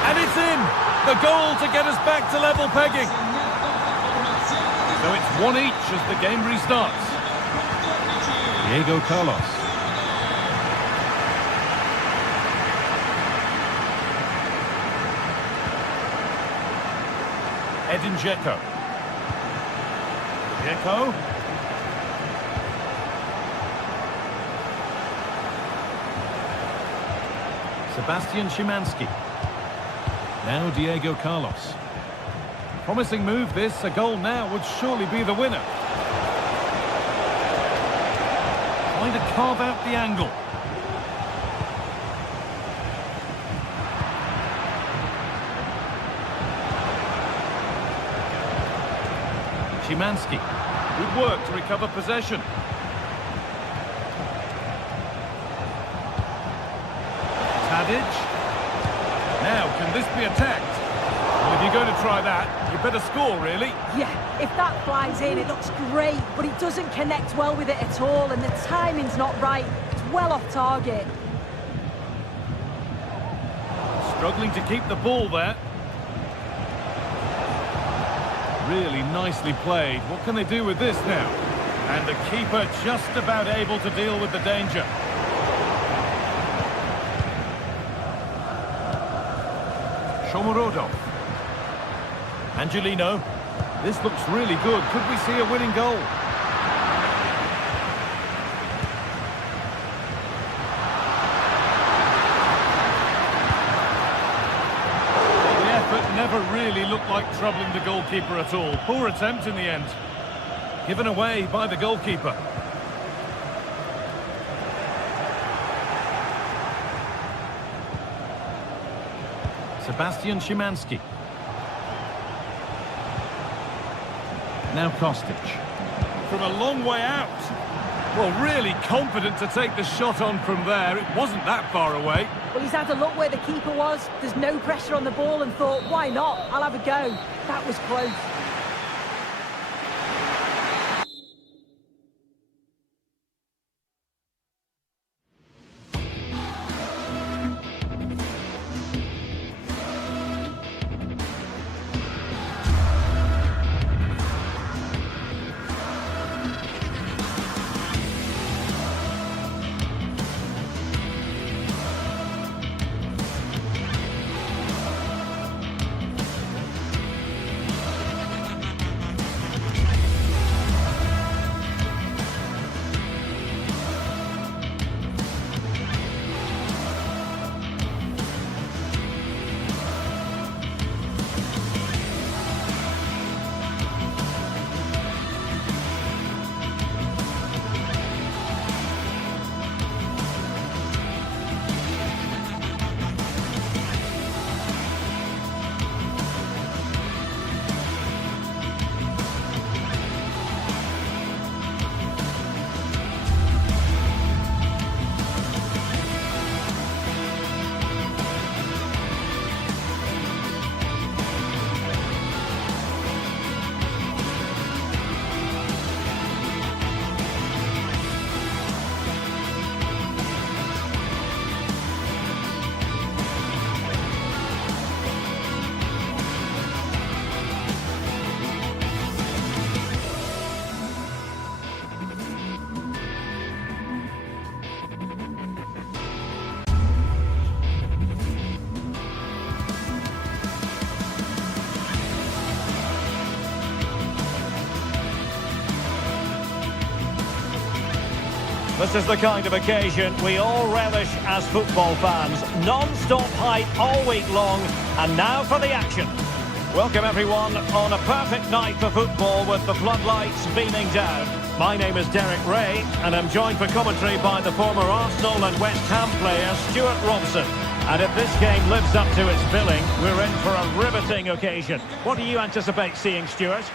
And it's in! The goal to get us back to level pegging. So it's 1 each as the game restarts. Diego Carlos. Edin Dzeko. Dzeko. Sebastian Szymanski. Now Diego Carlos. Promising move this, a goal now would surely be the winner. Trying to carve out the angle. Szymanski. Good work to recover possession. Tadic. Now, can this be attacked? Well, if you're going to try that, you better score, really. Yeah, if that flies in, it looks great, but it doesn't connect well with it at all, and the timing's not right. It's well off target. Struggling to keep the ball there. Really nicely played. What can they do with this now? And the keeper just about able to deal with the danger. Shomurodov. Angelino. This looks really good. Could we see a winning goal? The effort never really looked like troubling the goalkeeper at all. Poor attempt in the end. Given away by the goalkeeper. Sebastian Szymanski. Now Kostic. From a long way out. Well, really confident to take the shot on from there. It wasn't that far away. Well, he's had a look where the keeper was. There's no pressure on the ball and thought, why not? I'll have a go. That was close. This is the kind of occasion we all relish as football fans. Non-stop hype all week long, and now for the action. Welcome everyone on a perfect night for football with the floodlights beaming down. My name is Derek Ray, and I'm joined for commentary by the former Arsenal and West Ham player Stuart Robson. And if this game lives up to its billing, we're in for a riveting occasion. What do you anticipate seeing, Stuart?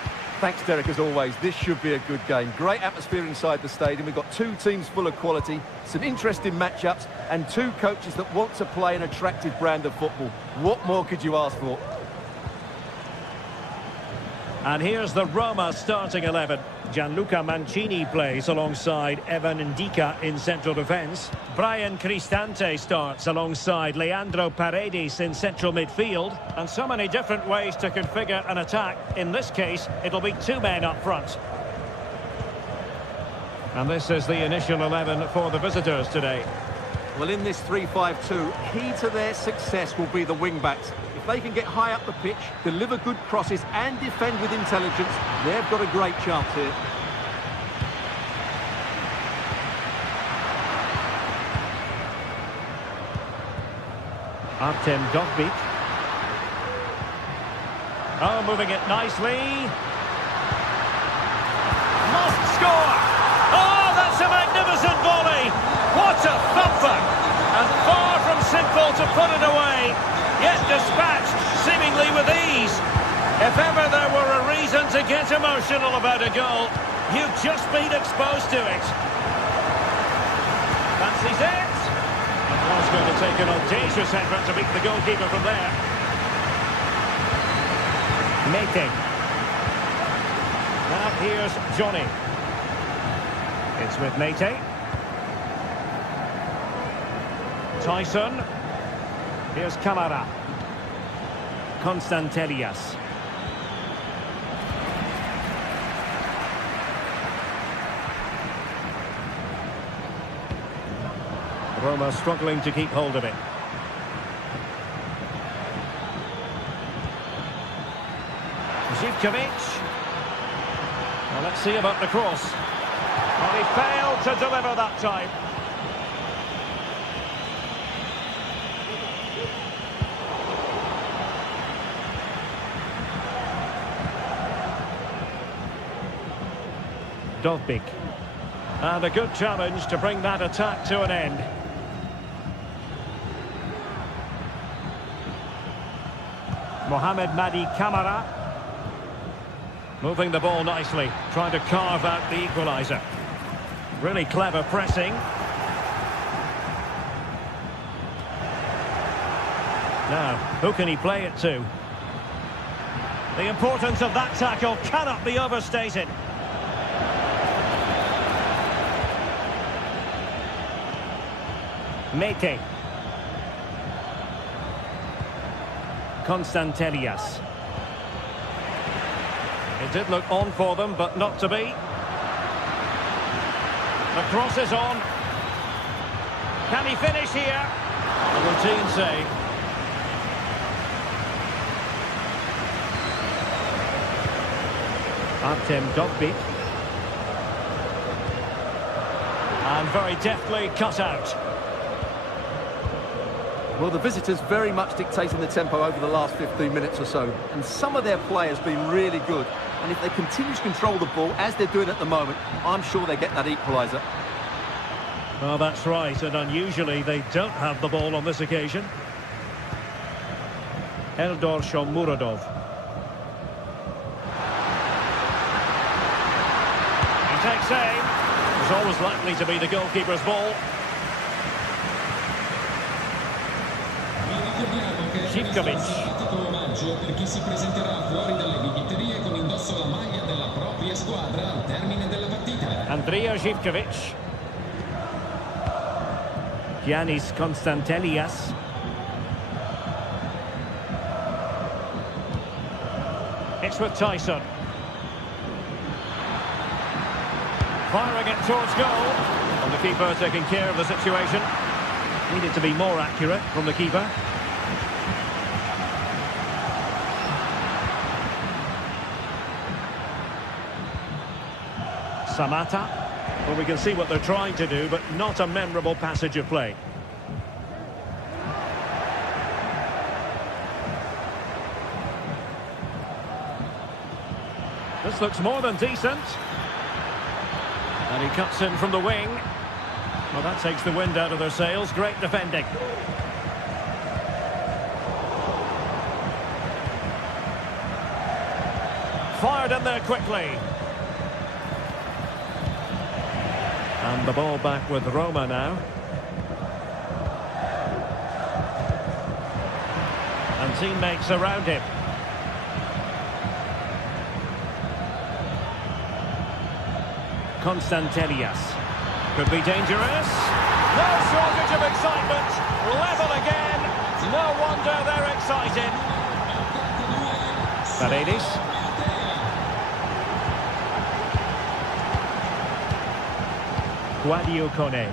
Thanks, Derek, as always. This should be a good game. Great atmosphere inside the stadium. We've got two teams full of quality, some interesting matchups, and two coaches that want to play an attractive brand of football. What more could you ask for? And here's the Roma starting 11. Gianluca Mancini plays alongside Evan Ndika in central defence. Brian Cristante starts alongside Leandro Paredes in central midfield. And so many different ways to configure an attack. In this case, it'll be two men up front. And this is the initial 11 for the visitors today. Well, in this 3-5-2, key to their success will be the wing-backs. If they can get high up the pitch, deliver good crosses and defend with intelligence, they've got a great chance here. Artem Dovbyk. Oh, moving it nicely. Must score! Oh, that's a magnificent volley! What a thumper! And far from simple to put it away, yet dispatched seemingly with ease. If ever there were a reason to get emotional about a goal, you've just been exposed to it. Fancies it? Was going to take an audacious effort to beat the goalkeeper from there. Mete. Now here's Johnny. It's with Mete. Tyson. Here's Camara. Constantelias. Roma struggling to keep hold of it. Zivkovic. Well, let's see about the cross. Well, he failed to deliver that time. Dovbyk. And a good challenge to bring that attack to an end. Mohamed Madi Camara. Moving the ball nicely, trying to carve out the equaliser. Really clever pressing. Now, who can he play it to? The importance of that tackle cannot be overstated. Mete. Constantelias. It did look on for them, but not to be. The cross is on. Can he finish here? A routine save. Artem Dovbyk. And very deftly cut out. Well, the visitors very much dictating the tempo over the last 15 minutes or so. And some of their players been really good. And if they continue to control the ball, as they're doing at the moment, I'm sure they get that equaliser. Well, that's right. And unusually, they don't have the ball on this occasion. Eldor Shomurodov. He takes aim. It's always likely to be the goalkeeper's ball. Zivkovic. Per chi si presenterà fuori dalle biglietterie con indosso la maglia della propria squadra al termine della partita. Andrea Zivkovic. Giannis Constantelias. It's with Tyson. Firing it towards goal. And the keeper taking care of the situation. Needed to be more accurate from the keeper. Samata. Well, we can see what they're trying to do, but not a memorable passage of play. This looks more than decent. And he cuts in from the wing. Well, that takes the wind out of their sails. Great defending. Fired in there quickly. And the ball back with Roma now. And teammates around him. Constantelias. Could be dangerous. No shortage of excitement. Level again. No wonder they're excited. Paredes. Guadio Kone.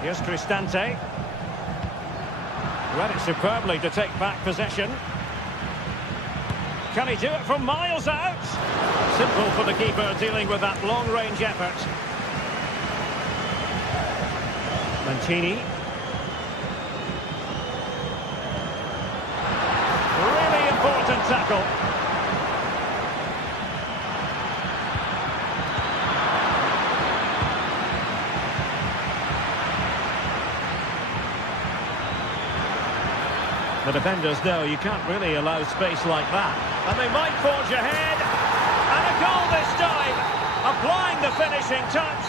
Here's Cristante. Read it superbly to take back possession. Can he do it from miles out? Simple for the keeper dealing with that long-range effort. Mancini. Really important tackle. The defenders know you can't really allow space like that. And they might forge ahead. And a goal this time. Applying the finishing touch.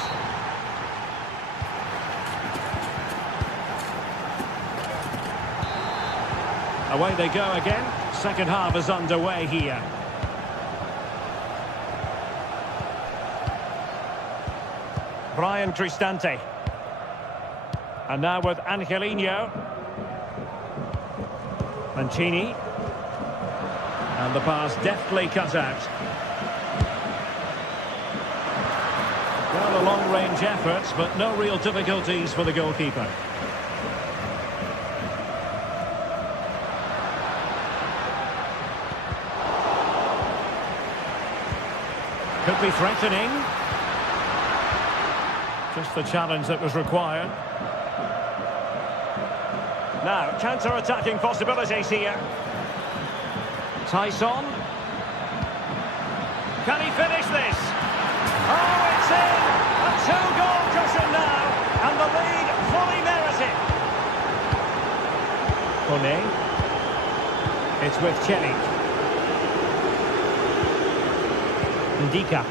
Away they go again. Second half is underway here. Brian Cristante. And now with Angelino. Mancini. And the pass deftly cut out. Well, a long-range effort, but no real difficulties for the goalkeeper. Could be threatening. Just the challenge that was required. Now, counter-attacking possibilities here. Tyson. Can he finish this? Oh, it's in! A two-goal cushion now, and the lead fully merited. Kone. It's with Chelik. Ndika.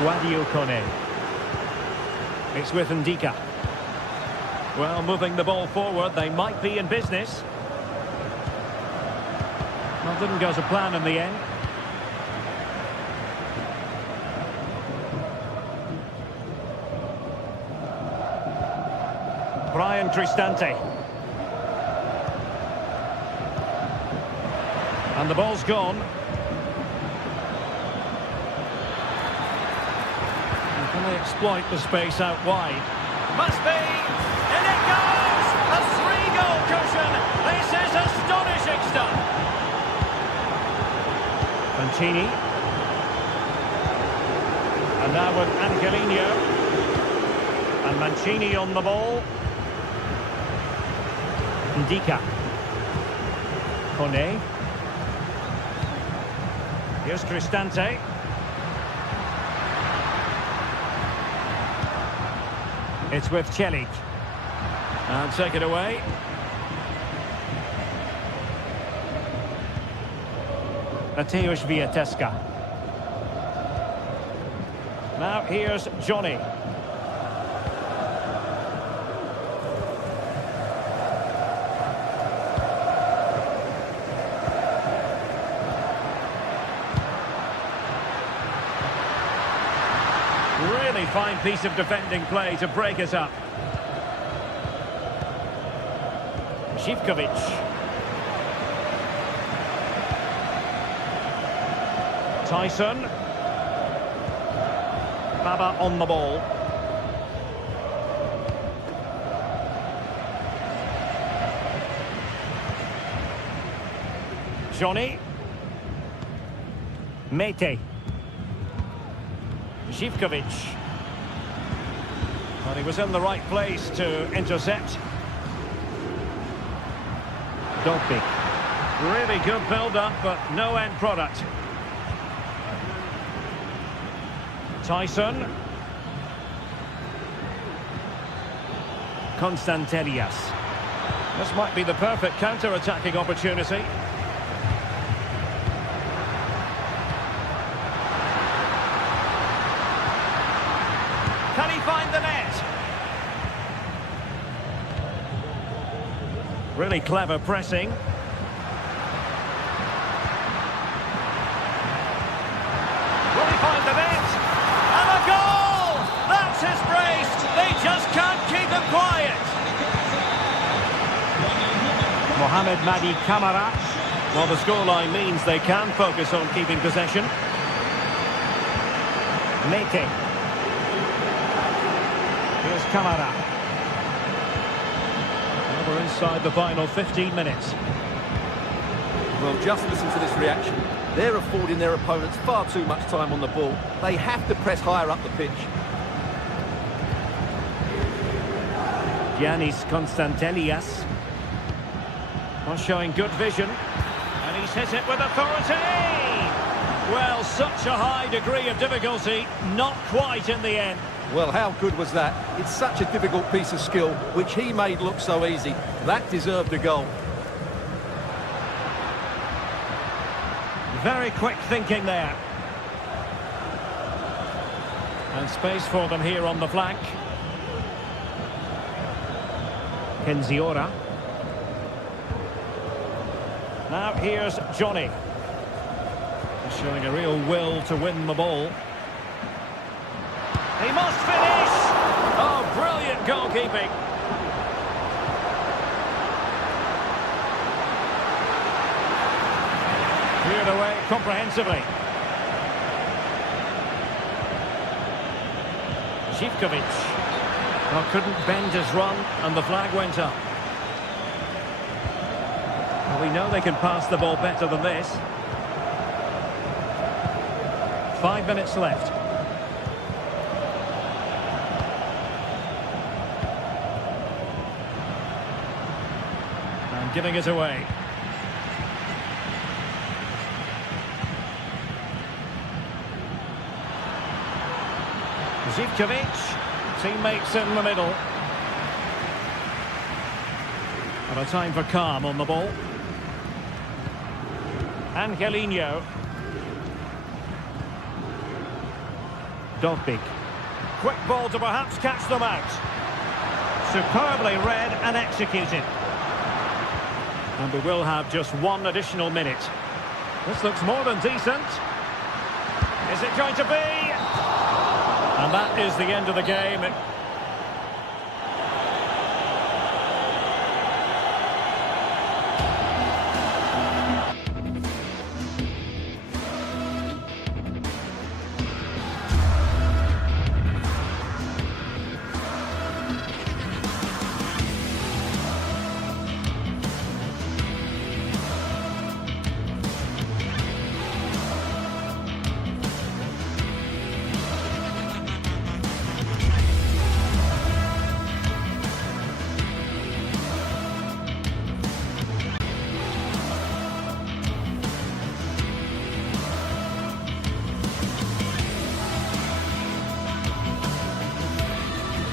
Guadio Kone. It's with Ndika. Well, moving the ball forward, they might be in business. Well, didn't go to plan in the end. Brian Cristante. And the ball's gone. And can they exploit the space out wide? Must be! In it goes! A three-goal cushion! This is astonishing stuff! Mancini. And now with Angelino. And Mancini on the ball. Ndika. Kone. Here's Cristante. It's with Chelik. And take it away. Mateusz Wiateska. Now here's Johnny. Really fine piece of defending play to break us up. Zivkovic. Tyson. Baba on the ball. Johnny. Mete. Zivkovic. Well, he was in the right place to intercept. Dolby. Really good build-up, but no end product. Tyson. Constantelias. This might be the perfect counter-attacking opportunity. Really clever pressing. Will he find the net? And a goal! That's his brace! They just can't keep him quiet. Mohamed Madi Camara. Well, the scoreline means they can focus on keeping possession. Making. Here's Camara. Well, we're inside the final 15 minutes. Well, just listen to this reaction. They're affording their opponents far too much time on the ball. They have to press higher up the pitch. Giannis Constantelias. Well, showing good vision. And he's hit it with authority! Well, such a high degree of difficulty, not quite in the end. Well, how good was that? It's such a difficult piece of skill, which he made look so easy. That deserved a goal. Very quick thinking there. And space for them here on the flank. Kenziora. Now here's Johnny. He's showing a real will to win the ball. He must finish! Oh, brilliant goalkeeping. Cleared away comprehensively. Zivkovic. Well, couldn't bend his run, and the flag went up. Well, we know they can pass the ball better than this. 5 minutes left. And giving it away. Zivkovic, teammates in the middle. And a time for calm on the ball. Angelino. Dovbik. Quick ball to perhaps catch them out. Superbly read and executed. And we will have just one additional minute. This looks more than decent. Is it going to be? And that is the end of the game.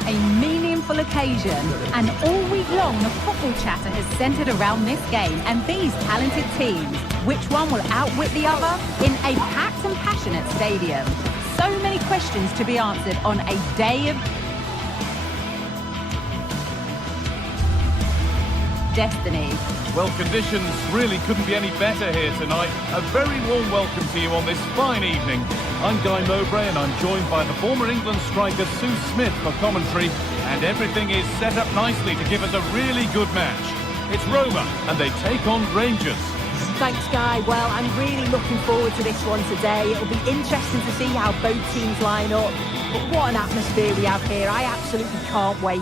A meaningful occasion, and all week long the football chatter has centred around this game and these talented teams. Which one will outwit the other in a packed and passionate stadium? So many questions to be answered on a day of destiny. Well, conditions really couldn't be any better here tonight. A very warm welcome to you on this fine evening. I'm Guy Mowbray and I'm joined by the former England striker Sue Smith for commentary, and everything is set up nicely to give us a really good match. It's Roma and they take on Rangers. Thanks, Guy. Well, I'm really looking forward to this one today. It'll be interesting to see how both teams line up. But what an atmosphere we have here. I absolutely can't wait.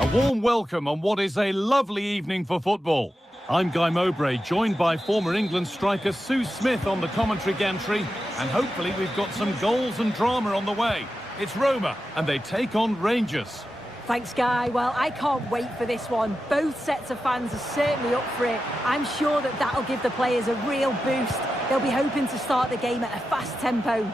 A warm welcome on what is a lovely evening for football. I'm Guy Mowbray, joined by former England striker Sue Smith on the commentary gantry, and hopefully we've got some goals and drama on the way. It's Roma, and they take on Rangers. Thanks, Guy. Well, I can't wait for this one. Both sets of fans are certainly up for it. I'm sure that that'll give the players a real boost. They'll be hoping to start the game at a fast tempo.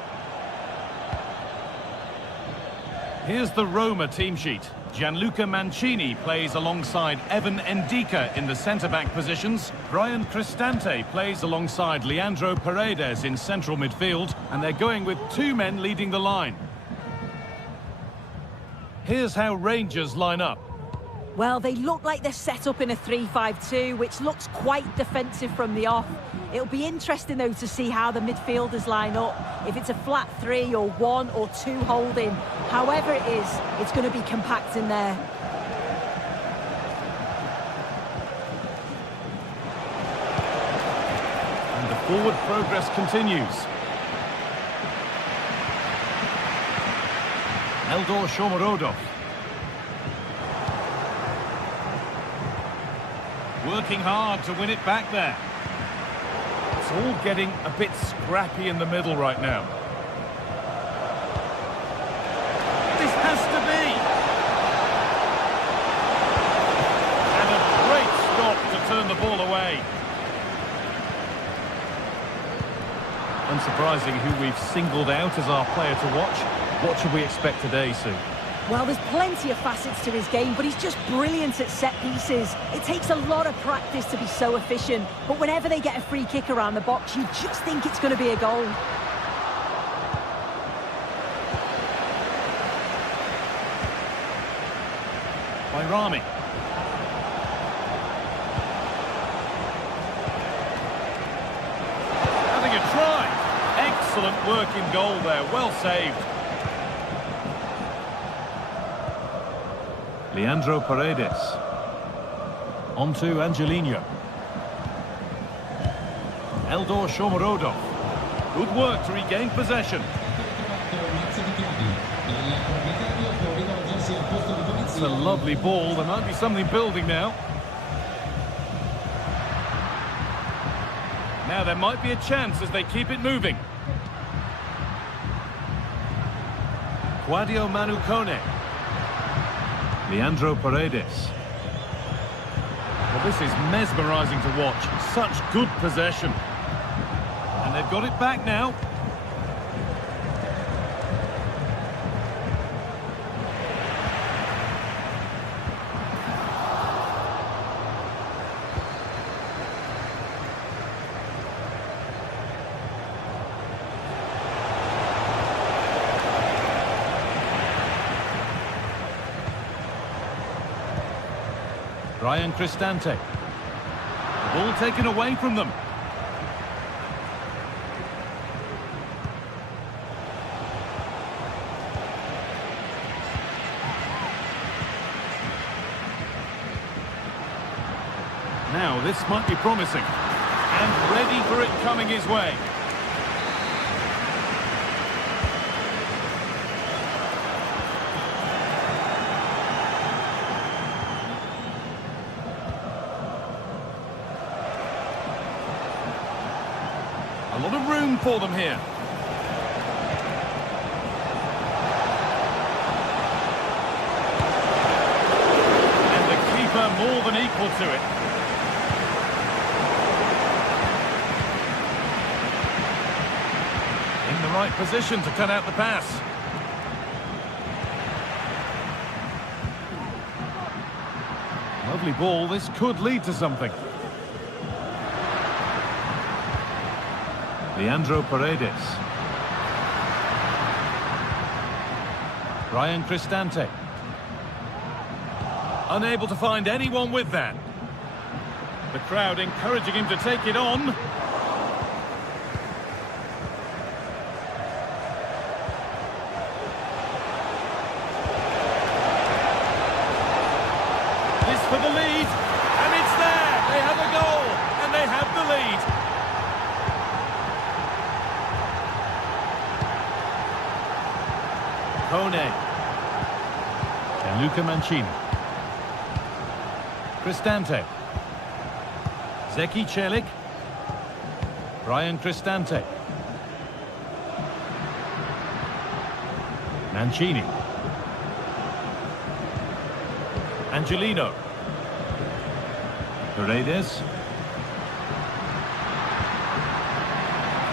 Here's the Roma team sheet. Gianluca Mancini plays alongside Evan Ndika in the centre-back positions. Brian Cristante plays alongside Leandro Paredes in central midfield. And they're going with 2 men leading the line. Here's how Rangers line up. Well, they look like they're set up in a 3-5-2, which looks quite defensive from the off. It'll be interesting, though, to see how the midfielders line up. If it's a flat 3 or 1 or 2 holding. However it is, it's going to be compact in there. And the forward progress continues. Eldor Shomorodov. Working hard to win it back there. It's all getting a bit scrappy in the middle right now. This has to be! And a great stop to turn the ball away. Unsurprising who we've singled out as our player to watch. What should we expect today, Sue? Well, there's plenty of facets to his game, but he's just brilliant at set pieces. It takes a lot of practice to be so efficient, but whenever they get a free kick around the box, you just think it's going to be a goal. Rami. Having a try. Excellent work in goal there. Well saved. Leandro Paredes. On to Angelino. Eldor Shomorodov. Good work to regain possession. It's a lovely ball. There might be something building now. Now there might be a chance as they keep it moving. Quadio Manukone. Leandro Paredes. Well, this is mesmerising to watch. Such good possession. And they've got it back now. Brian Cristante. The ball taken away from them. Now this might be promising. And ready for it coming his way. A lot of room for them here. And the keeper more than equal to it. In the right position to cut out the pass. Lovely ball. This could lead to something. Leandro Paredes. Brian Cristante. Unable to find anyone with that. The crowd encouraging him to take it on. This for the lead. And it's there. They have a goal. And they have the lead. Kone. Gianluca Mancini. Cristante. Zeki Celik. Brian Cristante. Mancini. Angelino. Paredes.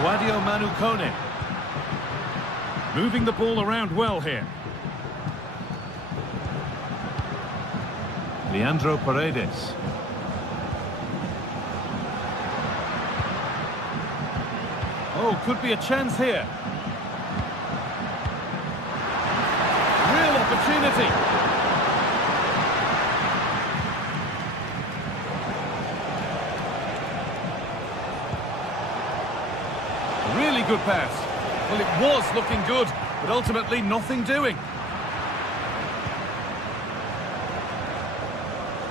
Guadio Manu Kone. Moving the ball around well here. Leandro Paredes. Oh, could be a chance here. Real opportunity. Really good pass. Well, it was looking good, but ultimately nothing doing.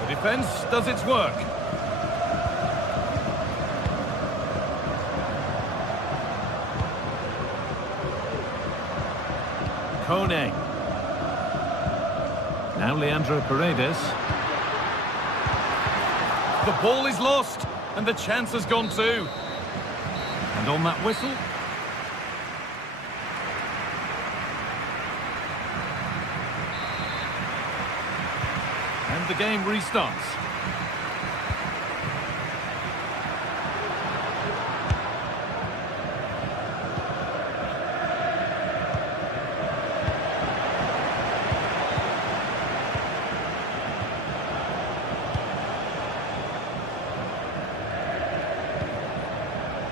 The defence does its work. Kone. Now Leandro Paredes. The ball is lost, and the chance has gone too. And on that whistle... and the game restarts.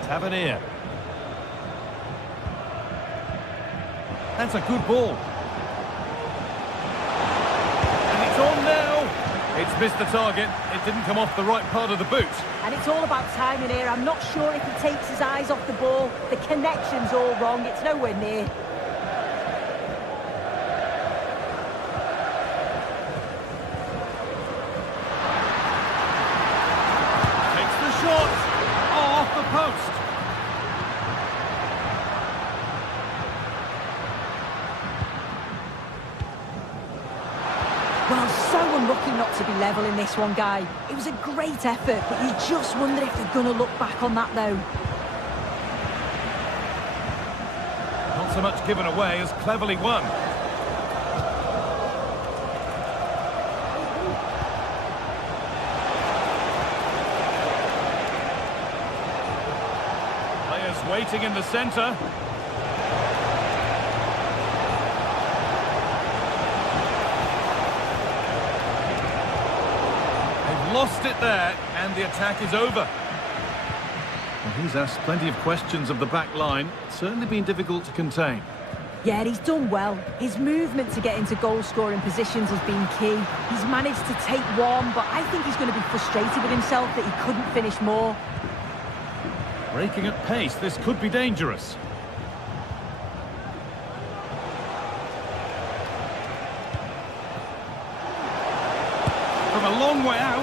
Tavernier. That's a good ball. And it's on now. It's missed the target. It didn't come off the right part of the boot. And it's all about timing here. I'm not sure if he takes his eyes off the ball. The connection's all wrong. It's nowhere near. Takes the shot. Oh, off the post. Well, so unlucky not to be level in this one, Guy. It was a great effort, but you just wonder if they're going to look back on that, though. Not so much given away as cleverly won. Players waiting in the centre. Lost it there, and the attack is over. Well, he's asked plenty of questions of the back line. It's certainly been difficult to contain. Yeah, he's done well. His movement to get into goal-scoring positions has been key. He's managed to take one, but I think he's going to be frustrated with himself that he couldn't finish more. Breaking at pace, this could be dangerous. From a long way out,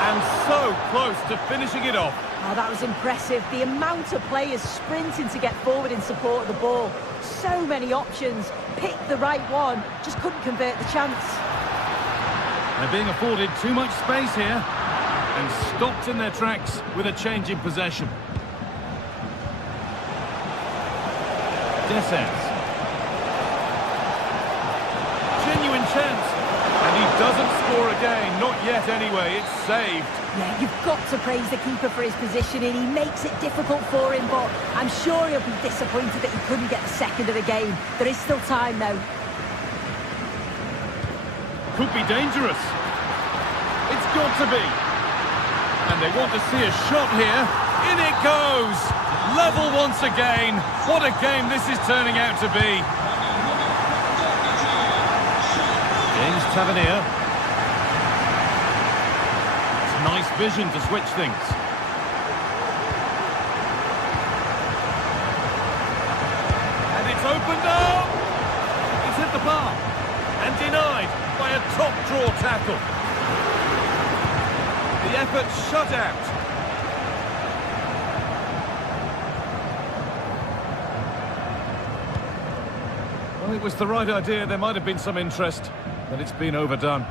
and so close to finishing it off. Oh, that was impressive. The amount of players sprinting to get forward in support of the ball. So many options. Picked the right one, just couldn't convert the chance. They're being afforded too much space here, and stopped in their tracks with a change in possession. Descends. Genuine chance. And he doesn't score again, not yet anyway, it's saved. Yeah, you've got to praise the keeper for his positioning. He makes it difficult for him, but I'm sure he'll be disappointed that he couldn't get the second of the game. There is still time, though. Could be dangerous. It's got to be. And they want to see a shot here. In it goes! Level once again. What a game this is turning out to be. James Tavernier. It's nice vision to switch things. And it's opened up! It's hit the bar. And denied by a top-draw tackle. The effort shut out. Well, it was the right idea. There might have been some interest, but it's been overdone.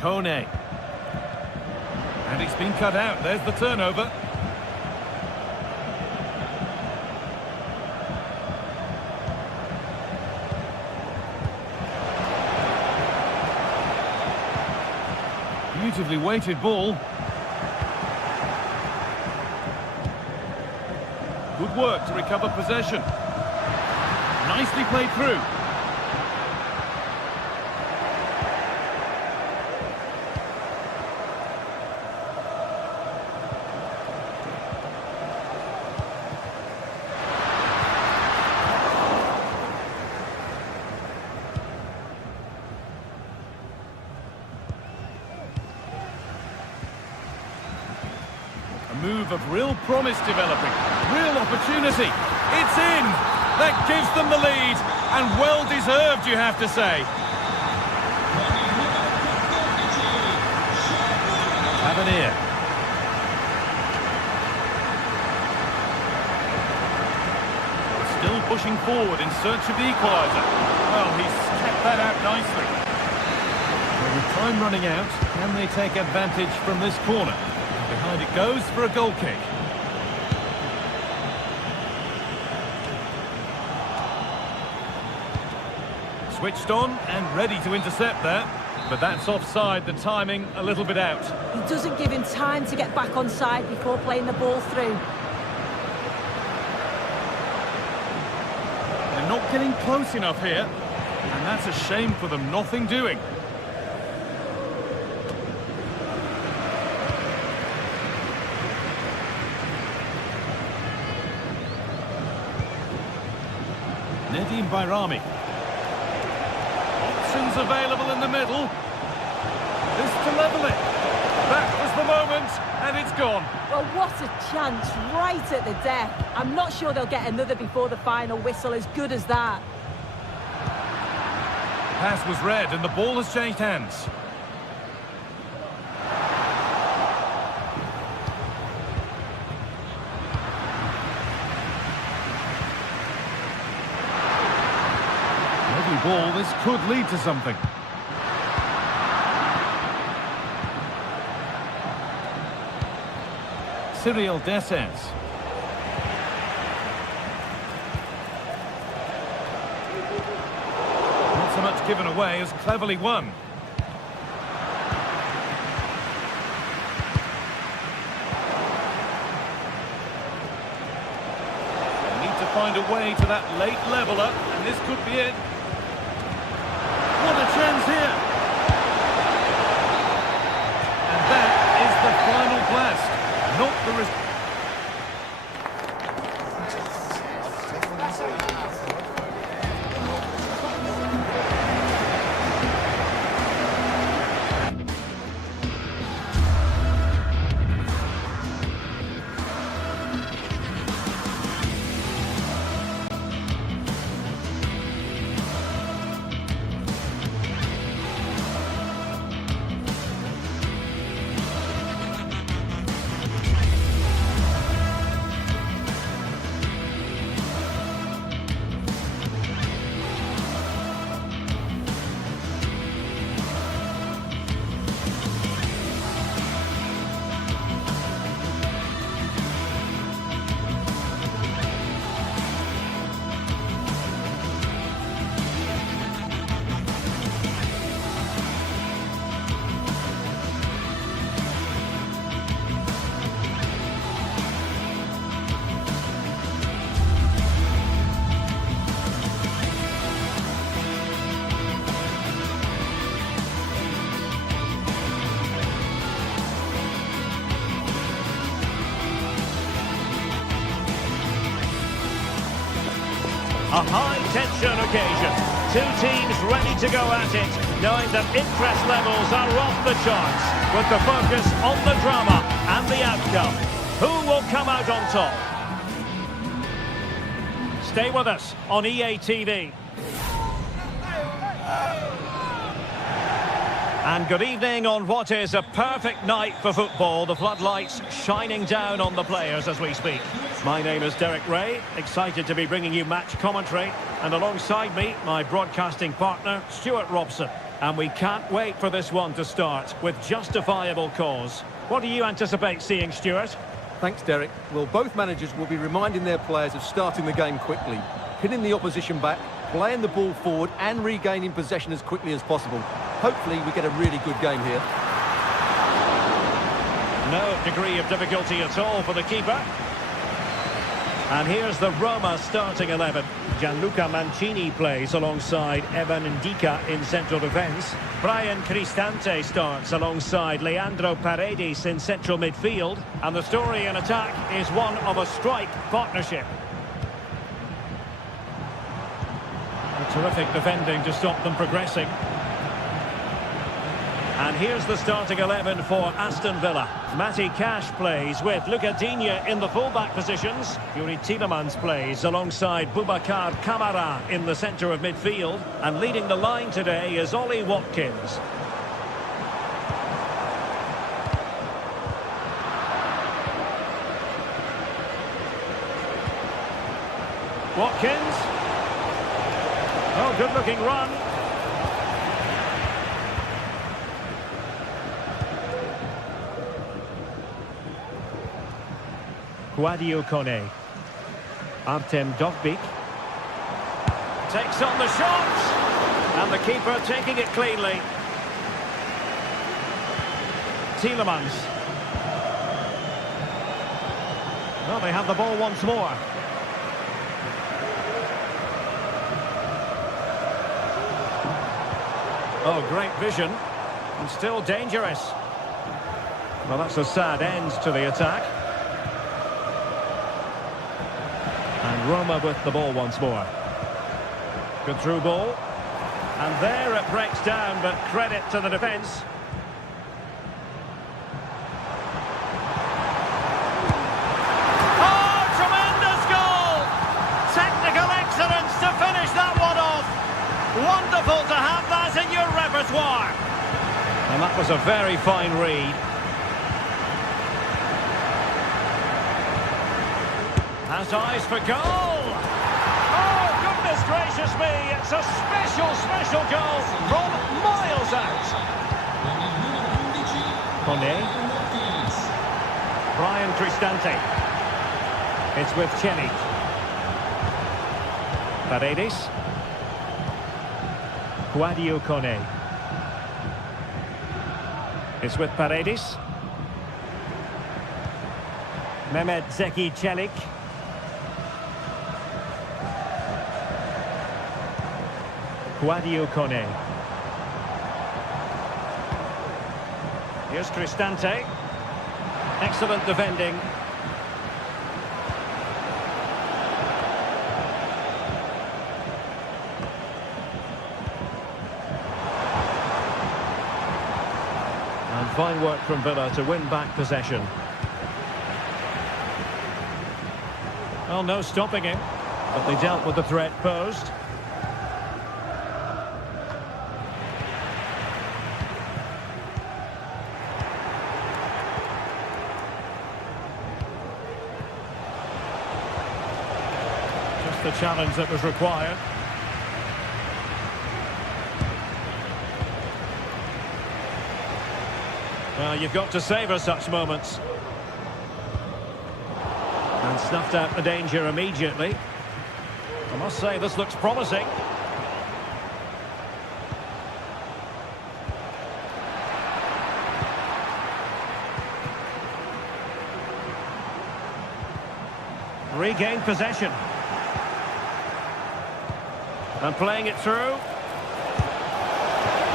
Kone. And it's been cut out. There's the turnover. Beautifully weighted ball. Good work to recover possession. Nicely played through. A move of real promise developing. Real opportunity. It's in. That gives them the lead. And well deserved, you have to say. Tavernier. Still pushing forward in search of the equaliser. Well, he's kept that out nicely. Well, with time running out, can they take advantage from this corner? Behind it goes for a goal kick. Switched on and ready to intercept there. But that's offside, the timing a little bit out. He doesn't give him time to get back on side before playing the ball through. They're not getting close enough here. And that's a shame for them, nothing doing. Nedim Bayrami. Options available in the middle. This to level it. That was the moment, and it's gone. Well, what a chance right at the death. I'm not sure they'll get another before the final whistle, as good as that. Pass was read, and the ball has changed hands. Ball, this could lead to something. Cyril Dessers. Not so much given away as cleverly won. They need to find a way to that late leveller, and this could be it. What a chance here! And that is the final blast, not the result. A high-tension occasion. Two teams ready to go at it, knowing that interest levels are off the charts, with the focus on the drama and the outcome. Who will come out on top? Stay with us on EA TV. And good evening on what is a perfect night for football. The floodlights shining down on the players as we speak. My name is Derek Ray, excited to be bringing you match commentary. And alongside me, my broadcasting partner, Stuart Robson. And we can't wait for this one to start with justifiable cause. What do you anticipate seeing, Stuart? Thanks, Derek. Well, both managers will be reminding their players of starting the game quickly, pinning the opposition back, playing the ball forward and regaining possession as quickly as possible. Hopefully we get a really good game here. No degree of difficulty at all for the keeper. And here's the Roma starting 11. Gianluca Mancini plays alongside Evan Ndika in central defence. Brian Cristante starts alongside Leandro Paredes in central midfield. And the story in attack is one of a strike partnership. A terrific defending to stop them progressing. And here's the starting 11 for Aston Villa. Matty Cash plays with Luca Digne in the full-back positions. Yuri Tielemans plays alongside Boubacar Kamara in the centre of midfield. And leading the line today is Ollie Watkins. Watkins. Oh, good-looking run. Guadio Kone. Artem Dovbyk takes on the shot, and the keeper taking it cleanly. Tielemans. Well, they have the ball once more. Oh, great vision, and still dangerous. Well, that's a sad end to the attack. And Roma with the ball once more. Good through ball. And there it breaks down, but credit to the defence. Oh, tremendous goal! Technical excellence to finish that one off. Wonderful to have that in your repertoire. And that was a very fine read. Has eyes for goal! Oh, goodness gracious me! It's a special goal from miles out! Kone. Brian Cristante. It's with Chenny. Paredes. Guadio Kone. It's with Paredes. Mehmet Zeki Çelik. Guadio Kone. Here's Cristante. Excellent defending. And fine work from Villa to win back possession. Well, no stopping him, but they dealt with the threat posed. The challenge that was required. Well, you've got to savour such moments. And snuffed out the danger immediately. I must say, this looks promising. Regained possession. And playing it through. Oh,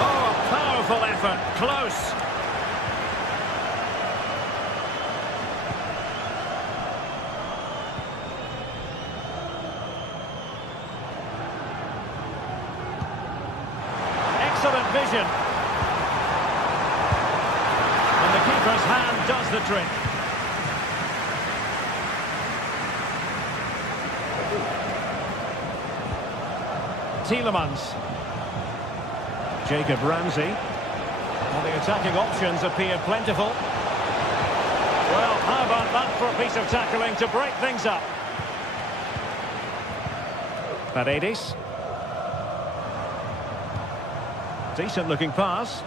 a powerful effort. Close. Excellent vision. And the keeper's hand does the trick. Tielemans. Jacob Ramsey. Well, the attacking options appear plentiful. Well, how about that for a piece of tackling to break things up? Paredes. Decent looking pass.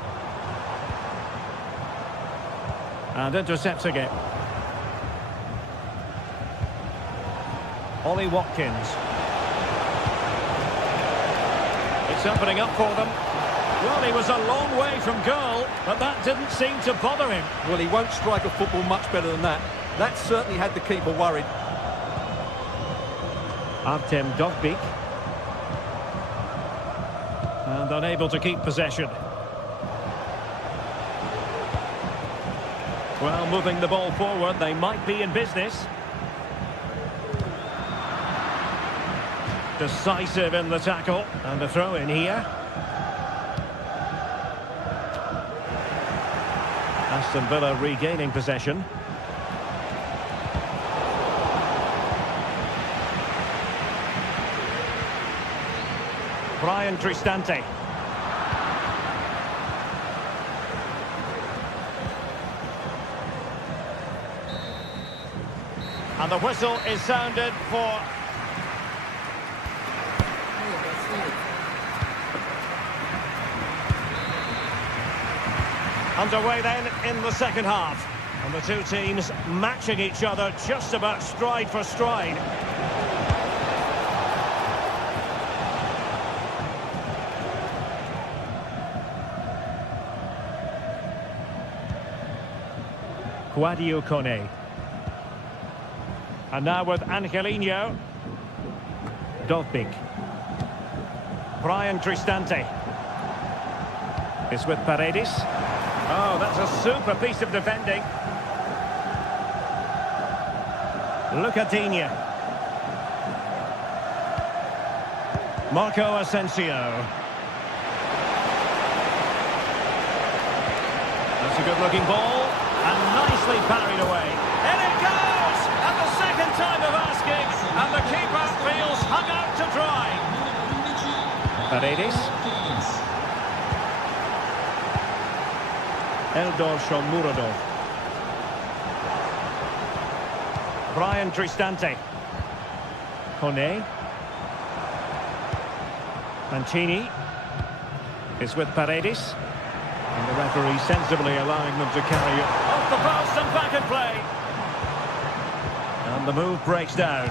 And intercepting it. Ollie Watkins. It's opening up for them. Well, he was a long way from goal, but that didn't seem to bother him. Well, he won't strike a football much better than that. That certainly had the keeper worried. Artem Dovbyk. And unable to keep possession. Well, moving the ball forward, they might be in business. Decisive in the tackle. And a throw in here. Aston Villa regaining possession. Brian Cristante. And the whistle is sounded for... Underway then in the second half. And the two teams matching each other just about stride for stride. Guadio Kone. And now with Angelino. Dovbyk. Brian Cristante. It's with Paredes. Oh, that's a super piece of defending. Lucadinha. Marco Asensio. That's a good-looking ball. And nicely parried away. In it goes! And the second time of asking. And the keeper feels hung out to dry. Paredes. Eldor Shomurodov. Brian Cristante. Kone. Mancini is with Paredes. And the referee sensibly allowing them to carry it off the post and back in play. And the move breaks down.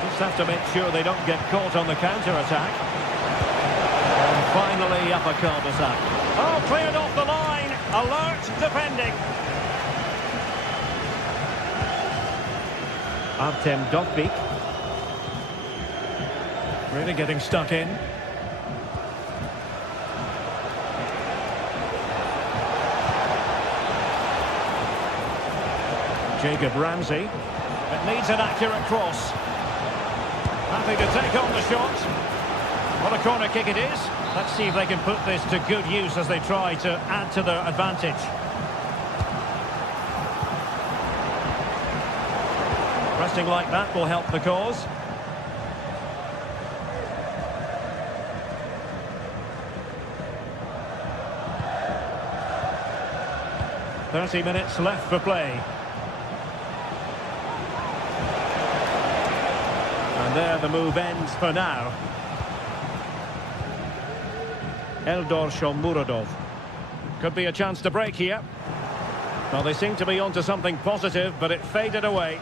Just have to make sure they don't get caught on the counter-attack. And finally up a cul-de-sac. Oh, cleared off the line. Alert defending. Artem Dovbyk. Really getting stuck in. Jacob Ramsey. It needs an accurate cross. Happy to take on the shot. What a corner kick it is. Let's see if they can put this to good use as they try to add to their advantage. Pressing like that will help the cause. "30 minutes left for play. And there the move ends for now. Eldor Shomurodov. Could be a chance to break here. Well, they seem to be onto something positive, but it faded away.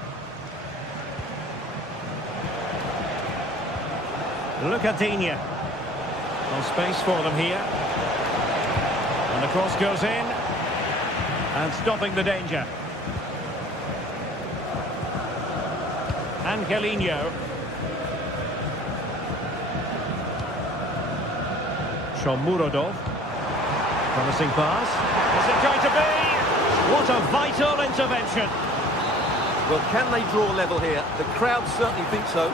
Lucadinha. No space for them here. And the cross goes in. And stopping the danger. Angelino. Shomurodov. Promising pass. Is it going to be? What a vital intervention. Well, can they draw level here? The crowd certainly think so.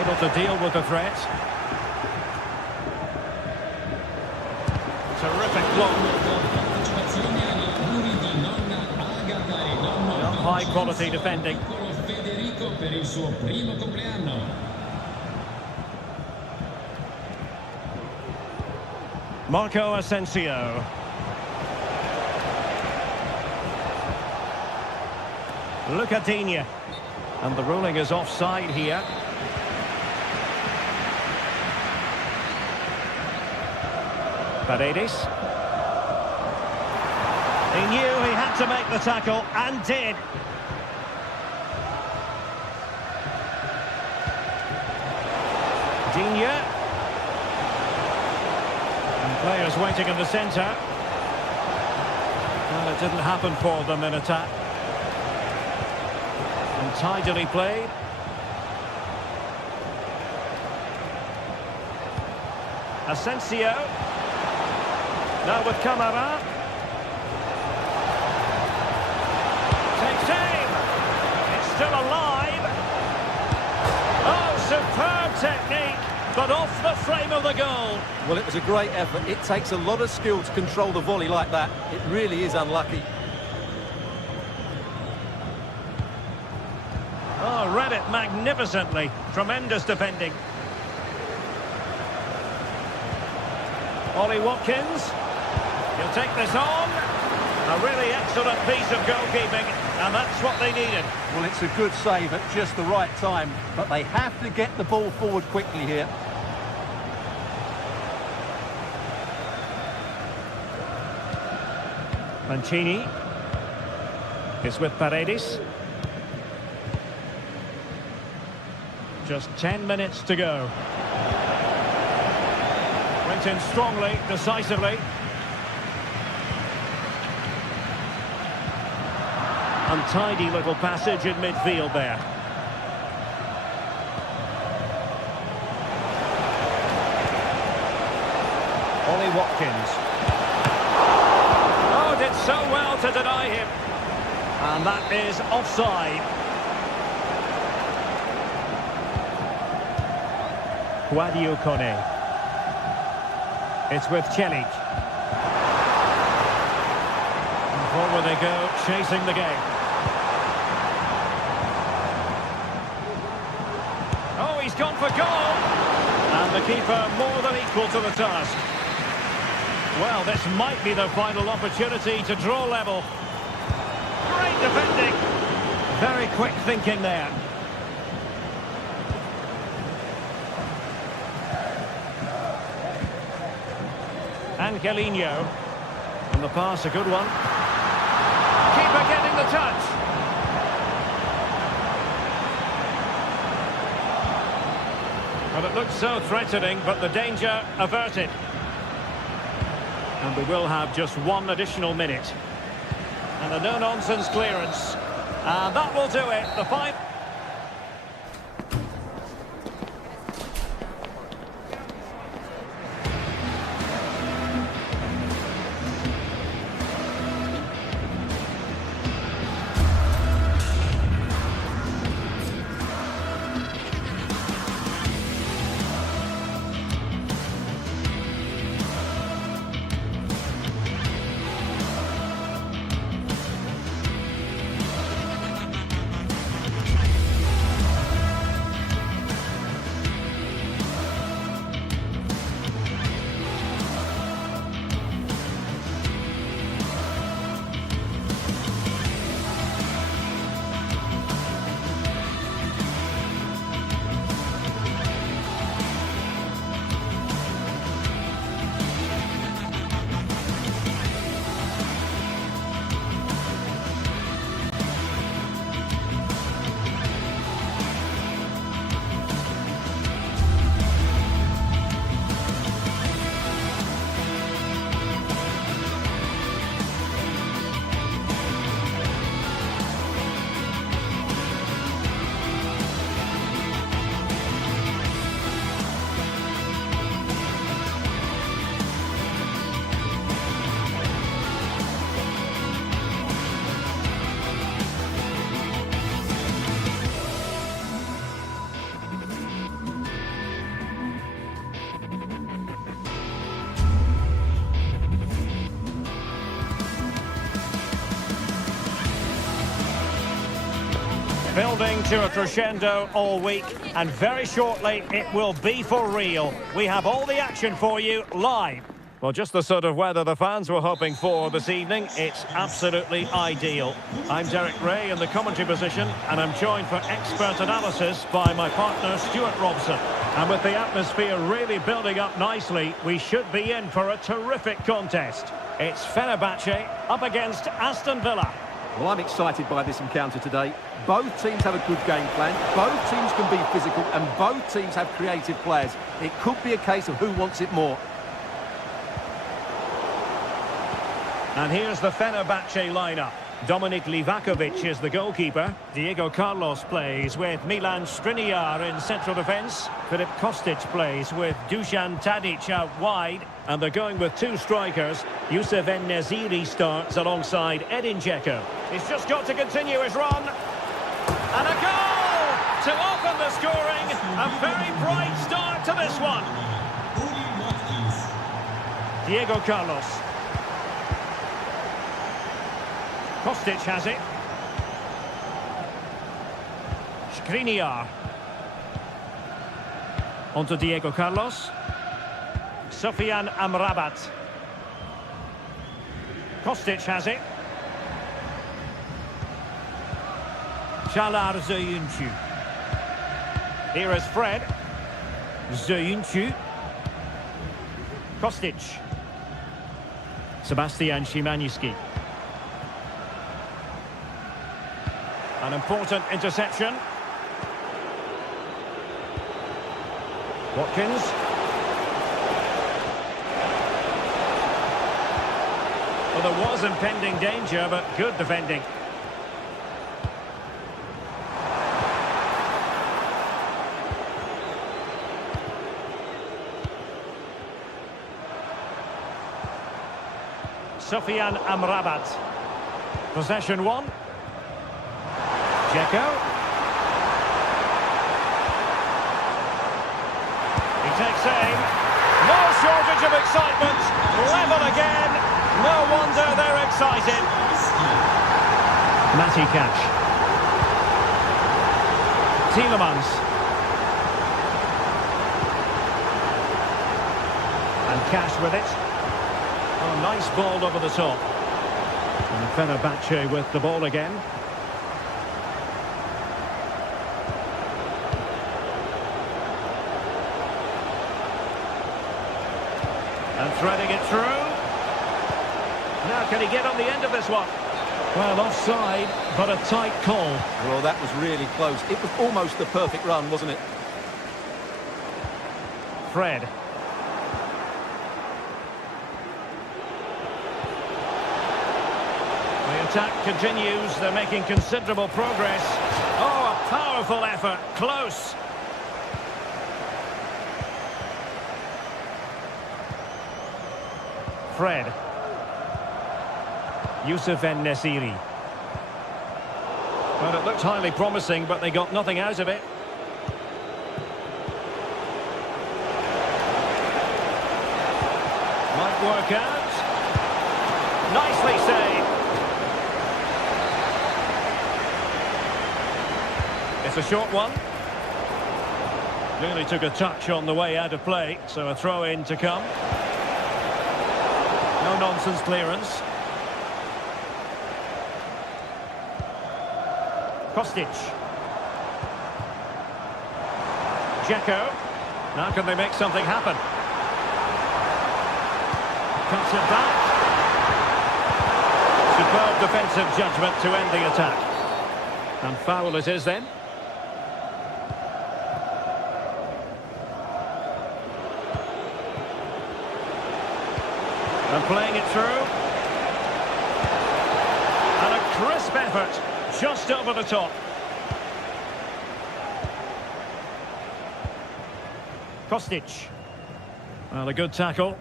Able to deal with the threat. Terrific block. High quality defending. Marco Asensio. Lucadinha. And the ruling is offside here. Paredes. He knew he had to make the tackle, and did. Vitinha. And players waiting in the centre. Well, it didn't happen for them in attack. And tidily played. Asensio. Now with Camara. Takes aim. It's still alive. Oh, superb technique, but off the frame of the goal. Well, it was a great effort. It takes a lot of skill to control the volley like that. It really is unlucky. Oh, read it magnificently. Tremendous defending. Ollie Watkins. He'll take this on. A really excellent piece of goalkeeping, and that's what they needed. Well, it's a good save at just the right time, but they have to get the ball forward quickly here. Mancini is with Paredes. Just 10 minutes to go. Went in strongly, decisively. Untidy little passage in midfield there. Ollie Watkins. Oh, did so well to deny him. And that is offside. Guadio Kone. It's with Celik. And forward they go, chasing the game. Oh, he's gone for goal. And the keeper more than equal to the task. Well, this might be the final opportunity to draw level. Great defending. Very quick thinking there. Angelino. And the pass, a good one. Keeper getting the touch. Well, it looked so threatening, but the danger averted. And we will have just one additional minute. And a no-nonsense clearance. And that will do it. The final... Building to a crescendo all week, and very shortly it will be for real. We have all the action for you live. Well, just the sort of weather the fans were hoping for this evening. It's absolutely ideal. I'm Derek Ray in the commentary position, and I'm joined for expert analysis by my partner Stuart Robson. And with the atmosphere really building up nicely, we should be in for a terrific contest. It's Fenerbahce up against Aston Villa. Well, I'm excited by this encounter today. Both teams have a good game plan, both teams can be physical, and both teams have creative players. It could be a case of who wants it more. And here's the Fenerbahce lineup. Dominik Livakovic is the goalkeeper. Diego Carlos plays with Milan Skriniar in central defence. Filip Kostic plays with Dusan Tadic out wide. And they're going with two strikers. Youssef En-Nesyri starts alongside Edin Dzeko. He's just got to continue his run. And a goal to open the scoring. A very bright start to this one. Diego Carlos. Kostic has it. Skriniar. Onto Diego Carlos. Sofian Amrabat. Kostic has it. Çağlar Söyüncü. Here is Fred. Söyüncü. Kostic. Sebastian Szymański. An important interception. Watkins. Well, there was impending danger, but good defending. Sofian Amrabat. Possession one. Dzeko. He takes aim. No shortage of excitement. Level again. No wonder they're excited. Matty Cash. Tielemans. And Cash with it. Oh, nice ball over the top. And Fenerbahce with the ball again. And threading it through. Now can he get on the end of this one? Well, offside, but a tight call. Well, that was really close. It was almost the perfect run, wasn't it? Fred. The attack continues. They're making considerable progress. Oh, a powerful effort. Close. Fred. Youssef En-Nesyri. Well, it looked highly promising, but they got nothing out of it. Might work out. Nicely saved. It's a short one. Nearly took a touch on the way out of play, so a throw-in to come. No-nonsense clearance. Kostic. Dzeko. Now can they make something happen? Cuts it back. Superb defensive judgment to end the attack. And foul it is then. And playing it through. And a crisp effort, just over the top. Kostic. Well, a good tackle.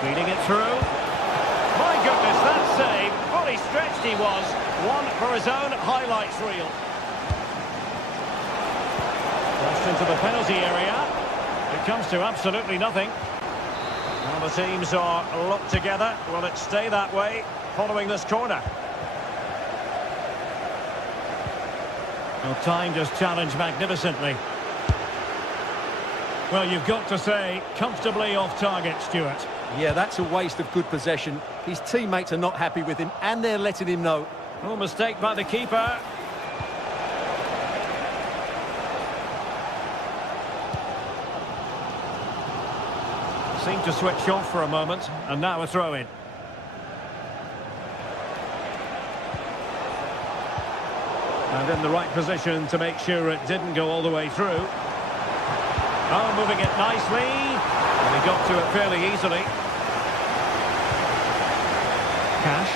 Feeding it through. My goodness, that save. Fully stretched he was. One for his own highlights reel. Just into the penalty area. It comes to absolutely nothing. Well, the teams are locked together. Will it stay that way following this corner? Well, timed his challenge magnificently. Well, you've got to say, comfortably off target, Stuart. Yeah, that's a waste of good possession. His teammates are not happy with him, and they're letting him know. Oh, mistake by the keeper. Seemed to switch off for a moment, and now a throw-in. And in the right position to make sure it didn't go all the way through. Oh, moving it nicely. And he got to it fairly easily. Cash.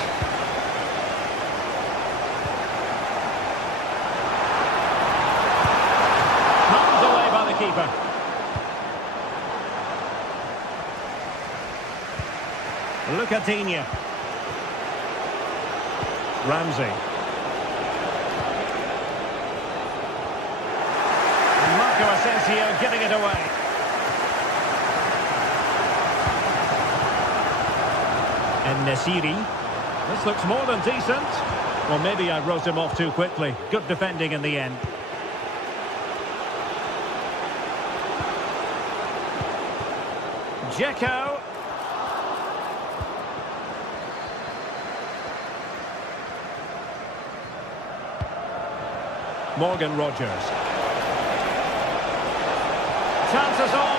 Palmed away by the keeper. Lucadinha. Ramsey. Marco Asensio giving it away. And Nesiri. This looks more than decent. Well, maybe I wrote him off too quickly. Good defending in the end. Dzeko. Morgan Rogers. Chances on.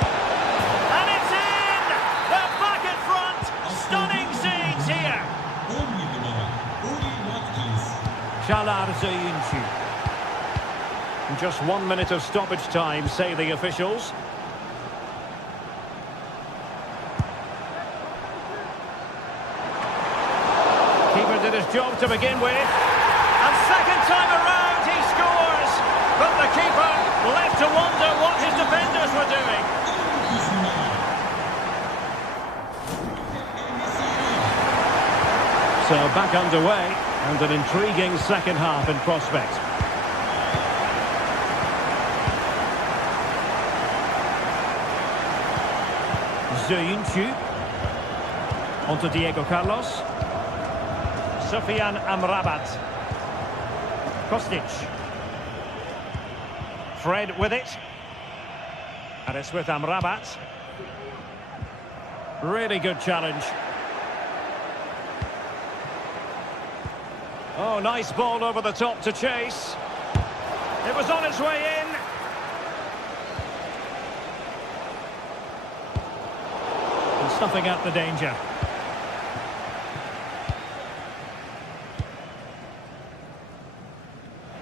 And it's in! They're back in front! Stunning scenes here! Shalar Zayinci. Just 1 minute of stoppage time, say the officials. Keeper did his job to begin with. And second time around he scores! But the keeper left to wonder what his defenders were doing. So back underway, and an intriguing second half in prospect. Zayinci. On to Diego Carlos. Sofian Amrabat. Kostic. Fred with it. And it's with Amrabat. Really good challenge. Oh, nice ball over the top to chase. It was on its way in. And snuffing out the danger.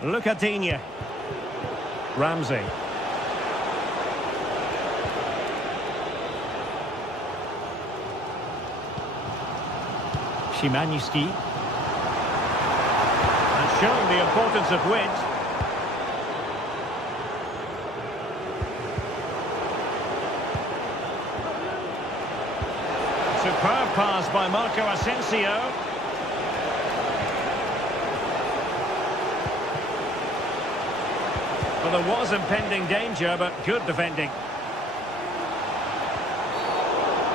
Lucadinha. Ramsey. Szymański. And showing the importance of width. Superb pass by Marco Asensio. Well, there was impending danger, but good defending.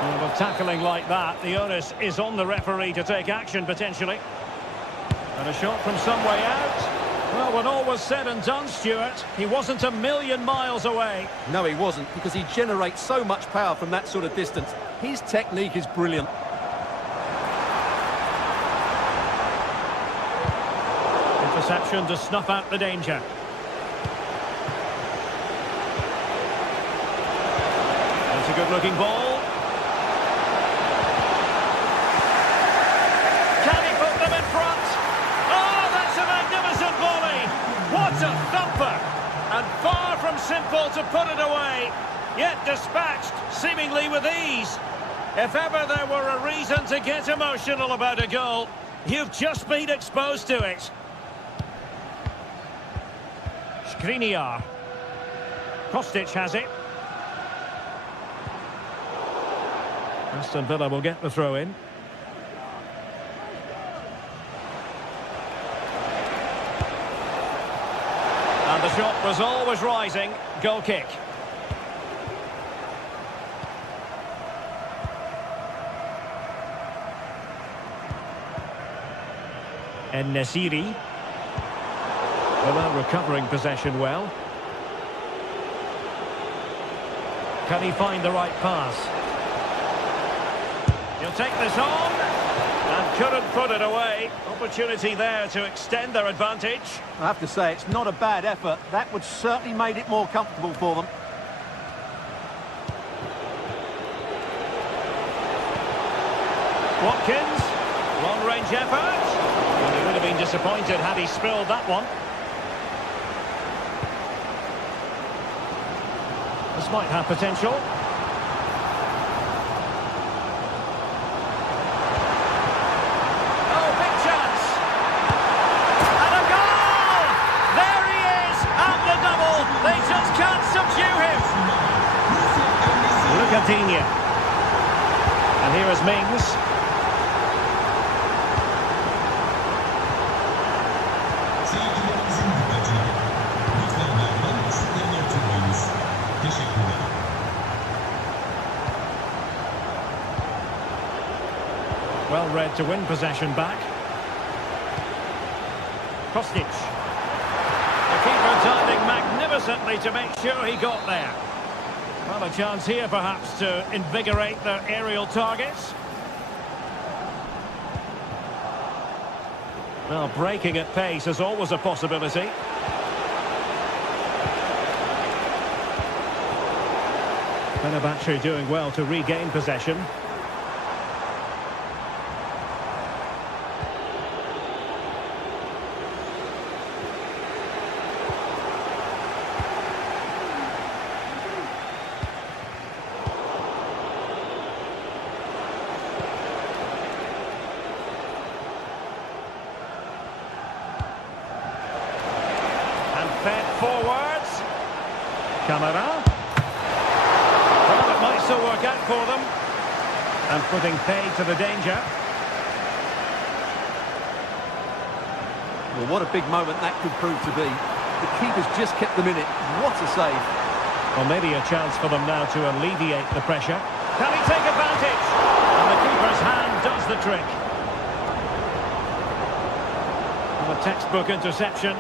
And with tackling like that, the onus is on the referee to take action, potentially. And a shot from some way out. Well, when all was said and done, Stuart, he wasn't a million miles away. No, he wasn't, because he generates so much power from that sort of distance. His technique is brilliant. Interception to snuff out the danger. It's a good-looking ball. Can he put them in front? Oh, that's a magnificent volley! What a thumper! And far from simple to put it away, yet dispatched seemingly with ease. If ever there were a reason to get emotional about a goal, you've just been exposed to it. Skriniar. Kostic has it. Aston Villa will get the throw in. And the shot was always rising. Goal kick. And Nesiri. Villa recovering possession well. Can he find the right pass? He'll take this on, and couldn't put it away. Opportunity there to extend their advantage. I have to say, it's not a bad effort. That would certainly made it more comfortable for them. Watkins, long-range effort. Well, he would have been disappointed had he spilled that one. This might have potential. Oh, big chance! And a goal! There he is, at the double. They just can't subdue him. Look at Digne. And here is Mings. Well read to win possession back. Kostic. The keeper diving magnificently to make sure he got there. Well, a chance here perhaps to invigorate their aerial targets. Well, breaking at pace is always a possibility. Fenerbahce doing well to regain possession. Fed forwards. Camara. Well, it might still work out for them. And putting pay to the danger. Well, what a big moment that could prove to be. The keeper's just kept them in it. What a save. Well, maybe a chance for them now to alleviate the pressure. Can he take advantage? And the keeper's hand does the trick. And a textbook interception.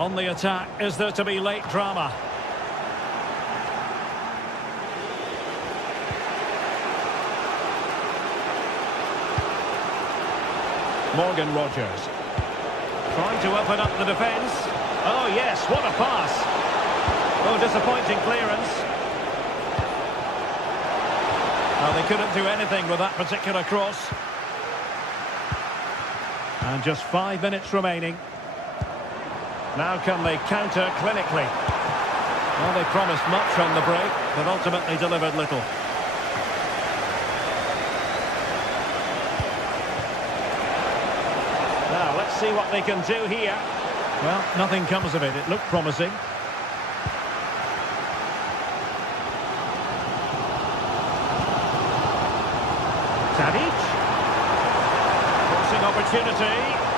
On the attack, is there to be late drama? Morgan Rogers. Trying to open up the defence. Oh yes, what a pass. Oh, disappointing clearance. Well, they couldn't do anything with that particular cross. And just 5 minutes remaining. Now can they counter clinically? Well, they promised much on the break, but ultimately delivered little. Now, let's see what they can do here. Well, nothing comes of it. It looked promising. Tadic. Forcing opportunity.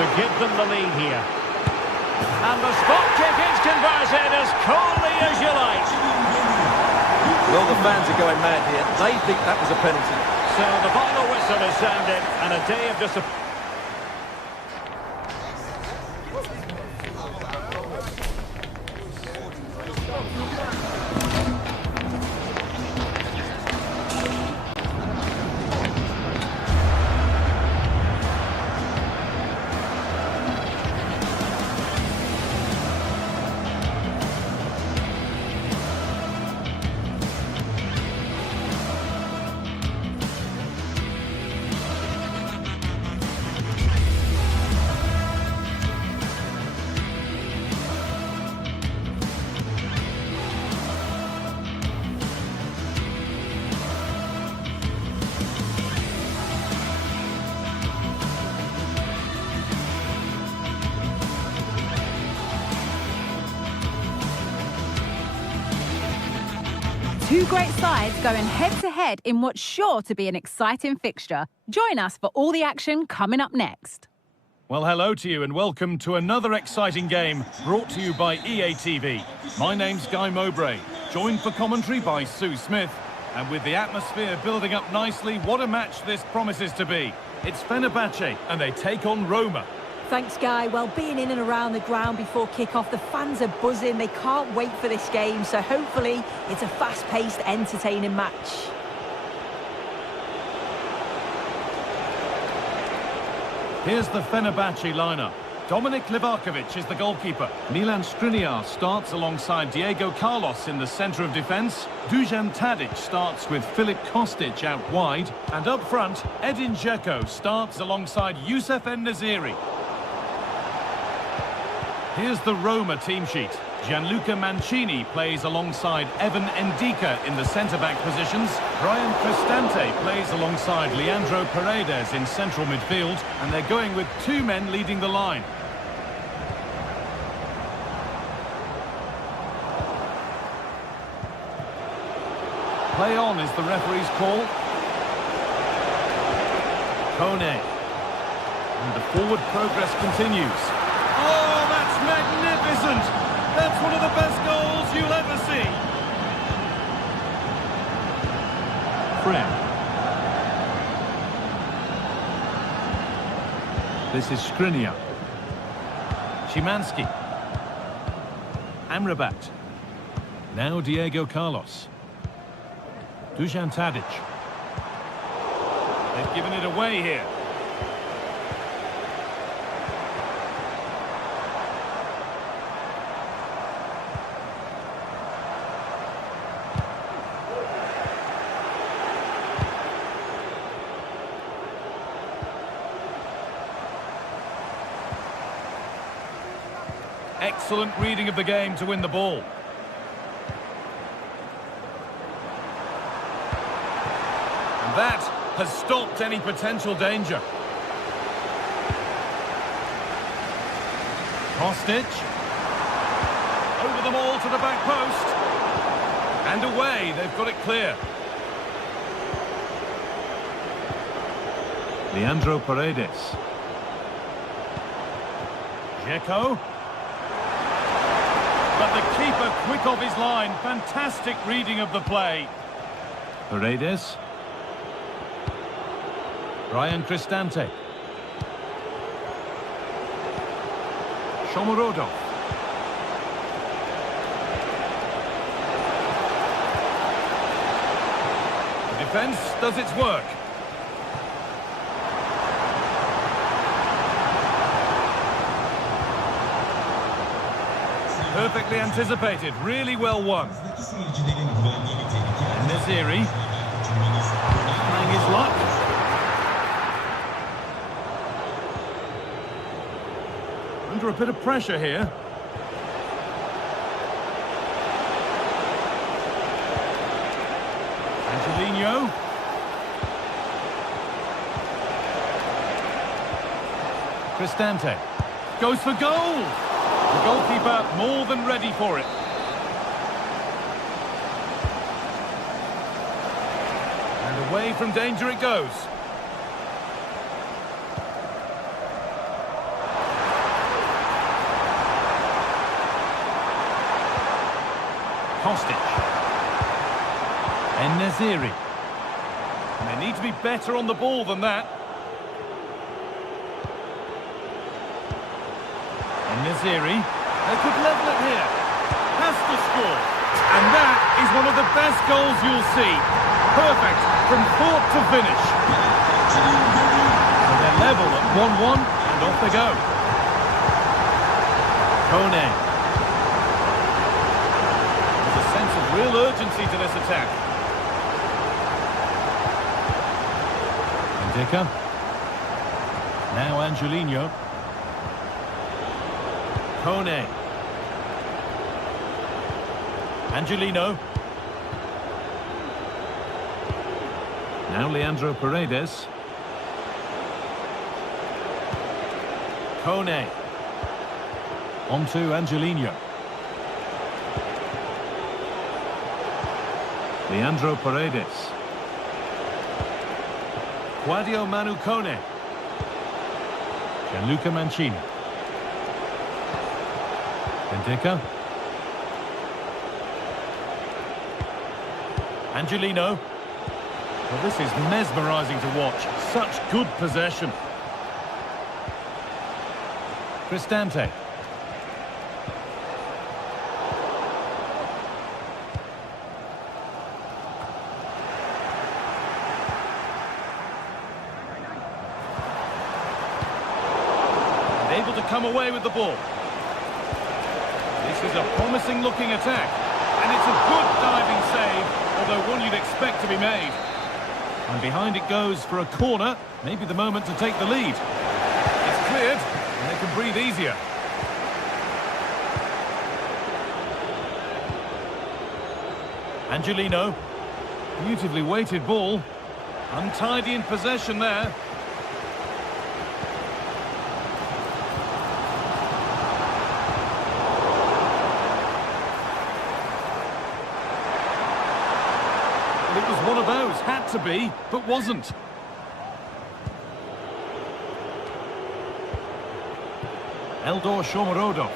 To give them the lead here. And the spot kick is converted as coolly as you like. Well, the fans are going mad here. They think that was a penalty. So the final whistle is sounded and a day of disappointment. Two great sides going head-to-head in what's sure to be an exciting fixture. Join us for all the action coming up next. Well, hello to you and welcome to another exciting game brought to you by EA TV. My name's Guy Mowbray, joined for commentary by Sue Smith. And with the atmosphere building up nicely, what a match this promises to be. It's Fenerbahce and they take on Roma. Thanks, Guy. Well, being in and around the ground before kick-off, the fans are buzzing. They can't wait for this game, so hopefully it's a fast-paced, entertaining match. Here's the Fenerbahce lineup. Dominik Livakovic is the goalkeeper. Milan Skriniar starts alongside Diego Carlos in the centre of defence. Dusan Tadic starts with Filip Kostic out wide. And up front, Edin Dzeko starts alongside Youssef En-Nesyri. Here's the Roma team sheet. Gianluca Mancini plays alongside Evan Ndika in the centre-back positions. Brian Cristante plays alongside Leandro Paredes in central midfield. And they're going with two men leading the line. Play on is the referee's call. Kone. And the forward progress continues. Oh, that's magnificent! That's one of the best goals you'll ever see. Fred. This is Skriniar. Szymanski. Amrabat. Now Diego Carlos. Dusan Tadic. They've given it away here. Excellent reading of the game to win the ball. And that has stopped any potential danger. Kostic. Over them all to the back post. And away, they've got it clear. Leandro Paredes. Dzeko. But the keeper quick off his line. Fantastic reading of the play. Paredes. Brian Cristante. Shomorodov. The defence does its work. Perfectly anticipated, really well won. En-Nesyri playing his luck. Under a bit of pressure here. Angelino. Cristante goes for goal. The goalkeeper more than ready for it. And away from danger it goes. Kostic. En-Nesyri. And they need to be better on the ball than that. En-Nesyri. They could level it here. Has to score. And that is one of the best goals you'll see. Perfect from thought to finish. So they're level at 1-1 and off they go. Kone. There's a sense of real urgency to this attack. Ndika. Now Angelino. Kone. Angelino. Now Leandro Paredes. Kone. On to Angelino. Leandro Paredes. Quadio Manu Kone. Gianluca Mancini. Ndika. Angelino. Well, this is mesmerising to watch. Such good possession. Cristante. able to come away with the ball. This is a promising looking attack, and it's a good diving save, although one you'd expect to be made. And behind it goes for a corner, maybe the moment to take the lead. It's cleared, and they can breathe easier. Angelino, beautifully weighted ball, untidy in possession there. It was one of those, had to be, but wasn't. Eldor Shomorodov.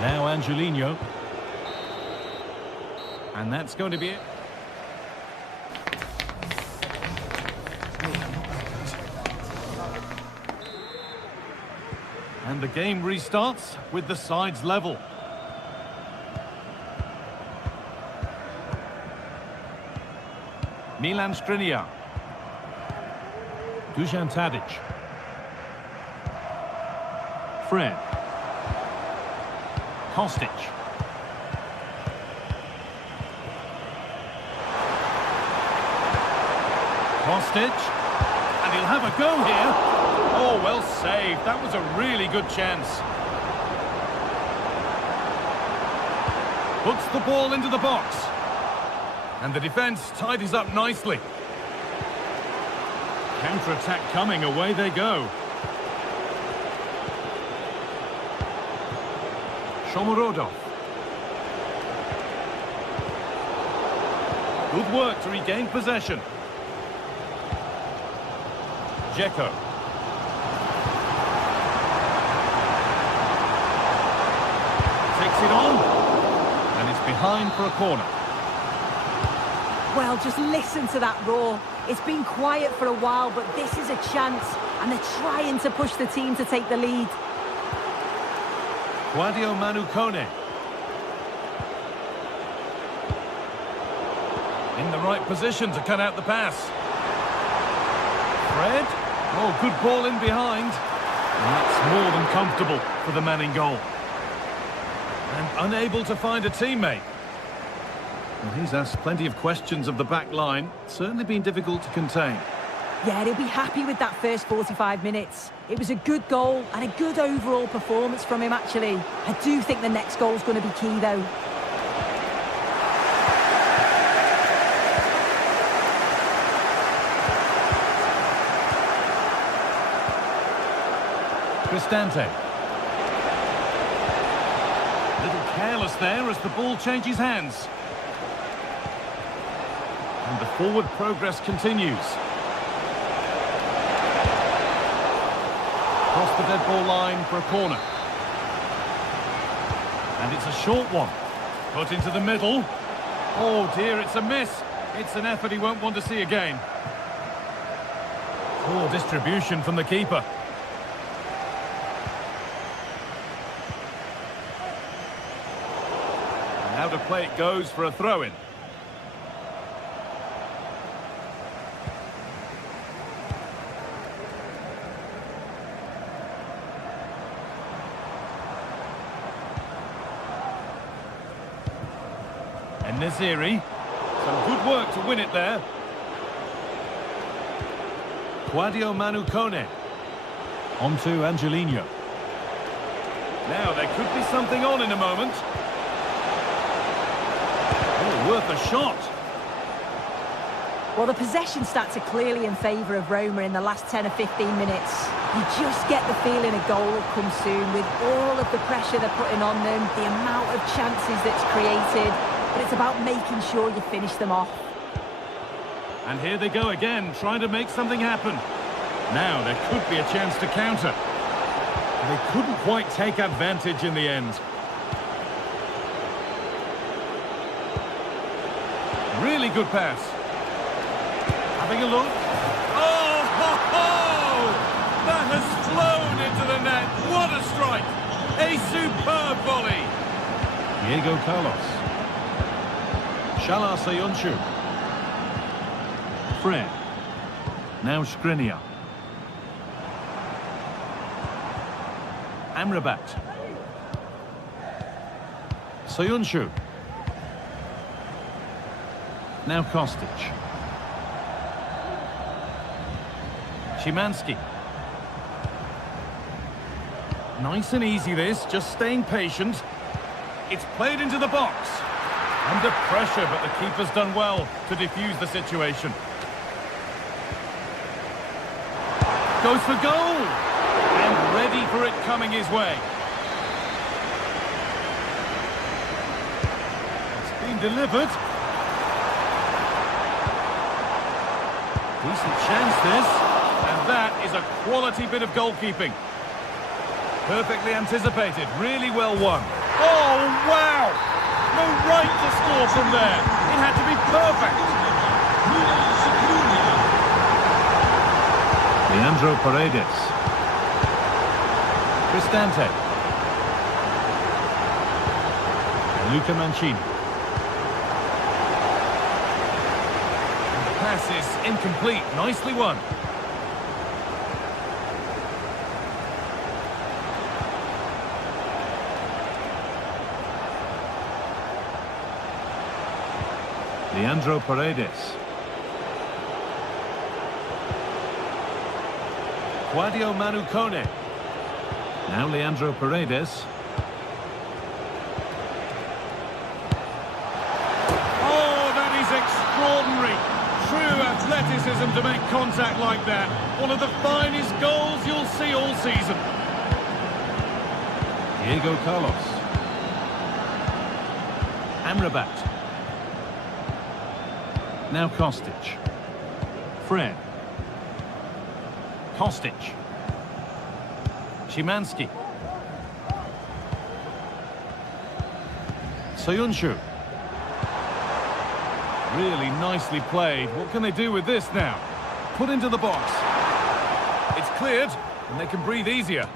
Now Angelino. And that's going to be it. And the game restarts with the sides level. Milan Skriniar. Dusan Tadic. Fred. Kostic. Kostic. And he'll have a go here. Oh, well saved. That was a really good chance. Puts the ball into the box. And the defence tidies up nicely. Counter-attack coming, away they go. Shomorodov. Good work to regain possession. Dzeko. Takes it on. And it's behind for a corner. Well, just listen to that roar. It's been quiet for a while, but this is a chance, and they're trying to push the team to take the lead. Guadio Manu Kone. In the right position to cut out the pass. Fred. Oh, good ball in behind. And that's more than comfortable for the man in goal. And unable to find a teammate. Well, he's asked plenty of questions of the back line. Certainly been difficult to contain. Yeah, he'll be happy with that first 45 minutes. It was a good goal and a good overall performance from him, actually. I do think the next goal's going to be key, though. Cristante. A little careless there as the ball changes hands. And the forward progress continues. Across the dead ball line for a corner. And it's a short one. Put into the middle. Oh dear, it's a miss. It's an effort he won't want to see again. Poor distribution from the keeper. And out of play it goes for a throw-in. And Naziri, some good work to win it there. Guadio Manu Kone. On to Angelino. Now there could be something on in a moment. Oh, worth a shot. Well, the possession stats are clearly in favour of Roma in the last 10 or 15 minutes. You just get the feeling a goal will come soon with all of the pressure they're putting on them, the amount of chances that's created. But it's about making sure you finish them off. And here they go again, trying to make something happen. Now there could be a chance to counter. They couldn't quite take advantage in the end. Really good pass. Having a look. Oh, ho, ho! That has flown into the net. What a strike! A superb volley. Diego Carlos. Shala Sayonshu. Fred. Now Skriniar. Amrabat. Soyuncu. Now Kostic. Szymanski. Nice and easy this, just staying patient. It's played into the box. Under pressure, but the keeper's done well to defuse the situation. Goes for goal! And ready for it coming his way. It's been delivered. Decent chance this. And that is a quality bit of goalkeeping. Perfectly anticipated, really well won. Oh, wow! No right to score from there. It had to be perfect. Leandro Paredes. Cristante. And Luca Mancini. And the pass is incomplete. Nicely won. Leandro Paredes. Claudio Manucone. Now Leandro Paredes. Oh, that is extraordinary. True athleticism to make contact like that. One of the finest goals you'll see all season. Diego Carlos. Amrabat. Now Kostic. Fred. Kostic. Szymanski. Soyuncu. Really nicely played. What can they do with this now? Put into the box. It's cleared, and they can breathe easier.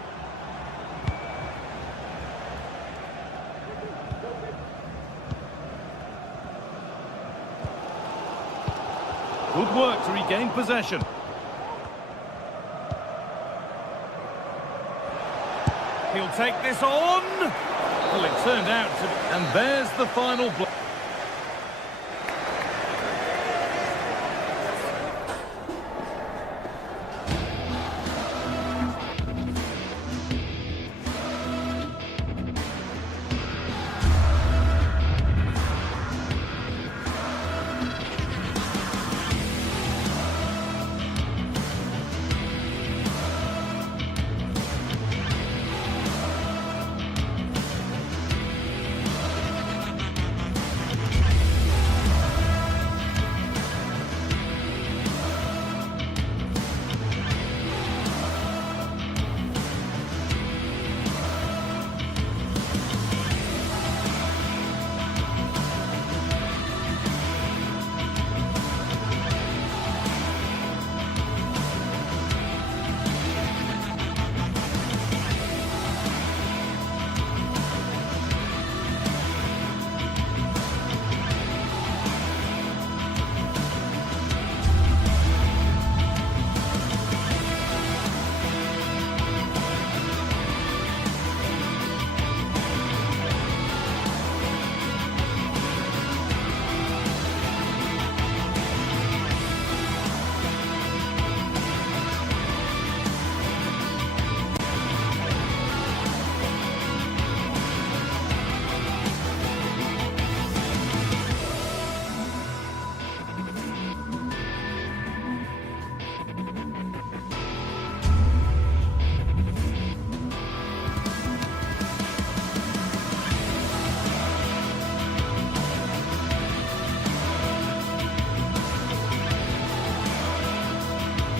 Good work to regain possession. He'll take this on. Well, it turned out to... And there's the final blow.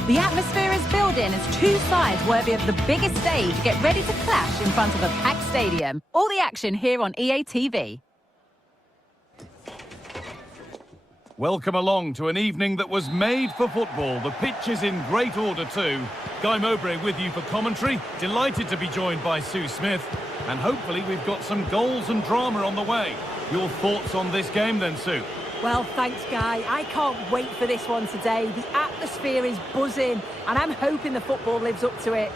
The atmosphere is building as two sides worthy of the biggest stage get ready to clash in front of a packed stadium. All the action here on EA TV. Welcome along to an evening that was made for football. The pitch is in great order too. Guy Mowbray with you for commentary. Delighted to be joined by Sue Smith. And hopefully we've got some goals and drama on the way. Your thoughts on this game then, Sue? Well, thanks, Guy. I can't wait for this one today. The atmosphere is buzzing, and I'm hoping the football lives up to it.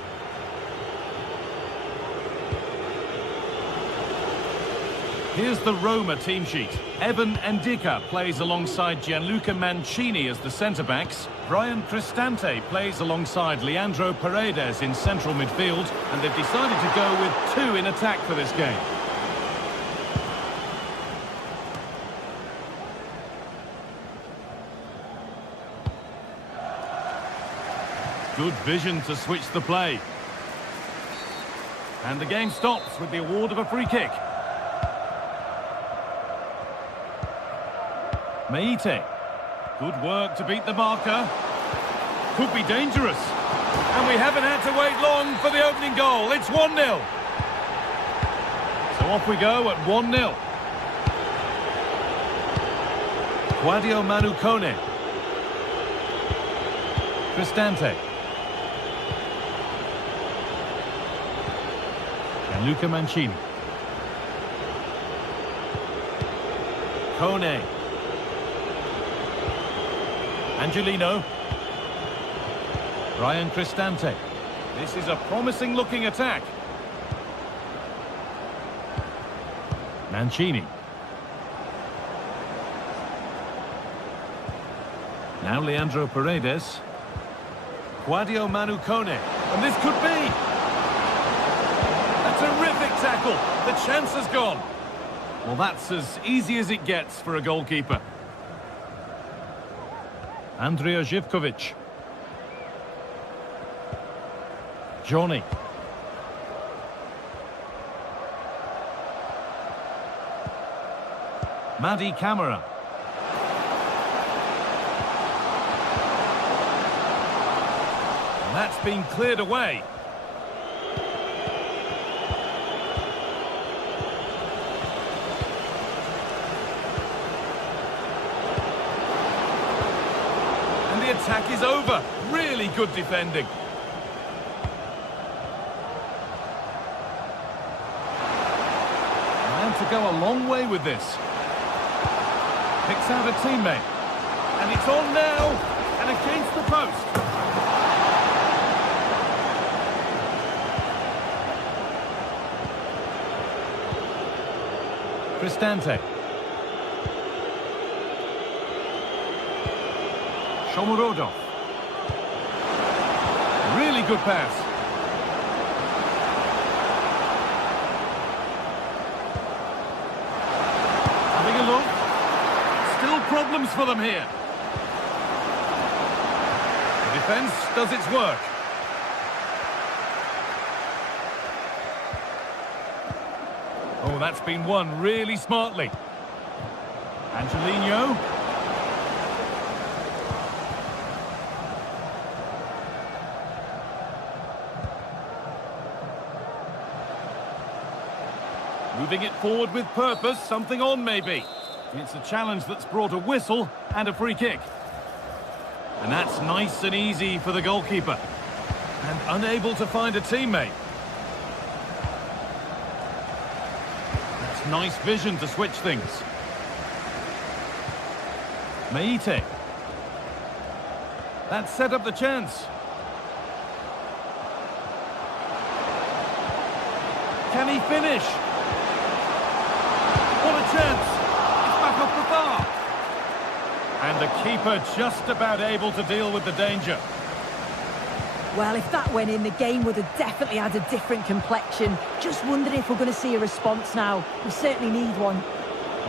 Here's the Roma team sheet. Evan Ndika plays alongside Gianluca Mancini as the centre-backs. Brian Cristante plays alongside Leandro Paredes in central midfield. And they've decided to go with two in attack for this game. Good vision to switch the play. And the game stops with the award of a free kick. Meite. Good work to beat the marker. Could be dangerous. And we haven't had to wait long for the opening goal. It's 1-0. So off we go at 1-0. Quadio Manukone. Cristante. Gianluca Mancini. Kone. Angelino. Brian Cristante. This is a promising looking attack. Mancini. Now Leandro Paredes. Quadio Manukone. And this could be a terrific tackle. The chance has gone. Well, that's as easy as it gets for a goalkeeper. Andrija Živković. Johnny. Madi Camara. And that's been cleared away. The attack is over. Really good defending. And to go a long way with this. Picks out a teammate. And it's on now. And against the post. Cristante. Shomurodov. Really good pass. Having a look. Still problems for them here. The defence does its work. Oh, that's been won really smartly. Angelino. Moving it forward with purpose, something on maybe. It's a challenge that's brought a whistle and a free kick. And that's nice and easy for the goalkeeper. And unable to find a teammate. That's nice vision to switch things. Meite. That set up the chance. Can he finish? What a chance! It's back off the bar. And the keeper just about able to deal with the danger. Well, if that went in, the game would have definitely had a different complexion. Just wondering if we're going to see a response now. We certainly need one.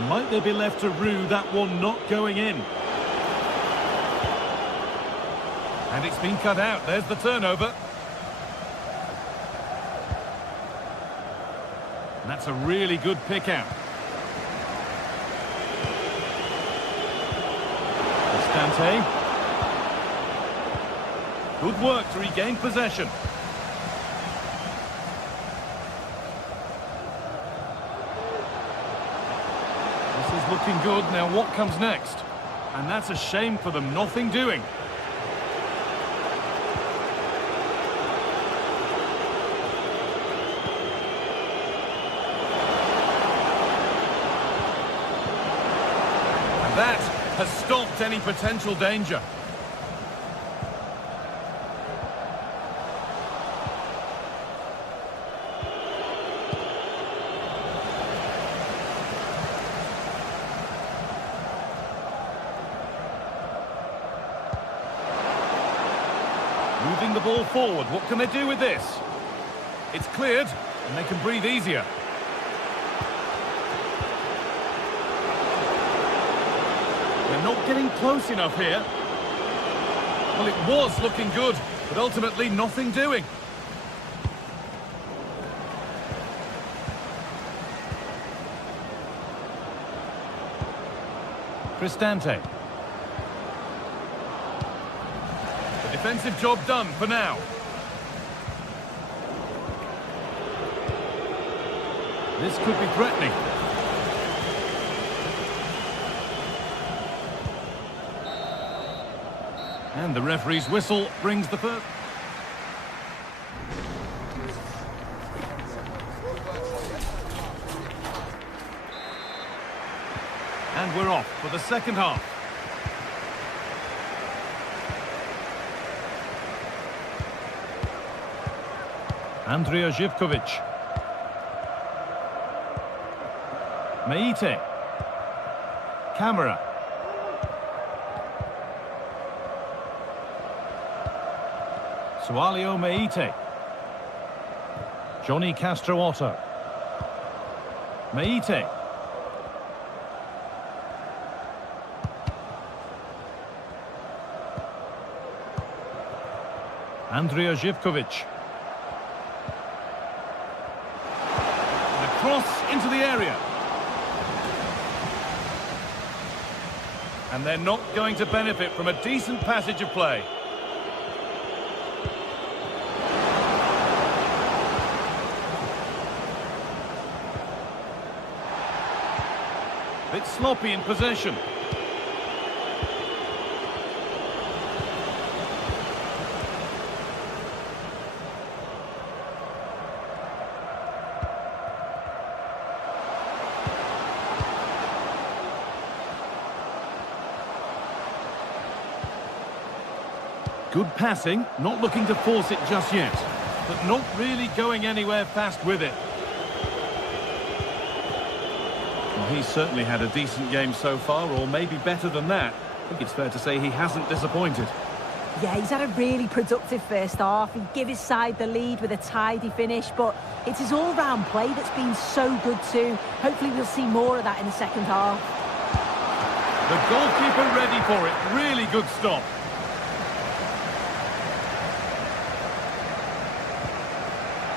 Might they be left to rue that one not going in? And it's been cut out. There's the turnover. And that's a really good pick out. Cristante. Good work to regain possession. This is looking good. Now what comes next? And that's a shame for them. Nothing doing. And that has stopped any potential danger. the ball forward. What can they do with this? It's cleared, and they can breathe easier. They're not getting close enough here. Well, it was looking good, but ultimately nothing doing. Cristante. The defensive job done for now. This could be threatening. And the referee's whistle brings the first. And we're off for the second half. Andrija Živković. Meite. Camera. Sualio Meite. Johnny Castro Otto. Meite. Andrija Živković. And a cross into the area. And they're not going to benefit from a decent passage of play. Bit sloppy in possession. Good passing, not looking to force it just yet, but not really going anywhere fast with it. Well, he's certainly had a decent game so far, or maybe better than that. I think it's fair to say he hasn't disappointed. Yeah, he's had a really productive first half. He gave his side the lead with a tidy finish, but it's his all-round play that's been so good too. Hopefully we'll see more of that in the second half. The goalkeeper ready for it. Really good stop.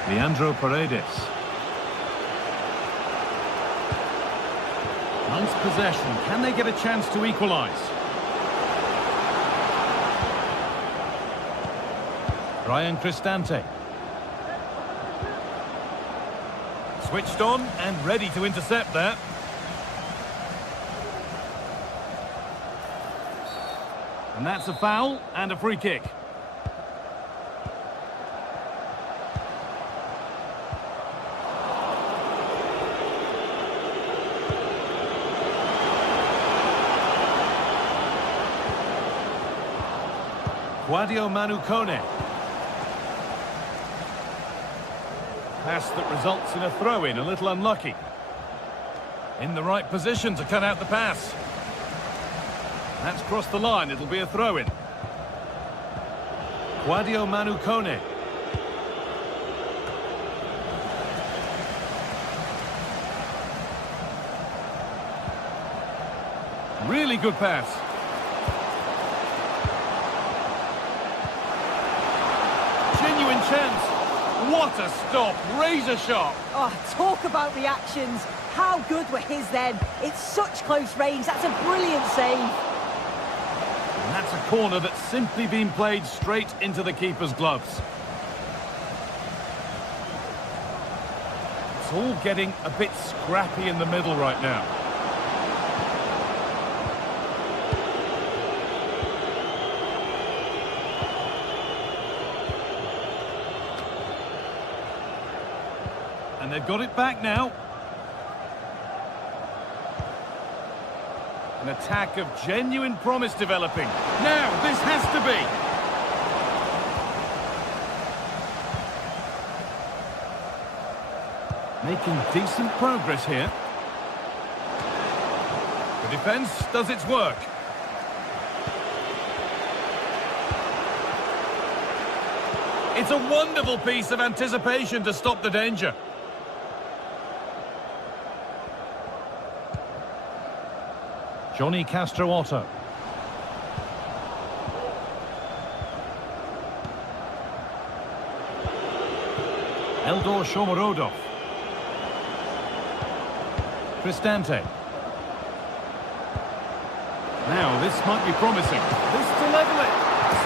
Leandro Paredes. Nice possession. Can they get a chance to equalise? Brian Cristante. Switched on and ready to intercept that. And that's a foul and a free kick. Guadio Manukone. Pass that results in a throw-in, a little unlucky. In the right position to cut out the pass. That's crossed the line, it'll be a throw-in. Guadio Manukone. Really good pass. Genuine chance. What a stop. Razor sharp. Oh, talk about reactions. How good were his then? It's such close range. That's a brilliant save. And that's a corner that's simply been played straight into the keeper's gloves. It's all getting a bit scrappy in the middle right now. And they've got it back now. An attack of genuine promise developing. Now, this has to be. Making decent progress here. The defence does its work. It's a wonderful piece of anticipation to stop the danger. Johnny Castro-Otto. Eldor Shomorodov. Cristante. Now, this might be promising. This to level it.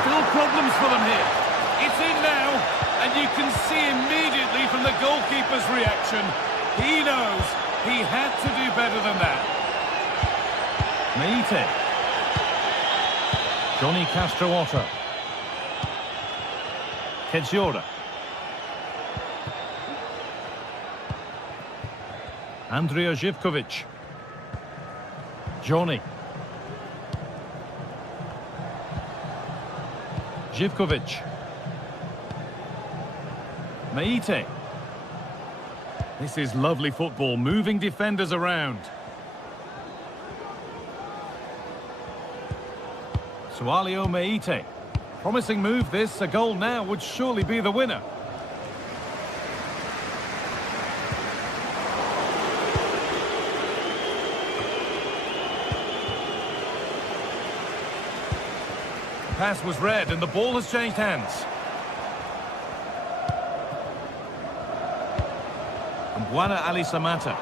Still problems for them here. It's in now, and you can see immediately from the goalkeeper's reaction, he knows he had to do better than that. Meite. Johnny Castro-Otto. Kedziora. Andrija Živković. Johnny. Živković. Meite. This is lovely football, moving defenders around. Sualio Meite. Promising move this, a goal now would surely be the winner. Pass was read and the ball has changed hands. Mbwana Ali Samata.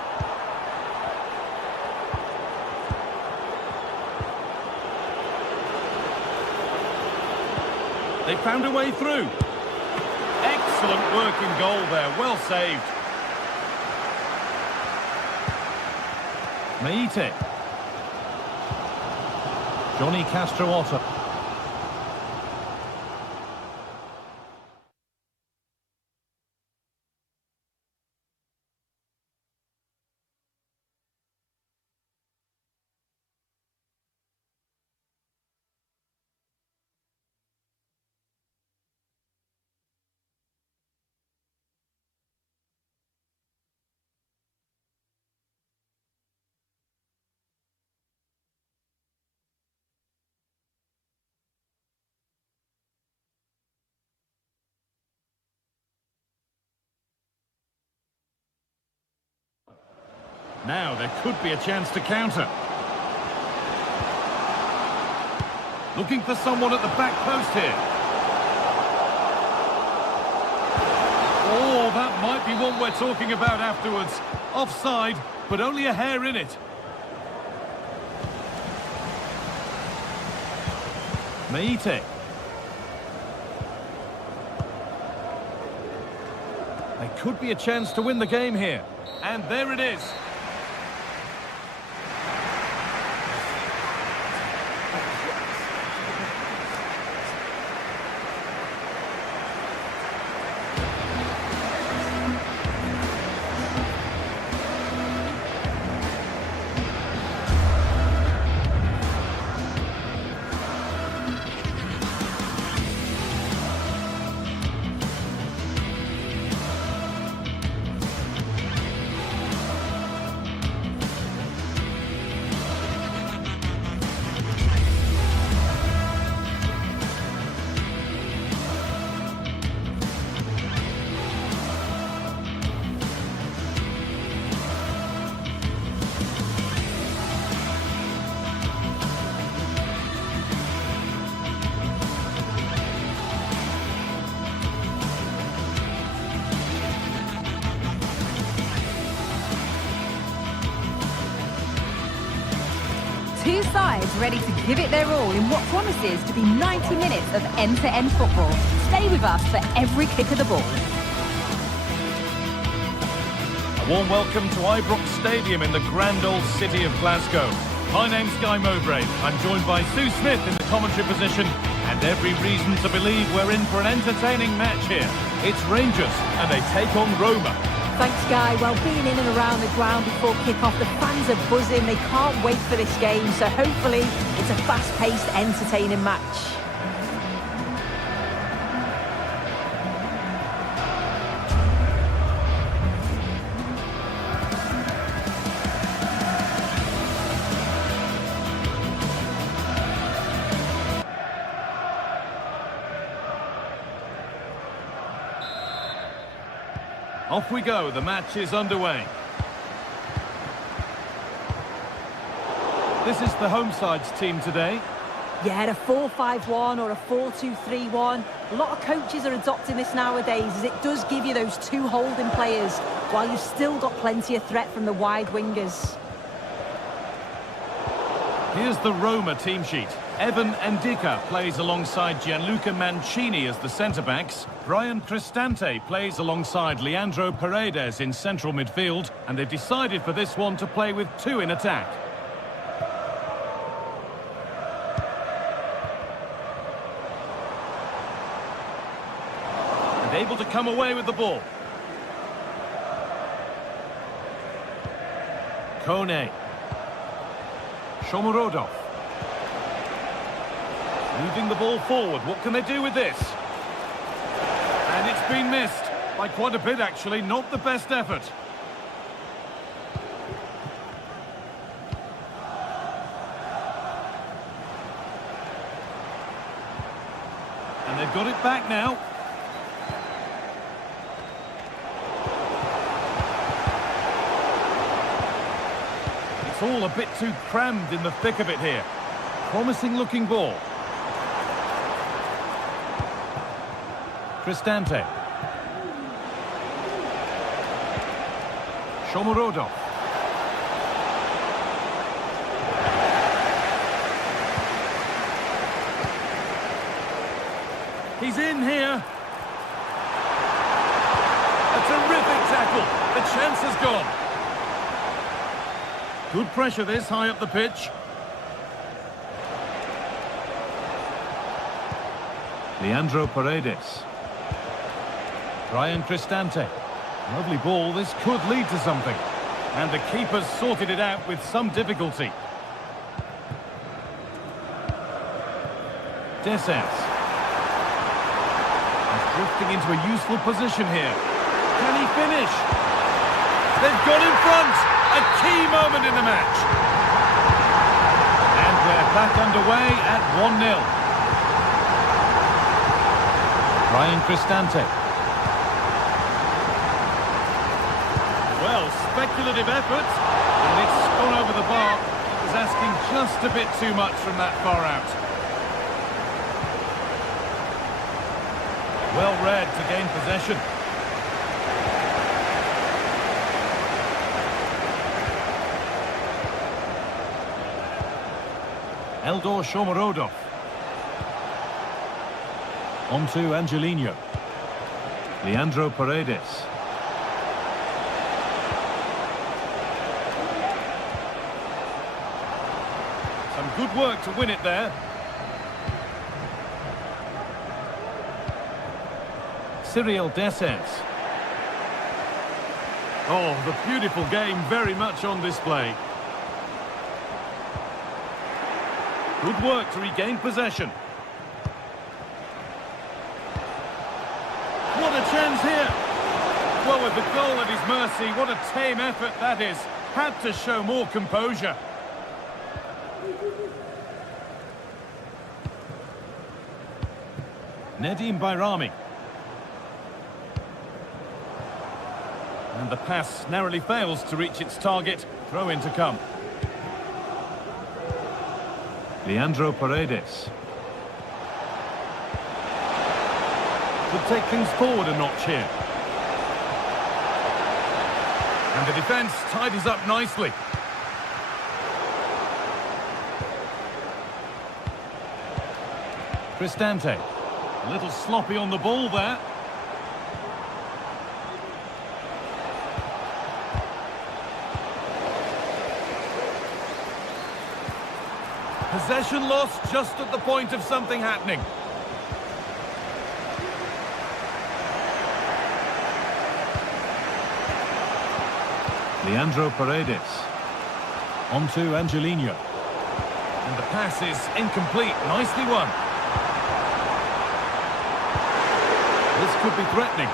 They found a way through. Excellent working goal there, well saved. Meite. Johnny Castro-Otto. Now there could be a chance to counter. Looking for someone at the back post here. Oh, that might be one we're talking about afterwards. Offside, but only a hair in it. Meite. There could be a chance to win the game here. And there it is. Two sides ready to give it their all in what promises to be 90 minutes of end-to-end football. Stay with us for every kick of the ball. A warm welcome to Ibrox Stadium in the grand old city of Glasgow. My name's Guy Mowbray. I'm joined by Sue Smith in the commentary position, and every reason to believe we're in for an entertaining match here. It's Rangers, and they take on Roma. Thanks, Guy. Well, being in and around the ground before kick-off, the fans are buzzing. They can't wait for this game, so hopefully it's a fast-paced, entertaining match. Off we go, the match is underway. This is the home side's team today. Yeah, a 4-5-1 or a 4-2-3-1. A lot of coaches are adopting this nowadays, as it does give you those two holding players, while you've still got plenty of threat from the wide wingers. Here's the Roma team sheet. Evan Ndika plays alongside Gianluca Mancini as the centre-backs. Brian Cristante plays alongside Leandro Paredes in central midfield. And they've decided for this one to play with two in attack. And able to come away with the ball. Kone. Shomurodov. Moving the ball forward. What can they do with this? And it's been missed. By quite a bit, actually. Not the best effort. And they've got it back now. It's all a bit too crammed in the thick of it here. Promising looking ball. Cristante. Shomurodov. He's in here. A terrific tackle. The chance has gone. Good pressure this, high up the pitch. Leandro Paredes. Brian Cristante. Lovely ball, this could lead to something. And the keeper's sorted it out with some difficulty. Dessers. He's drifting into a useful position here. Can he finish? They've got in front! A key moment in the match. And we're back underway at 1-0. Brian Cristante. Well, speculative effort, and it's gone over the bar. It was asking just a bit too much from that far out. Well read to gain possession. Eldor Shomurodov. On to Angelino. Leandro Paredes. Some good work to win it there. Cyril Dessers. Oh, the beautiful game very much on display. Good work to regain possession. What a chance here. Well, with the goal at his mercy, what a tame effort that is. Had to show more composure. Nedim Bayrami. And the pass narrowly fails to reach its target. Throw in to come. Leandro Paredes. Could take things forward a notch here. And the defence tidies up nicely. Cristante. A little sloppy on the ball there. Possession lost just at the point of something happening. Leandro Paredes. On to Angelino. And the pass is incomplete. Nicely won. This could be threatening.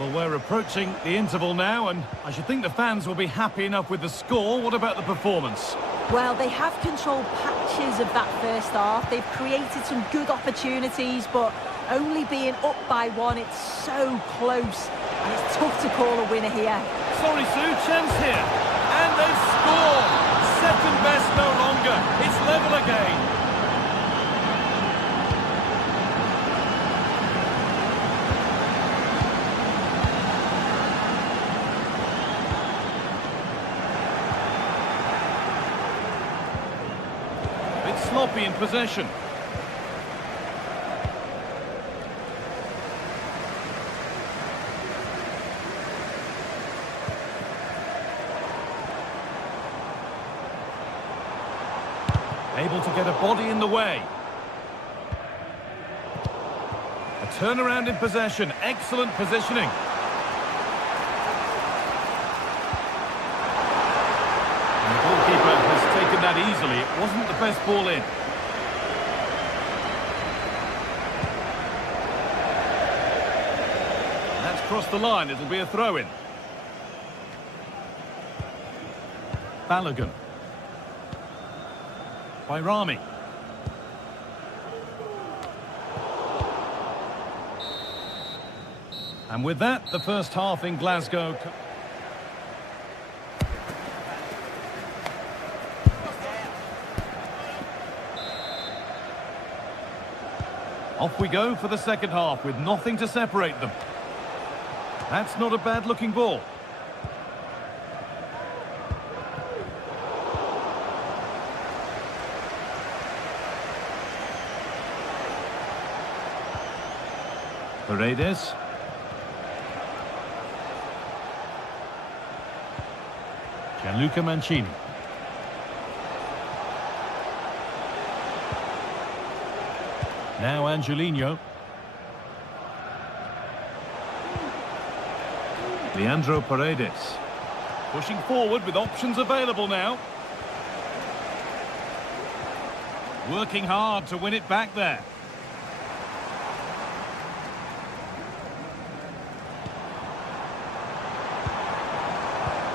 Well, we're approaching the interval now, and I should think the fans will be happy enough with the score. What about the performance? Well, they have controlled patches of that first half. They've created some good opportunities, but only being up by one, it's so close. And it's tough to call a winner here. Sorry, Sue, chance here. And they score. Second best no longer. It's level again. It's sloppy in possession. Able to get a body in the way. A turnaround in possession. Excellent positioning. And the goalkeeper has taken that easily. It wasn't the best ball in. That's crossed the line. It'll be a throw-in. Balogun. By Rami. And with that, the first half in Glasgow. Off we go for the second half with nothing to separate them. That's not a bad-looking ball. Paredes. Gianluca Mancini. Now Angelino. Leandro Paredes. Pushing forward with options available now. Working hard to win it back there.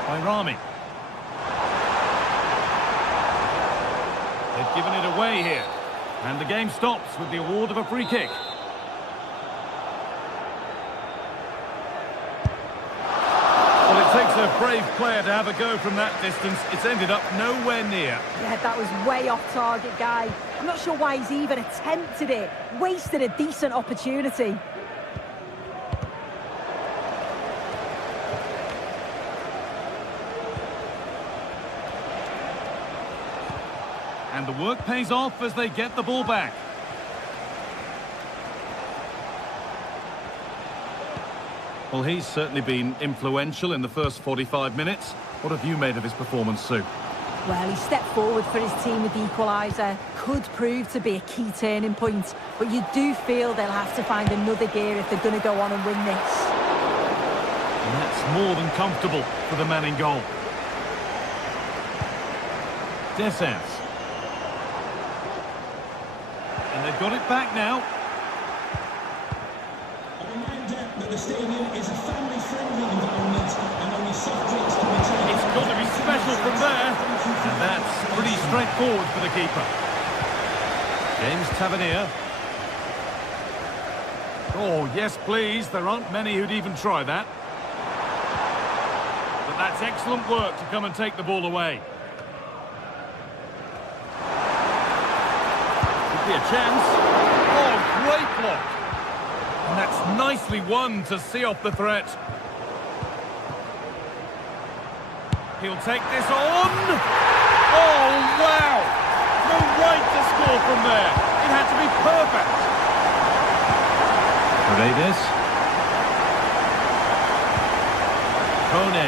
By Rami. They've given it away here. And the game stops with the award of a free kick. Well, it takes a brave player to have a go from that distance. It's ended up nowhere near. Yeah, that was way off target, guy. I'm not sure why he's even attempted it. Wasted a decent opportunity. And the work pays off as they get the ball back. Well, he's certainly been influential in the first 45 minutes. What have you made of his performance, Sue? Well, he stepped forward for his team with the equaliser. Could prove to be a key turning point. But you do feel they'll have to find another gear if they're going to go on and win this. And that's more than comfortable for the man in goal. Descens. And they've got it back now. A reminder that the stadium is a family-friendly environment and only soft drinks can be taken. It's got to be special from there. And that's pretty straightforward for the keeper. James Tavernier. Oh, yes, please. There aren't many who'd even try that. But that's excellent work to come and take the ball away. Be a chance. Oh, great block. And that's nicely won to see off the threat. He'll take this on. Oh, wow. No right to score from there. It had to be perfect. Paredes. Kone.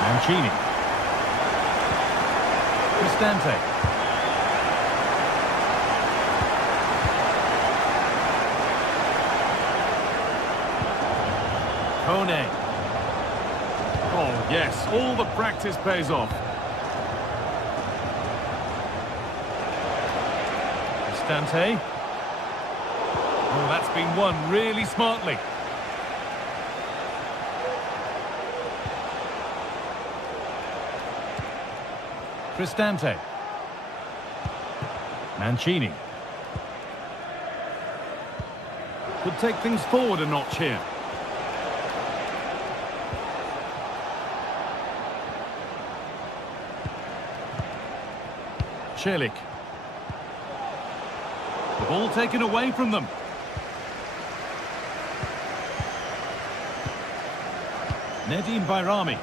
Mancini. Cristante. Kone. Oh, yes, all the practice pays off. Cristante. Oh, that's been won really smartly. Cristante. Mancini. Could take things forward a notch here. Celik. The ball taken away from them. Nedim Bayrami.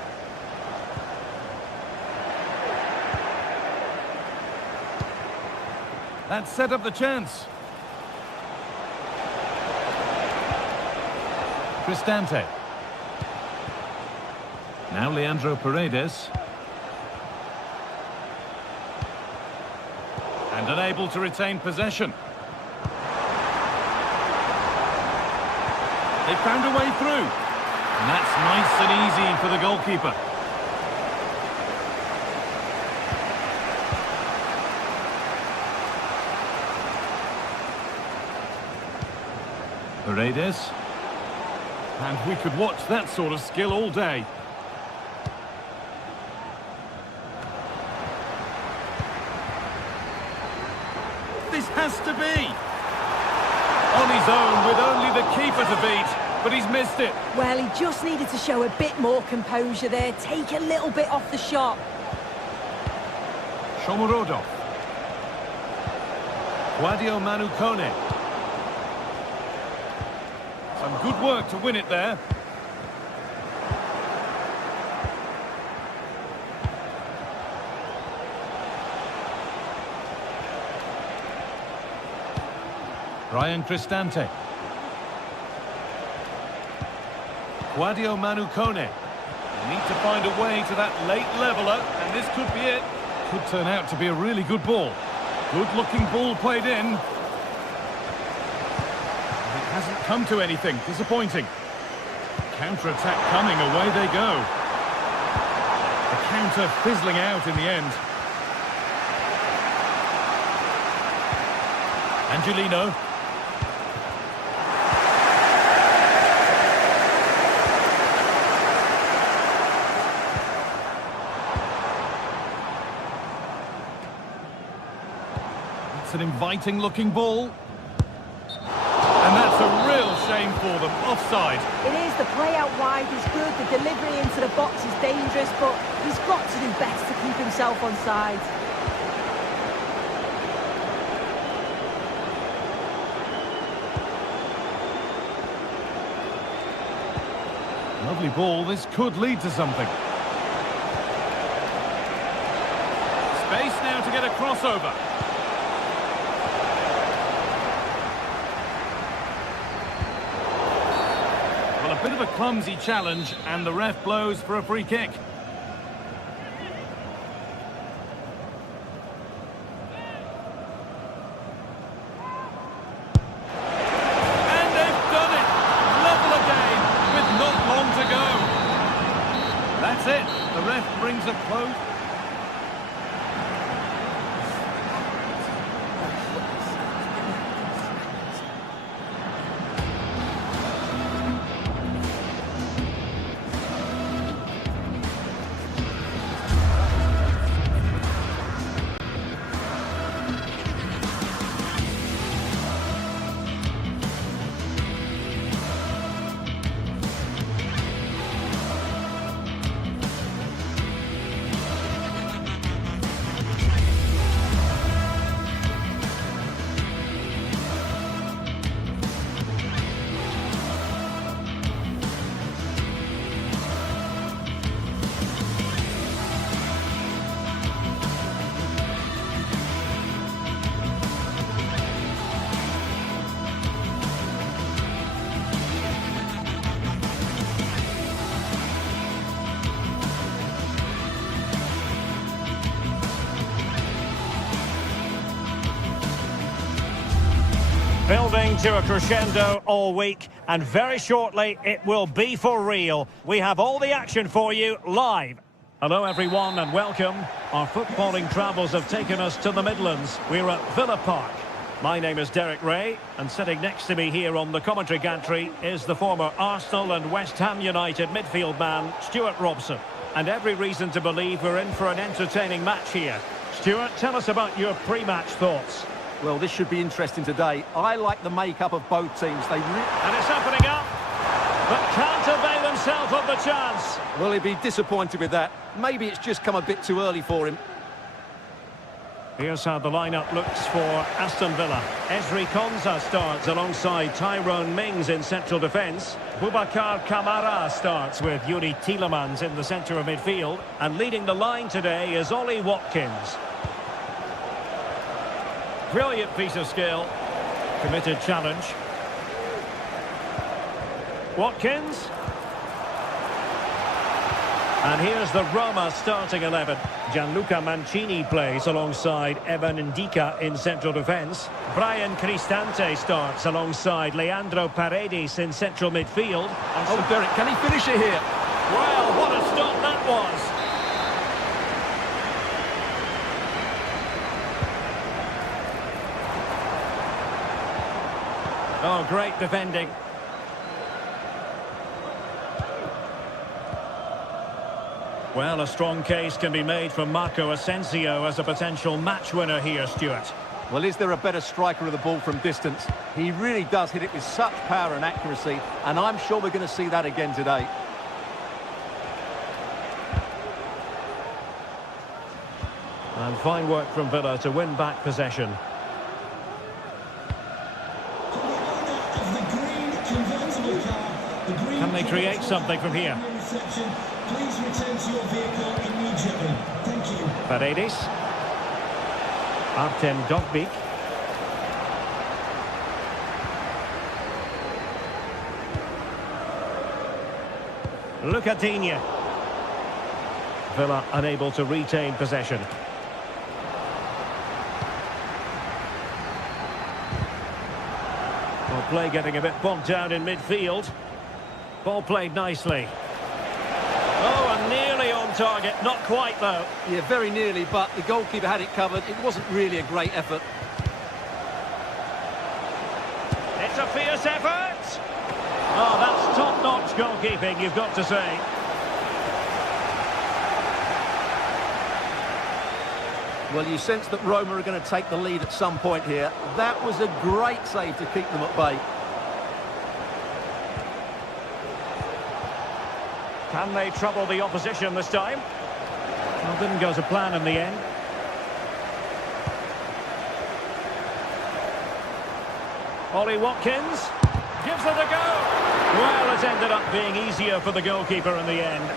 That set up the chance. Cristante. Now Leandro Paredes. And unable to retain possession. They found a way through. And that's nice and easy for the goalkeeper. Paredes. And we could watch that sort of skill all day. This has to be. On his own with only the keeper to beat, but he's missed it. Well, he just needed to show a bit more composure there, take a little bit off the shot. Shomurodov. Guadio Manukone. Some good work to win it there. Ryan Cristante. Guadio Manukone. They need to find a way to that late leveller, and this could be it. Could turn out to be a really good ball. Good-looking ball played in. It hasn't come to anything. Disappointing. Counter-attack coming. Away they go. The counter fizzling out in the end. Angelino. It's an inviting-looking ball. And that's a real shame for them. Offside. It is. The play out wide is good. The delivery into the box is dangerous, but he's got to do better to keep himself on side. Lovely ball. This could lead to something. Space now to get a crossover. Well, a bit of a clumsy challenge, and the ref blows for a free kick. And they've done it! Level again, with not long to go. That's it. The ref brings a close. Building to a crescendo all week, and very shortly it will be for real. We have all the action for you live. Hello everyone and welcome. Our footballing travels have taken us to the Midlands. We're at Villa Park. My name is Derek Ray, and sitting next to me here on the commentary gantry is the former Arsenal and West Ham United midfield man, Stuart Robson. and every reason to believe we're in for an entertaining match here. Stuart, tell us about your pre-match thoughts. Well, this should be interesting today. I like the makeup of both teams. And it's opening up, but can't avail himself of the chance. Well, he'd be disappointed with that. Maybe it's just come a bit too early for him. Here's how the lineup looks for Aston Villa. Ezri Konsa starts alongside Tyrone Mings in central defence. Boubacar Kamara starts with Yuri Tielemans in the centre of midfield. And leading the line today is Ollie Watkins. Brilliant piece of skill. Committed challenge. Watkins. And here's the Roma starting 11. Gianluca Mancini plays alongside Evan Ndika in central defence. Brian Cristante starts alongside Leandro Paredes in central midfield. And Oh, Derek, can he finish it here? well, what a stop that was. Oh, great defending. Well, a strong case can be made for Marco Asensio as a potential match winner here, Stuart. Well, is there a better striker of the ball from distance? He really does hit it with such power and accuracy, and I'm sure we're going to see that again today. And fine work from Villa to win back possession. Can they create something from here? Please return to your vehicle immediately. Thank you. Paredes. Artem Dovbyk. Lucadinha. Villa unable to retain possession. Well, play getting a bit bogged down in midfield. Ball played nicely. Oh, and nearly on target. Not quite, though. Yeah, very nearly, but the goalkeeper had it covered. It wasn't really a great effort. It's a fierce effort. Oh, that's top-notch goalkeeping, you've got to say. Well, you sense that Roma are going to take the lead at some point here. That was a great save to keep them at bay. Can they trouble the opposition this time? Well, didn't go to plan in the end. Ollie Watkins gives it a go. Well, it ended up being easier for the goalkeeper in the end.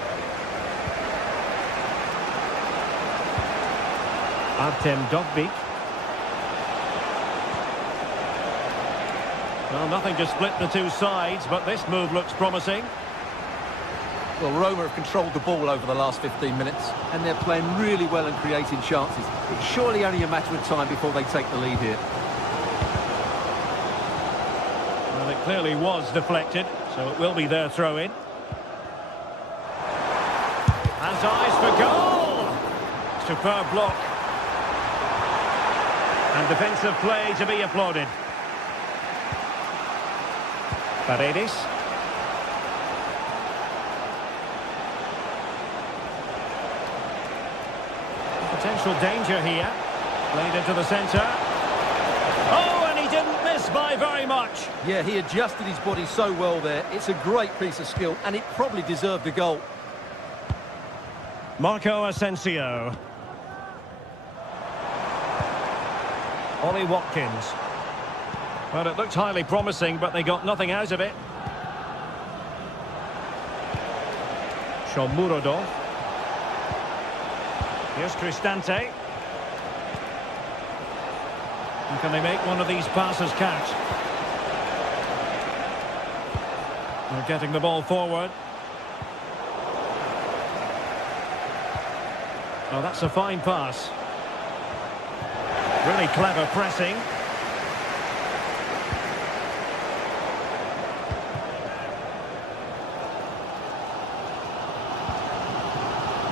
Artem Dovbyk. Well, nothing to split the two sides, but this move looks promising. Well, Roma have controlled the ball over the last 15 minutes, and they're playing really well and creating chances. It's surely only a matter of time before they take the lead here. Well, it clearly was deflected, so it will be their throw-in. Has eyes for goal! Superb block. And defensive play to be applauded. Paredes. Potential danger here. Played into the centre. Oh, and he didn't miss by very much. Yeah, he adjusted his body so well there. It's a great piece of skill, and it probably deserved a goal. Marco Asensio. Ollie Watkins. Well, it looked highly promising, but they got nothing out of it. Shomurodov. Here's Cristante. And can they make one of these passes count? They're getting the ball forward. Oh, that's a fine pass. Really clever pressing.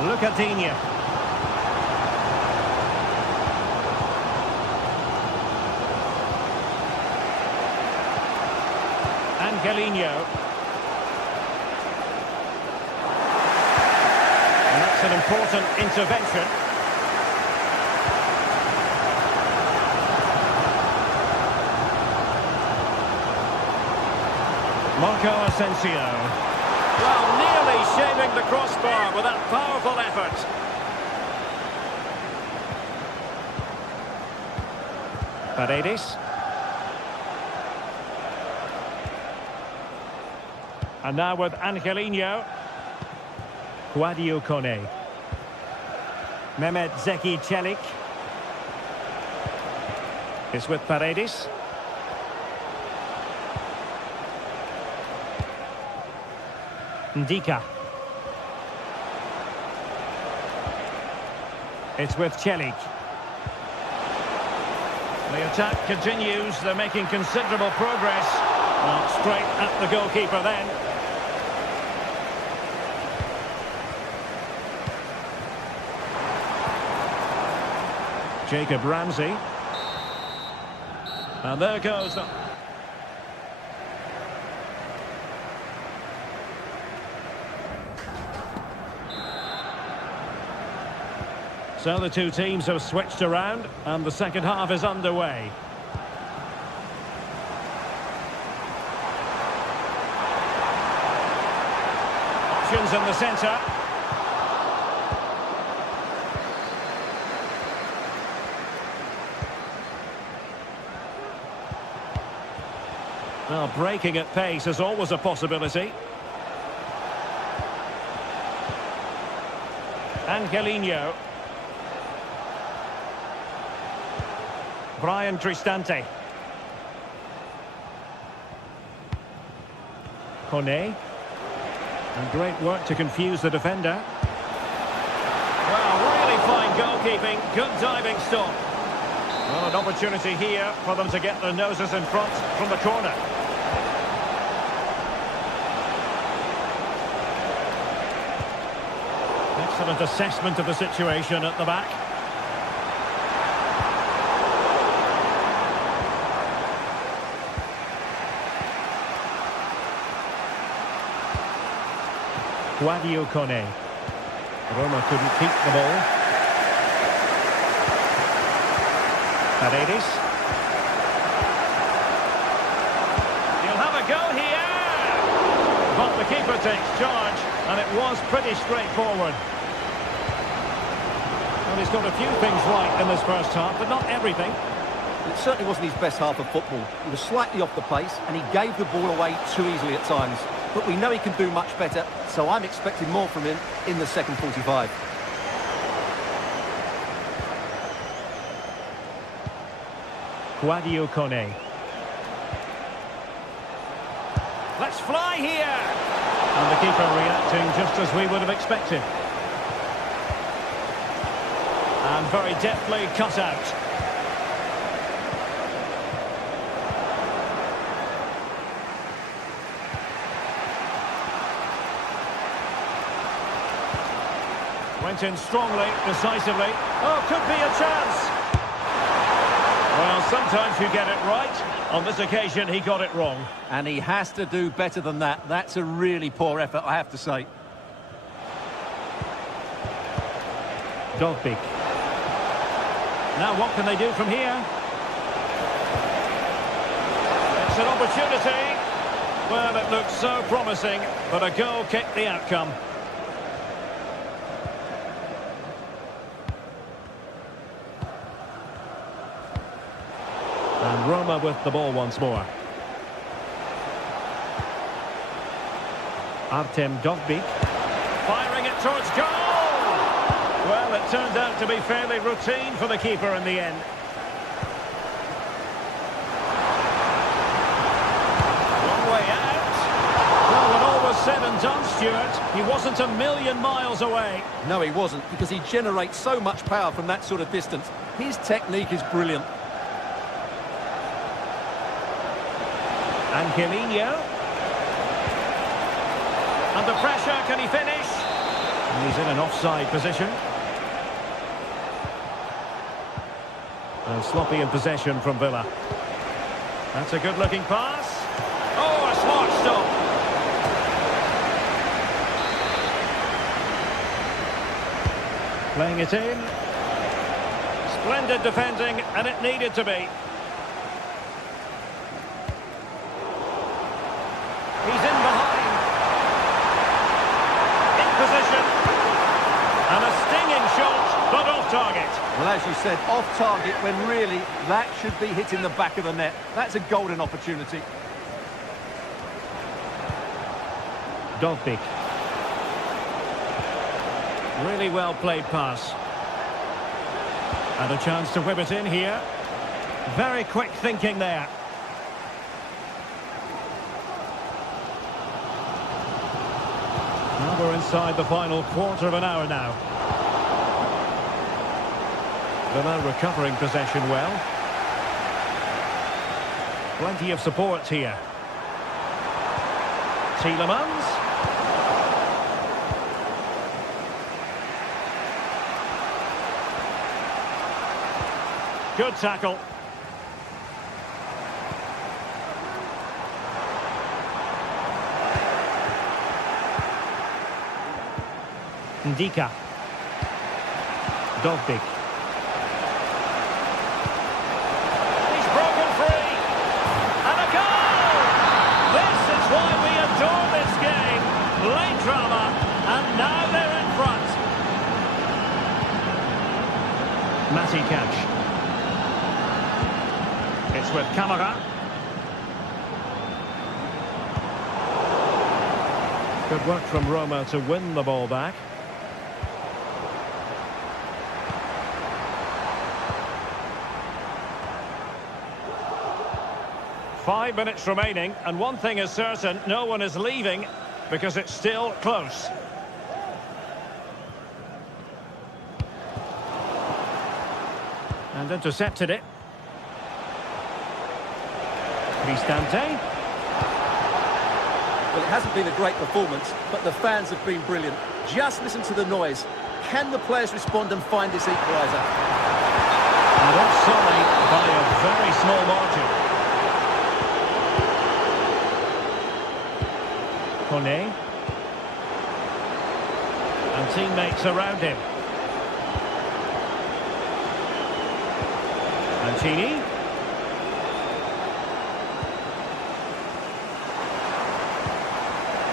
Lucadinha. Angelino. That's an important intervention. Marco Asensio. Well, nearly shaving the crossbar with that powerful effort. Paredes. And now with Angelino. Guadio Kone. Mehmet Zeki Çelik. It's with Paredes. Ndika. It's with Çelik. The attack continues. They're making considerable progress. Well, straight at the goalkeeper then. Jacob Ramsey. And there goes the... So the two teams have switched around and the second half is underway. Options in the centre. Well, breaking at pace is always a possibility. Angelino. Brian Cristante. Kone. And great work to confuse the defender. Well, really fine goalkeeping. Good diving stop. Well, an opportunity here for them to get their noses in front from the corner. Excellent assessment of the situation at the back. Guadio Kone. Roma couldn't keep the ball. Paredes. He'll have a go here! But the keeper takes charge, and it was pretty straightforward. Well, he's got a few things right in this first half, but not everything. It certainly wasn't his best half of football. He was slightly off the pace, and he gave the ball away too easily at times. But we know he can do much better, so I'm expecting more from him in the second 45. Guadio Kone. Let's fly here! And the keeper reacting just as we would have expected. And very deftly cut out. Went in strongly, decisively. Oh, could be a chance. Well, sometimes you get it right. On this occasion, he got it wrong. And he has to do better than that. That's a really poor effort, I have to say. Dovbik. Now, what can they do from here? It's an opportunity. Well, it looks so promising, but a goal kicked the outcome. And Roma with the ball once more. Artem Dovbik. Firing it towards goal! Well, it turned out to be fairly routine for the keeper in the end. Long way out. Well, when all was said and done, Stuart, he wasn't a million miles away. No, he wasn't, because he generates so much power from that sort of distance. His technique is brilliant. Angelino. Under pressure, can he finish? And he's in an offside position. And sloppy in possession from Villa. That's a good-looking pass. Oh, a smart stop. Playing it in. Splendid defending, and it needed to be. He's in behind. In position. And a stinging shot, but off target. Well, as you said, off target when really that should be hitting the back of the net. That's a golden opportunity. Dovbik. Really well played pass. And a chance to whip it in here. Very quick thinking there. Now we're inside the final quarter of an hour now. They're now recovering possession well. Plenty of support here. Tielemans. Good tackle. Ndika. Dovbik. He's broken free. And a goal! This is why we adore this game. Late drama, and now they're in front. Matty catch. It's with Camara. Good work from Roma to win the ball back. Five minutes remaining, and one thing is certain, no one is leaving because it's still close. And intercepted it. Cristante. Well, it hasn't been a great performance, but the fans have been brilliant. Just listen to the noise. Can the players respond and find this equaliser? And offside by a very small margin. Kone. And teammates around him. Mancini.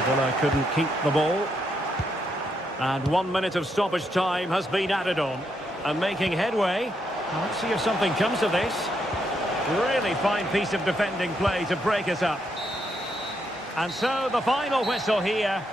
Villa couldn't keep the ball. And 1 minute of stoppage time has been added on. And making headway. Let's see if something comes of this. Really fine piece of defending play to break us up. And so the final whistle here.